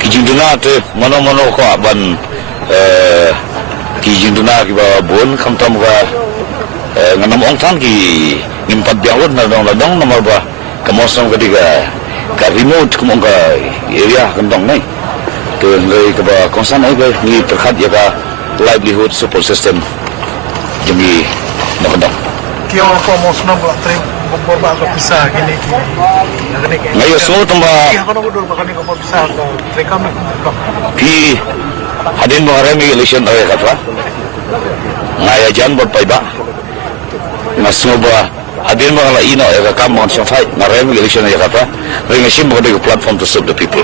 kijinduna tu mano ko aban kijinduna ki ba bon khamtam ga nganam ong tan ki nimpat biawut na dong nomor ba kamosong ketiga ka remote kumong ka area kandong nai tu ngai ka ba konsan ai ga ni terkhat ya ka livelihood support system jemi nakandong Kio ko mosna ba tre bomba ka pisah gini ngayo semua tamba iya kono kudu bakani ko pisah ka rekam ko ki hadin mo harami election ay kafa ngaya jan bot paiba ngasnoba hadin mo la ina ay kam mon shafai ngarami election ay kafa ring sim mo de platform to serve the people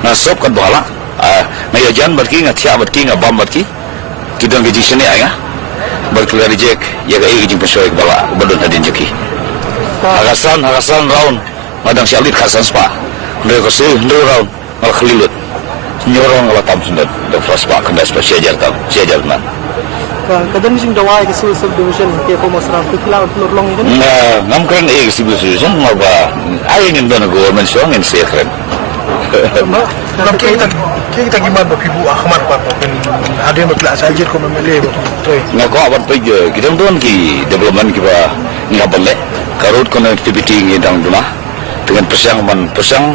na sob kan bala ngaya jan bat ki ngatia bat ki ngabam bat ki kidang gejisen ay nga berkeluar rejek ya ga igi jimposoy bala badon hadin joki hagasan round madang si alit khasan spa ndo ko se ndo round mal khlilut nyorong ala tam sundan da fraspa kan da special sejar man kadang sing dawai ke subdivision ke ko masram ke kila long ini ngam kan subdivision ma ba ay ngin don government so ngin sekren dalam kita gimana Ibu Ahmad Pak ada yang berkelak saja kau memilih ngako aban pege kita don ki development ki ba ngabale karut connectivity ngidang duna dengan persang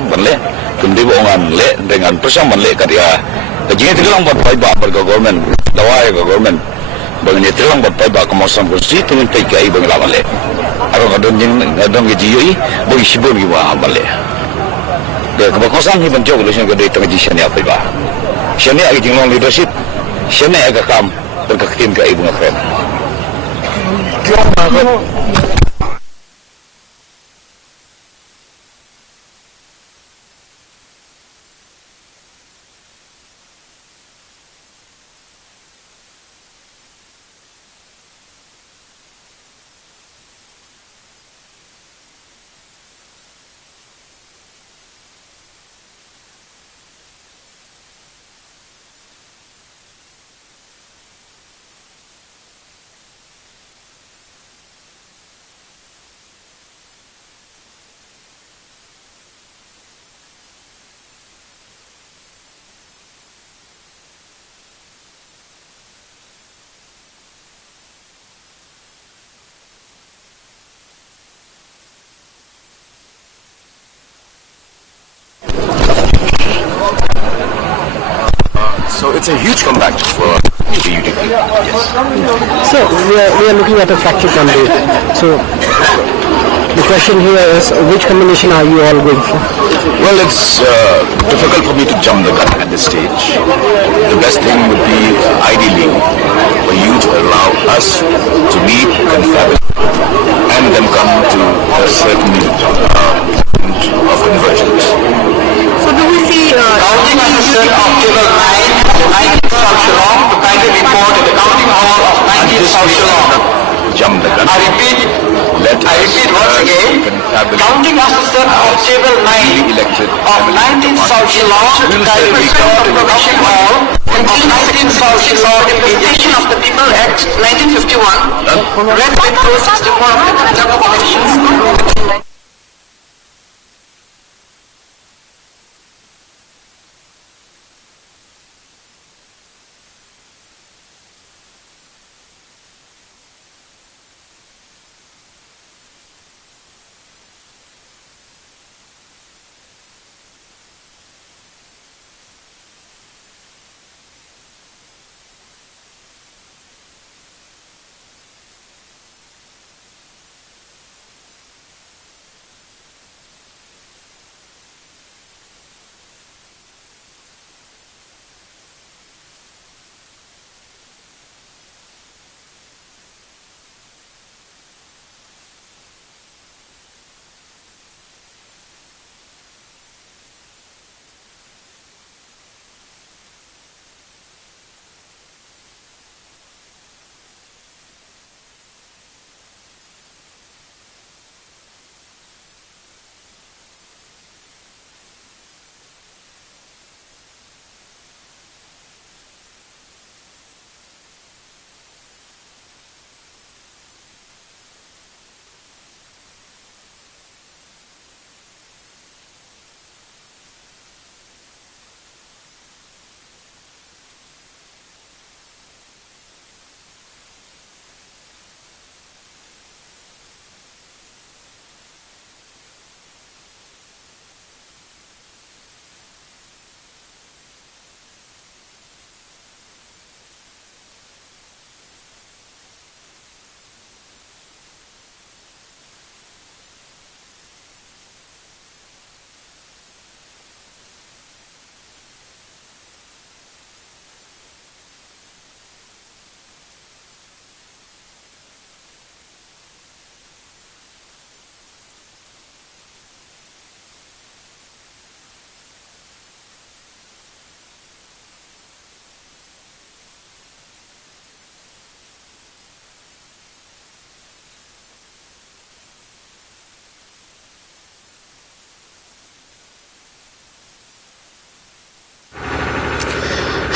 banle kemudian bongan le dengan persang banle karya jadi terlang buat paiba berga government dawai ke government bagi terlang buat paiba kemasan kursi dengan PKI bagi lawan le aro kadang GIO bagi sibur ki ba banle de kebakosan ni benjog lu sing gede tengah jisian apa ba sini agi jinglong leadership sini aga kam berketim ke ibu ngakren it's a huge comeback for the UTP. Yes. So we are looking at a fracture candidate. So the question here is, which combination are you all going for? Well, it's difficult for me to jump the gun at this stage. The best thing would be, ideally, for you to allow us to meet, confabulate, and then come to a certain point of convergence. So do we see counting assistant of table 9 South Shillong, the private report at the counting hall of 19 South Shillong? Jump the gun. I repeat once again, counting assistant of table 9 of 19 South Shillong, the private report at the counting hall of 19 South Shillong, in the Station of the People Act 1951, read with Rule 64 of the Conduct of Elections.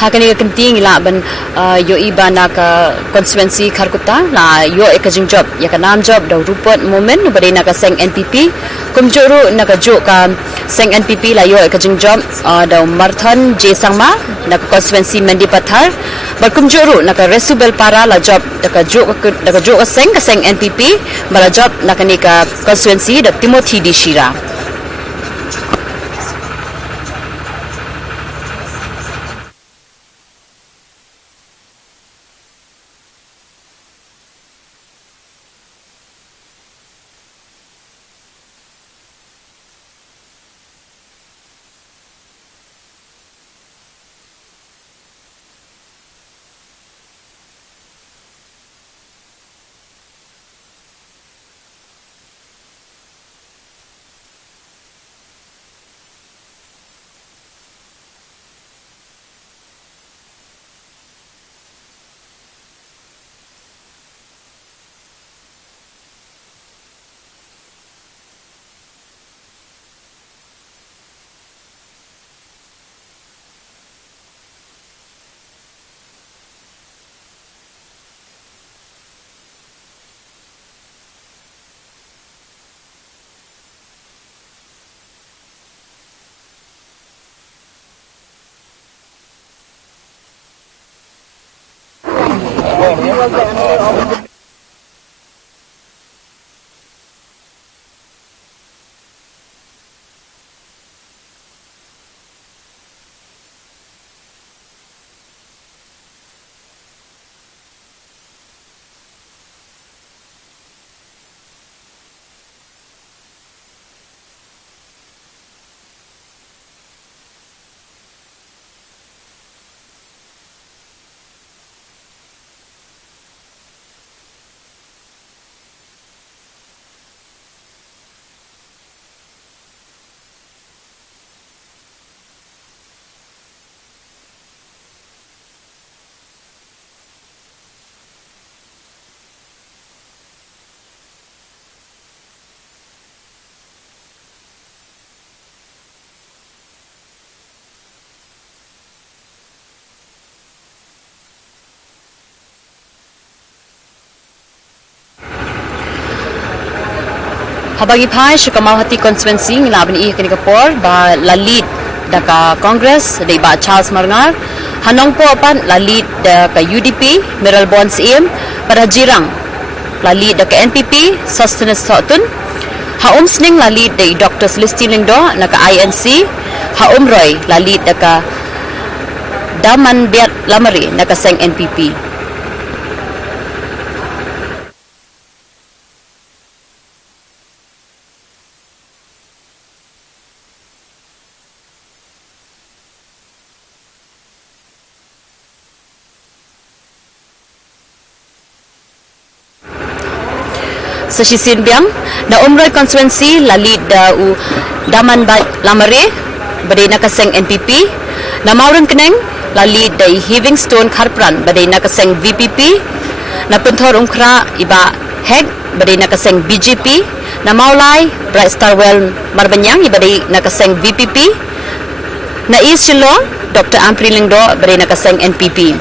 Hakani ka kenting la ban yo iba na ka constituency Kharkutta la yo ekajing job ya ka nam job da rupot moment no bade na ka seng NPP kumjuru na ka jo ka seng NPP la yo ekajing job da Marthon J Sangma na ka constituency Mendi Pathar bar kumjuru na ka Resubel Para la job da ka jo ka seng NPP bala job na ka ni ka constituency da Timothy Dishira. Habagi pai syukamau hati konstituensi ngilabin kini kapor ba lalit daka Congress dari ba Charles Marngar hanong po apan lalit daka UDP Meral Bonds im pada jirang lalit daka NPP Sustenance Thotun haum sning lalit dari Dr. Celestine Lingdo naka INC haum Roy lalit daka Daman Biat Lamari naka seng NPP. Sa Sisinbiang na umroy konstituensi lalit da u Daman Biat Lamari badai naka seng NPP na maurun keneng lalit da Livingstone Kharpran badai naka seng VPP na Punthor Umkra iba Heg badai naka seng BJP na Maulay Bright Starwell Marbanyang iba badai naka seng VPP na East Shillong Dr. Ampri Lingdo badai naka seng NPP.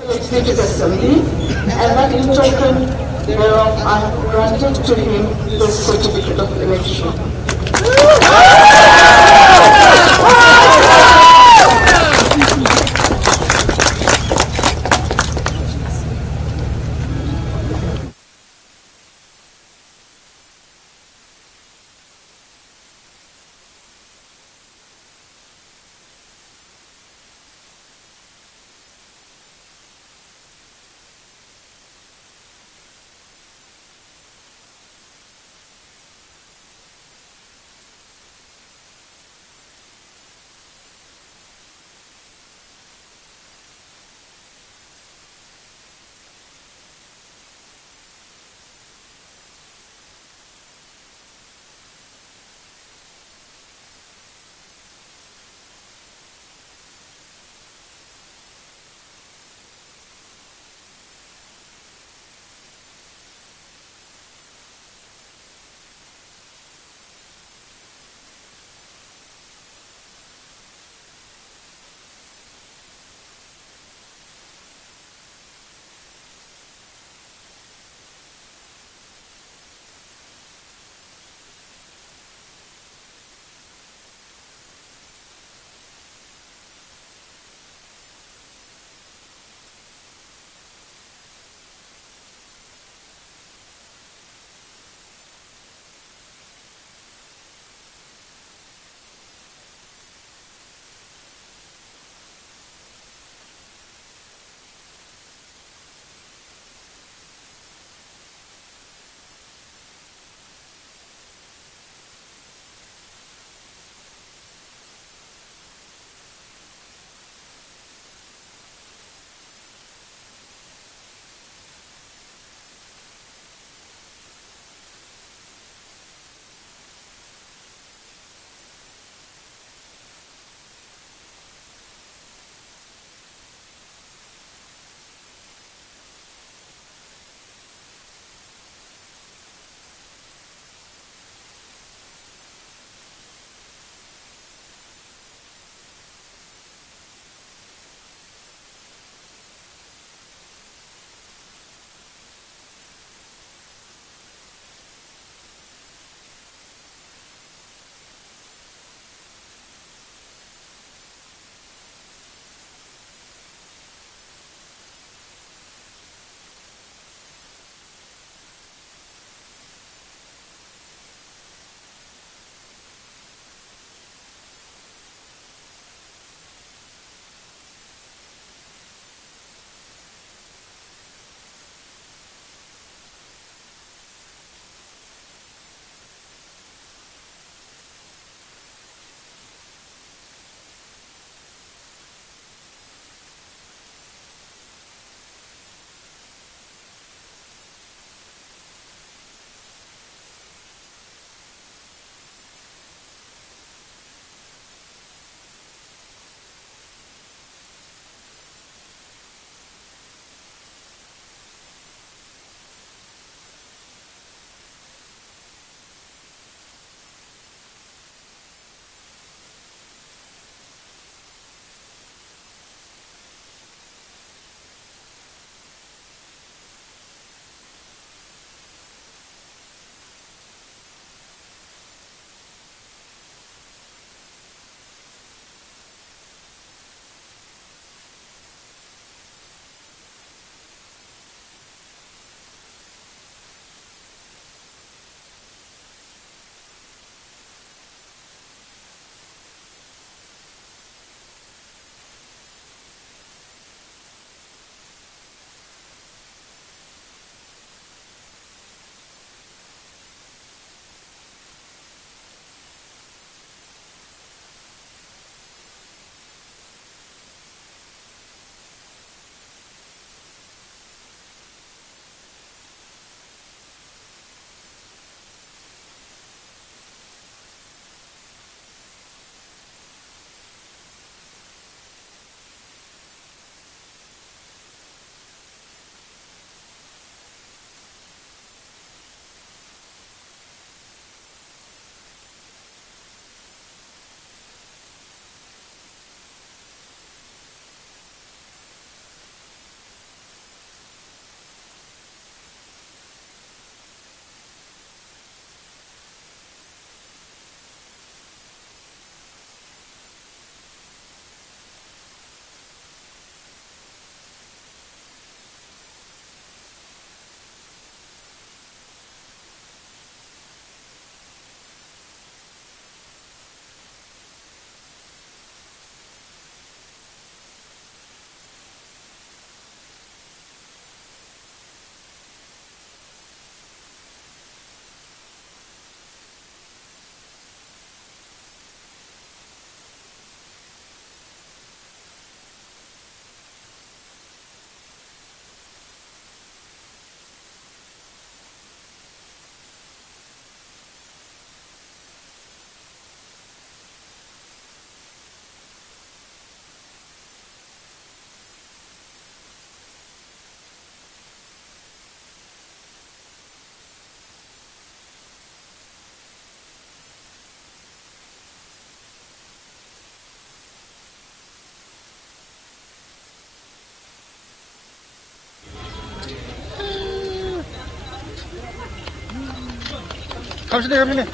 Legislative Assembly, and that in token thereof I have granted to him the certificate of election. Come sini.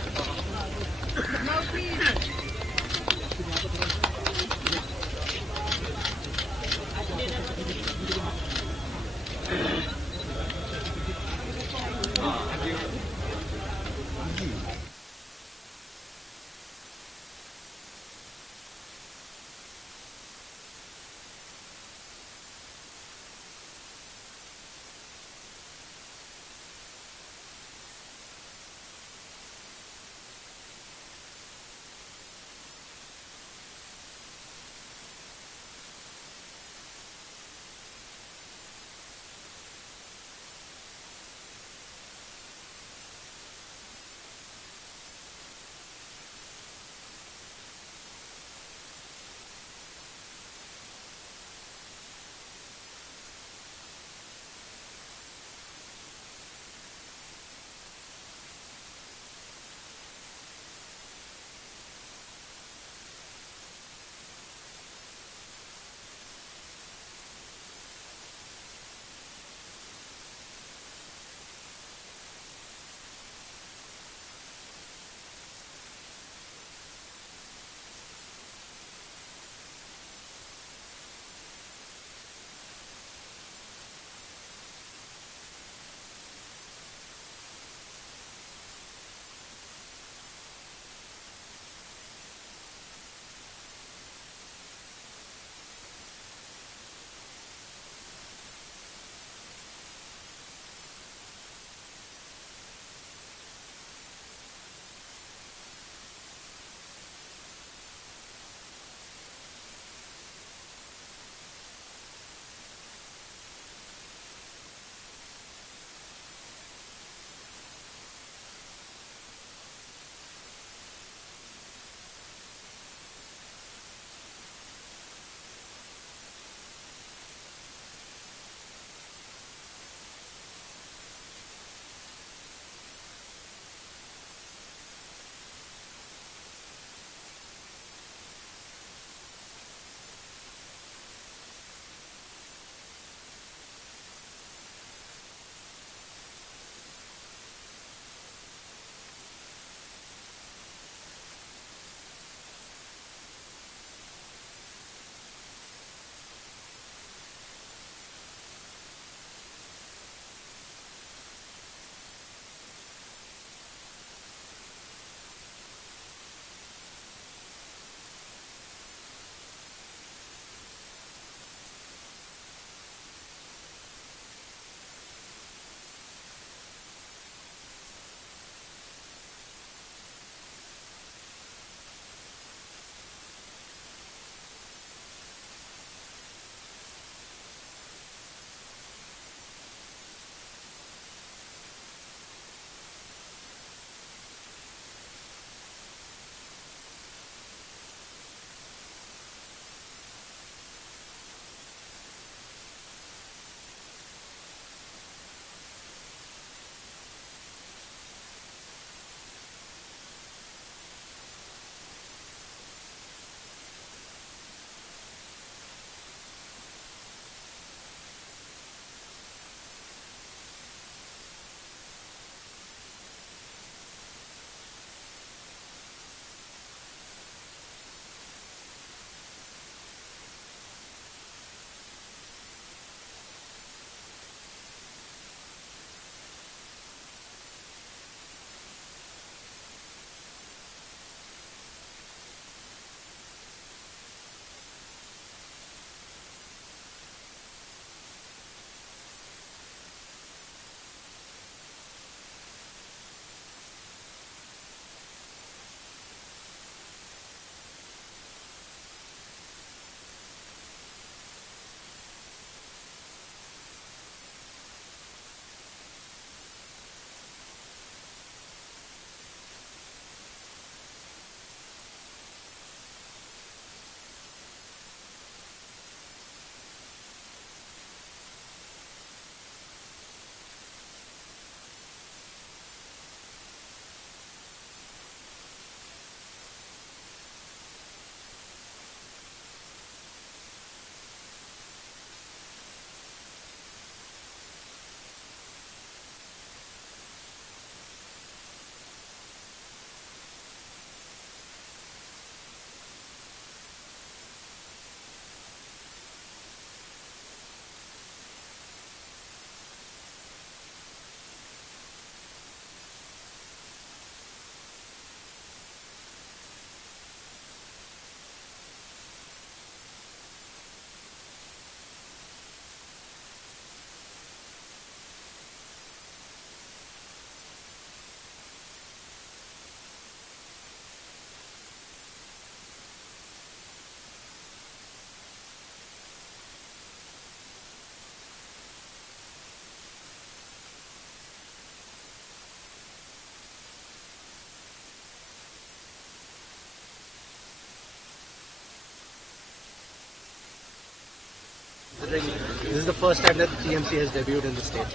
This is the first time that the TMC has debuted in the state.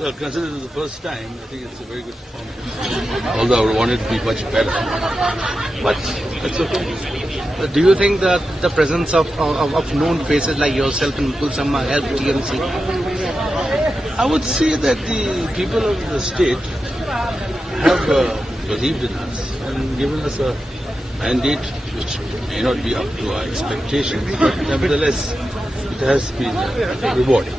Well, considered it the first time, I think it's a very good performance. Although I would want it to be much better. But it's okay. Do you think that the presence of known faces like yourself and Mukul Sharma helped TMC? I would say that the people of the state have believed in us and given us a mandate which may not be up to our expectations, but nevertheless it has been rewarding.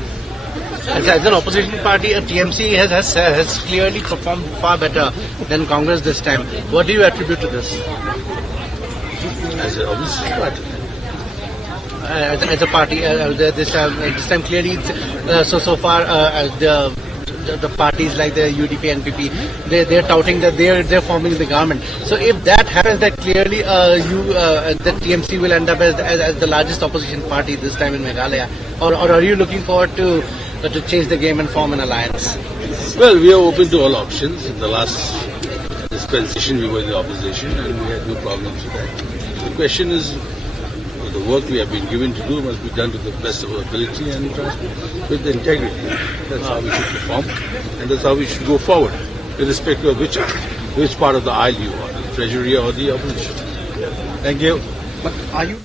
As an opposition party, TMC has clearly performed far better than Congress this time. What do you attribute to this? As an opposition party? As a party, this time clearly, so far the parties like the UDP and NPP, they're touting that they're forming the government. So if that happens, that clearly the TMC will end up as the largest opposition party this time in Meghalaya. Or are you looking forward to change the game and form an alliance? Well, we are open to all options. In the last dispensation, we were in the opposition and we had no problems with that. The question is, the work we have been given to do must be done to the best of our ability and with integrity. That's how we should perform, and that's how we should go forward, irrespective of which part of the aisle you are, the treasury or the opposition. Thank you. But are you?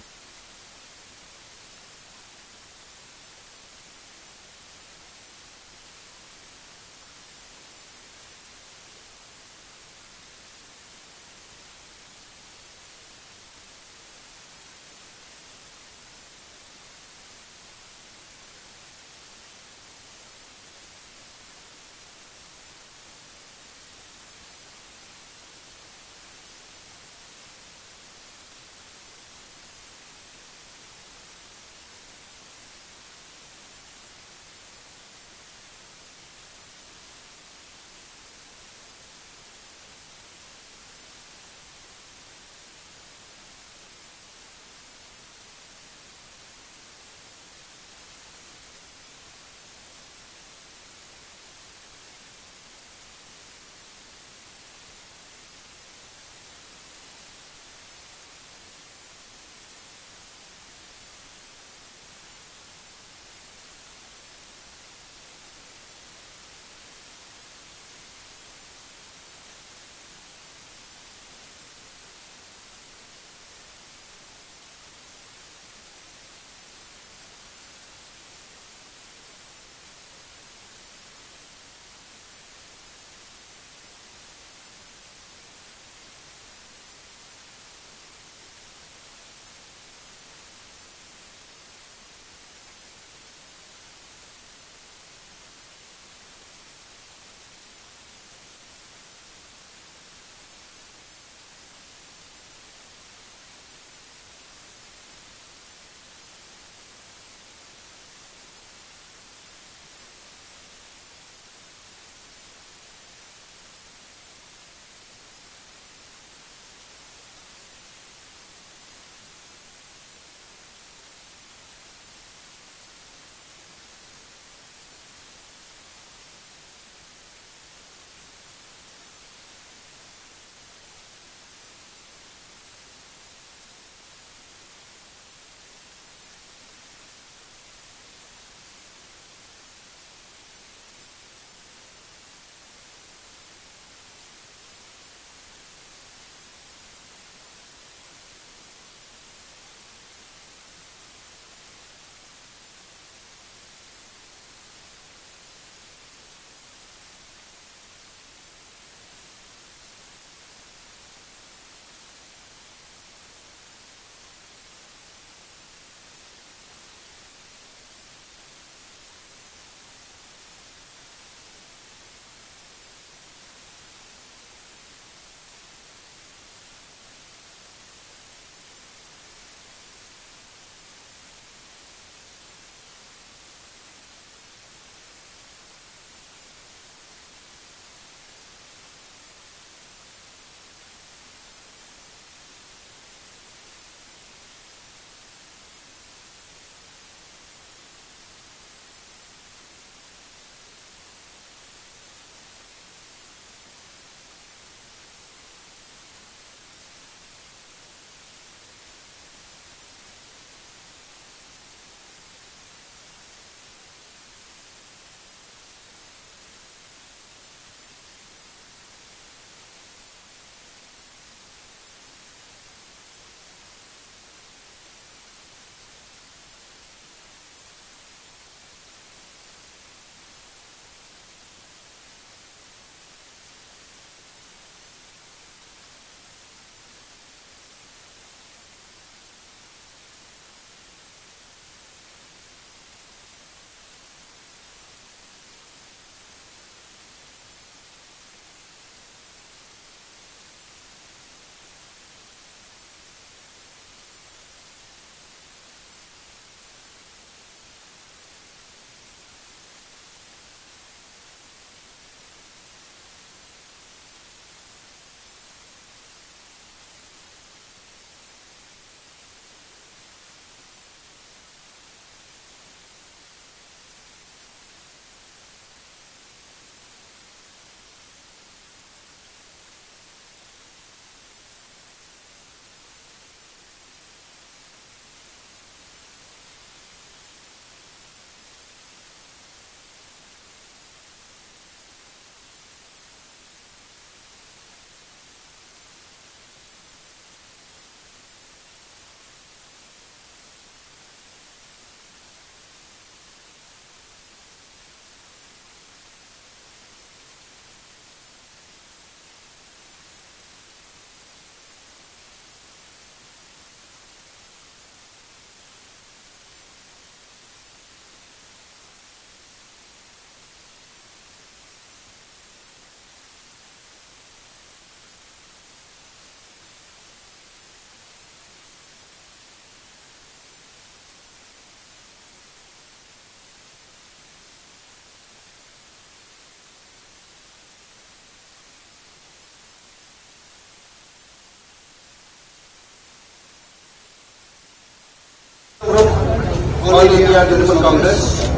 All India Municipal Congress.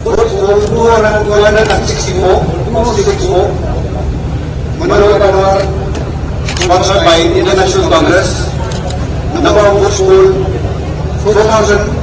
Votes for 264, Manoj Anwar, sponsored by Indian National Congress. Number of votes polled 4,000.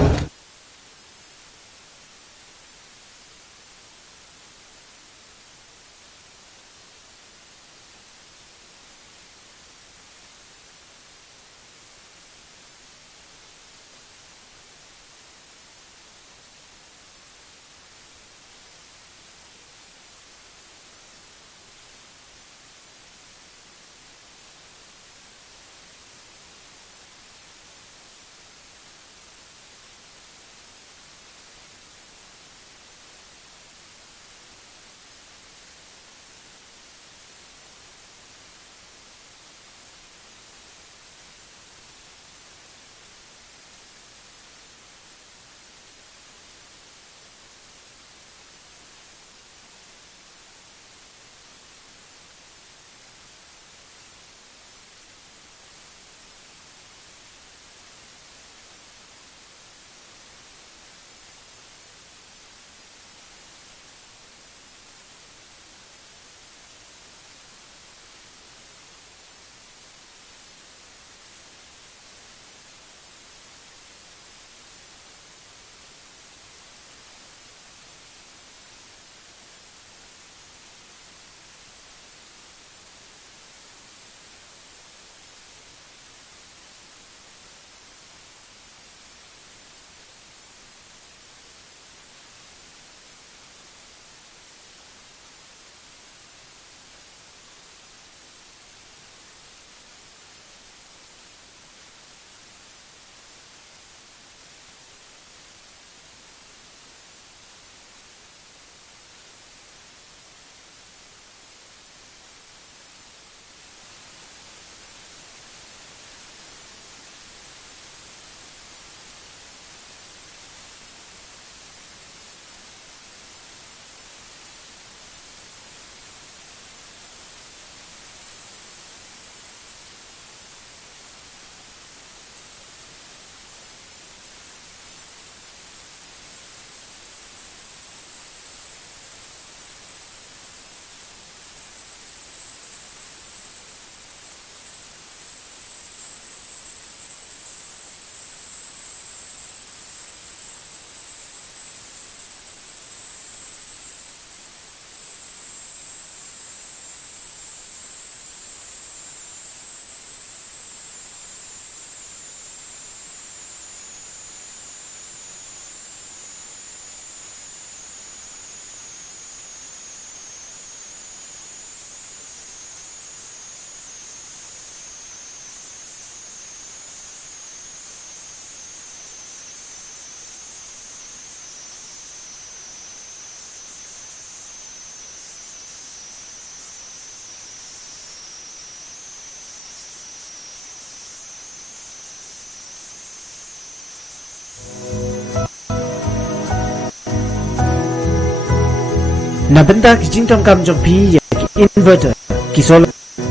Nabenda ki jingtong kam jong pi ya ki inverter ki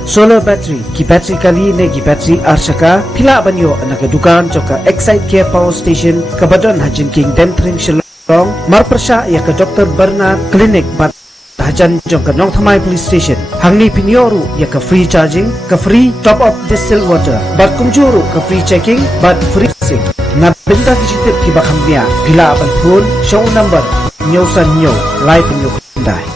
solar battery ki battery kali ne ki battery arshaka pila banyo anaka dukan joka Excite Care Power Station kabadon hajin king Dentring Shillong marpersha ya ke Dr. Bernard Clinic bat hajan jong ke Nong Thamai Police Station hangni pinyoru ya ke free charging ke free top up distilled water bat kumjuru ke free checking bat free sing nabenda ki jingtip ki bakamnya pila ban phone show number nyosan nyo live in your die.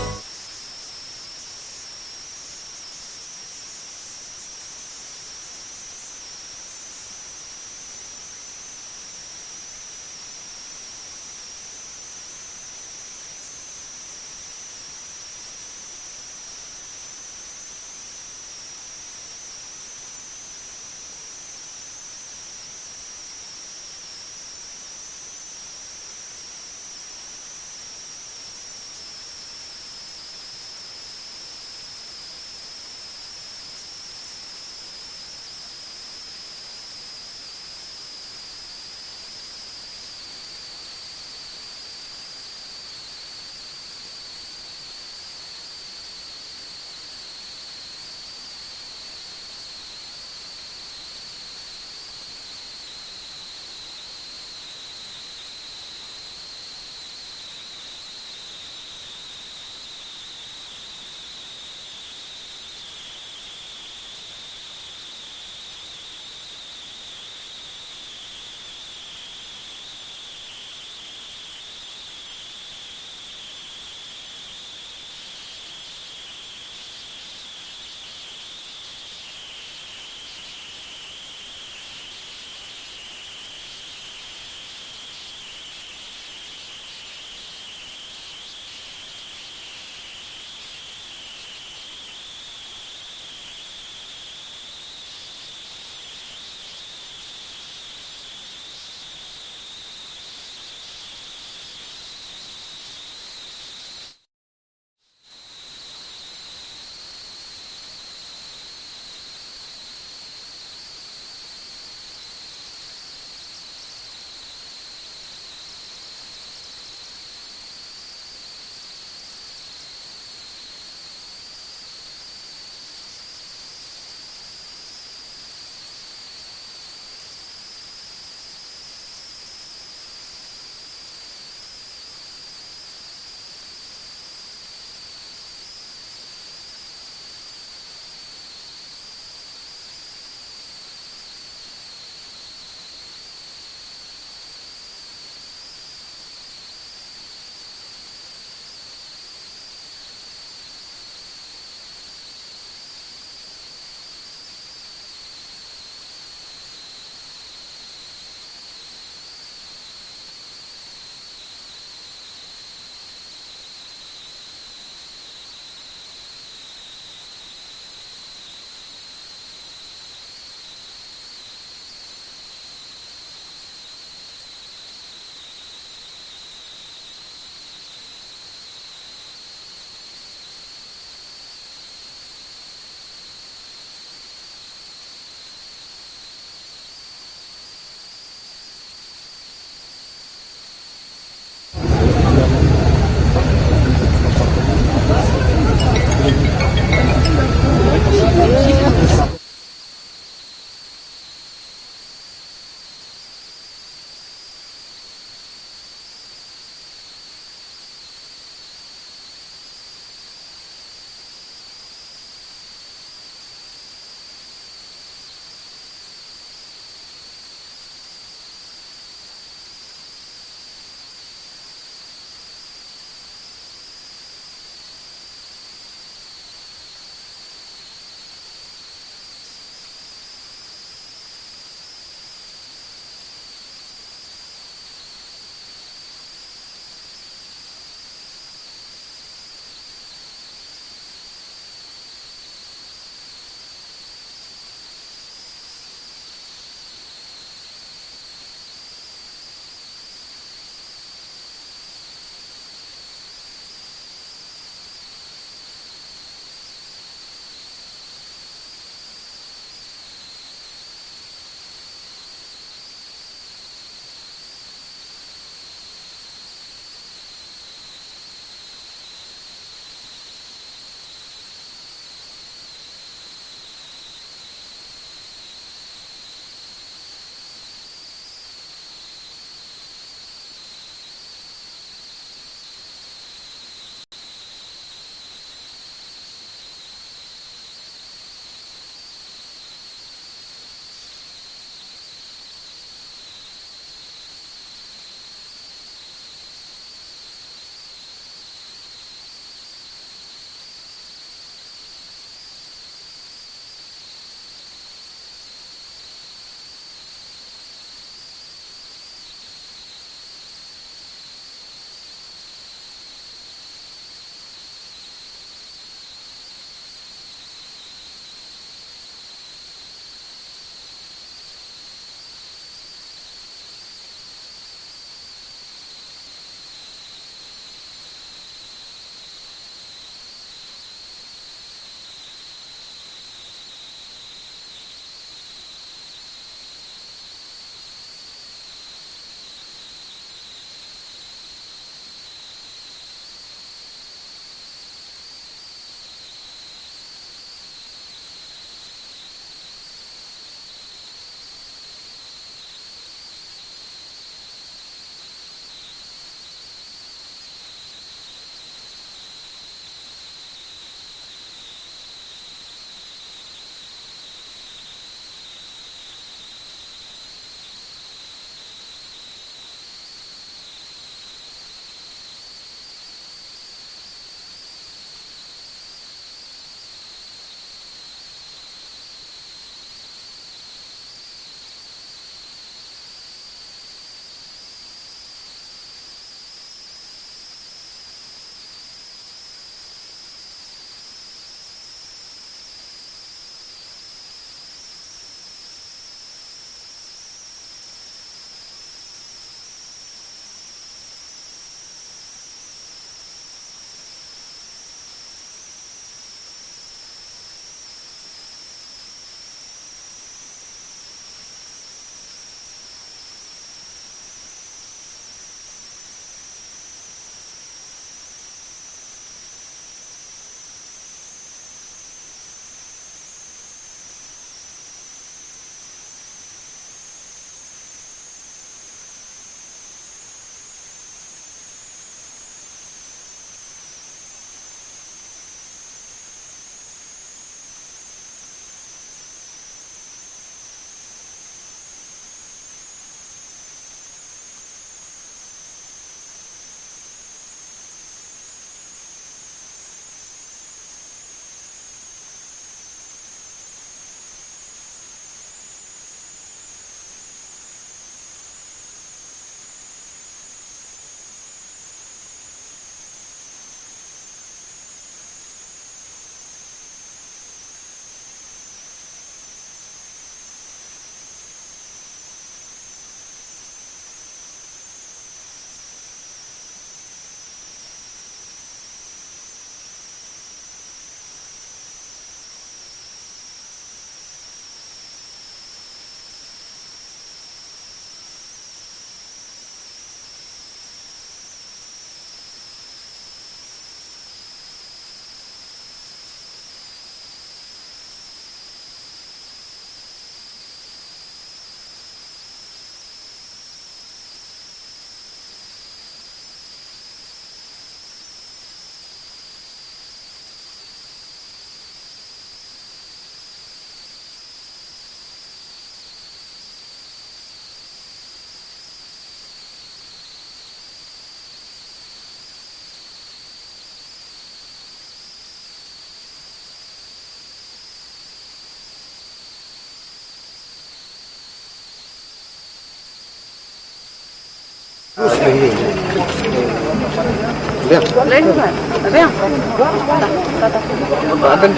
Adan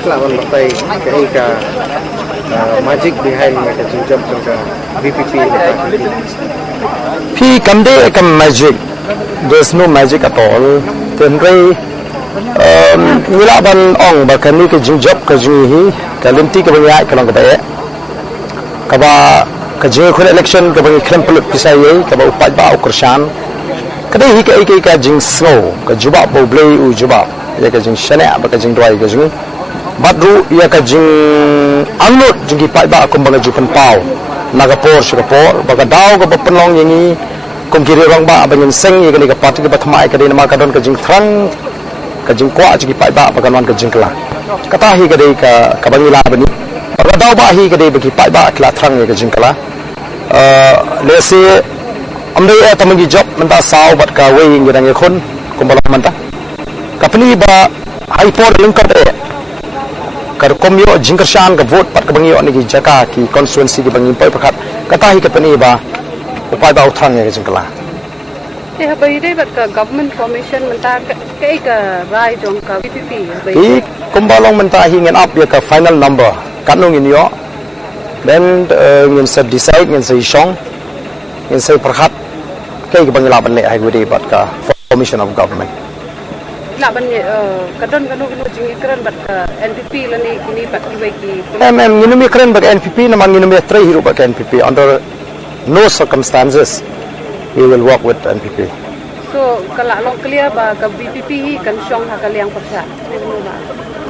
kelawan partai ketika magic behind mereka jinjam juga VPP. P kamde kam magic. There's no magic at all. Tenre nilaban ong bakani ke jinjab ke jinhi kalimti ke banyak kalau kebaik. Kaba kajing khun election ke bagi krempel pisai kaba upat ba ukursan. Kadai hi ka jing snow ka juba bo blay u juba ya ka jing shana ba ka jing dwai ka jing badru ya ka jing anut jing pai ba kum ba jupan pau nagapor shikapor ba ka daw ka penlong yangi kum kiri rong ba ban seng ya ka parti ka bathmai ka dei nama ka don ka jing thrang ka jing kwa jing pai ba ka wan ka jing kala kata hi ka dei ka bangila bani ba daw ba hi ka dei ba ki pai ba kla thrang ya ka jing kala lese amdai tamagi job menta saw bat ka wei ngirang khun kumbalang menta kapni ba hyper lingkar kar komyo jingkershan ka vote pat ka bangyo ni ki jaka ki constituency ki bangin pai pakhat kata hi kapni ba upai ba uthang ya jingkala ya bai dei bat ka government formation menta kai ka rai jong ka VPP hi kumbalong menta hi ngen up ya ka final number kanung in yo then ngin sa decide ngin sa isong ngin sa pakhat kai ke bangla ban le ai gudi bat ka formation of government la ban kadon kanu jing ikran bat ka NPP lani kini bat ki nginu mi kren bat NPP na man nginu mi trai hiru bat NPP under no circumstances we will work with NPP so kala long clear ba ka VPP hi kan syong ha kaliang persa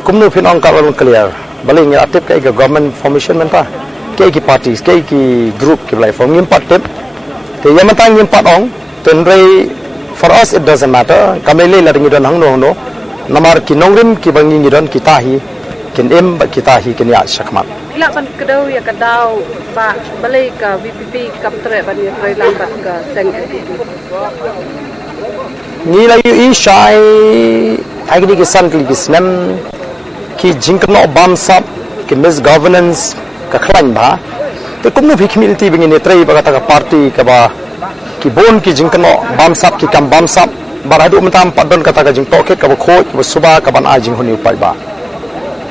kumnu phin ong ka long clear baling atip kai ka government formation menta kai ki parties kai ki group ki lai form ngim pat tip thì yam tang yam pat ong tenrei for us it doesn't matter kamele la ringi don hang no namar ki nongrim ki bangi ngi don kita hi kin em ba kita hi kin ya shakmat la ban kedau ya kedau ba balai ka VPP kam tre ban ya tre lang bat ka seng ni la yu i shai agni ki san ki snam ki jinkno bam sap ki misgovernance ka khlan ba te kumnu bhi community bingi ne trai ba ka party ka ba ki bon ki jingkno bam sap ki kam bam sap baradu mentam padon kata ka jing toket ka ba khoj ba suba ka ban ajing honi upai ba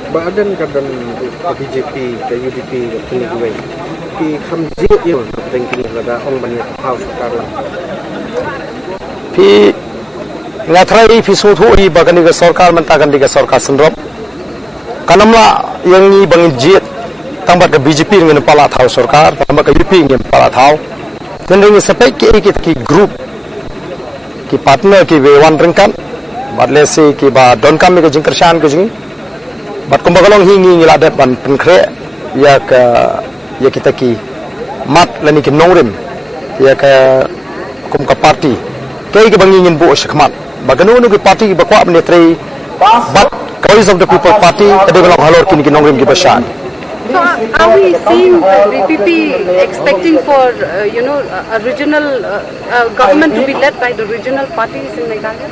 Adan kadang BJP ke UDP ke PNP ki khamji yo teng kini lada ong banyak house karla phi ngathrai phi su thu ri ba kani ka sarkar menta kan ka sarkar sandrop kanamla yang ni bangin jiet tambat ke BJP dengan pala thau sarkar tambat ke UP dengan pala thau dan dengan sampai ki group ki partner ki V1 ringkan badle se ki ba don kam ke jingkershan ke jing bat kumbagalong hingi ngilade ban penkre ya kita ki mat lani ki nongrim ya ka kum ka party kai ke bangingin bu shakmat baganu nu ki party ki bakwa abnetrei but Voice of the People Party kade balong halor kini ki nongrim ki bashan. So are we seeing the VPP expecting for a regional government to be led by the regional parties in Meghalaya?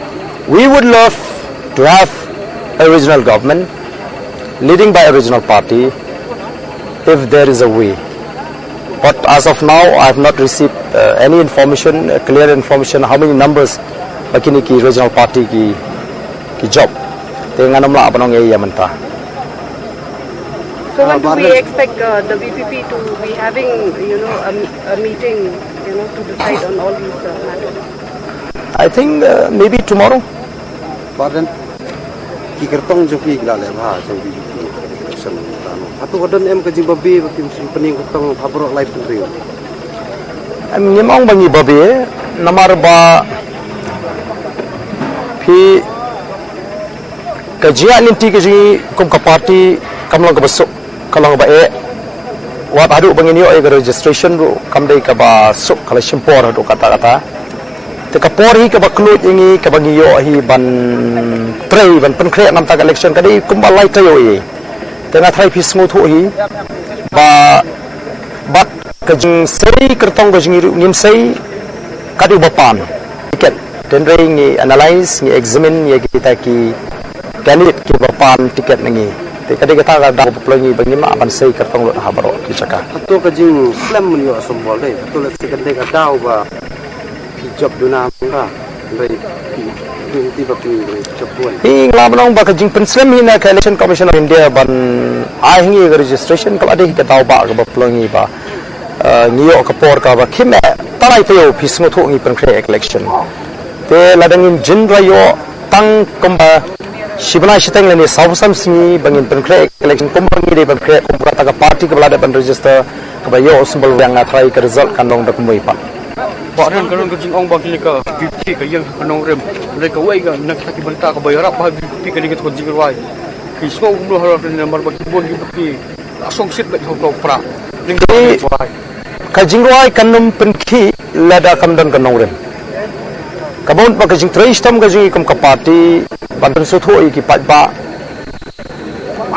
We would love to have a regional government leading by a regional party if there is a way. But as of now, I have not received any information, clear information, how many numbers bakini ki regional party ki job. Dengan namla abanong area menta. So when do we expect the VPP to be having, a meeting, to decide on all these matters? I think maybe tomorrow. Badan kikertong joki glale bha jong BJP election tano. Atu badan em ka Zimbabwe bakim pening kertong phabrok live country. Em nyemong bangi babe namar ba phi kajian ninti ke ji kum ka party kamlang ka basuk kalong ba wat hadu bangin yo ga registration ru kam dei ka ba suk kala simpor hadu kata te ka por hi ka ba klut ingi ka bangi yo hi ban trei ban pen khre nam ta election ka dei kum ba lai tayo e te na thai phi smu thu hi ba bat ka jing sei kertong ka jing ngim sei ka du ba pan tiket ten rei ngi analyze ngi examine ye kita ki candidate ki ba pan tiket ngi te kade kata ga da populasi bangi ma ban sei kertong lo ha baro ki chaka Atu ka jing slam mun yo asombol dei atu le tiket de ka dau ba job duna ba dari tiba job buat hi ngabnong ba kajing penslam hina ka election commission of India ban ai hingi registration ka ade ka taw ba ka ba plongi ba ngiyo ka por ka ba khime tarai pyo pismo tho ngi pen election te ladangin jin rayo tang komba Shibana Shitang ni Sausam Simi bangin penkre election kumbangi de penkre kumbra taga party ke belada ban register kabayo simbol yang try ke result kanong dak moi pa Baran kanong kajing ong bang kilika BP ka yang kanong rem mereka wai ga nak taki banta ka bayarap ba BP ka dingat ko jingwai kismo umlo harap ni number ba kibon BP asong sit ba ko pra jadi kajingwai kanum penki lada kamdan kanong rem kabon pa kajing trace tam kajing ikum ka party bantan suthoi ki patba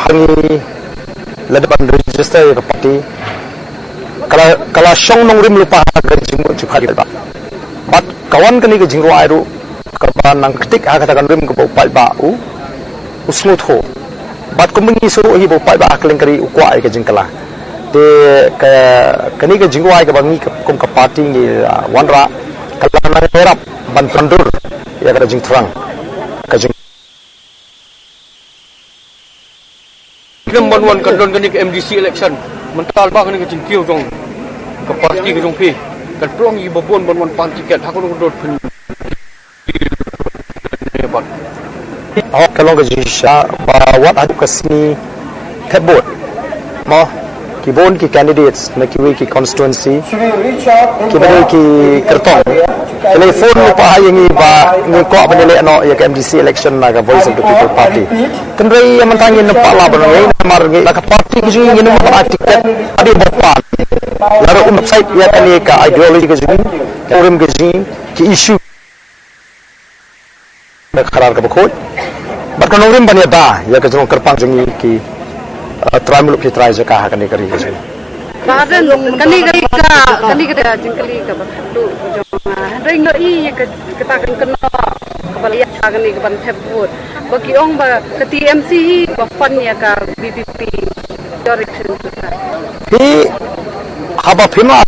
hangi ladaban register ka party kala shong nong rim lupa ga jingmo chukhari ba bat kawan kani ga jingro airu ka nang ktik ha kata kan rim ka patba usmu tho bat kumungi so hi bo patba akling kari ukwa ai ka jingkala te ka kani ga jingro ai ka bangi kum ka party ni wanra kala na herap ban pandur ya ka jing thrang ka jing Number 1 kandon kani ke MDC election mental ba kani ke jingkiu jong ke parti ke jong pi kan plong i bobon bon parti tiket hakun dot pun hebat kalau ke jisha ba wat adu kasni thebot mo kibon ki candidates na kiwi ki constituency kibon ki kertong telefon lupa hayangi ba ngi ko abane no ya ke MDC election na ga voice of the people party kendrai yang mentangin nampak lah benoi namar ngi ka party ki ngi no ba tiket adi bopan lalu website ya kan ni ka ideology ke jing orang ke jing ki issue na karar ka bakot bat kan orang ban ya da ya ke jong kerpang jing ki try muluk ki try jaka kan ni kari ke jing badan kani ka jingkali ka ba tu jong ring no I ka ta kan kena kabal ya kan ni ka ban thebut bagi ong ba ka TMC ba fan ya ka BPP direction hi haba phima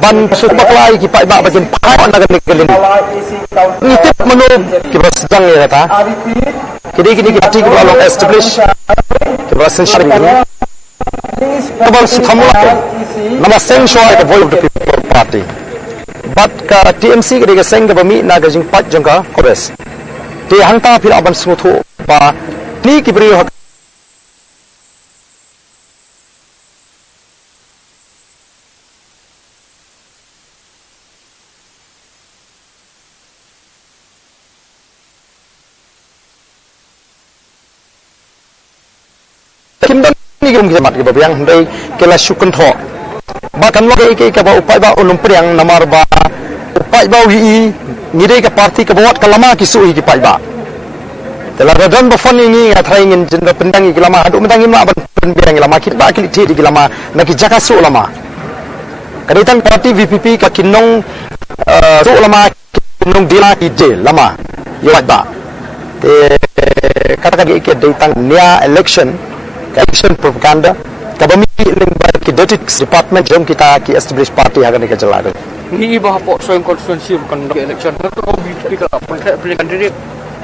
ban supaklai ki pai ba bakin pai na gan gelin nitip menu ki basdang ya kata kini ki parti ki balong establish ki basen sharing ni kabal suthamla nama seng shoy ka voice of the people party but ka TMC ki ga seng ga bami na ga jing pat jong ka kores te hangta phil aban smuthu ba ni ki bri kimdan ni gum kimat ke babiang dei kela syukun tho ba kan lo ke ka ba upai ba unum priang namar ba upai ba wi ni dei ka parti ka bawat kalama ki su ki pai ba tela radon ba fon ni athai ngin jin pendang ki lama adu mentang ma ban penbiang lama ki ba ki thi di lama na ki jaka su lama kadaitan parti VPP ka kinong su lama kinong dila ki je lama yo ba te kata ka dei tang nia election election propaganda kabami ling ba ki Politics Department jom kita ki establish party akan ni kejelakan ni ba po so constituency kan election to BPP ka apply candidate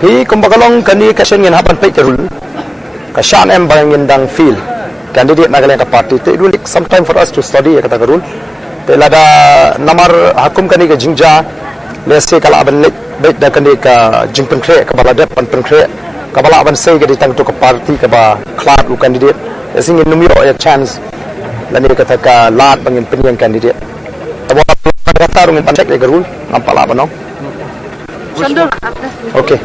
hi kumbakalong kani ka shen ngin hapan pe terul ka shan em bangin dang feel candidate nagalan ka party te it will take some time for us to study kata karul te lada namar hakum kani ka jingja lese kala aban lek bet da kani ka jingpen kre ka balada pan kre ka bala aban sei ka ditang to ka party ka ba clat u candidate sing in numero ya chance lani kata ka lat bangin penyang candidate abo kata rungin pancek le garul nampak la banong okay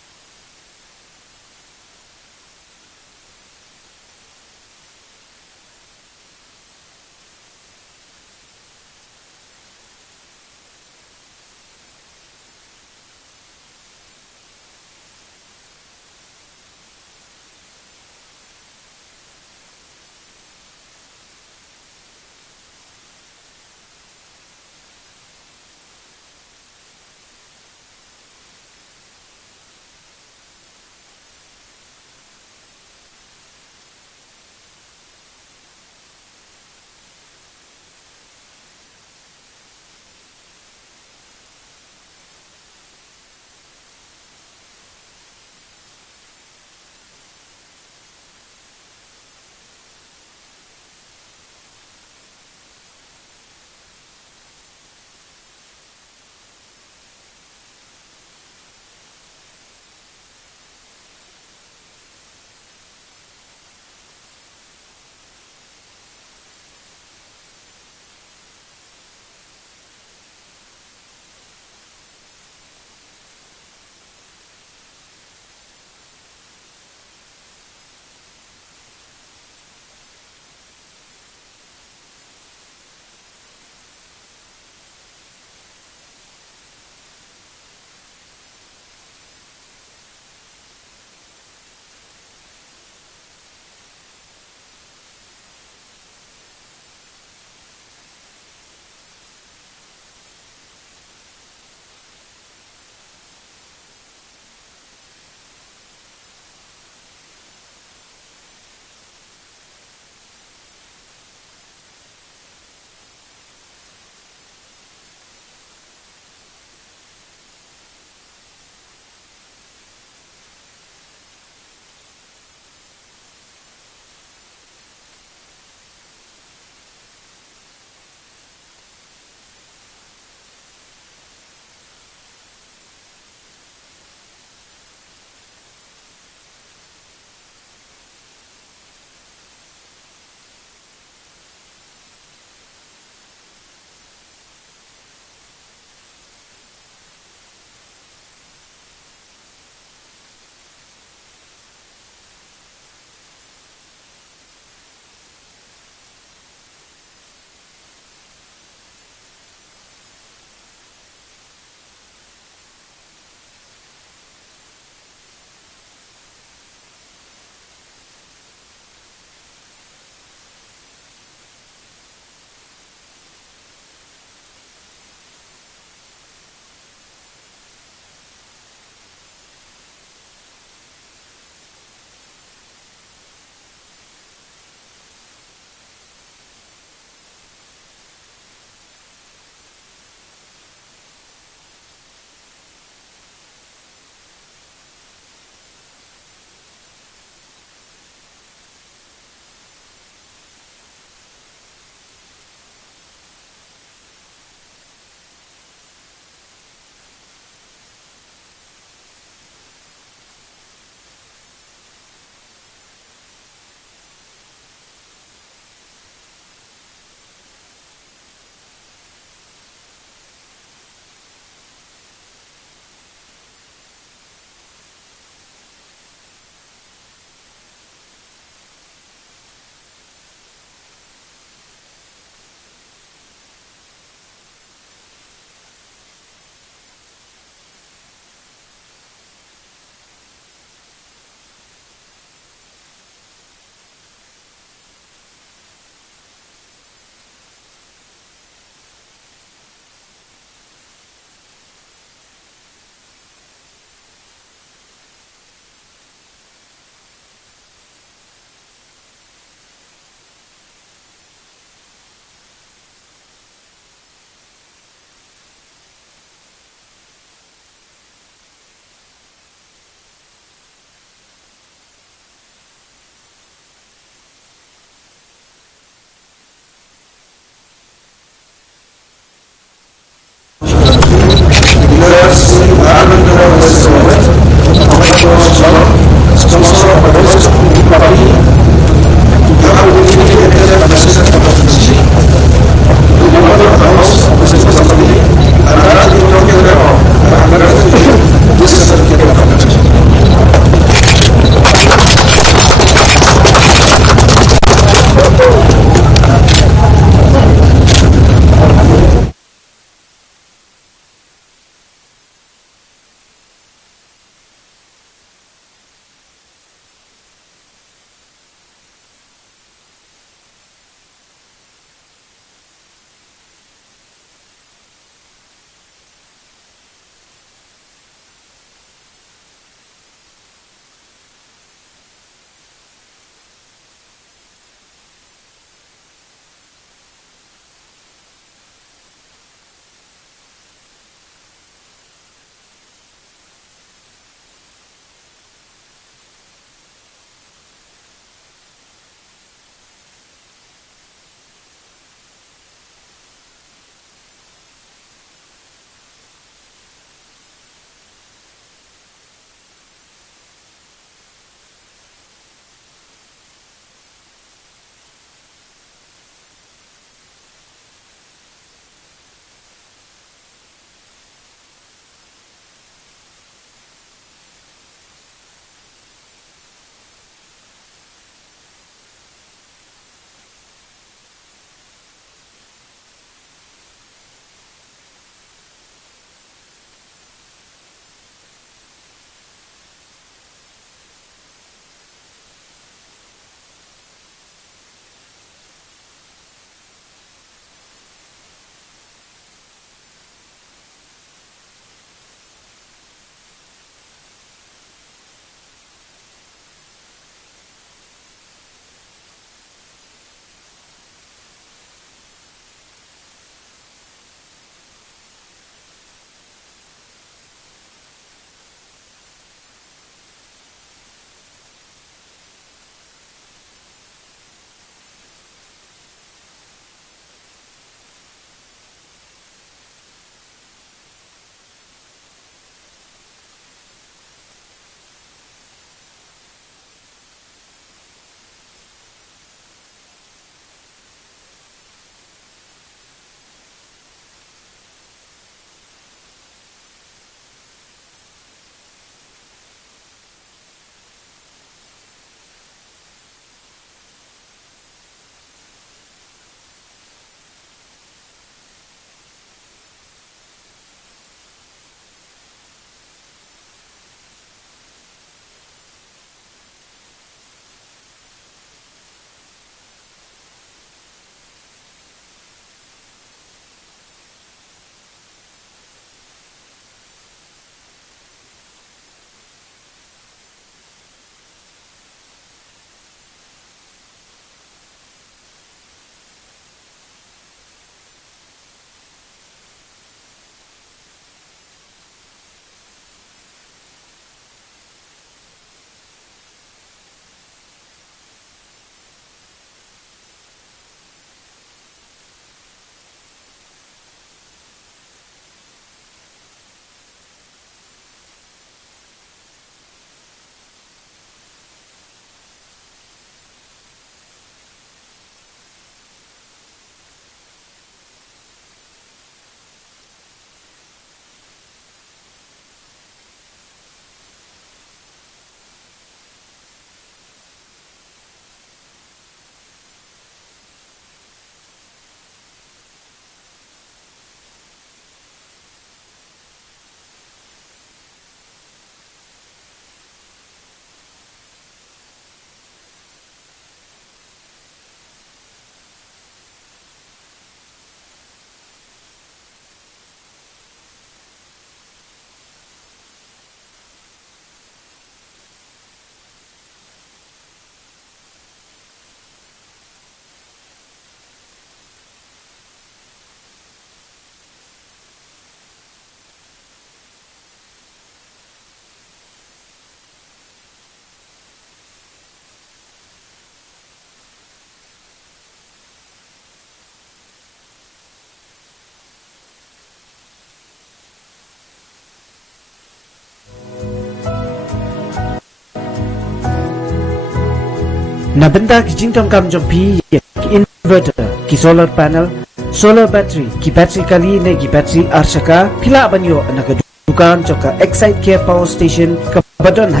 Na benda ki jingtong kam jong pi ki inverter ki solar panel solar battery ki battery kali ne ki battery arshaka phila banyo na ka dukan joka Excite Care Power Station ka badon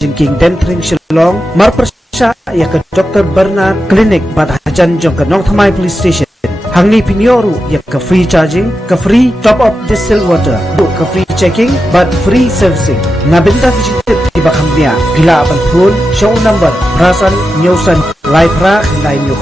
jingking dentring shillong marprasha ya ka Dr. Bernard Clinic bad hajan jong ka Nong Thamai Police Station hangni pinyoru ya ka free charging ka free top up distilled water ka free checking but free servicing na benda ki tiba khamnia bila ban phone show number rasan nyusan live ra lai nyu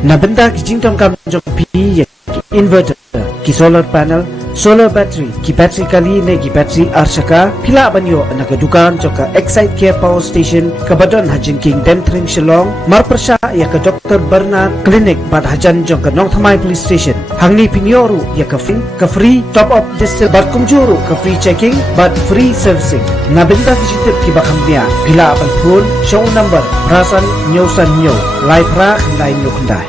Na benda ki jingtong kam jong pi ya ki inverter ki solar panel solar battery ki battery kali ne ki battery arshaka phila banyo na ka dukan joka Excite Care Power Station kabadon hajin king Dentring Shillong marprasha ya ka Dr. Bernard Clinic bad hajan joka Nong Thamai Police Station hangni pinyoru ya ka free top up distill bad kumjuru ka free checking bad free servicing na benda ki jitip ki bakamnya phila ban phone show number rasan nyosan nyo live ra lai nyo kandai.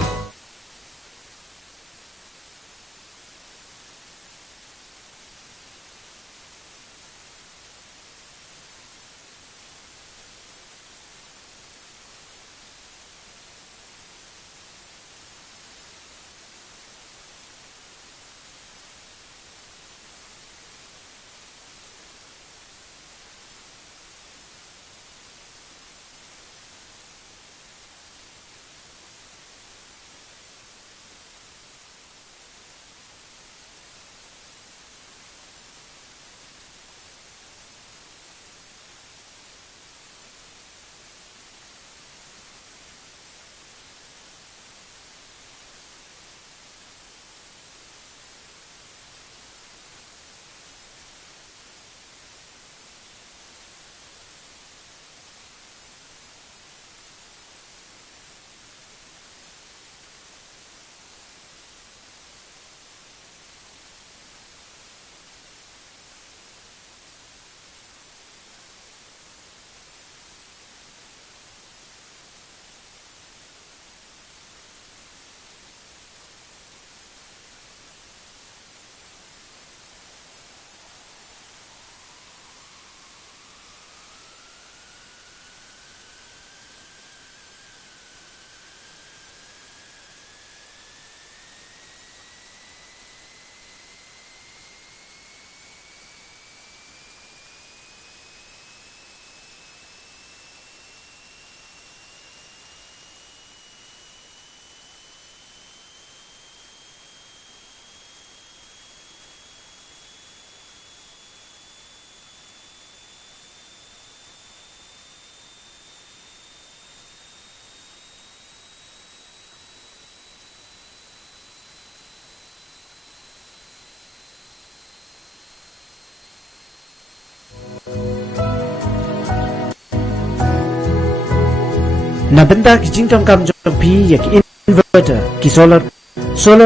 Na benda ki jingtong kam jong pi ya ki inverter ki solar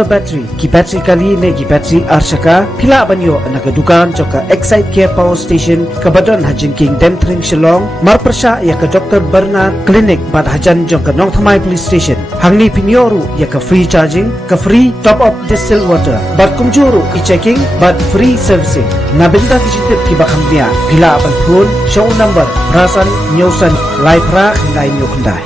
battery ki battery kali ne ki battery arshaka phila banyo na ka dukan joka Excite Care Power Station kabadon hajin king Dentring Shillong marprasha ya ka Dr. Bernard Clinic bad hajan joka Nong Thamai Police Station hangni pinyoru ya ka free charging ka free top up distilled water bad kumjuru ki checking bad free servicing na benda ki jitip ki bakamnya phila ban phone show number rasan nyosan live ra lai nyokndai.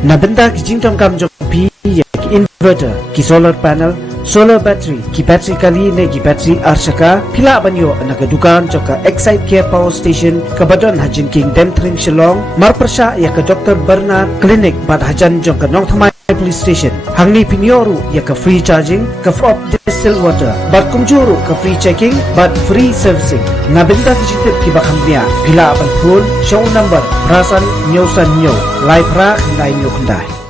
Na benda ki jingtong kam jong pi ya ki inverter ki solar panel solar battery ki battery kali ne ki battery arshaka phila banyo naga dukan joka Excite Care Power Station kabadon hajin king Dentring Shillong marpersha ya ke Dr. Bernard Clinic bad hajan joka nong thamai police station hangni pinyoru ya ke free charging ke free distilled water bad kumjuru ke free checking bad free servicing na benda ki jitip ki bakamnya phila ban phone show number rasan nyosan nyo live ra ngai nyo kandai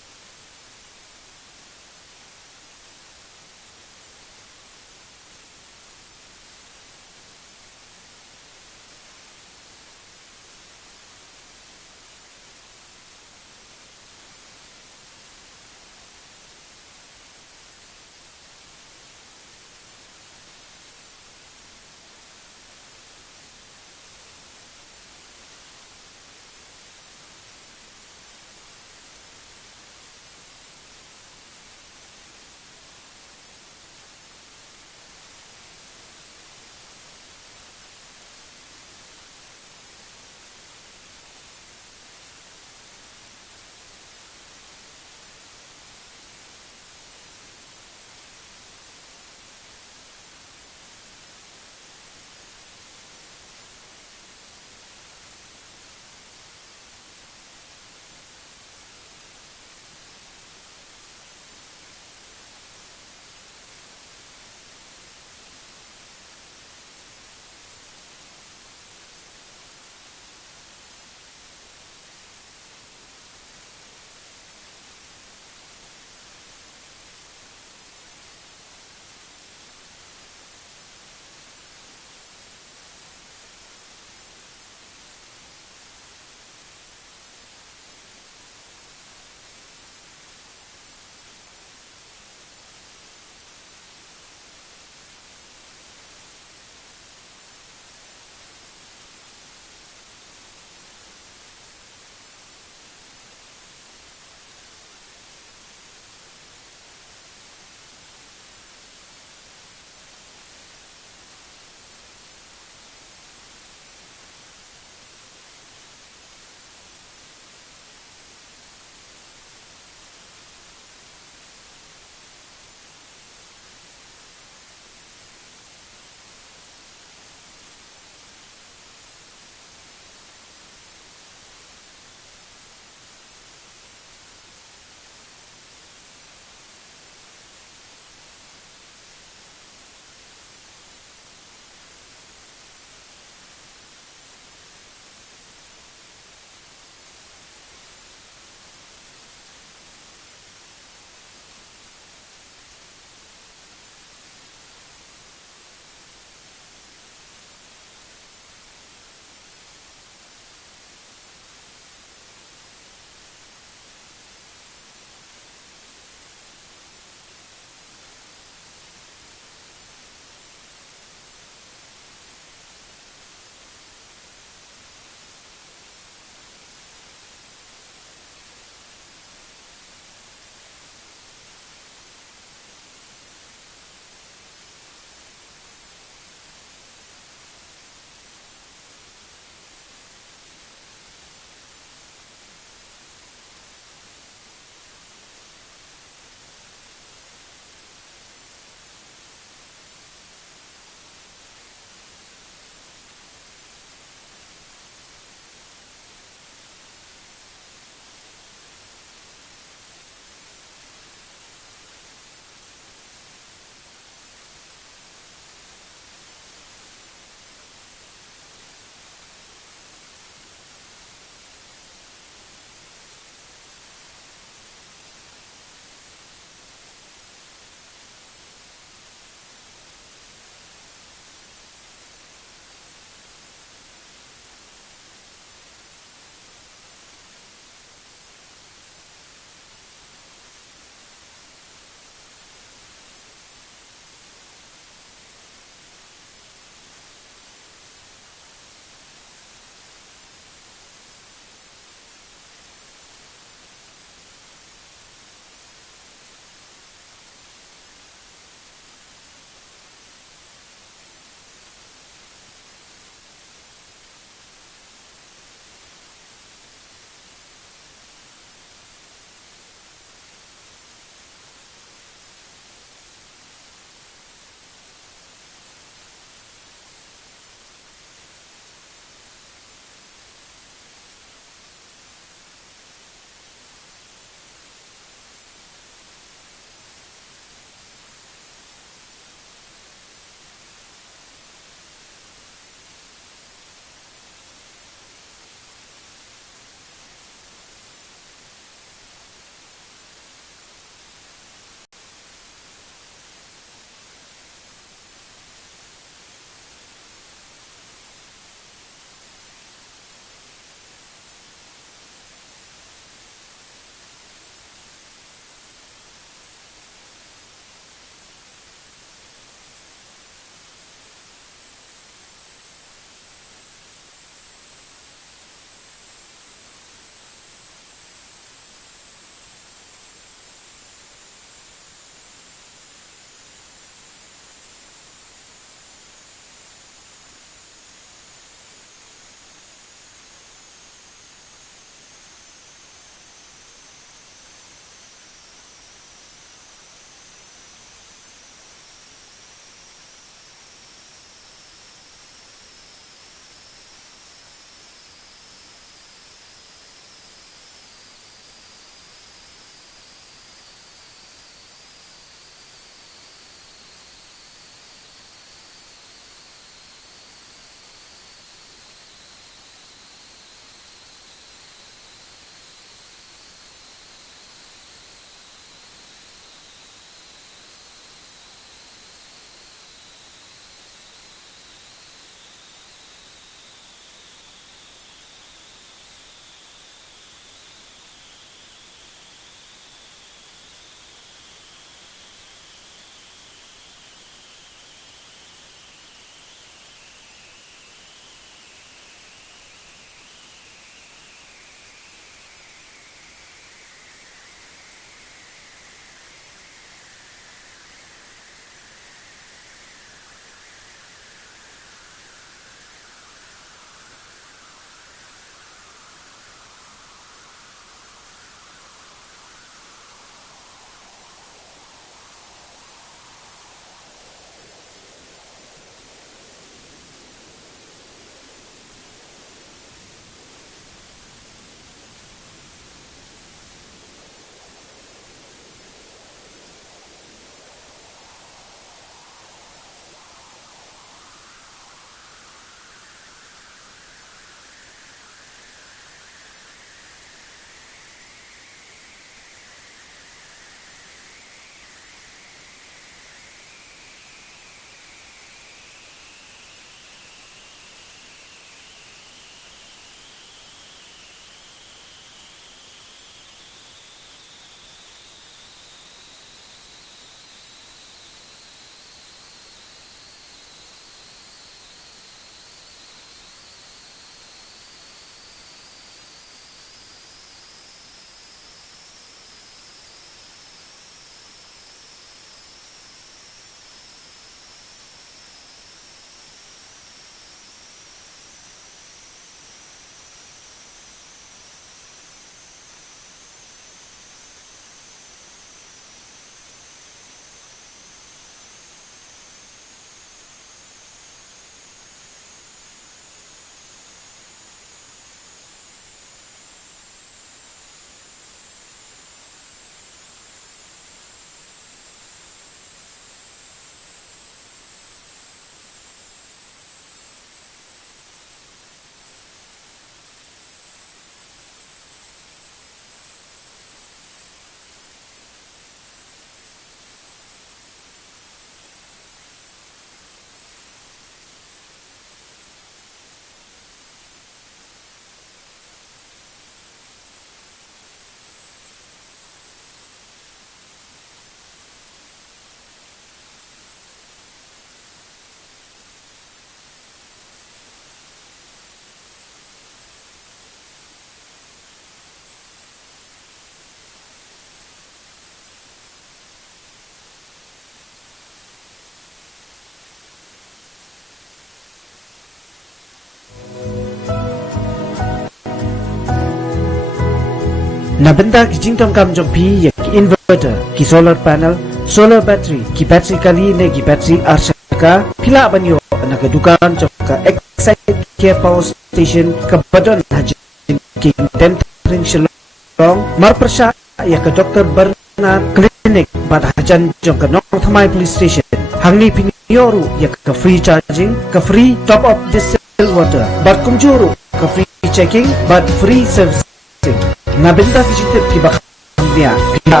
Na benda ki jingtong kam jong pi ya ki inverter, ki solar panel, solar battery, ki battery kali ne ki battery arshaka pila banyo na ka dukan jong ka excite care power station ka badon hajin ki tentering shalong mar persya ya ka Dr. Bernard Clinic bad hajan jong ka North Thamai police station hangni pinyoru ya ka free charging ka free top up distilled water bad kumjuru ka free checking bad free servicing na benda visitor ki bakhamnya pila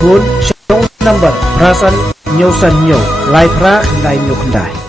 pun show number rasan nyosan nyo live ra kandai nyo kandai.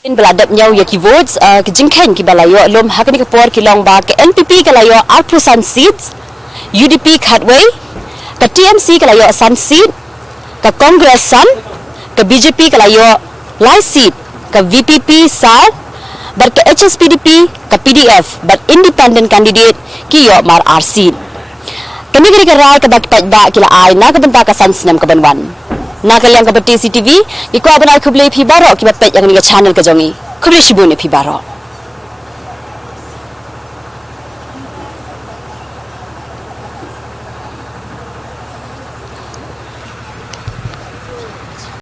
In beladap nyau ya ki votes ke jingkhen ki balayo lom hakani ke por ki long ba ke NPP ke layo Arpusan seats, UDP Khatway, ke TMC ke layo San seat, ke Congress San, ke BJP ke layo Lai seat, ke VPP South, bar ke HSPDP ke PDF, bar independent candidate ki yo mar R seat. Kami kiri kerai ke bak ba kila ai na ke benta ka San senam ke banwan. Nakal yang kebetul CCTV, ikut abang aku beli pibaro, kita pet yang ni channel kejongi, kubli shibune pibaro.